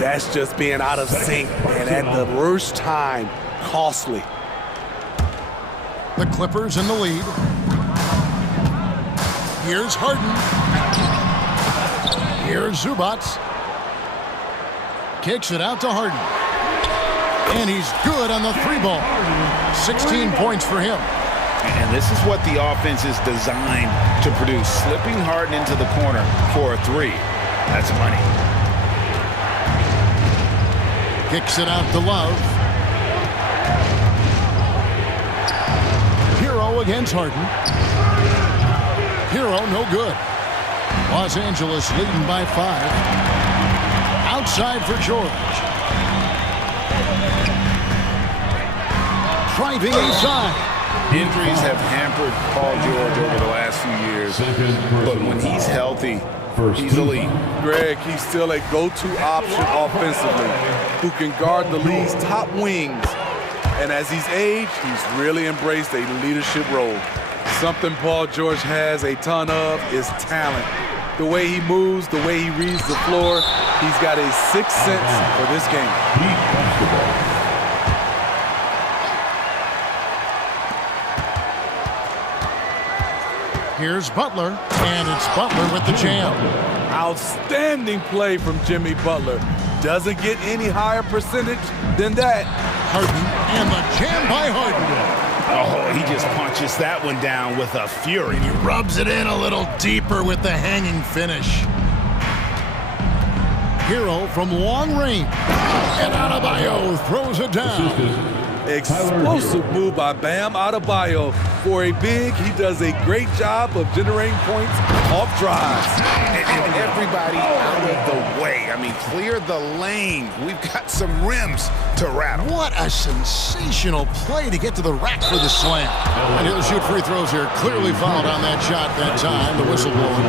That's just being out of sync and at the worst time, costly. The Clippers in the lead. Here's Harden. Here's Zubac. Kicks it out to Harden. And he's good on the 3-ball. 16 points for him. And this is what the offense is designed to produce. Slipping Harden into the corner for a 3. That's money. Kicks it out to Love. Hero Hero against Harden. Hero, no good. Los Angeles leading by 5. Outside for George. Driving inside. Injuries have hampered Paul George over the last few years, but when he's healthy, he's elite. Greg, he's still a go-to option offensively who can guard the league's top wings. And as he's aged, he's really embraced a leadership role. Something Paul George has a ton of is talent. The way he moves, the way he reads the floor, he's got a sixth sense for this game. Here's Butler, and it's Butler with the jam. Outstanding play from Jimmy Butler. Doesn't get any higher percentage than that. Harden, and the jam by Harden. Oh, he just punches that one down with a fury. He rubs it in a little deeper with the hanging finish. Hero from long range. And Adebayo throws it down. Explosive move by Bam Adebayo. For a big, he does a great job of generating points off drives. And everybody out of the way. I mean, clear the lane. We've got some rims to rattle. What a sensational play to get to the rack for the slam. And he'll shoot free throws here. Clearly fouled on that shot that time. The whistle blowing.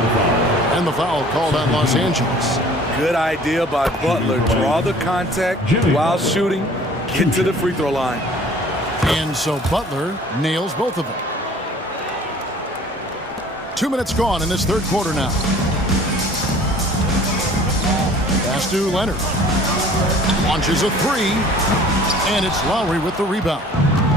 And the foul called on Los Angeles. Good idea by Butler. Draw the contact while shooting. Get to the free throw line. And so Butler nails both of them. 2 minutes gone in this third quarter now. Pass to Leonard. Launches a three. And it's Lowry with the rebound.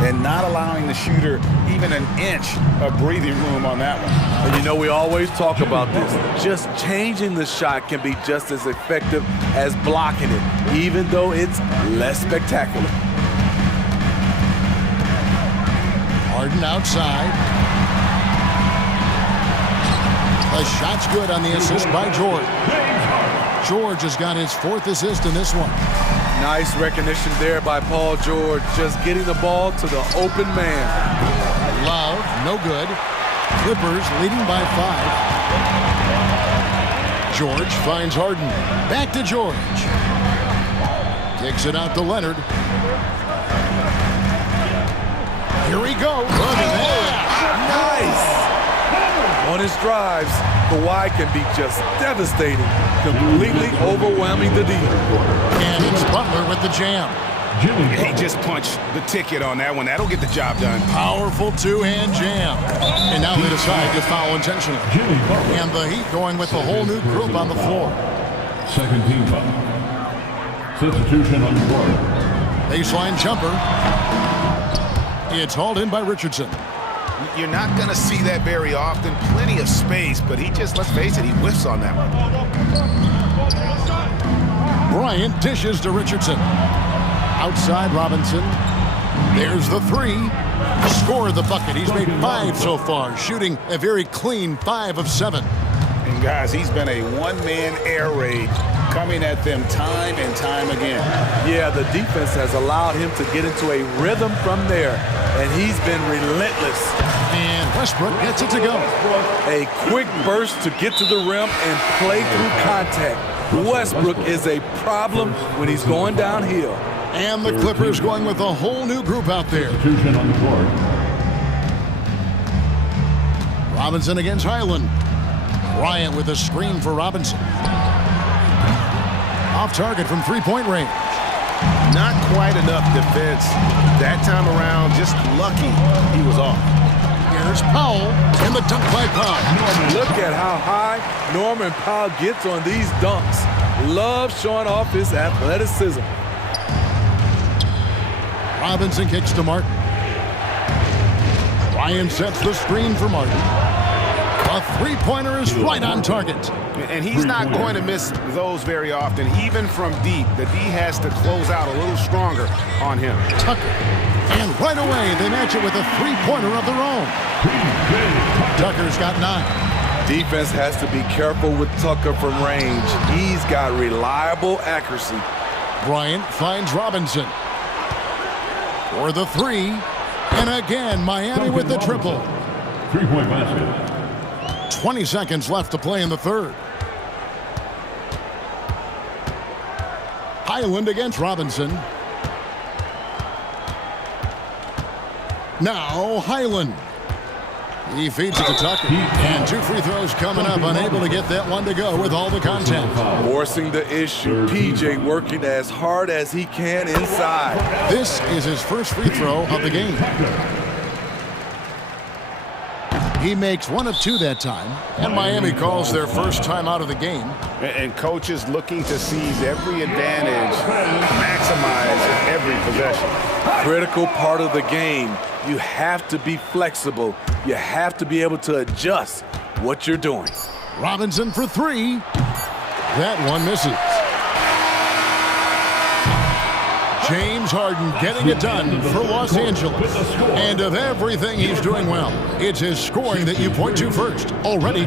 And not allowing the shooter even an inch of breathing room on that one. And you know, we always talk about this. Just changing the shot can be just as effective as blocking it, even though it's less spectacular. Harden outside. The shot's good on the assist by George. George has got his 4th assist in this one. Nice recognition there by Paul George, just getting the ball to the open man. Love, no good. Clippers leading by 5. George finds Harden. Back to George. Kicks it out to Leonard. Here we go. Nice. On his drives, Kawhi can be just devastating, completely overwhelming the D. And it's Butler with the jam. He just punched the ticket on that one. That'll get the job done. Powerful two-hand jam. And now they decide to foul intentionally. And the Heat going with the whole new group on the floor. Second team foul. Substitution on the court. Baseline jumper. It's hauled in by Richardson. You're not going to see that very often. Plenty of space, but he just, let's face it, he whiffs on that one. Bryant dishes to Richardson. Outside Robinson. There's the three. Scored the bucket. He's made 5 so far, shooting a very clean 5 of 7. And guys, he's been a one-man air raid coming at them time and time again. Yeah, the defense has allowed him to get into a rhythm from there, and he's been relentless. And Westbrook gets it to go. A quick burst to get to the rim and play through contact. Westbrook is a problem when he's going downhill. And the Clippers going with a whole new group out there. Substitution on the court. Robinson against Highland. Bryant with a screen for Robinson. Off target from three-point range. Not quite enough defense that time around. Just lucky he was off. Here's Powell and the dunk by Powell. Look at how high Norman Powell gets on these dunks. Love showing off his athleticism. Robinson kicks to Martin. Ryan sets the screen for Martin. A three-pointer is right on target. And he's not going to miss those very often, even from deep. The D has to close out a little stronger on him. Tucker. And right away, they match it with a three-pointer of their own. Tucker's got 9. Defense has to be careful with Tucker from range. He's got reliable accuracy. Bryant finds Robinson. For the three. And again, Miami with the triple. 3-point basket. 20 seconds left to play in the third. Highland against Robinson. Now Highland. He feeds it to Tucker. And 2 free throws coming up. Unable to get that one to go with all the content. Forcing the issue. PJ working as hard as he can inside. This is his first free throw of the game. He makes 1 of 2 that time, and Miami calls their first time out of the game. And coaches looking to seize every advantage, maximize every possession. Critical part of the game. You have to be flexible. You have to be able to adjust what you're doing. Robinson for 3. That one misses. James Harden getting it done for Los Angeles. And of everything he's doing well, it's his scoring that you point to first already.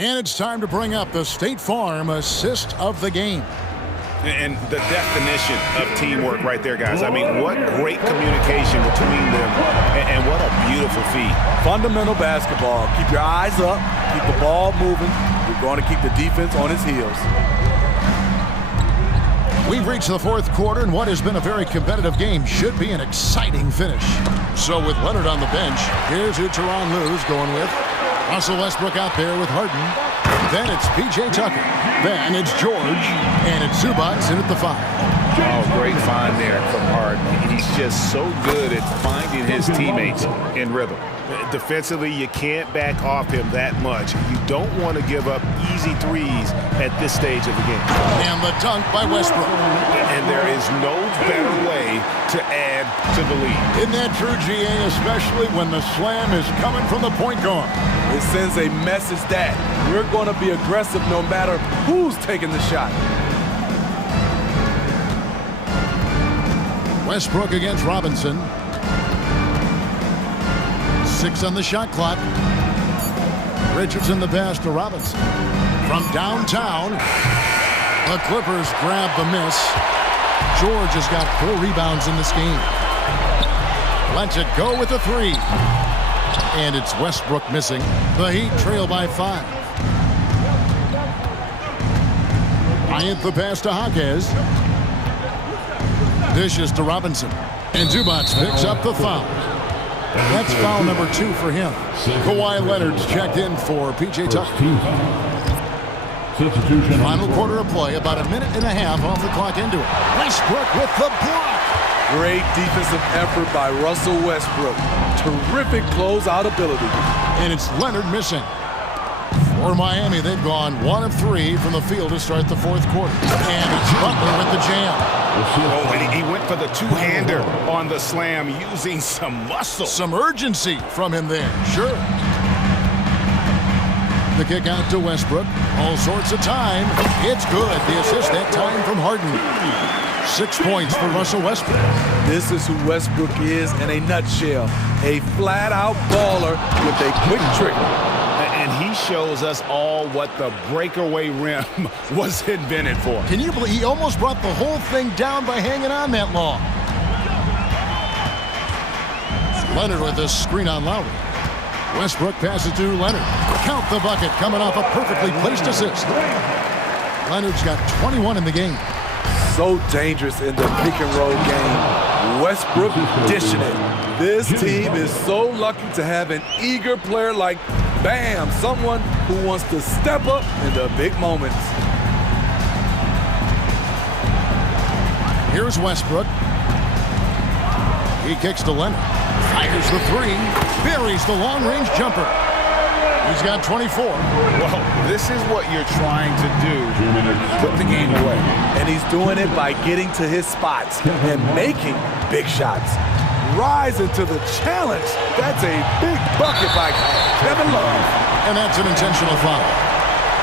And it's time to bring up the State Farm assist of the game. And the definition of teamwork right there, guys. I mean, what great communication between them, and what a beautiful feat. Fundamental basketball. Keep your eyes up. Keep the ball moving. You're going to keep the defense on its heels. We've reached the fourth quarter, and what has been a very competitive game should be an exciting finish. So with Leonard on the bench, here's who Tyronn Lue's going with. Russell Westbrook out there with Harden. Then it's P.J. Tucker. Then it's George. And it's Zubac in at the 5. Oh, great find there from Harden. He's just so good at finding his teammates in rhythm. Defensively, you can't back off him that much. You don't want to give up easy threes at this stage of the game. And the dunk by Westbrook. And there is no better way to add to the lead. Isn't that true, GA, especially when the slam is coming from the point guard? It sends a message that we're going to be aggressive no matter who's taking the shot. Westbrook against Robinson. 6 on the shot clock. Richardson the pass to Robinson. From downtown, the Clippers grab the miss. George has got 4 rebounds in this game. Lets it go with the 3. And it's Westbrook missing. The Heat trail by 5. Bryant the pass to Hawkes. Dishes to Robinson. And Zubac picks up the foul. That's foul number 2 for him. Kawhi Leonard's checked in for P.J. Tucker. Final quarter of play, about 1.5 minutes off the clock into it. Westbrook with the block. Great defensive effort by Russell Westbrook. Terrific closeout ability. And it's Leonard missing. For Miami, they've gone 1 of 3 from the field to start the fourth quarter. And it's Butler with the jam. Oh, and he went for the two-hander on the slam, using some muscle. Some urgency from him there, sure. The kick out to Westbrook. All sorts of time. It's good. The assist that time from Harden. 6 points for Russell Westbrook. This is who Westbrook is in a nutshell. A flat-out baller with a quick trigger. And he shows us all what the breakaway rim was invented for. Can you believe he almost brought the whole thing down by hanging on that long? Leonard with a screen on Lowry. Westbrook passes to Leonard. Count the bucket coming off a perfectly placed assist. Leonard's got 21 in the game. So dangerous in the pick and roll game. Westbrook dishing it. This team is so lucky to have an eager player like Bam, someone who wants to step up in the big moments. Here's Westbrook. He kicks to Leonard. Fires the 3. Buries the long-range jumper. He's got 24. Well, this is what you're trying to do. Put the game away. And he's doing it by getting to his spots and making big shots. Rising to the challenge. That's a big bucket by Kevin Love. And that's an intentional foul.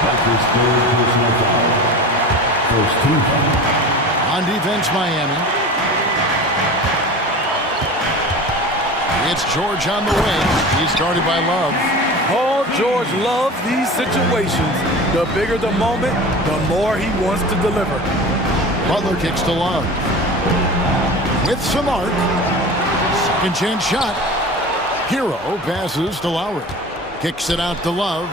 That's his 3rd personal foul. First team foul. On defense, Miami. It's George on the wing. He's guarded by Love. Paul George loves these situations. The bigger the moment, the more he wants to deliver. Butler kicks to Love. With some arc. Second chance shot. Hero passes to Lowry. Kicks it out to Love.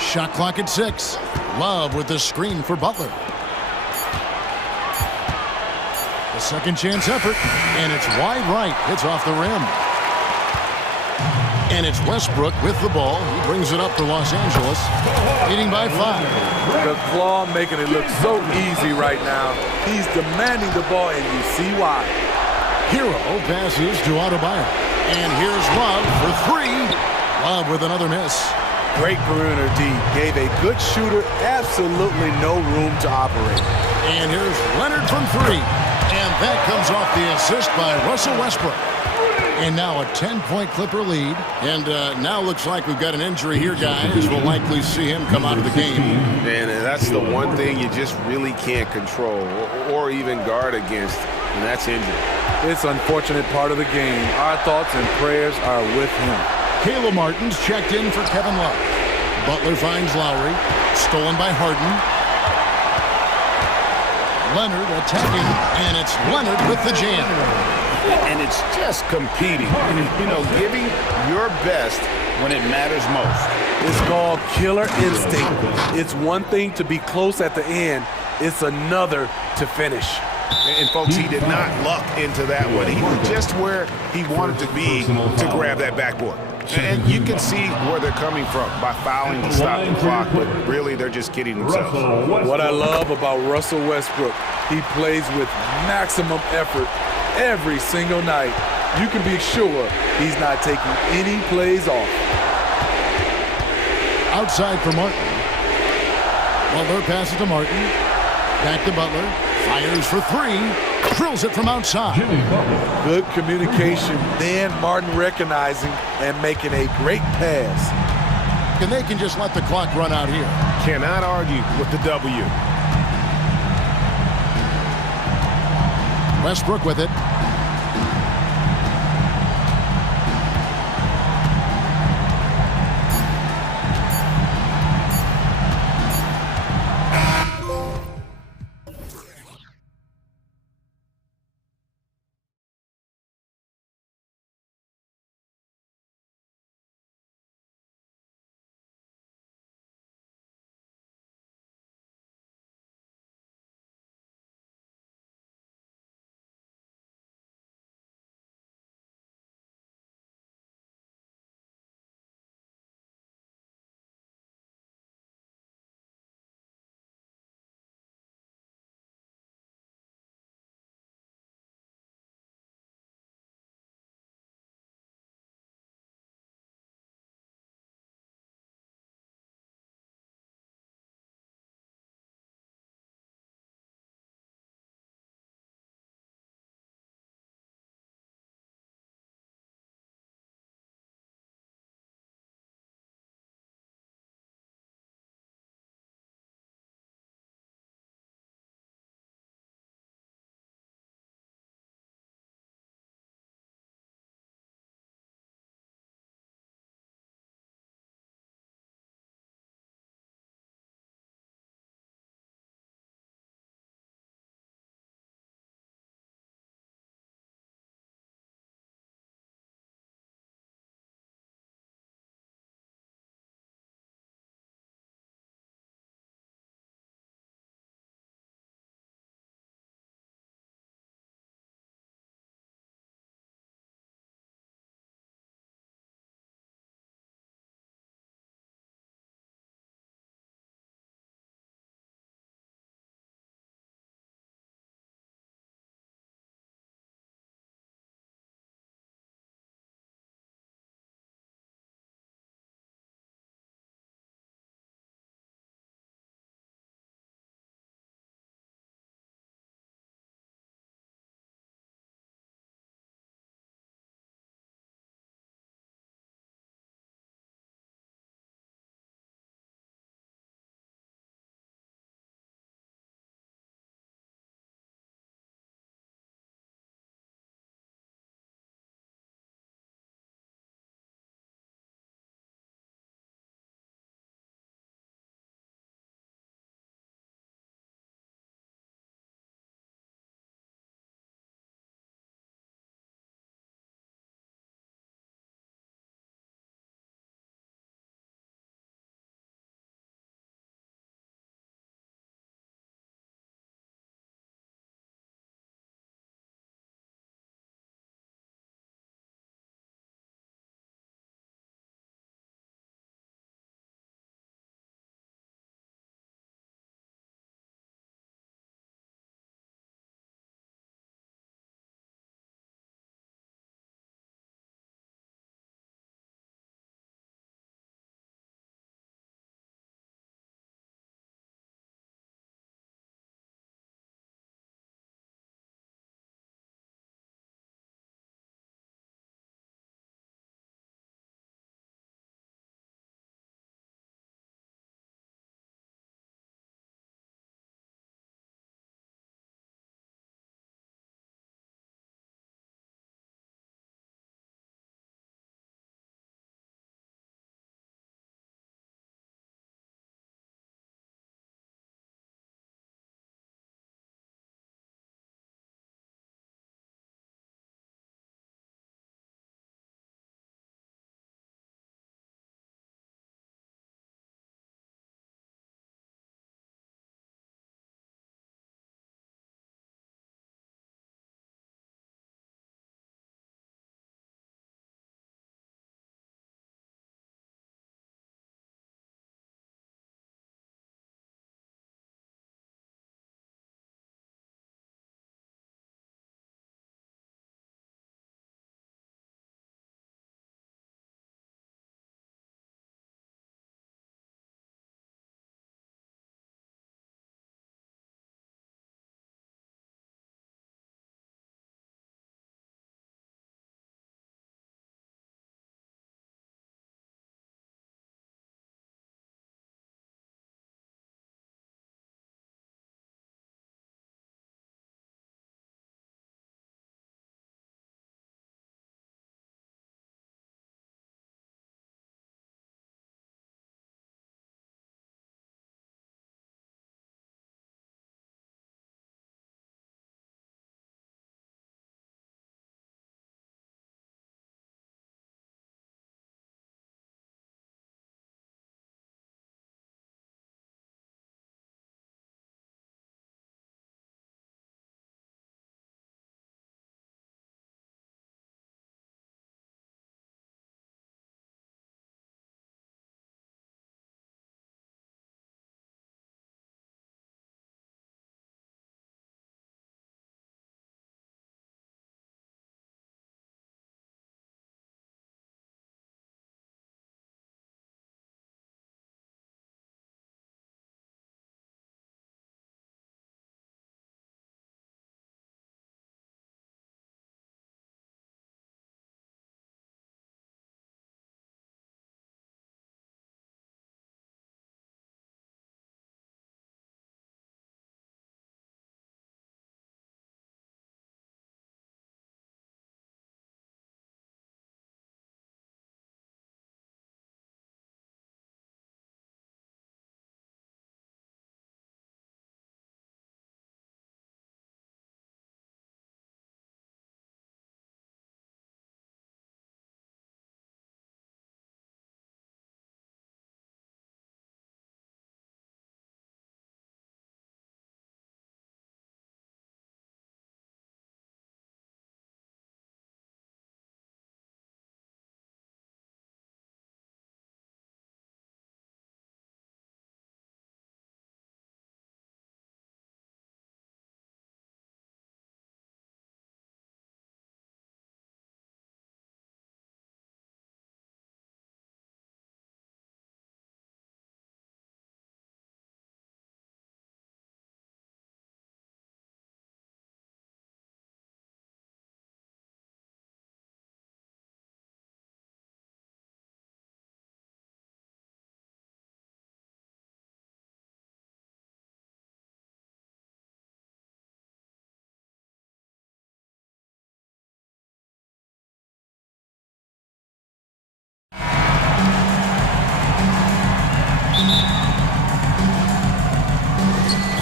Shot clock at 6. Love with the screen for Butler. The second chance effort, and it's wide right. It's off the rim. And it's Westbrook with the ball. He brings it up to Los Angeles, leading by 5. The claw making it look so easy right now. He's demanding the ball, and you see why. Hero passes to Adebayo. And here's Love for 3. Love with another miss. Great perimeter D. Gave a good shooter absolutely no room to operate. And here's Leonard from 3. And that comes off the assist by Russell Westbrook. And now a 10-point Clipper lead. And now looks like we've got an injury here, guys. We'll likely see him come out of the game. And that's the one thing you just really can't control or even guard against, and that's injury. It's an unfortunate part of the game. Our thoughts and prayers are with him. Kayla Martin's checked in for Kevin Love. Butler finds Lowry. Stolen by Harden. Leonard attacking, and it's Leonard with the jam. And it's just competing, you know, giving your best when it matters most. It's called killer instinct. It's one thing to be close at the end. It's another to finish. And folks, he did not luck into that one. He was just where he wanted to be to grab that backboard. And you can see where they're coming from by fouling to stop the clock, but really they're just kidding themselves. What I love about Russell Westbrook, he plays with maximum effort every single night. You can be sure he's not taking any plays off. Outside for Martin. Butler passes to Martin. Back to Butler. Fires for 3. Drills it from outside. Good communication. Then Martin recognizing and making a great pass. And they can just let the clock run out here. Cannot argue with the W. Westbrook with it.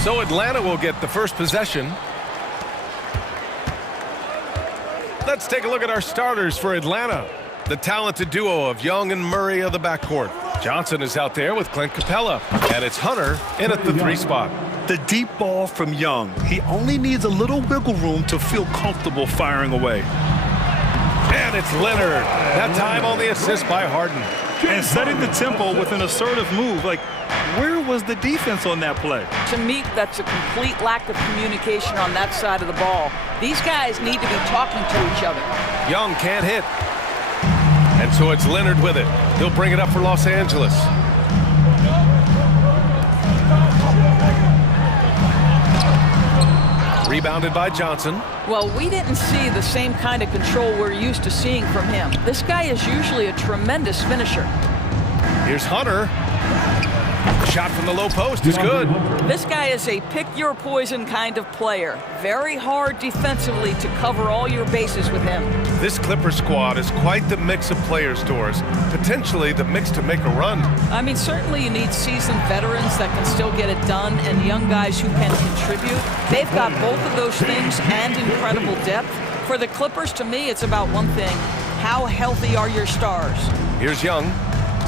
So Atlanta will get the first possession. Let's take a look at our starters for Atlanta. The talented duo of Young and Murray of the backcourt. Johnson is out there with Clint Capella, and it's Hunter in at the 3 spot. The deep ball from Young. He only needs a little wiggle room to feel comfortable firing away. And it's Leonard. That time on the assist by Harden. And setting the tempo with an assertive move. Like, where was the defense on that play? To me, that's a complete lack of communication on that side of the ball. These guys need to be talking to each other. Young can't hit. And so it's Leonard with it. He'll bring it up for Los Angeles. Rebounded by Johnson. Well, we didn't see the same kind of control we're used to seeing from him. This guy is usually a tremendous finisher. Here's Hunter. Shot from the low post is good. This guy is a pick-your-poison kind of player. Very hard defensively to cover all your bases with him. This Clippers squad is quite the mix of players, Doris. Potentially the mix to make a run. I mean, certainly you need seasoned veterans that can still get it done and young guys who can contribute. They've got both of those things and incredible depth. For the Clippers, to me, it's about one thing. How healthy are your stars? Here's Young.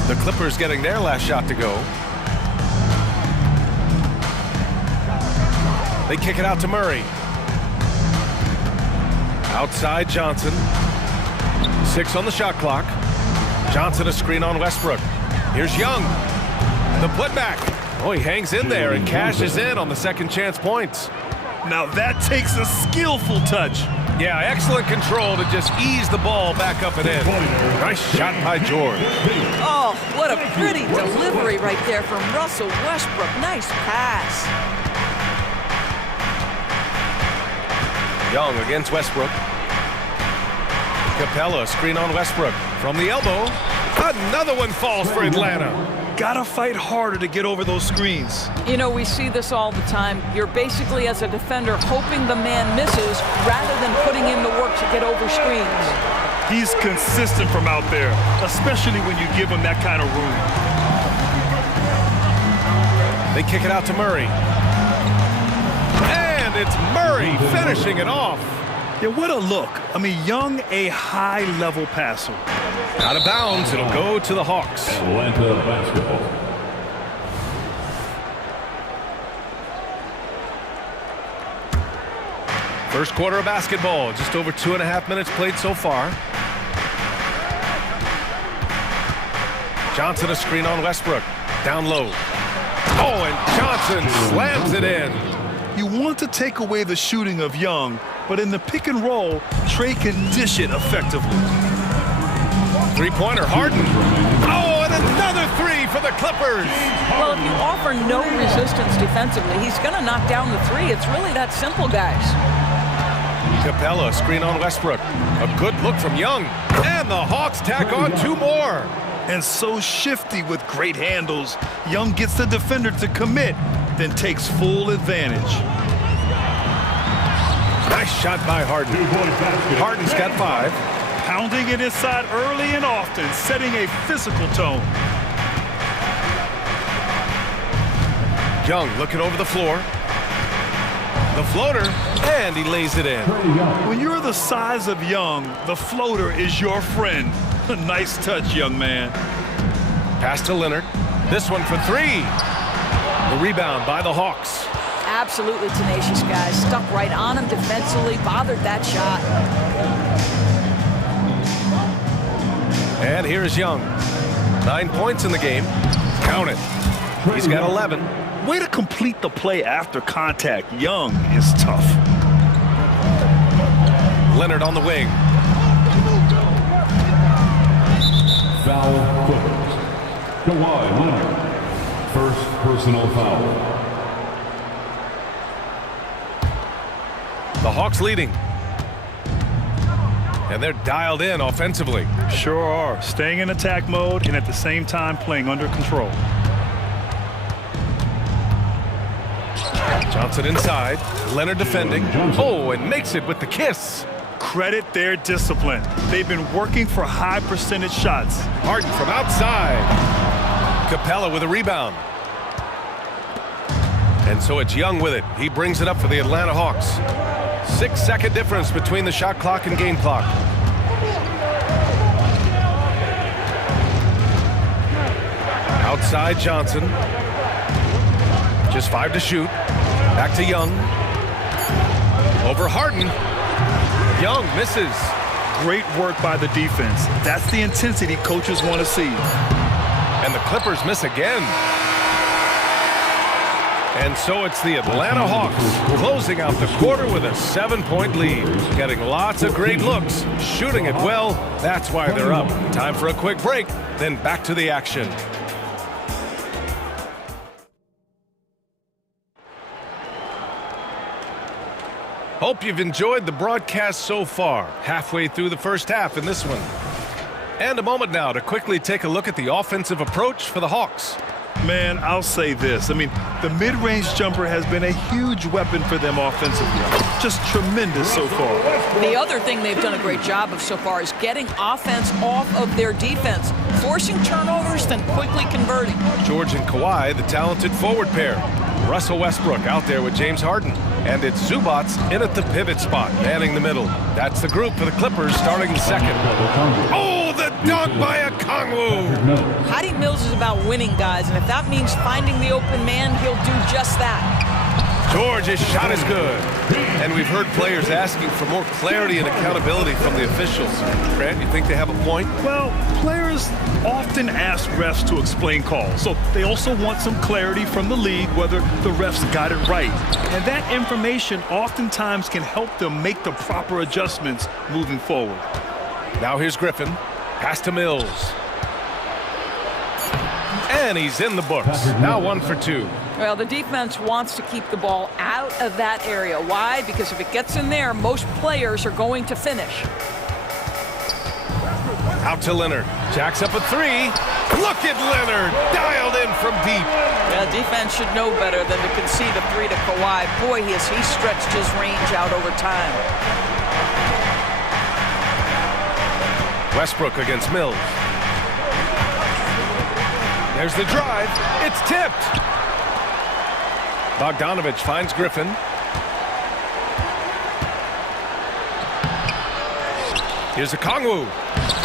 The Clippers getting their last shot to go. They kick it out to Murray. Outside Johnson. 6 on the shot clock. Johnson a screen on Westbrook. Here's Young. The putback. Oh, he hangs in there and cashes in on the second chance points. Now that takes a skillful touch. Yeah, excellent control to just ease the ball back up and in. Nice shot by George. Oh, what a pretty delivery right there from Russell Westbrook. Nice pass. Young against Westbrook. Capella, screen on Westbrook. From the elbow, another one falls for Atlanta. Gotta fight harder to get over those screens. You know, we see this all the time. You're basically, as a defender, hoping the man misses rather than putting in the work to get over screens. He's consistent from out there, especially when you give him that kind of room. They kick it out to Murray. It's Murray finishing it off. Yeah, what a look. I mean, Young, a high-level passer. Out of bounds, it'll go to the Hawks. Atlanta basketball. First quarter of basketball, just over 2.5 minutes played so far. Johnson a screen on Westbrook. Down low. Oh, and Johnson slams it in. You want to take away the shooting of Young, but in the pick and roll, Trey can dish it effectively. Three-pointer, Harden. Oh, and another three for the Clippers. Well, if you offer no resistance defensively, he's going to knock down the three. It's really that simple, guys. Capella, screen on Westbrook. A good look from Young. And the Hawks tack on 2 more. And so shifty with great handles. Young gets the defender to commit, then takes full advantage. Nice shot by Harden. Harden's got 5. Pounding it inside early and often, setting a physical tone. Young looking over the floor. The floater, and he lays it in. When you're the size of Young, the floater is your friend. Nice touch, young man. Pass to Leonard. This one for 3. The rebound by the Hawks. Absolutely tenacious, guys. Stuck right on him defensively, bothered that shot. And here's Young. 9 points in the game. Count it. He's got 11. Way to complete the play after contact. Young is tough. Leonard on the wing. Foul Clippers. Kawhi Leonard. First personal foul. The Hawks leading. And they're dialed in offensively. Sure are. Staying in attack mode and at the same time playing under control. Johnson inside. Leonard defending. Oh, and makes it with the kiss. Credit their discipline. They've been working for high percentage shots. Harden from outside. Capella with a rebound. And so it's Young with it. He brings it up for the Atlanta Hawks. 6-second difference between the shot clock and game clock. Outside Johnson. Just 5 to shoot. Back to Young. Over Harden. Young misses. Great work by the defense. That's the intensity coaches want to see. And the Clippers miss again. And so it's the Atlanta Hawks closing out the quarter with a 7-point lead. Getting lots of great looks, shooting it well. That's why they're up. Time for a quick break, then back to the action. Hope you've enjoyed the broadcast so far. Halfway through the first half in this one. And a moment now to quickly take a look at the offensive approach for the Hawks. Man, I'll say this. I mean, the mid-range jumper has been a huge weapon for them offensively. Just tremendous so far. The other thing they've done a great job of so far is getting offense off of their defense, forcing turnovers, then quickly converting. George and Kawhi, the talented forward pair. Russell Westbrook out there with James Harden. And it's Zubac in at the pivot spot, manning the middle. That's the group for the Clippers starting the second. Oh, the dunk by Okongwu! Patty Mills is about winning, guys, and if that means finding the open man, he'll do just that. George's shot is good. And we've heard players asking for more clarity and accountability from the officials. Grant, you think they have a point? Well, players often ask refs to explain calls, so they also want some clarity from the league whether the refs got it right. And that information oftentimes can help them make the proper adjustments moving forward. Now here's Griffin. Pass to Mills. And he's in the books. Now 1 for 2. Well, the defense wants to keep the ball out of that area. Why? Because if it gets in there, most players are going to finish. Out to Leonard. Jacks up a 3. Look at Leonard. Dialed in from deep. Yeah, defense should know better than to concede a 3 to Kawhi. Boy, he stretched his range out over time. Westbrook against Mills. There's the drive. It's tipped. Bogdanovich finds Griffin. Here's Okongwu.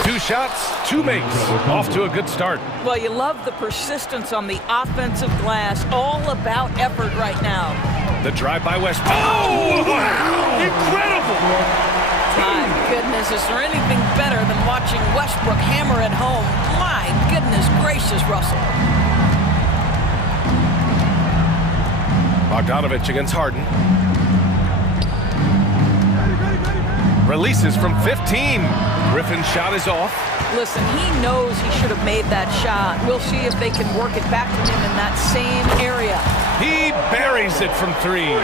2 shots, 2 makes. Off to a good start. Well, you love the persistence on the offensive glass. All about effort right now. The drive by Westbrook. Oh, wow! Incredible! My goodness, is there anything better than watching Westbrook hammer at home? My goodness gracious, Russell. Bogdanovich against Harden. Releases from 15. Griffin's shot is off. Listen, he knows he should have made that shot. We'll see if they can work it back to him in that same area. He buries it from 3.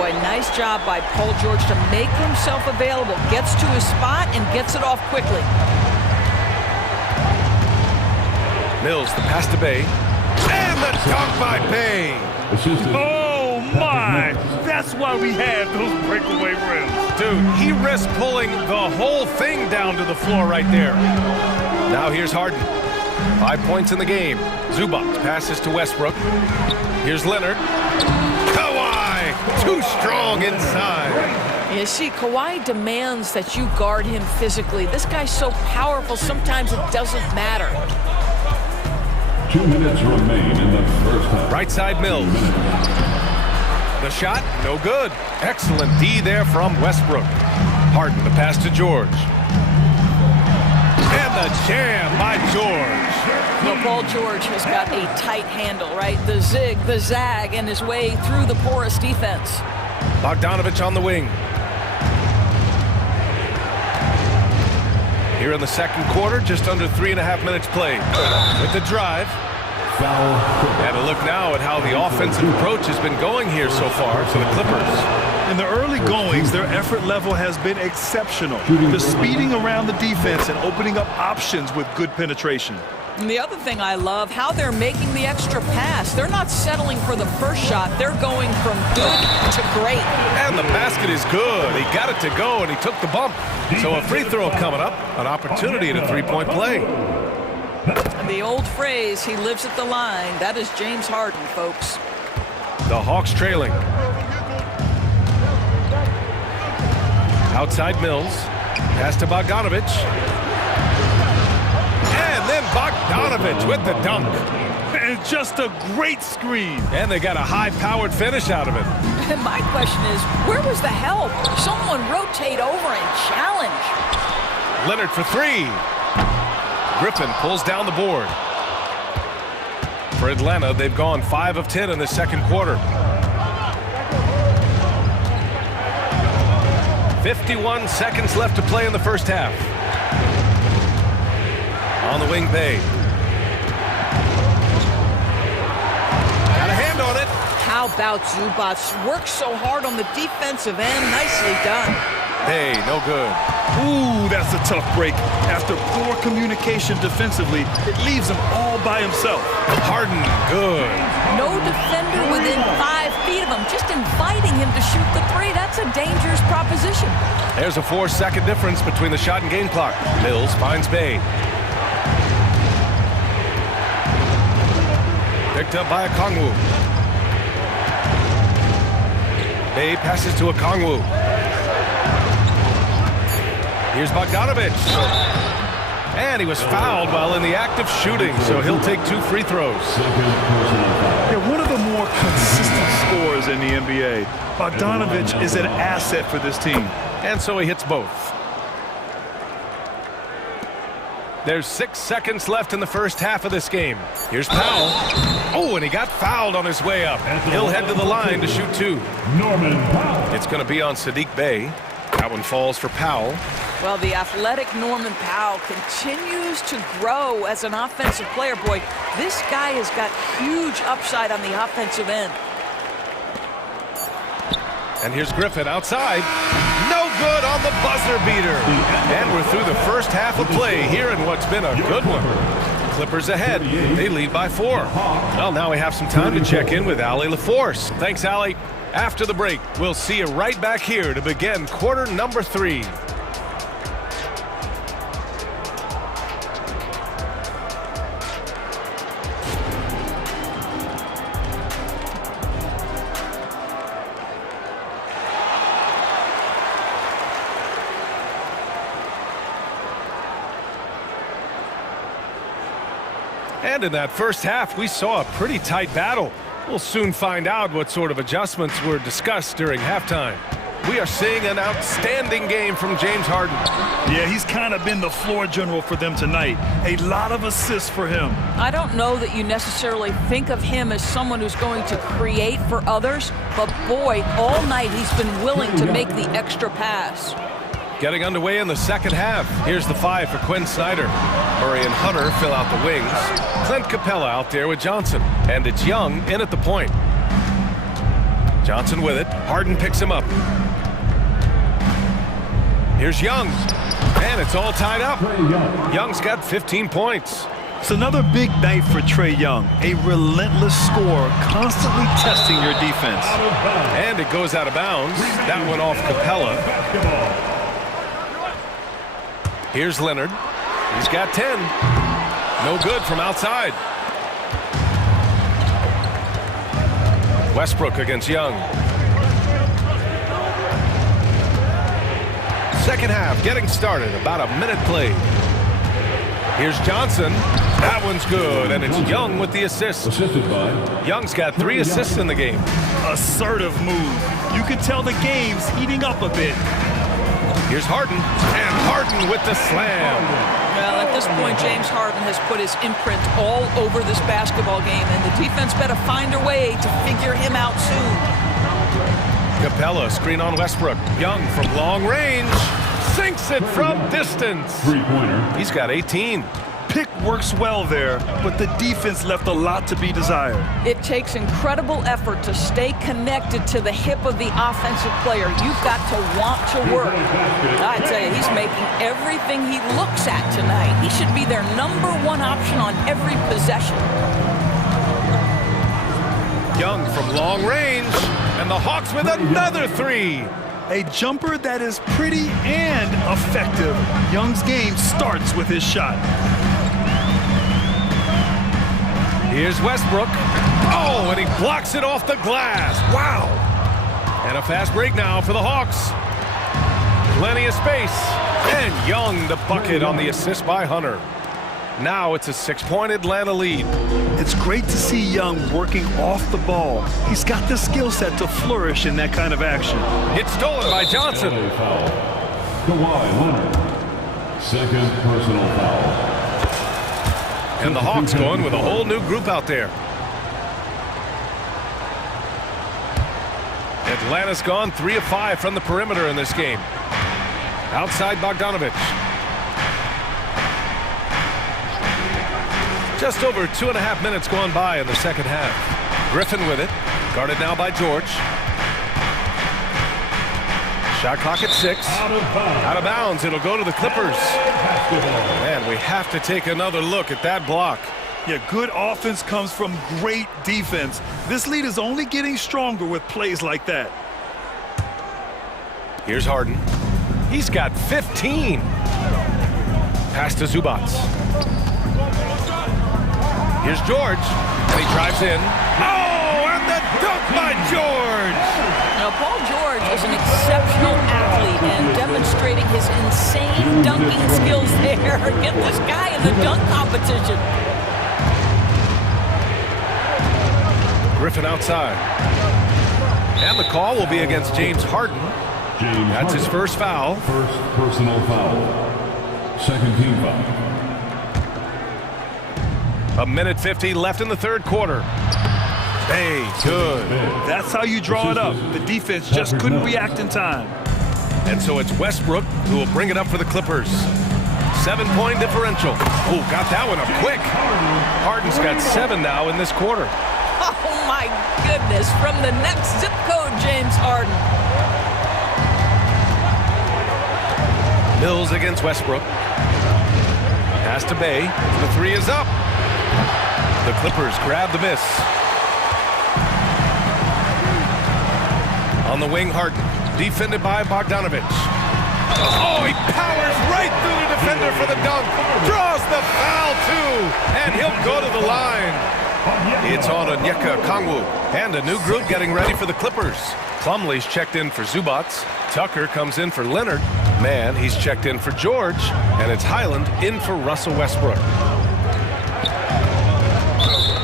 Boy, nice job by Paul George to make himself available. Gets to his spot and gets it off quickly. Mills, the pass to Bay. And the dunk by Bay. Oh, my! That's why we have those breakaway rims. Dude, he risked pulling the whole thing down to the floor right there. Now here's Harden. 5 points in the game. Zubac passes to Westbrook. Here's Leonard. Kawhi! Too strong inside. You see, Kawhi demands that you guard him physically. This guy's so powerful, sometimes it doesn't matter. 2 minutes remain in the first half. Right side Mills. The shot, no good. Excellent D there from Westbrook. Harden, the pass to George. And the jam by George. Well, Paul George has got a tight handle, right? The zig, the zag, and his way through the porous defense. Bogdanovich on the wing. Here in the second quarter, just under 3.5 minutes played. With the drive. And a look now at how the offensive approach has been going here so far for the Clippers. In the early goings, their effort level has been exceptional. The speeding around the defense and opening up options with good penetration. And the other thing I love, how they're making the extra pass. They're not settling for the first shot. They're going from good to great. And the basket is good. He got it to go, and he took the bump. So a free throw coming up, an opportunity at a 3-point play. And the old phrase, he lives at the line, that is James Harden, folks. The Hawks trailing. Outside Mills. Pass to Bogdanovic. And then Bogdanovic with the dunk. And just a great screen. And they got a high-powered finish out of it. And my question is, where was the help? Someone rotate over and challenge. Leonard for three. Griffin pulls down the board. For Atlanta, they've gone 5 of 10 in the second quarter. 51 seconds left to play in the first half. On the wing, Bay. Got a hand on it. How about Zubac? Works so hard on the defensive end. Nicely done. Hey, no good. Ooh, that's a tough break. After poor communication defensively, it leaves him all by himself. Harden, good. No defender within 5 feet of him, just inviting him to shoot the three. That's a dangerous proposition. There's a 4-second difference between the shot and game clock. Mills finds Bay. Picked up by Okongwu. Bay passes to Okongwu. Here's Bogdanovic. And he was fouled while in the act of shooting, so he'll take 2 free throws. Yeah, one of the more consistent scorers in the NBA. Bogdanovic is an asset for this team. And so he hits both. There's 6 seconds left in the first half of this game. Here's Powell. Oh, and he got fouled on his way up. He'll head to the line to shoot 2. It's going to be on Saddiq Bey. That one falls for Powell. Well, the athletic Norman Powell continues to grow as an offensive player. Boy, this guy has got huge upside on the offensive end. And here's Griffin outside. No good on the buzzer beater. And we're through the first half of play here in what's been a good one. Clippers ahead. They lead by 4. Well, now we have some time to check in with Allie LaForce. Thanks, Allie. After the break, we'll see you right back here to begin quarter number 3. And in that first half, we saw a pretty tight battle. We'll soon find out what sort of adjustments were discussed during halftime. We are seeing an outstanding game from James Harden. Yeah, he's kind of been the floor general for them tonight. A lot of assists for him. I don't know that you necessarily think of him as someone who's going to create for others, but boy, all night he's been willing to make the extra pass. Getting underway in the second half. Here's the 5 for Quinn Snyder. Murray and Hunter fill out the wings. Clint Capella out there with Johnson. And it's Young in at the point. Johnson with it. Harden picks him up. Here's Young. And it's all tied up. Young's got 15 points. It's another big night for Trae Young. A relentless scorer, constantly testing your defense. And it goes out of bounds. That one off Capella. Here's Leonard. He's got 10. No good from outside. Westbrook against Young. Second half getting started. About a minute played. Here's Johnson. That one's good, and it's Young with the assist. Young's got 3 assists in the game. Assertive move. You can tell the game's heating up a bit. Here's Harden, and Harden with the slam. Well, at this point, James Harden has put his imprint all over this basketball game, and the defense better find a way to figure him out soon. Capella, screen on Westbrook. Young from long range, sinks it from distance. Three-pointer. He's got 18. Pick works well there, but the defense left a lot to be desired. It takes incredible effort to stay connected to the hip of the offensive player. You've got to want to work. I tell you, he's making everything he looks at tonight. He should be their #1 option on every possession. Young from long range, and the Hawks with another 3. A jumper that is pretty and effective. Young's game starts with his shot. Here's Westbrook. Oh, and he blocks it off the glass. Wow. And a fast break now for the Hawks. Plenty of space. And Young the bucket on the assist by Hunter. Now it's a 6-point Atlanta lead. It's great to see Young working off the ball. He's got the skill set to flourish in that kind of action. It's stolen by Johnson. Kawhi Leonard. Second personal foul. And the Hawks going with a whole new group out there. Atlanta's gone 3 of 5 from the perimeter in this game. Outside Bogdanovic. Just over 2.5 minutes gone by in the second half. Griffin with it. Guarded now by George. Shot clock at 6. Out of bounds. It'll go to the Clippers. Man, we have to take another look at that block. Yeah, good offense comes from great defense. This lead is only getting stronger with plays like that. Here's Harden. He's got 15. Pass to Zubac. Here's George, and he drives in. Oh, and the dunk by George! Now, Paul George is an exceptional athlete and demonstrating his insane dunking skills there. Get this guy in the dunk competition. Griffin outside. And the call will be against James Harden. That's his first foul. First personal foul. Second team foul. 1:50 left in the third quarter. Hey, good. That's how you draw it up. The defense just couldn't react in time. And so it's Westbrook who will bring it up for the Clippers. 7-point differential. Oh, got that one up quick. Harden's got 7 now in this quarter. Oh, my goodness. From the next zip code, James Harden. Mills against Westbrook. Pass to Bay. The 3 is up. The Clippers grab the miss. On the wing, Harden. Defended by Bogdanovic. Oh, he powers right through the defender for the dunk. Draws the foul, too. And he'll go to the line. It's on Onyeka Okongwu. And a new group getting ready for the Clippers. Plumlee's checked in for Zubac. Tucker comes in for Leonard. Man, he's checked in for George. And it's Highland in for Russell Westbrook.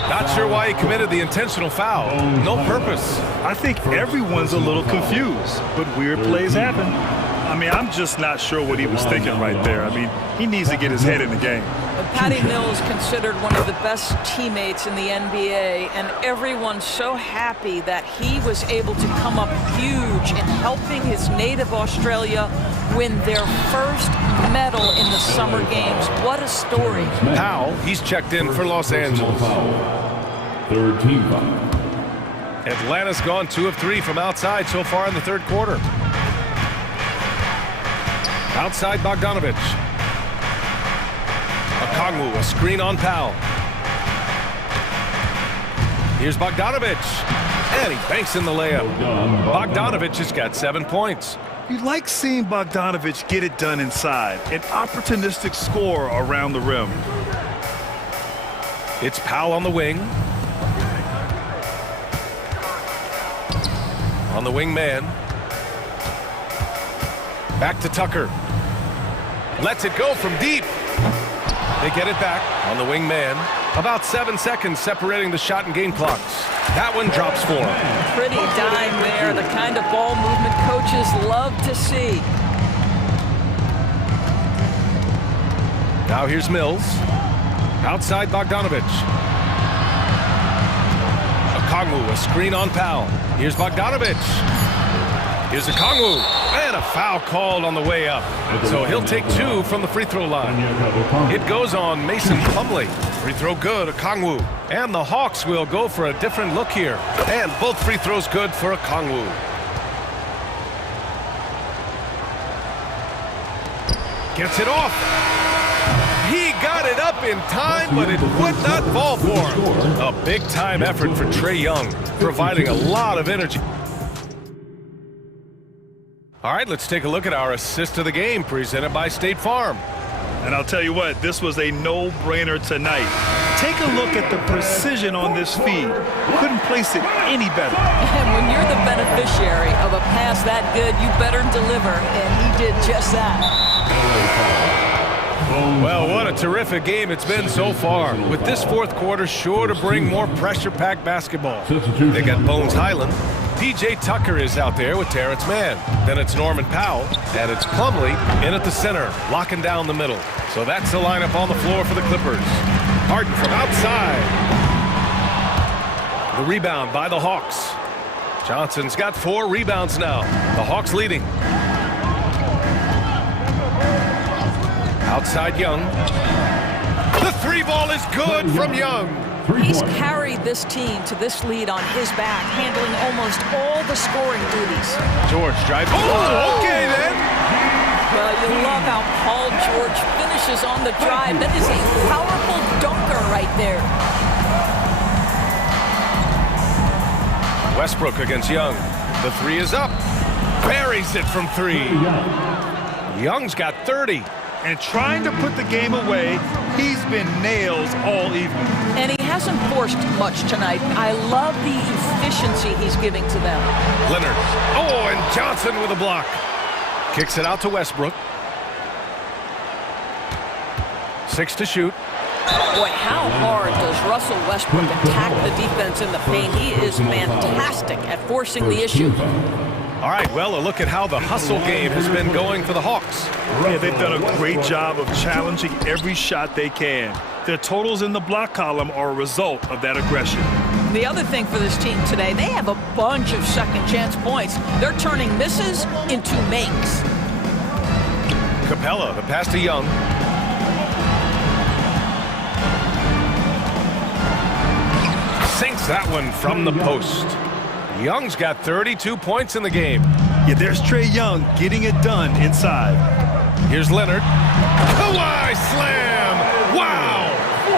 Not sure why he committed the intentional foul. No purpose. I think everyone's a little confused, but weird plays happen. I mean, I'm just not sure what he was thinking right there. I mean, he needs to get his head in the game. Patty Mills considered one of the best teammates in the NBA, and everyone's so happy that he was able to come up huge in helping his native Australia win their first medal in the Summer Games. What a story. Powell, he's checked in for Los Angeles. Third team foul. Atlanta's gone 2 of 3 from outside so far in the third quarter. Outside Bogdanovic. Okongwu, a screen on Powell. Here's Bogdanovic. And he banks in the layup. Bogdanovic has got 7 points. You like seeing Bogdanovic get it done inside. An opportunistic score around the rim. It's Powell on the wing. On the wing man. Back to Tucker. Lets it go from deep. They get it back on the wing man. About 7 seconds separating the shot and game clocks. That one drops for him. Pretty dime there. The kind of ball movement coaches love to see. Now here's Mills. Outside Bogdanovic. Okongwu, a screen on Powell. Here's Bogdanovic. Here's Okongwu. And a foul called on the way up. So he'll take 2 from the free throw line. It goes on Mason Plumlee. Free throw good, Okongwu. And the Hawks will go for a different look here. And both free throws good for Okongwu. Gets it off. He got it up in time, but it would not fall for him. A big-time effort for Trae Young, providing a lot of energy. All right, let's take a look at our assist of the game presented by State Farm. And I'll tell you what, this was a no-brainer tonight. Take a look at the precision on this feed. Couldn't place it any better. And when you're the beneficiary of a pass that good, you better deliver, and he did just that. Well, what a terrific game it's been so far. With this fourth quarter sure to bring more pressure-packed basketball. They got Bones Highland. P.J. Tucker is out there with Terrence Mann. Then it's Norman Powell, and it's Plumlee in at the center, locking down the middle. So that's the lineup on the floor for the Clippers. Harden from outside. The rebound by the Hawks. Johnson's got 4 rebounds now. The Hawks leading. Outside Young. The 3 ball is good from Young. He's carried this team to this lead on his back, handling almost all the scoring duties. George drives. Oh, okay then. Well, you love how Paul George finishes on the drive. That is a powerful dunker right there. Westbrook against Young. The 3 is up. Buries it from 3. Young's got 30. And trying to put the game away, he's been nails all evening. And he hasn't forced much tonight. I love the efficiency he's giving to them. Leonard. Oh, and Johnson with a block. Kicks it out to Westbrook. 6 to shoot. Boy, how hard does Russell Westbrook attack the defense in the paint? He is fantastic at forcing the issue. All right, well, a look at how the hustle game has been going for the Hawks. Yeah, they've done a great job of challenging every shot they can. Their totals in the block column are a result of that aggression. The other thing for this team today, they have a bunch of second chance points. They're turning misses into makes. Capella, the pass to Young. Sinks that one from the post. Young's got 32 points in the game. Yeah, there's Trae Young getting it done inside. Here's Leonard. Kawhi slam! Wow!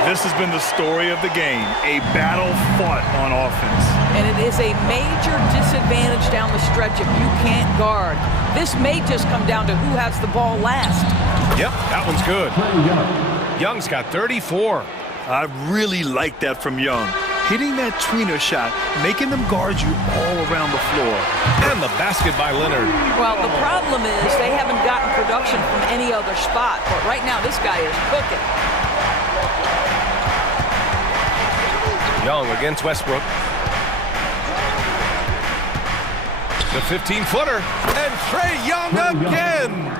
This has been the story of the game, a battle fought on offense. And it is a major disadvantage down the stretch if you can't guard. This may just come down to who has the ball last. Yep, that one's good. Young's got 34. I really like that from Young. Hitting that tweener shot, making them guard you all around the floor. And the basket by Leonard. Well, the problem is they haven't gotten production from any other spot, but right now this guy is cooking. Young against Westbrook. The 15-footer. And Trae Young again.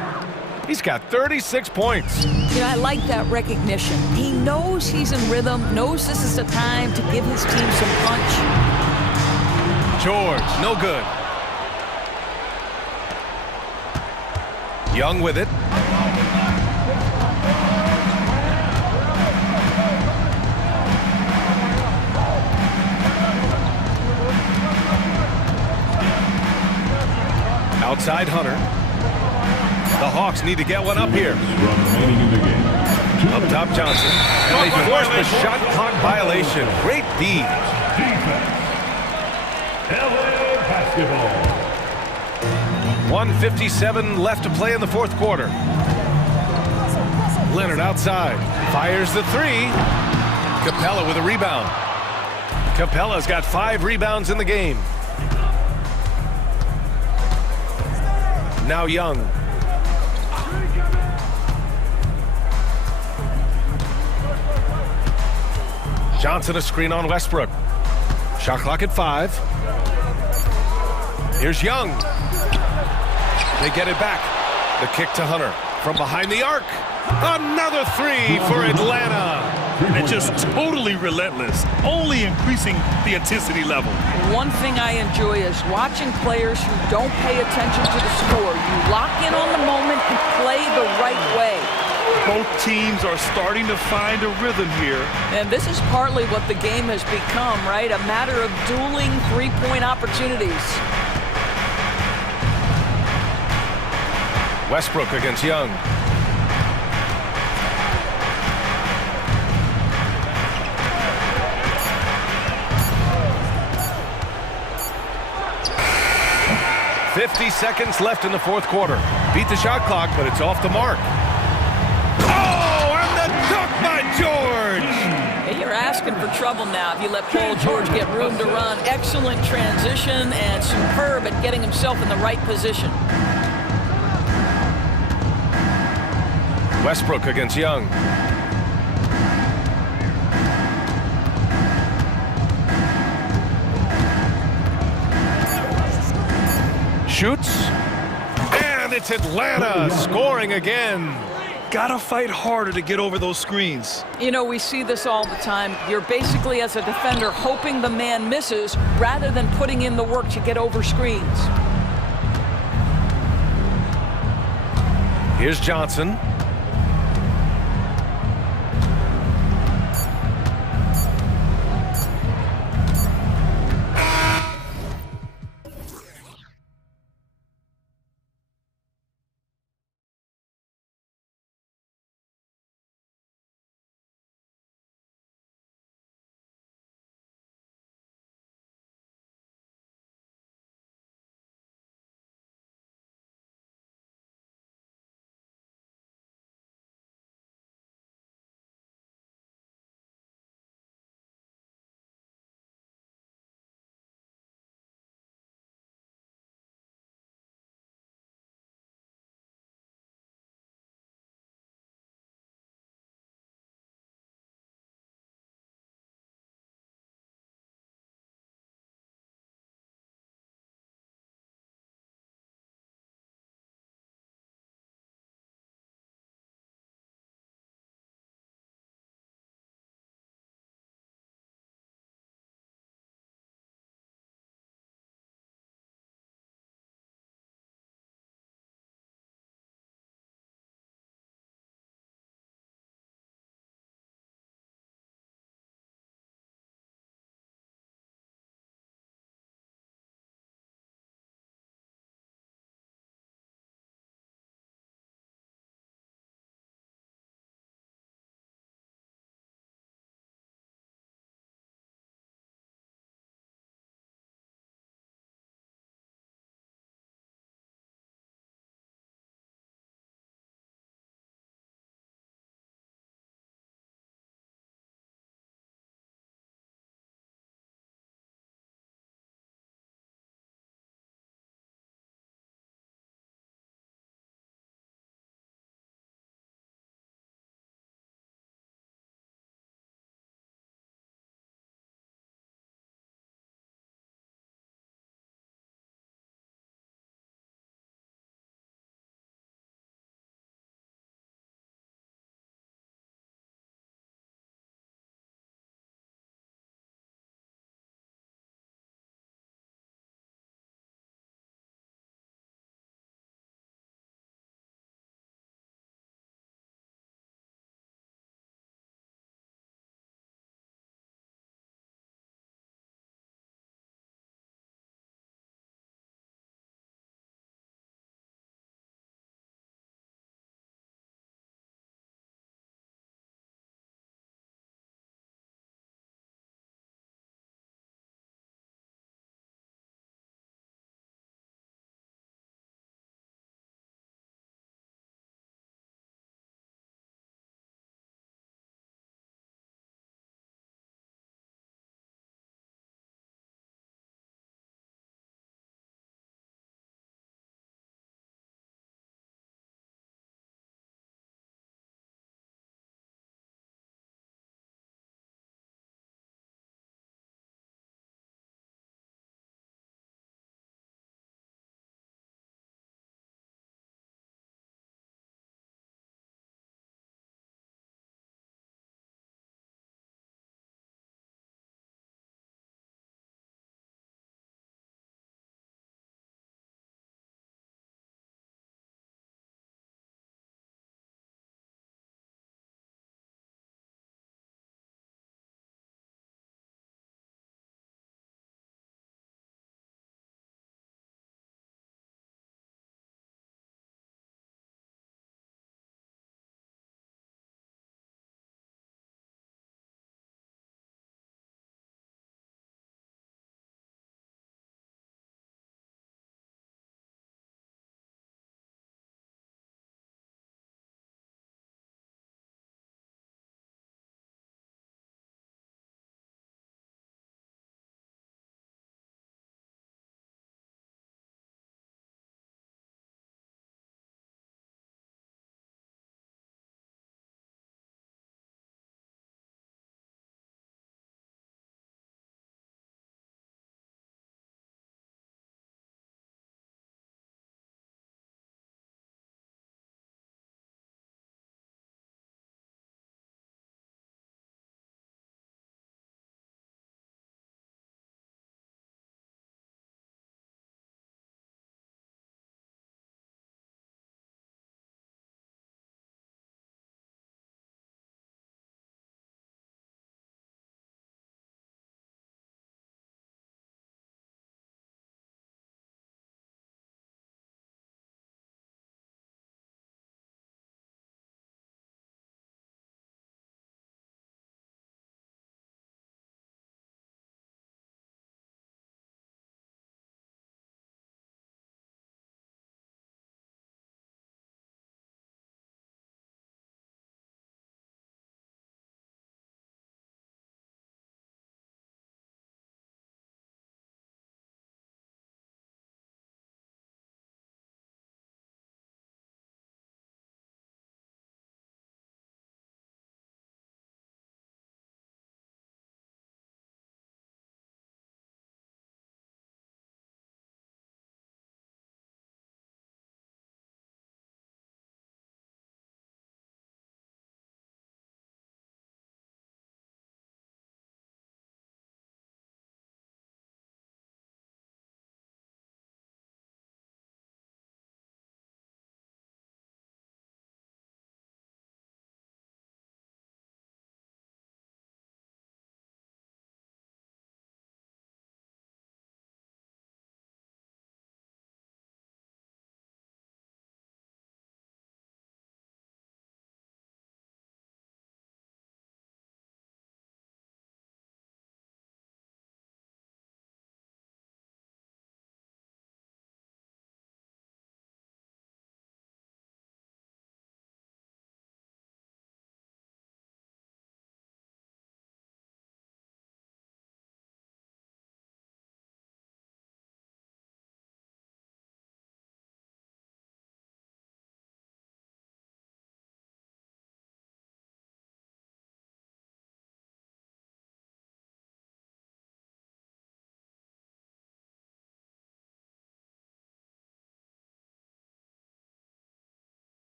He's got 36 points. You know, I like that recognition. He knows he's in rhythm, knows this is the time to give his team some punch. George, no good. Young with it. Outside Hunter. The Hawks need to get one up here. Up top Johnson. And they force the shot clock violation. Great D. 1:57 left to play in the fourth quarter. Leonard outside. Fires the 3. Capella with a rebound. Capella's got 5 rebounds in the game. Now Young. Johnson a screen on Westbrook. Shot clock at 5. Here's Young. They get it back. The kick to Hunter from behind the arc. Another 3 for Atlanta. And just totally relentless, only increasing the intensity level. One thing I enjoy is watching players who don't pay attention to the score. You lock in on the moment and play the right way. Both teams are starting to find a rhythm here. And this is partly what the game has become, right? A matter of dueling three-point opportunities. Westbrook against Young. "50 seconds left in the fourth quarter. Beat the shot clock, but it's off the mark. Oh! looking for trouble now if you let Paul George get room to run. Excellent transition and superb at getting himself in the right position. Westbrook against Young. Shoots. And it's Atlanta scoring again. Gotta fight harder to get over those screens. You know, we see this all the time. You're basically, as a defender, hoping the man misses rather than putting in the work to get over screens. Here's Johnson.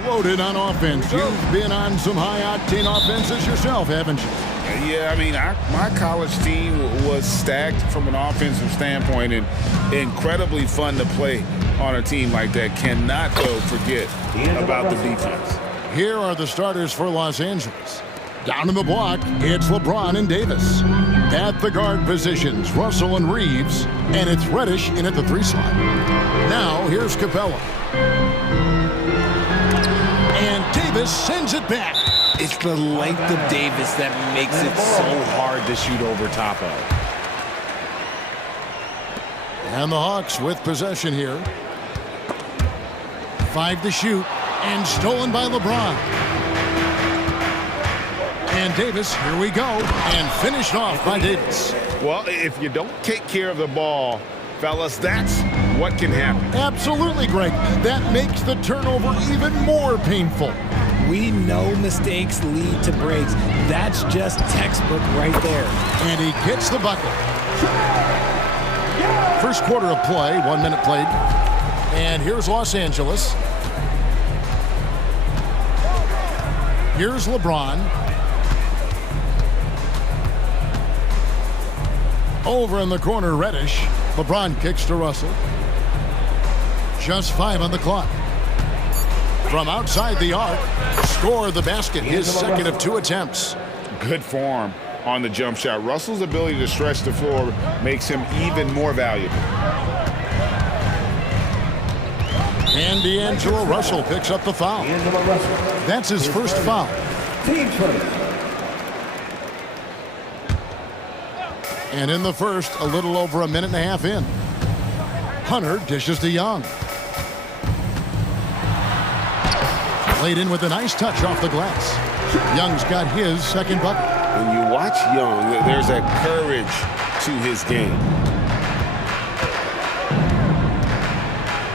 Loaded on offense. You've been on some high-octane offenses yourself, haven't you? Yeah, I mean, my college team was stacked from an offensive standpoint and incredibly fun to play on a team like that. Cannot, though, forget about the defense. Here are the starters for Los Angeles. Down in the block, it's LeBron and Davis. At the guard positions, Russell and Reeves. And it's Reddish in at the 3 slot. Now, here's Capella. And Davis sends it back. It's the length of Davis that makes it so hard to shoot over top of. And the Hawks with possession here. 5 to shoot. And stolen by LeBron. And Davis, here we go. And finished off by Davis. Well, if you don't take care of the ball, fellas, that's what can happen. Absolutely, Greg. That makes the turnover even more painful. We know mistakes lead to breaks. That's just textbook right there. And he gets the bucket. First quarter of play, 1 minute played. And here's Los Angeles. Here's LeBron. Over in the corner, Reddish. LeBron kicks to Russell. Just 5 on the clock. From outside the arc, score the basket, his second of 2 attempts. Good form on the jump shot. Russell's ability to stretch the floor makes him even more valuable. And D'Angelo Russell picks up the foul. That's his first foul. And in the first, a little over a minute and a half in. Hunter dishes to Young. Played in with a nice touch off the glass. Young's got his second bucket. When you watch Young, there's a courage to his game.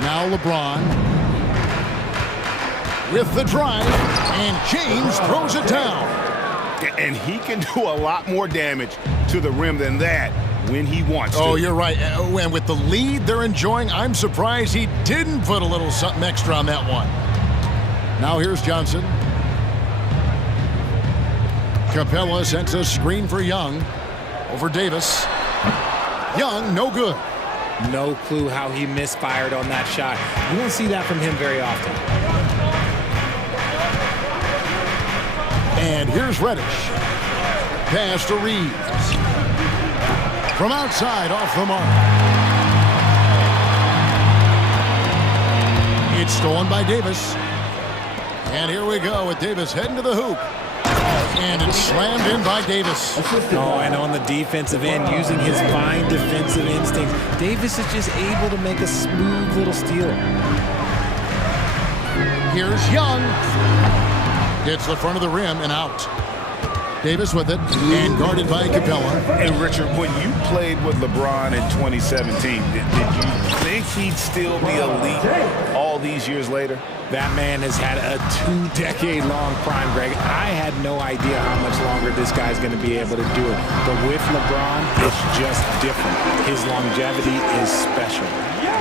Now LeBron with the drive, and James throws it down. And he can do a lot more damage to the rim than that when he wants to. Oh, you're right. And with the lead they're enjoying, I'm surprised he didn't put a little something extra on that one. Now here's Johnson. Capella sends a screen for Young. Over Davis. Young, no good. No clue how he misfired on that shot. You don't see that from him very often. And here's Reddish. Pass to Reeves. From outside, off the mark. It's stolen by Davis. And here we go with Davis heading to the hoop. And it's slammed in by Davis. Oh, and on the defensive end, using his fine defensive instincts, Davis is just able to make a smooth little steal. Here's Young. Hits the front of the rim and out. Davis with it, and guarded by Capella. And Richard, when you played with LeBron in 2017, did you think he'd still be elite all these years later? That man has had a 2-decade-long prime, Greg. I had no idea how much longer this guy's going to be able to do it. But with LeBron, it's just different. His longevity is special.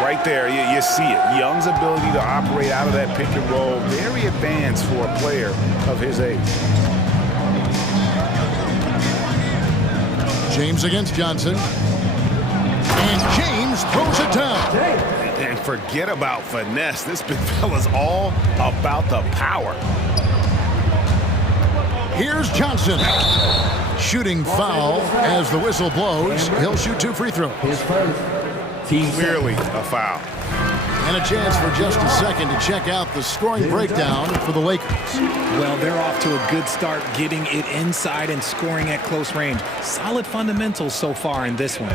Right there, you see it. Young's ability to operate out of that pick and roll, very advanced for a player of his age. James against Johnson. And James throws it down. And forget about finesse. This big fella's all about the power. Here's Johnson. Shooting foul as the whistle blows. He'll shoot 2 free throws. Clearly a foul. And a chance for just a second to check out the scoring breakdown for the Lakers. Well, they're off to a good start getting it inside and scoring at close range. Solid fundamentals so far in this one.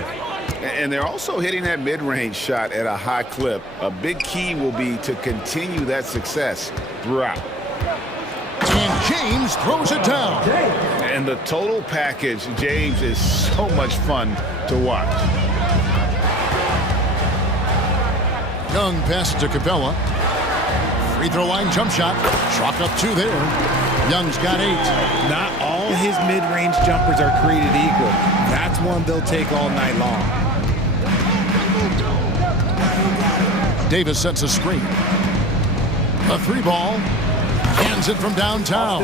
And they're also hitting that mid-range shot at a high clip. A big key will be to continue that success throughout. And James throws it down. And the total package, James, is so much fun to watch. Young pass to Capella. Free throw line jump shot. Chalk up 2 there. Young's got 8. Not all his mid-range jumpers are created equal. That's one they'll take all night long. Davis sets a screen. A 3 ball. Vincent from downtown.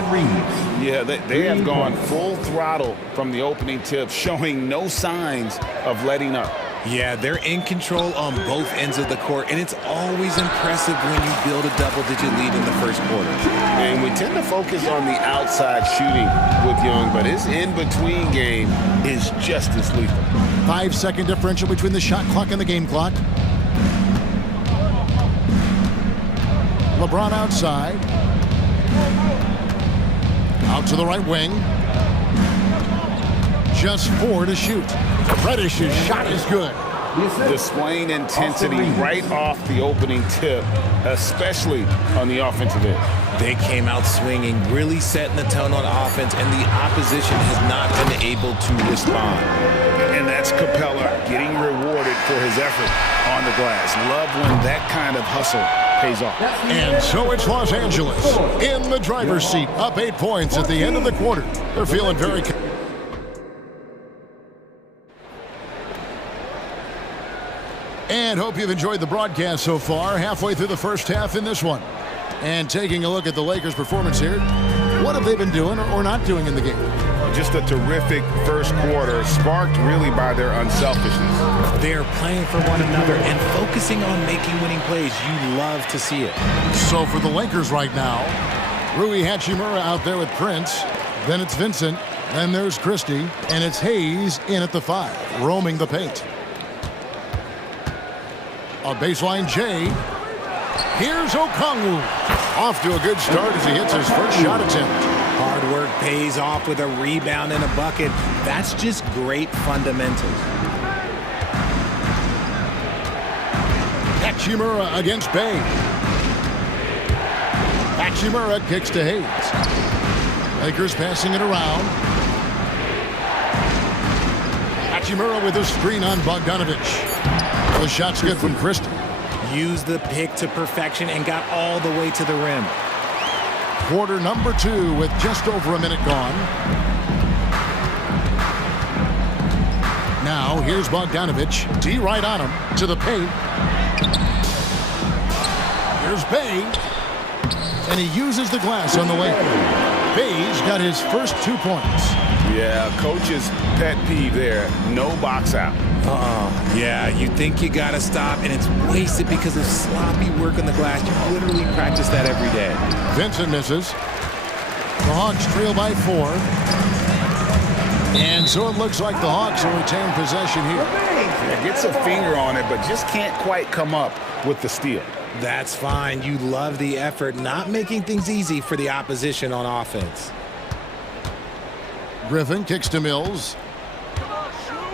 Yeah, they have gone full throttle from the opening tip, showing no signs of letting up. Yeah, they're in control on both ends of the court, and it's always impressive when you build a double-digit lead in the first quarter. And we tend to focus on the outside shooting with Young, but his in-between game is just as lethal. 5-second differential between the shot clock and the game clock. LeBron outside. Out to the right wing. Just 4 to shoot. Reddish's shot is good. Displaying intensity right off the opening tip, especially on the offensive end. They came out swinging, really setting the tone on offense, and the opposition has not been able to respond. And that's Capella getting rewarded for his effort on the glass. Love when that kind of hustle pays off. And so it's Los Angeles in the driver's seat, up 8 points at the end of the quarter. They're feeling very... And hope you've enjoyed the broadcast so far, halfway through the first half in this one. And taking a look at the Lakers' performance here, what have they been doing or not doing in the game? Just a terrific first quarter, sparked really by their unselfishness. They're playing for one another and focusing on making winning plays. You love to see it. So for the Lakers right now, Rui Hachimura out there with Prince, then it's Vincent, then there's Christie, and it's Hayes in at the 5, roaming the paint. A baseline J. Here's Okongwu. Off to a good start as he hits his first shot attempt. Hard work pays off with a rebound and a bucket. That's just great fundamentals. Hachimura against Bay. Hachimura kicks to Hayes. Lakers passing it around. Hachimura with a screen on Bogdanovich. The shot's good from Christie. Used the pick to perfection and got all the way to the rim. Quarter number 2 with just over a minute gone. Now here's Bogdanovich. D right on him to the paint. Here's Bay. And he uses the glass on the way. Bay's got his first 2 points. Yeah, coach's pet peeve there. No box out. Yeah, you think you gotta stop, and it's wasted because of sloppy work on the glass. You literally practice that every day. Vincent misses. The Hawks trail by 4. And so it looks like the Hawks will retain possession here. Yeah, gets a finger on it, but just can't quite come up with the steal. That's fine. You love the effort, not making things easy for the opposition on offense. Griffin kicks to Mills.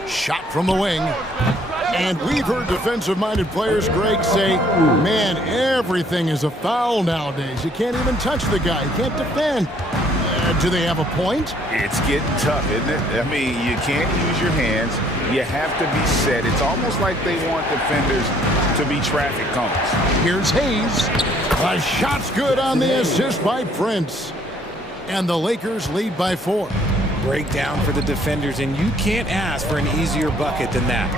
Shot from the wing. And we've heard defensive-minded players, Greg, say, man, everything is a foul nowadays. You can't even touch the guy. You can't defend. Do they have a point? It's getting tough, isn't it? I mean, you can't use your hands. You have to be set. It's almost like they want defenders to be traffic cones. Here's Hayes. A shot's good on the assist by Prince. And the Lakers lead by 4. Breakdown for the defenders, and you can't ask for an easier bucket than that.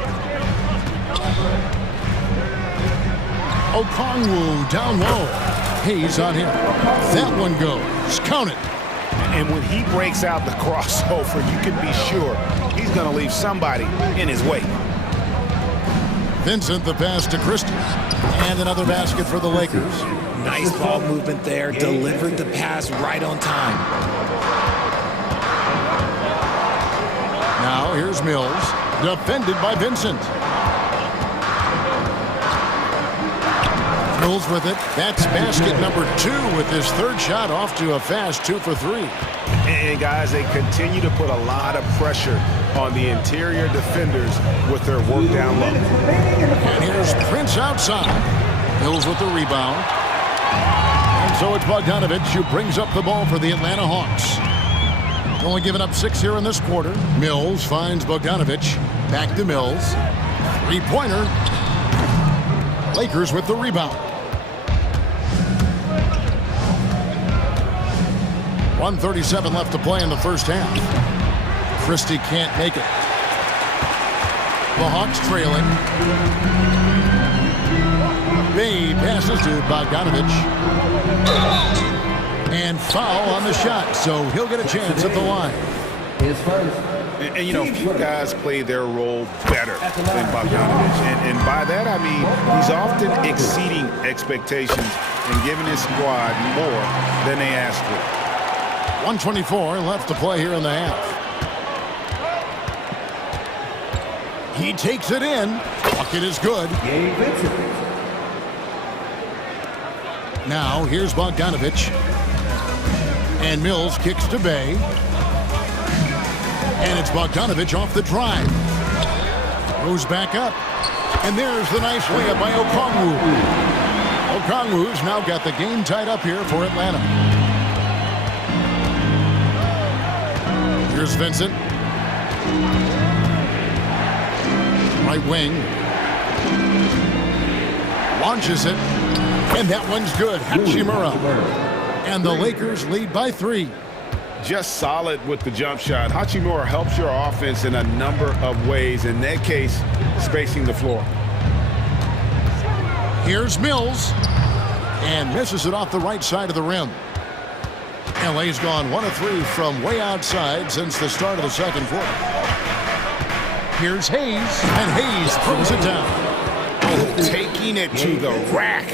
Okongwu down low. Hayes on him. That one goes. Count it. And when he breaks out the crossover, you can be sure he's going to leave somebody in his wake. Vincent the pass to Christie. And another basket for the Lakers. Nice ball movement there. Delivered the pass right on time. Now here's Mills, defended by Vincent. Mills with it. That's basket number 2 with his 3rd shot off to a fast 2 for 3. And guys, they continue to put a lot of pressure on the interior defenders with their work down low. And here's Prince outside. Mills with the rebound. And so it's Bogdanovich who brings up the ball for the Atlanta Hawks. Only giving up 6 here in this quarter. Mills finds Bogdanovich. Back to Mills. 3-pointer. Lakers with the rebound. 1:37 left to play in the first half. Christie can't make it. The Hawks trailing. Bay passes to Bogdanovich. And foul on the shot, so he'll get a chance at the line. And you know, few guys play their role better than Bogdanovic. And by that, I mean he's often exceeding expectations and giving his squad more than they asked for. 1:24 left to play here in the half. He takes it in. Bucket is good. Now here's Bogdanovic. And Mills kicks to Bay. And it's Bogdanovic off the drive. Goes back up. And there's the nice layup by Okongwu. Okongwu's now got the game tied up here for Atlanta. Here's Vincent. Right wing. Launches it. And that one's good. Hachimura. And the Lakers lead by 3. Just solid with the jump shot. Hachimura helps your offense in a number of ways. In that case, spacing the floor. Here's Mills. And misses it off the right side of the rim. LA's gone 1 of 3 from way outside since the start of the second quarter. Here's Hayes. And Hayes throws it down. Oh, taking it to the rack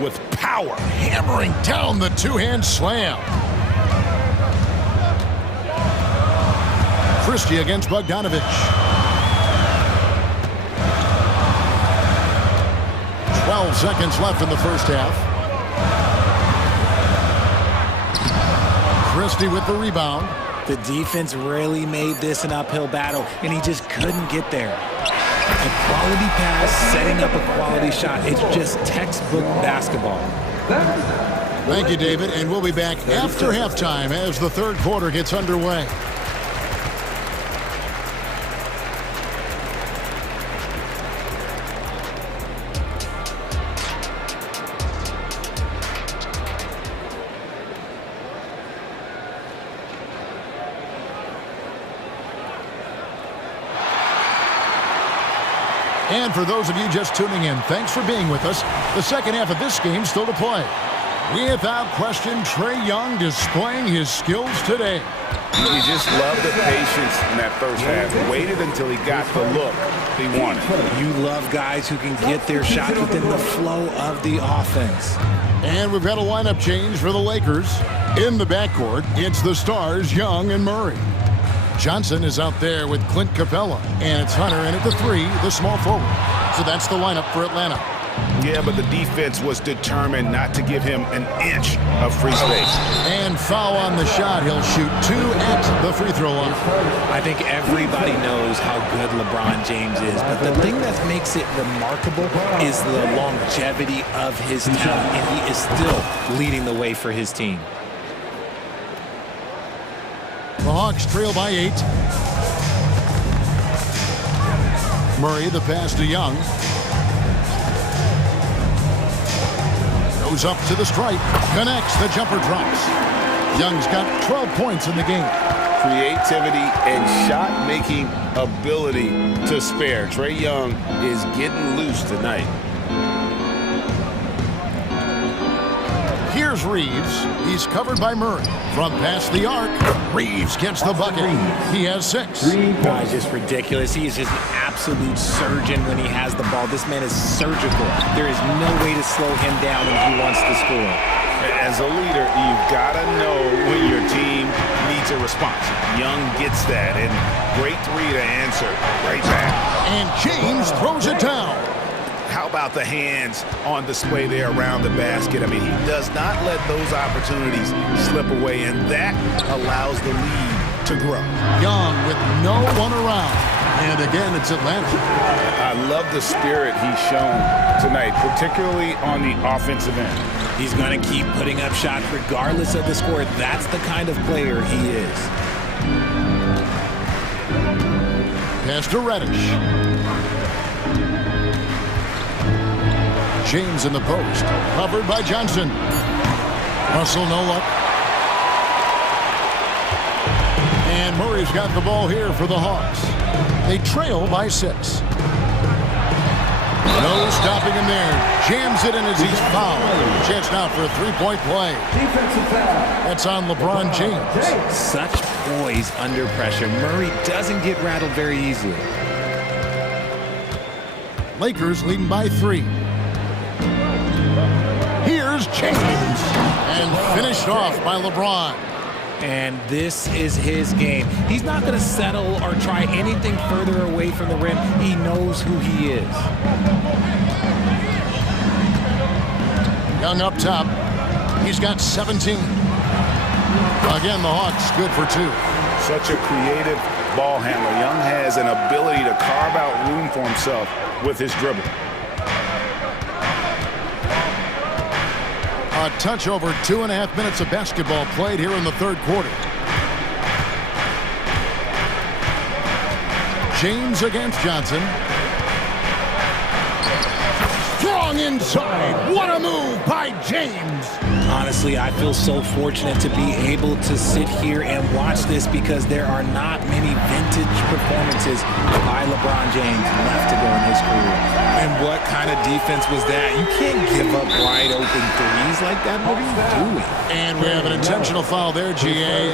with power. Hammering down the two-hand slam. Christie against Bogdanovic. 12 seconds left in the first half. Christie with the rebound. The defense really made this an uphill battle, and he just couldn't get there. A quality pass, setting up a quality shot. It's just textbook basketball. Thank you, David, and we'll be back after halftime as the third quarter gets underway. And for those of you just tuning in, thanks for being with us. The second half of this game still to play. Without question, Trae Young displaying his skills today. You just love the patience in that first half. Waited until he got the look he wanted. You love guys who can get their shot within the flow of the offense. And we've got a lineup change for the Lakers. In the backcourt, it's the stars, Young and Murray. Johnson is out there with Clint Capella, and it's Hunter in at the 3, the small forward. So that's the lineup for Atlanta. Yeah, but the defense was determined not to give him an inch of free space. And foul on the shot. He'll shoot 2 at the free throw line. I think everybody knows how good LeBron James is, but the thing that makes it remarkable is the longevity of his talent, and he is still leading the way for his team. The Hawks trail by 8. Murray, the pass to Young. Goes up to the stripe. Connects. The jumper drops. Young's got 12 points in the game. Creativity and shot-making ability to spare. Trae Young is getting loose tonight. Here's Reeves. He's covered by Murray. From past the arc, Reeves gets the bucket. He has 6. It's just ridiculous. He is just an absolute surgeon when he has the ball. This man is surgical. There is no way to slow him down when he wants to score. As a leader, you've got to know when your team needs a response. Young gets that, and great 3 to answer. Great back. And James throws it down. How about the hands on display there around the basket? I mean, he does not let those opportunities slip away, and that allows the lead to grow. Young with no one around. And again, it's Atlanta. I love the spirit he's shown tonight, particularly on the offensive end. He's going to keep putting up shots regardless of the score. That's the kind of player he is. Pass to Reddish. James in the post. Covered by Johnson. Russell no luck. And Murray's got the ball here for the Hawks. They trail by 6. No stopping him there. Jams it in as he's fouled. Chance now for a three-point play. That's on LeBron James. Such poise under pressure. Murray doesn't get rattled very easily. Lakers leading by 3. Here's James. And finished off by LeBron. And this is his game. He's not going to settle or try anything further away from the rim. He knows who he is. Young up top. He's got 17. Again, the Hawks good for 2. Such a creative ball handler. Young has an ability to carve out room for himself with his dribble. A touch over 2.5 minutes of basketball played here in the third quarter. James against Johnson. Strong inside. What a move by James. Honestly, I feel so fortunate to be able to sit here and watch this because there are not many vintage performances by LeBron James left to go in his career. And what kind of defense was that? You can't give up wide open threes like that. What are you doing? And we have an intentional foul there, GA.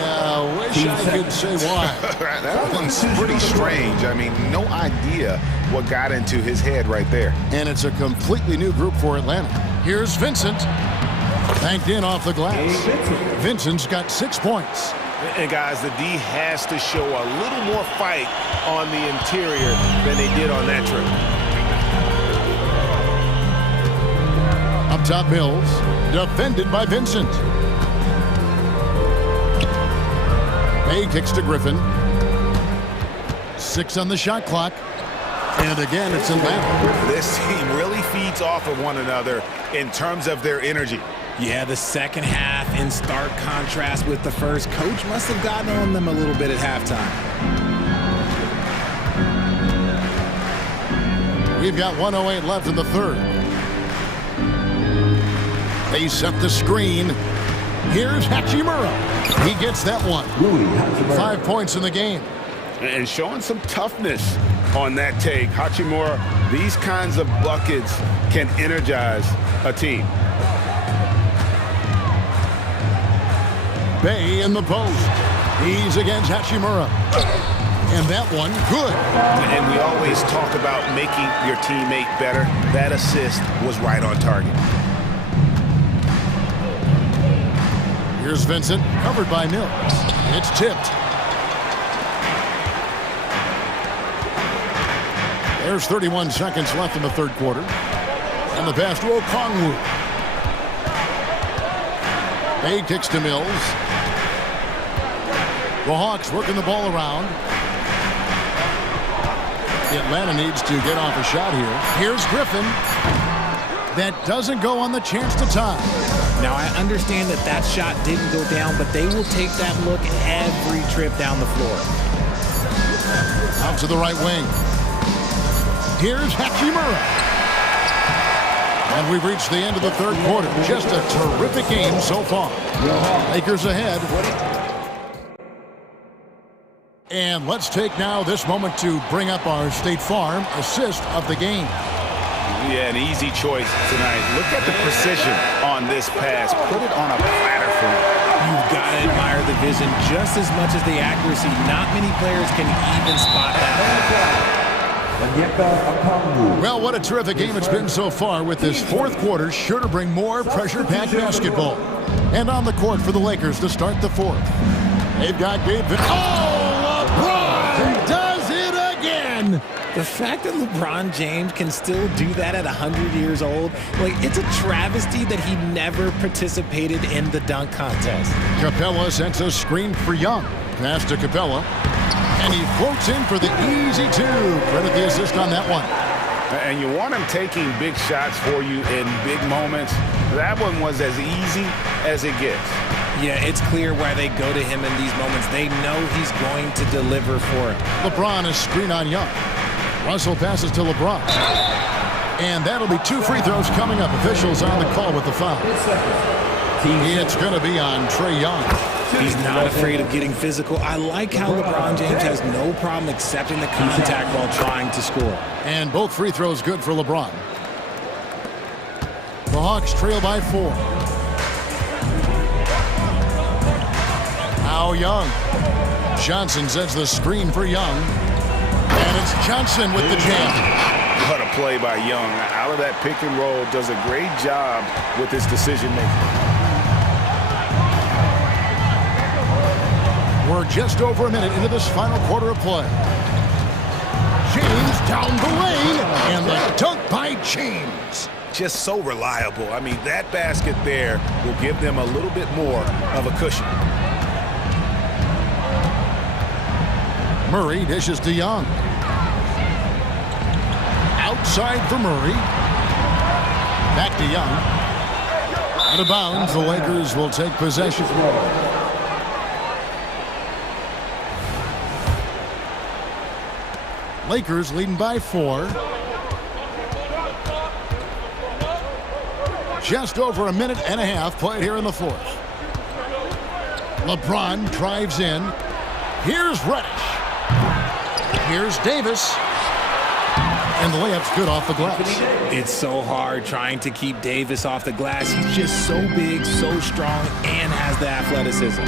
Wish I could say why. That one's pretty strange. I mean, no idea what got into his head right there. And it's a completely new group for Atlanta. Here's Vincent. Banked in off the glass. Vincent's got 6 points. And guys, the D has to show a little more fight on the interior than they did on that trip. Up top, Mills. Defended by Vincent. May kicks to Griffin. 6 on the shot clock. And again, it's Atlanta. This team really feeds off of one another in terms of their energy. Yeah, the second half in stark contrast with the first. Coach must have gotten on them a little bit at halftime. We've got 1:08 left in the third. They set the screen. Here's Hachimura. He gets that one. 5 points in the game. And showing some toughness on that take. Hachimura, these kinds of buckets can energize a team. Bay in the post. He's against Hachimura. And that one, good. And we always talk about making your teammate better. That assist was right on target. Here's Vincent, covered by Mills. It's tipped. There's 31 seconds left in the third quarter. And the pass to Okongwu. Bay kicks to Mills. The Hawks working the ball around. Atlanta needs to get off a shot here. Here's Griffin. That doesn't go on the chance to tie. Now, I understand that that shot didn't go down, but they will take that look every trip down the floor. Out to the right wing. Here's Hachimura. And we've reached the end of the third quarter. Just a terrific game so far. Lakers ahead. And let's take now this moment to bring up our State Farm assist of the game. Yeah, an easy choice tonight. Look at the precision on this pass. Put it on a platter for him. You've got to admire the vision just as much as the accuracy. Not many players can even spot that. Well, what a terrific game it's been so far, with this fourth quarter sure to bring more pressure-packed basketball. And on the court for the Lakers to start the fourth. They've got Gabe. Oh, LeBron does it again! The fact that LeBron James can still do that at 100 years old, like, it's a travesty that he never participated in the dunk contest. Capella sends a screen for Young. Pass to Capella. And he floats in for the easy two. Credit the assist on that one. And you want him taking big shots for you in big moments. That one was as easy as it gets. Yeah, it's clear why they go to him in these moments. They know he's going to deliver for him. LeBron is screen on Young. Russell passes to LeBron. And that'll be 2 free throws coming up. Officials on the call with the foul. It's going to be on Trae Young. He's not afraid of getting physical. I like how LeBron James has no problem accepting the contact while trying to score. And both free throws good for LeBron. The Hawks trail by 4. Now Young. Johnson sets the screen for Young. And it's Johnson with the jam. What a play by Young. Out of that pick and roll, does a great job with his decision making. We're just over a minute into this final quarter of play. James down the lane, and the dunk by James. Just so reliable. I mean, that basket there will give them a little bit more of a cushion. Murray dishes to Young. Outside for Murray. Back to Young. Out of bounds, the Lakers will take possession. Lakers leading by 4. Just over a minute and a half played here in the fourth. LeBron drives in. Here's Reddish. Here's Davis. And the layup's good off the glass. It's so hard trying to keep Davis off the glass. He's just so big, so strong, and has the athleticism.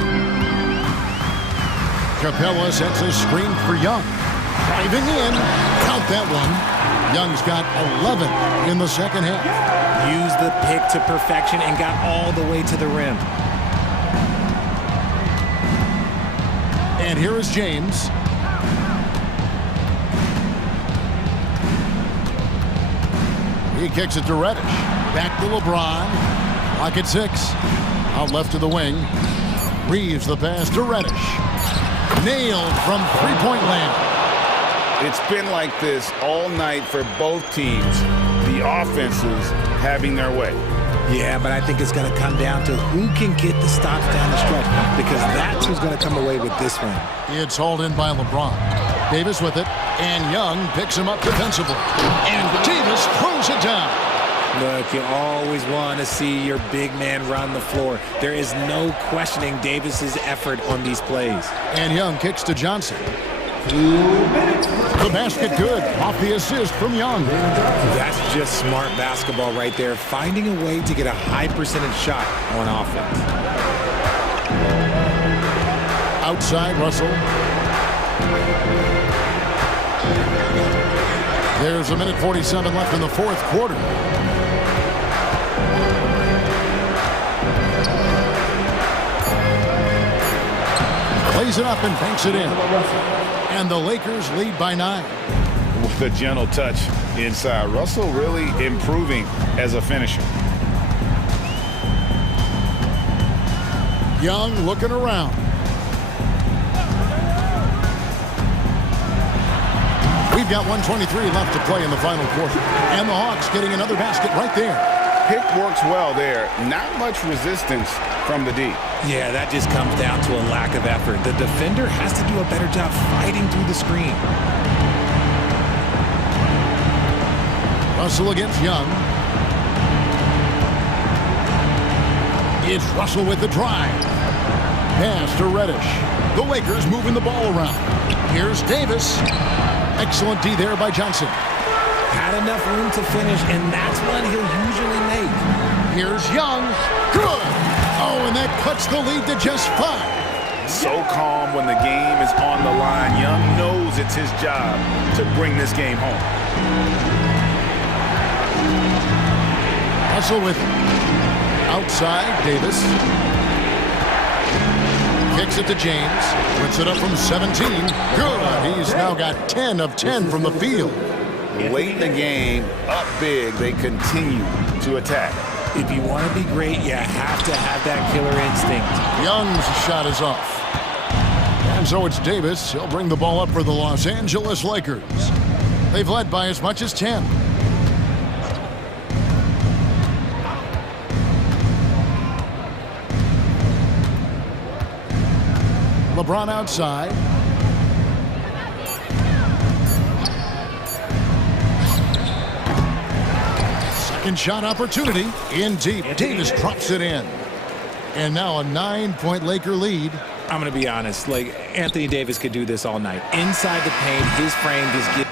Capella sets a screen for Young. Driving in. Count that one. Young's got 11 in the second half. Used the pick to perfection and got all the way to the rim. And here is James. He kicks it to Reddish. Back to LeBron. Pocket 6. Out left to the wing. Reeves the pass to Reddish. Nailed from three-point land. It's been like this all night for both teams. The offenses having their way. Yeah, but I think it's going to come down to who can get the stops down the stretch, because that's who's going to come away with this one. It's hauled in by LeBron. Davis with it, and Young picks him up defensively. And Davis throws it down. Look, you always want to see your big man run the floor. There is no questioning Davis's effort on these plays. And Young kicks to Johnson. The basket good off the assist from Young. That's just smart basketball right there, finding a way to get a high percentage shot on offense. Outside Russell. There's a minute 47 left in the fourth quarter. Plays it up and banks it in. And the Lakers lead by 9. With a gentle touch inside. Russell really improving as a finisher. Young looking around. We've got 1:23 left to play in the final quarter. And the Hawks getting another basket right there. Pick works well there. Not much resistance from the D. Yeah, that just comes down to a lack of effort. The defender has to do a better job fighting through the screen. Russell against Young. It's Russell with the drive. Pass to Reddish. The Lakers moving the ball around. Here's Davis. Excellent D there by Johnson. Had enough room to finish, and that's one he'll usually make. Here's Young. Good. Oh, and that cuts the lead to just 5. So calm when the game is on the line. Young knows it's his job to bring this game home. Russell with it. Outside, Davis. Kicks it to James. Puts it up from 17. Good. He's now got 10 of 10 from the field. Late in the game, up big, they continue to attack. If you want to be great, you have to have that killer instinct. Young's shot is off. And so it's Davis. He'll bring the ball up for the Los Angeles Lakers. They've led by as much as 10. LeBron outside. Second shot opportunity. In deep. Davis drops it in. And now a 9-point Laker lead. I'm going to be honest. Like, Anthony Davis could do this all night. Inside the paint, his frame just gives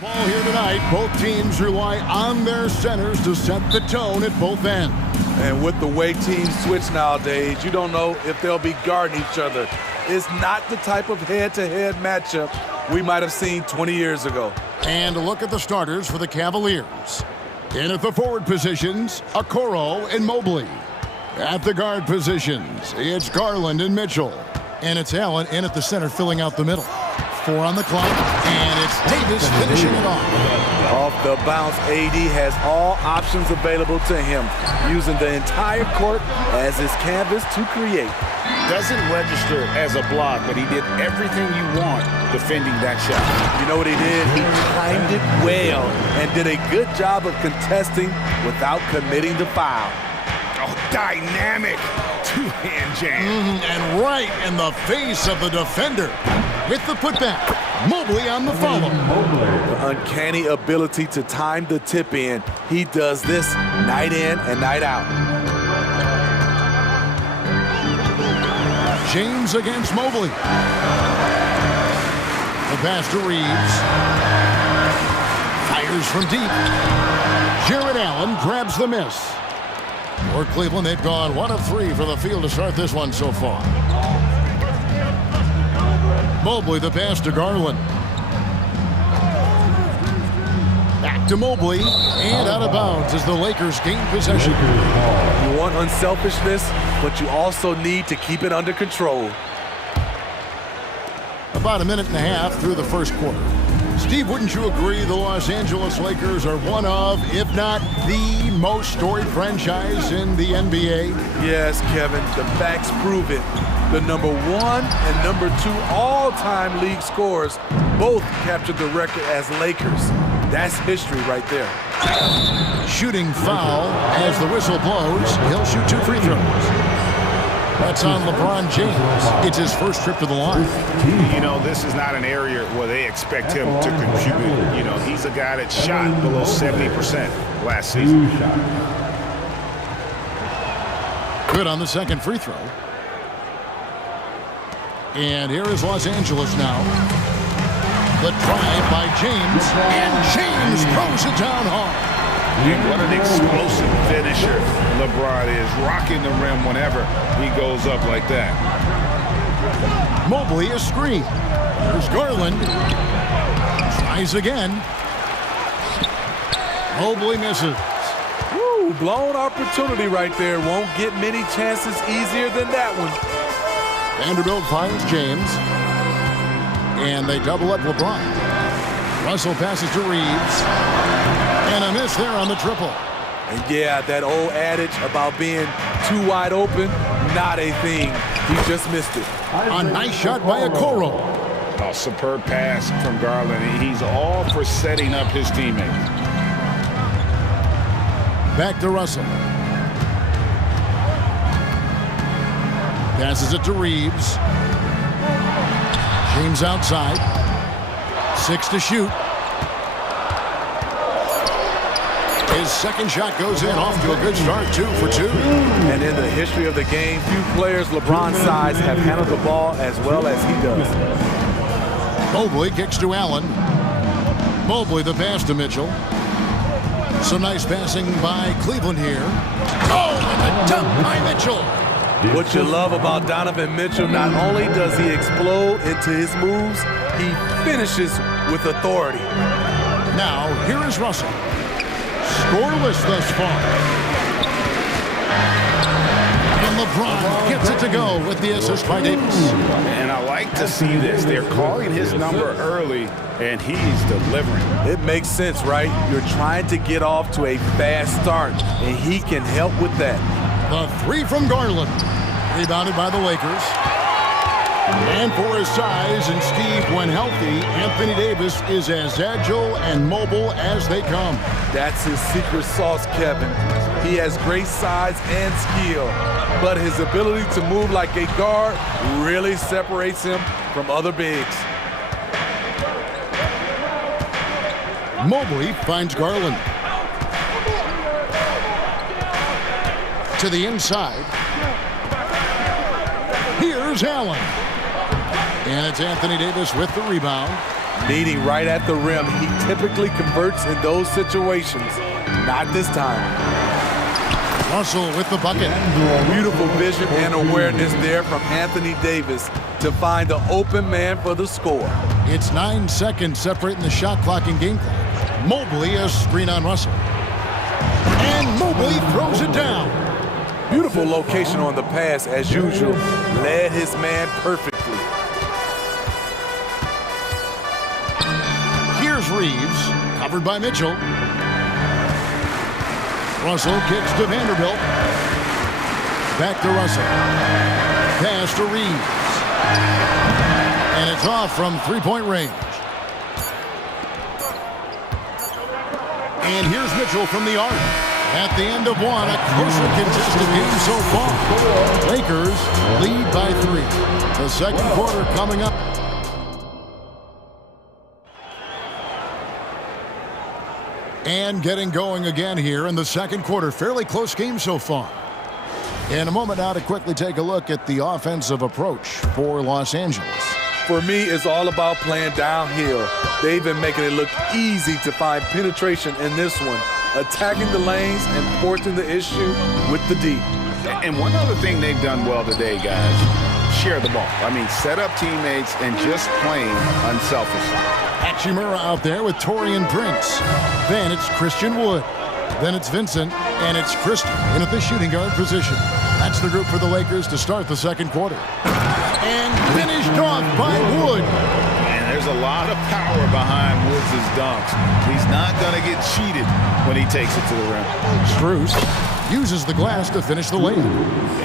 Ball here tonight. Both teams rely on their centers to set the tone at both ends. And with the way teams switch nowadays, you don't know if they'll be guarding each other. It's not the type of head-to-head matchup we might have seen 20 years ago. And a look at the starters for the Cavaliers. In at the forward positions, Okoro and Mobley. At the guard positions, it's Garland and Mitchell. And it's Allen in at the center, filling out the middle. 4 on the clock, and it's Davis finishing it off. Off the bounce, AD has all options available to him, using the entire court as his canvas to create. Doesn't register as a block, but he did everything you want defending that shot. You know what he did? He timed it well and did a good job of contesting without committing the foul. Oh, dynamic two-hand jam. And right in the face of the defender. With the putback, Mobley on the follow. The uncanny ability to time the tip in. He does this night in and night out. James against Mobley. The pass to Reeves. Fires from deep. Jared Allen grabs the miss. For Cleveland, they've gone 1 of 3 for the field to start this one so far. Mobley, the pass to Garland. Back to Mobley, and out of bounds as the Lakers gain possession. You want unselfishness, but you also need to keep it under control. About a minute and a half through the first quarter. Steve, wouldn't you agree the Los Angeles Lakers are one of, if not the most storied franchise in the NBA? Yes, Kevin, the facts prove it. The number 1 and number 2 all-time league scorers both captured the record as Lakers. That's history right there. Shooting foul as the whistle blows. He'll shoot 2 free throws. That's on LeBron James. It's his first trip to the line. You know, this is not an area where they expect him to contribute. You know, he's a guy that shot below 70% last season. Good on the second free throw. And here is Los Angeles now. The drive by James, and James throws it down hard. What an explosive finisher LeBron is, rocking the rim whenever he goes up like that. Mobley a screen. There's Garland. Tries again. Mobley misses. Woo, blown opportunity right there. Won't get many chances easier than that one. Vanderbilt finds James. And they double up LeBron. Russell passes to Reeves. And a miss there on the triple. And yeah, that old adage about being too wide open, not a thing. He just missed it. A nice shot by Okoro. A superb pass from Garland. He's all for setting up his teammates. Back to Russell. Passes it to Reeves. James outside. 6 to shoot. His second shot goes in, off to a good start, 2 for 2. And in the history of the game, few players LeBron's size have handled the ball as well as he does. Mobley kicks to Allen. Mobley the pass to Mitchell. Some nice passing by Cleveland here. Oh, and the dunk by Mitchell. What you love about Donovan Mitchell, not only does he explode into his moves, he finishes with authority. Now, here is Russell. Scoreless thus far. And LeBron gets it to go with the assist by Davis. And I like to see this. They're calling his number early, and he's delivering. It makes sense, right? You're trying to get off to a fast start, and he can help with that. The 3 from Garland. Rebounded by the Lakers. And for his size and Steve, when healthy, Anthony Davis is as agile and mobile as they come. That's his secret sauce, Kevin. He has great size and skill, but his ability to move like a guard really separates him from other bigs. Mobley finds Garland. To the inside. Here's Allen. And it's Anthony Davis with the rebound. Meeting right at the rim. He typically converts in those situations. Not this time. Russell with the bucket. Beautiful vision and awareness there from Anthony Davis to find the open man for the score. It's 9 seconds separating the shot clock and game clock. Mobley, a screen on Russell. And Mobley throws it down. Beautiful location on the pass as usual. Led his man perfectly. Here's Reeves, covered by Mitchell. Russell kicks to Vanderbilt. Back to Russell. Pass to Reeves. And it's off from three-point range. And here's Mitchell from the arc. At the end of one, a closely contested game so far. Lakers lead by 3. The second quarter coming up. And getting going again here in the second quarter. Fairly close game so far. In a moment now to quickly take a look at the offensive approach for Los Angeles. For me, it's all about playing downhill. They've been making it look easy to find penetration in this one. Attacking the lanes and forcing the issue with the D. And one other thing they've done well today, guys, share the ball. I mean, set up teammates and just playing unselfishly. Hachimura out there with Torian Prince. Then it's Christian Wood. Then it's Vincent, and it's Christian in at the shooting guard position. That's the group for the Lakers to start the second quarter. And finished off by Wood. And there's a lot of power behind Woods' dunks. He's not going to get cheated when he takes it to the rim. Strus uses the glass to finish the layup.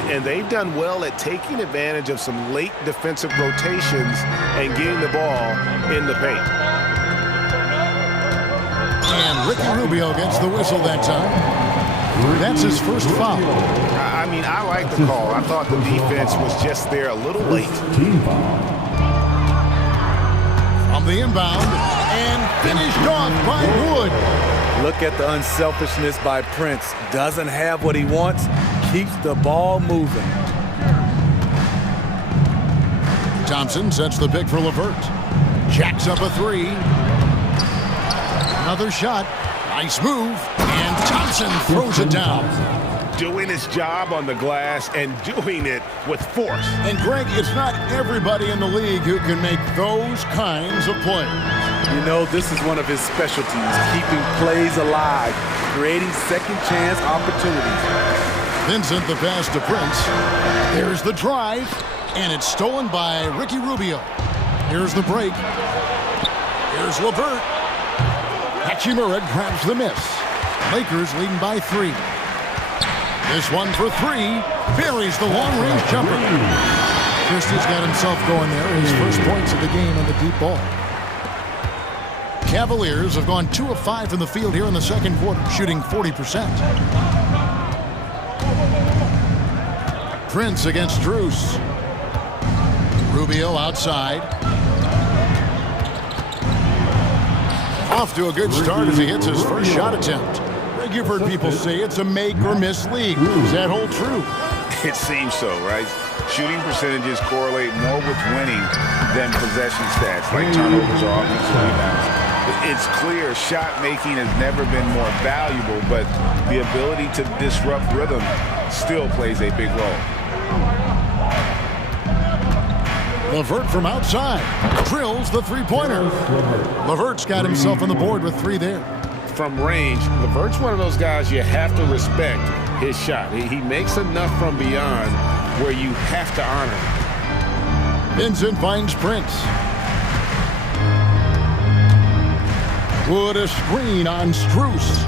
And they've done well at taking advantage of some late defensive rotations and getting the ball in the paint. And Ricky Rubio gets the whistle that time. That's his first foul. I mean, I like the call. I thought the defense was just there a little late. From the inbound, and finished off by Wood. Look at the unselfishness by Prince. Doesn't have what he wants, keeps the ball moving. Thompson sets the pick for LeVert. Jacks up a three. Another shot. Nice move. And Thompson throws it down. Doing his job on the glass and doing it with force. And Greg, it's not everybody in the league who can make those kinds of plays. You know, this is one of his specialties, keeping plays alive, creating second chance opportunities. Vincent the pass to Prince. There's the drive, and it's stolen by Ricky Rubio. Here's the break. Here's LeVert. Hachimura grabs the miss. Lakers leading by 3. This one for 3. Buries the long-range jumper. Christie's got himself going there. His first points of the game on the deep ball. Cavaliers have gone 2 of 5 from the field here in the second quarter, shooting 40%. Prince against Strus. Rubio outside. Off to a good start as he hits his first shot attempt. Greg, you've heard people say it's a make or miss league. Does that hold true? It seems so, right? Shooting percentages correlate more with winning than possession stats, like turnovers or offensive rebounds. It's clear shot making has never been more valuable, but the ability to disrupt rhythm still plays a big role. LeVert from outside drills the three-pointer. LeVert's got himself on the board with 3 there. From range, LeVert's one of those guys you have to respect his shot. He makes enough from beyond where you have to honor him. Vincent finds Prince. Wood a screen on Strus.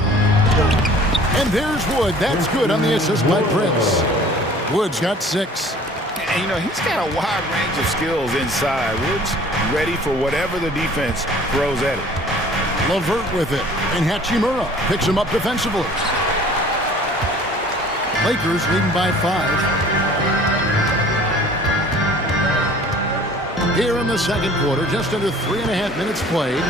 And there's Wood. That's good on the assist by Prince. Wood's got 6. And, you know, he's got a wide range of skills inside. Wood's ready for whatever the defense throws at it. LeVert with it. And Hachimura picks him up defensively. Lakers leading by 5. Here in the second quarter, just under 3.5 minutes played.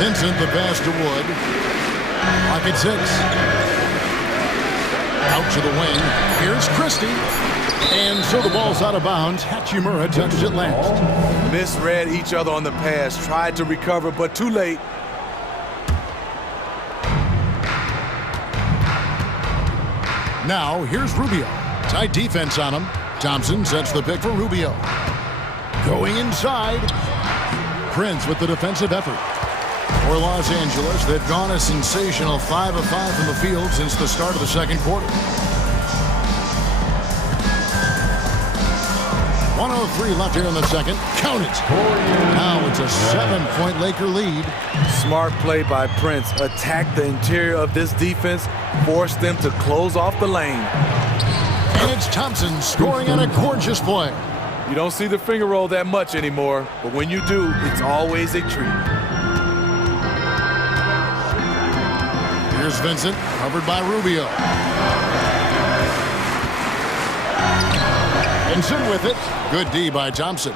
Vincent the pass to Wood. Clock at 6. Out to the wing. Here's Christie. And so the ball's out of bounds. Hachimura touched it last. Misread each other on the pass. Tried to recover, but too late. Now, here's Rubio. Tight defense on him. Thompson sets the pick for Rubio. Going inside. Prince with the defensive effort. For Los Angeles, they've gone a sensational 5 of 5 from the field since the start of the second quarter. 1:03 left here in the second. Count it. Now it's a 7-point Laker lead. Smart play by Prince. Attack the interior of this defense. Force them to close off the lane. And it's Thompson scoring on a gorgeous play. You don't see the finger roll that much anymore, but when you do, it's always a treat. Here's Vincent, covered by Rubio. Vincent with it. Good D by Thompson.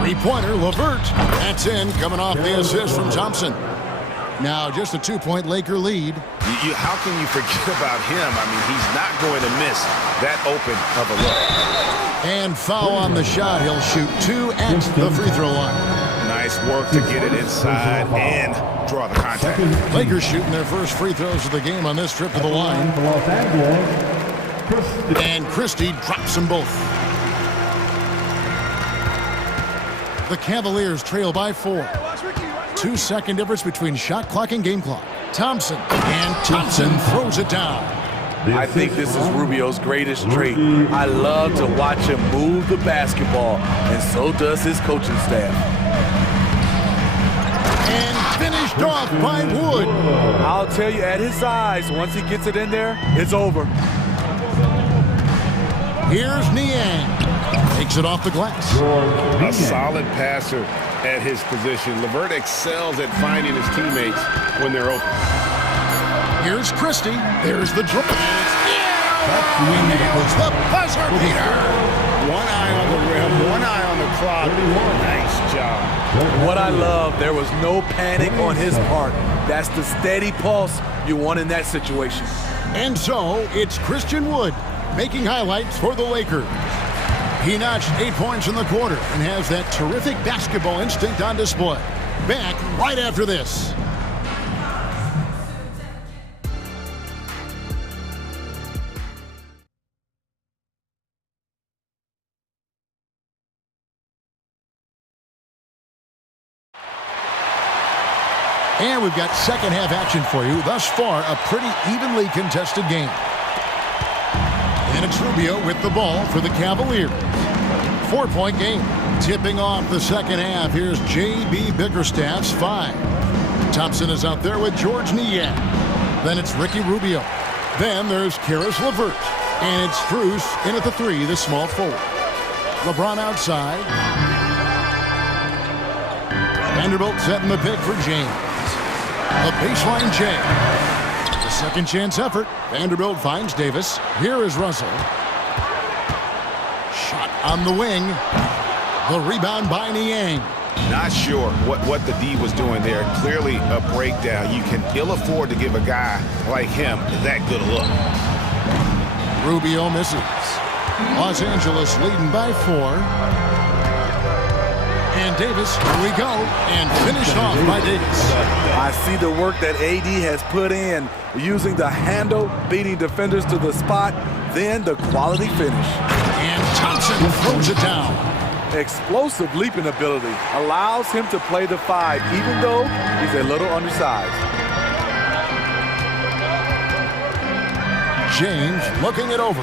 Three-pointer, LeVert. That's in, coming off the assist from Thompson. Now just a 2-point Laker lead. How can you forget about him? I mean, he's not going to miss that open of a look. And foul on the shot. He'll shoot 2 at the free throw line. Nice work to get it inside and draw the contact. Lakers shooting their first free throws of the game on this trip to the line. And Christie drops them both. The Cavaliers trail by 4. 2-second difference between shot clock and game clock. Thompson. And Thompson throws it down. I think this is Rubio's greatest trait. I love to watch him move the basketball, and so does his coaching staff. And finished off by Wood. I'll tell you, at his size, once he gets it in there, it's over. Here's Niang. Takes it off the glass. A solid passer at his position. LeVert excels at finding his teammates when they're open. Here's Christie. There's the drop. Nails the buzzer beater. One eye on the rim, one eye on the clock. Nice job. What I love, there was no panic on his part. That's the steady pulse you want in that situation. And so it's Christian Wood making highlights for the Lakers. He notched 8 points in the quarter and has that terrific basketball instinct on display. Back right after this. And we've got second half action for you. Thus far, a pretty evenly contested game. And it's Rubio with the ball for the Cavaliers. 4-point game. Tipping off the second half. Here's J.B. Bickerstaff's 5. Thompson is out there with George Niang. Then it's Ricky Rubio. Then there's Karis LeVert. And it's Strus in at the 3, the small forward. LeBron outside. Vanderbilt setting the pick for James. A baseline James. The second chance effort. Vanderbilt finds Davis. Here is Russell. Shot on the wing. The rebound by Niang. Not sure what the D was doing there. Clearly a breakdown. You can ill afford to give a guy like him that good a look. Rubio misses. Los Angeles leading by 4. And Davis, here we go, and finished off by Davis. I see the work that AD has put in, using the handle, beating defenders to the spot, then the quality finish. And Thompson throws it down. Explosive leaping ability allows him to play the 5, even though he's a little undersized. James looking it over.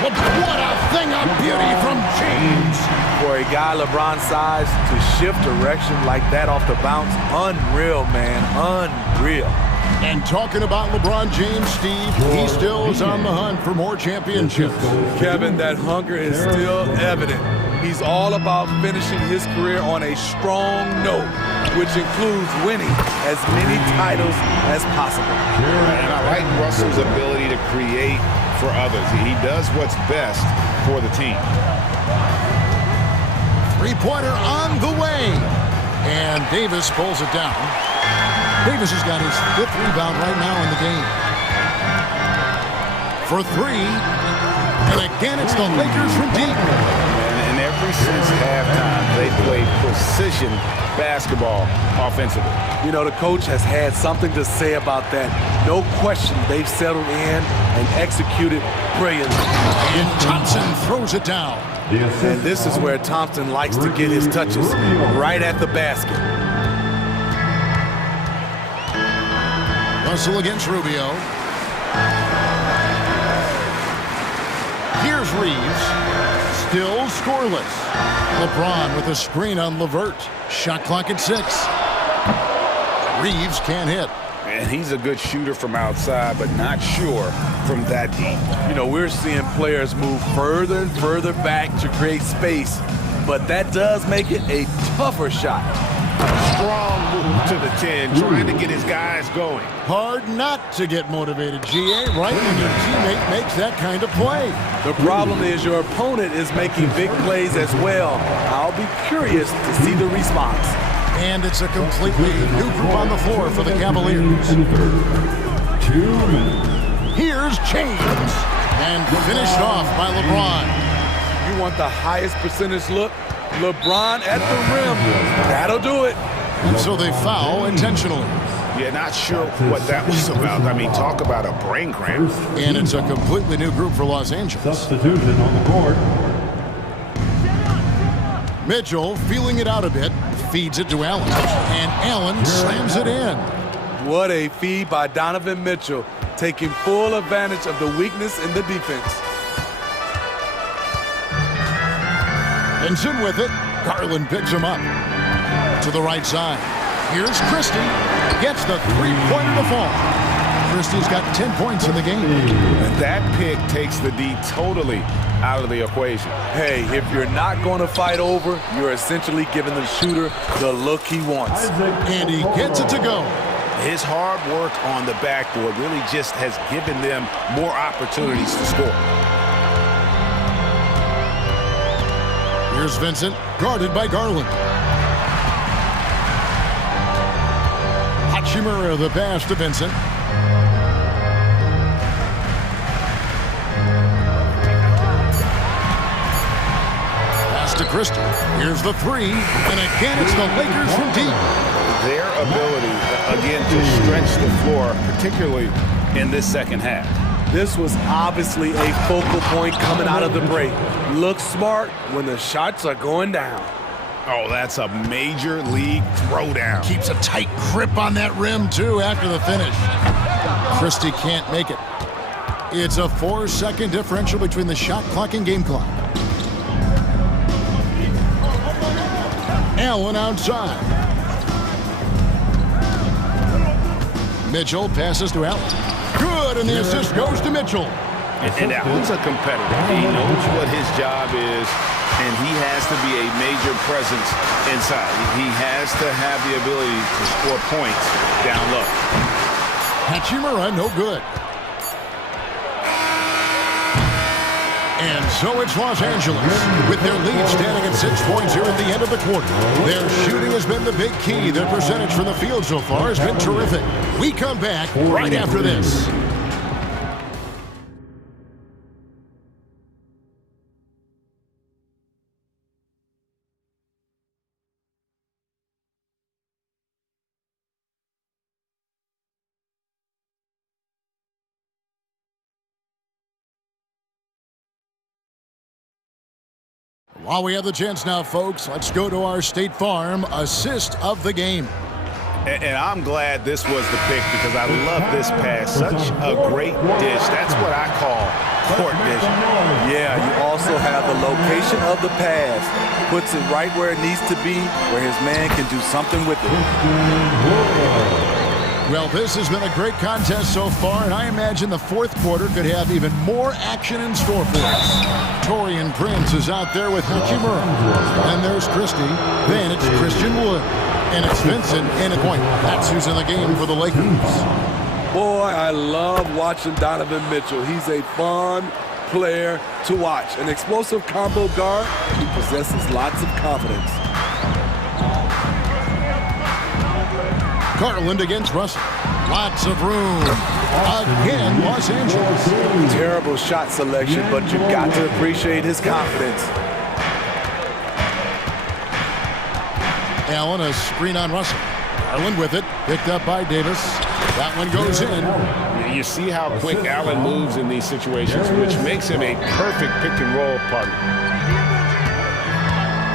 What a thing of beauty from James. For a guy LeBron's size to shift direction like that off the bounce, unreal, man, unreal. And talking about LeBron James, Steve, he still is on the hunt for more championships. Kevin, that hunger is still evident. He's all about finishing his career on a strong note, which includes winning as many titles as possible. And I like Russell's ability to create for others. He does what's best for the team. Three-pointer on the way. And Davis pulls it down. Davis has got his 5th rebound right now in the game. for three. And again, it's the Lakers from deep. And ever since halftime, they played precision basketball offensively. You know, the coach has had something to say about that. No question, they've settled in and executed brilliantly. And Thompson throws it down. And this is where Thompson likes to get his touches, right at the basket. Russell against Rubio. Here's Reeves. Still scoreless. LeBron with a screen on LeVert. Shot clock at 6. Reeves can't hit. And he's a good shooter from outside, but not sure from that deep. You know, we're seeing players move further and further back to create space, but that does make it a tougher shot. Strong move to the 10, trying to get his guys going. Hard not to get motivated, GA, right when your teammate makes that kind of play. The problem is your opponent is making big plays as well. I'll be curious to see the response. And it's a completely new group on the floor for the Cavaliers. Here's James. And finished off by LeBron. You want the highest percentage look? LeBron at the rim. That'll do it. And so they foul intentionally. Yeah, not sure what that was about. I mean, talk about a brain cramp. And it's a completely new group for Los Angeles. Substitution on the court. Mitchell feeling it out a bit, feeds it to Allen. And Allen slams it in. What a feed by Donovan Mitchell, taking full advantage of the weakness in the defense. Benson with it. Garland picks him up. To the right side. Here's Christie. Gets the three-pointer to fall. Christie's got 10 points in the game. And that pick takes the D totally out of the equation. Hey, if you're not going to fight over, you're essentially giving the shooter the look he wants. And he gets it to go. His hard work on the backboard really just has given them more opportunities to score. Here's Vincent, guarded by Garland. Hachimura the pass to Vincent. Pass to Christie. Here's the three, and again it's the Lakers from deep. Their ability, again, to stretch the floor, particularly in this second half. This was obviously a focal point coming out of the break. Look smart when the shots are going down. Oh, that's a major league throwdown. Keeps a tight grip on that rim, too, after the finish. Christie can't make it. It's a 4-second differential between the shot clock and game clock. Allen outside. Mitchell passes to Allen. Good, and the assist goes to Mitchell. And Allen's a competitor. He knows what his job is, and he has to be a major presence inside. He has to have the ability to score points down low. Hachimura, no good. And so it's Los Angeles, with their lead standing at 6 points here at the end of the quarter. Their shooting has been the big key. Their percentage from the field so far has been terrific. We come back right after this. While we have the chance now, folks, let's go to our State Farm assist of the game. And I'm glad this was the pick because I love this pass. Such a great dish. That's what I call court vision. Yeah, you also have the location of the pass. Puts it right where it needs to be, where his man can do something with it. Well, this has been a great contest so far, and I imagine the fourth quarter could have even more action in store for us. Torian Prince is out there with Hachimura. Then there's Christie. Then it's Christian Wood. And it's Vincent in a point. That's who's in the game for the Lakers. Boy, I love watching Donovan Mitchell. He's a fun player to watch. An explosive combo guard. He possesses lots of confidence. Garland against Russell. Lots of room. Again, Los Angeles. Terrible shot selection, but you've got to appreciate his confidence. Allen, a screen on Russell. Garland with it, picked up by Davis. That one goes in. You see how quick Allen moves in these situations, which makes him a perfect pick-and-roll partner.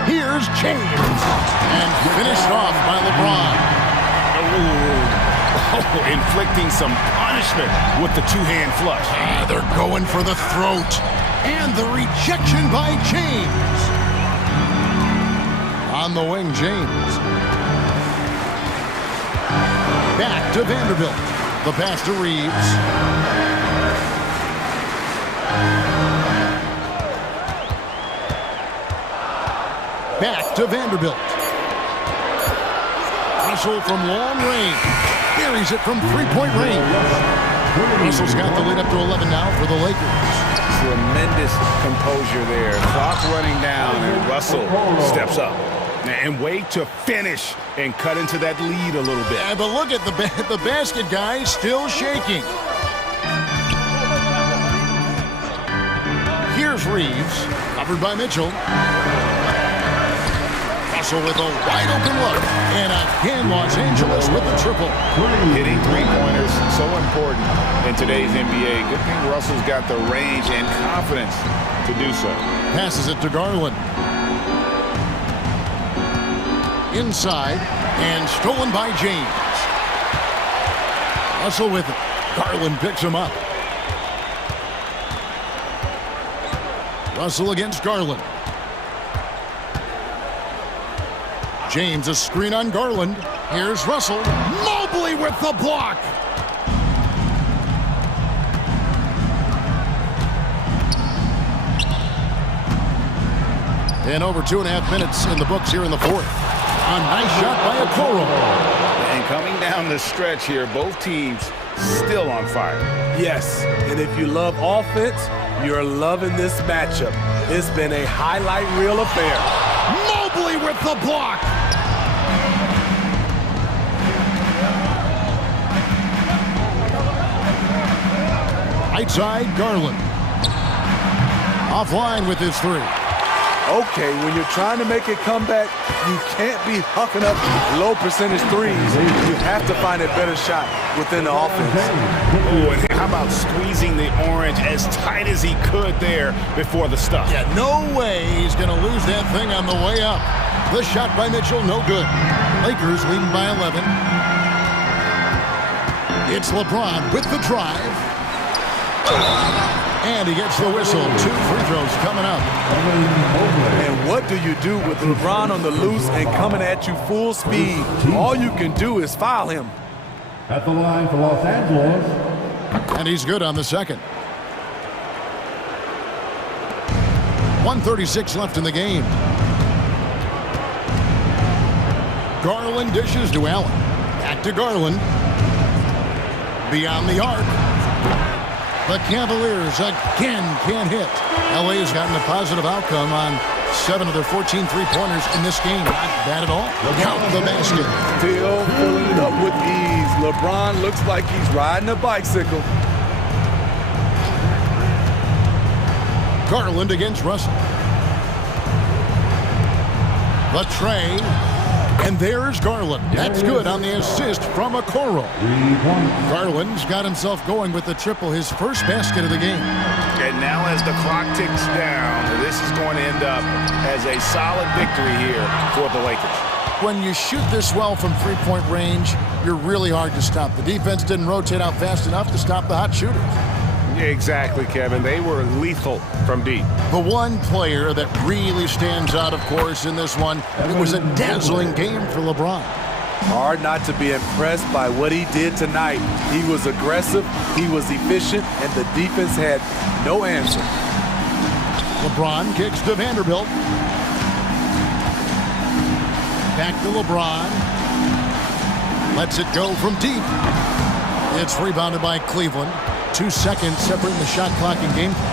Here's James, and finished off by LeBron. Inflicting some punishment with the two-hand flush. They're going for the throat, and the rejection by James. On the wing, James. Back to Vanderbilt. The pass to Reeves. Back to Vanderbilt. Russell from long range. Buries it from three-point range. Russell's got the lead up to 11 now for the Lakers. Tremendous composure there. Clock running down, and Russell steps up. And wait to finish and cut into that lead a little bit. Yeah, but look at the basket guy still shaking. Here's Reeves, covered by Mitchell. Russell with a wide open look. And again, Los Angeles with the triple. Hitting three-pointers, so important in today's NBA. Good thing Russell's got the range and confidence to do so. Passes it to Garland. Inside, and stolen by James. Russell with it. Garland picks him up. Russell against Garland. James, a screen on Garland. Here's Russell. Mobley with the block. And over 2.5 minutes in the books here in the fourth. A nice shot by Okoro. And coming down the stretch here, both teams still on fire. Yes, and if you love offense, you're loving this matchup. It's been a highlight reel affair. Mobley with the block. Right side, Garland. Offline with his three. Okay, when you're trying to make a comeback, you can't be hucking up low percentage threes. You have to find a better shot within the offense. Oh, and how about squeezing the orange as tight as he could there before the stuff? Yeah, no way he's going to lose that thing on the way up. The shot by Mitchell, no good. Lakers leading by 11. It's LeBron with the drive. And he gets the whistle. 2 free throws coming up. And what do you do with LeBron on the loose and coming at you full speed? All you can do is foul him. At the line for Los Angeles. And he's good on the second. 1:36 left in the game. Garland dishes to Allen. Back to Garland. Beyond the arc. The Cavaliers again can't hit. LA has gotten a positive outcome on 7 of their 14 three-pointers in this game. Not bad at all. Count the basket. Still filling it up with ease. LeBron looks like he's riding a bicycle. Garland against Russell. The tray. And there's Garland. That's good on the assist from Okoro. Garland's got himself going with the triple, his first basket of the game. And now as the clock ticks down, this is going to end up as a solid victory here for the Lakers. When you shoot this well from three-point range, you're really hard to stop. The defense didn't rotate out fast enough to stop the hot shooters. Exactly, Kevin. They were lethal from deep. The one player that really stands out, of course, in this one, it was a dazzling game for LeBron. Hard not to be impressed by what he did tonight. He was aggressive, he was efficient, and the defense had no answer. LeBron kicks to Vanderbilt. Back to LeBron. Lets it go from deep. It's rebounded by Cleveland. 2 seconds separating the shot clock and game clock.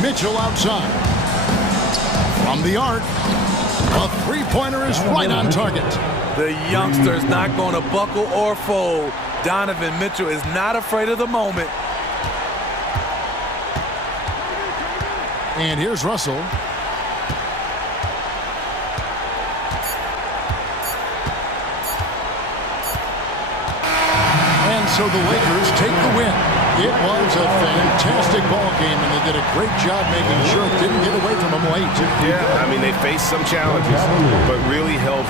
Mitchell outside. From the arc. A three-pointer is right on target. The youngster is not going to buckle or fold. Donovan Mitchell is not afraid of the moment. And here's Russell. And so the Lakers take the win. It was a fantastic ball game, and they did a great job making sure it didn't get away from them late. Yeah, I mean, they faced some challenges, but really held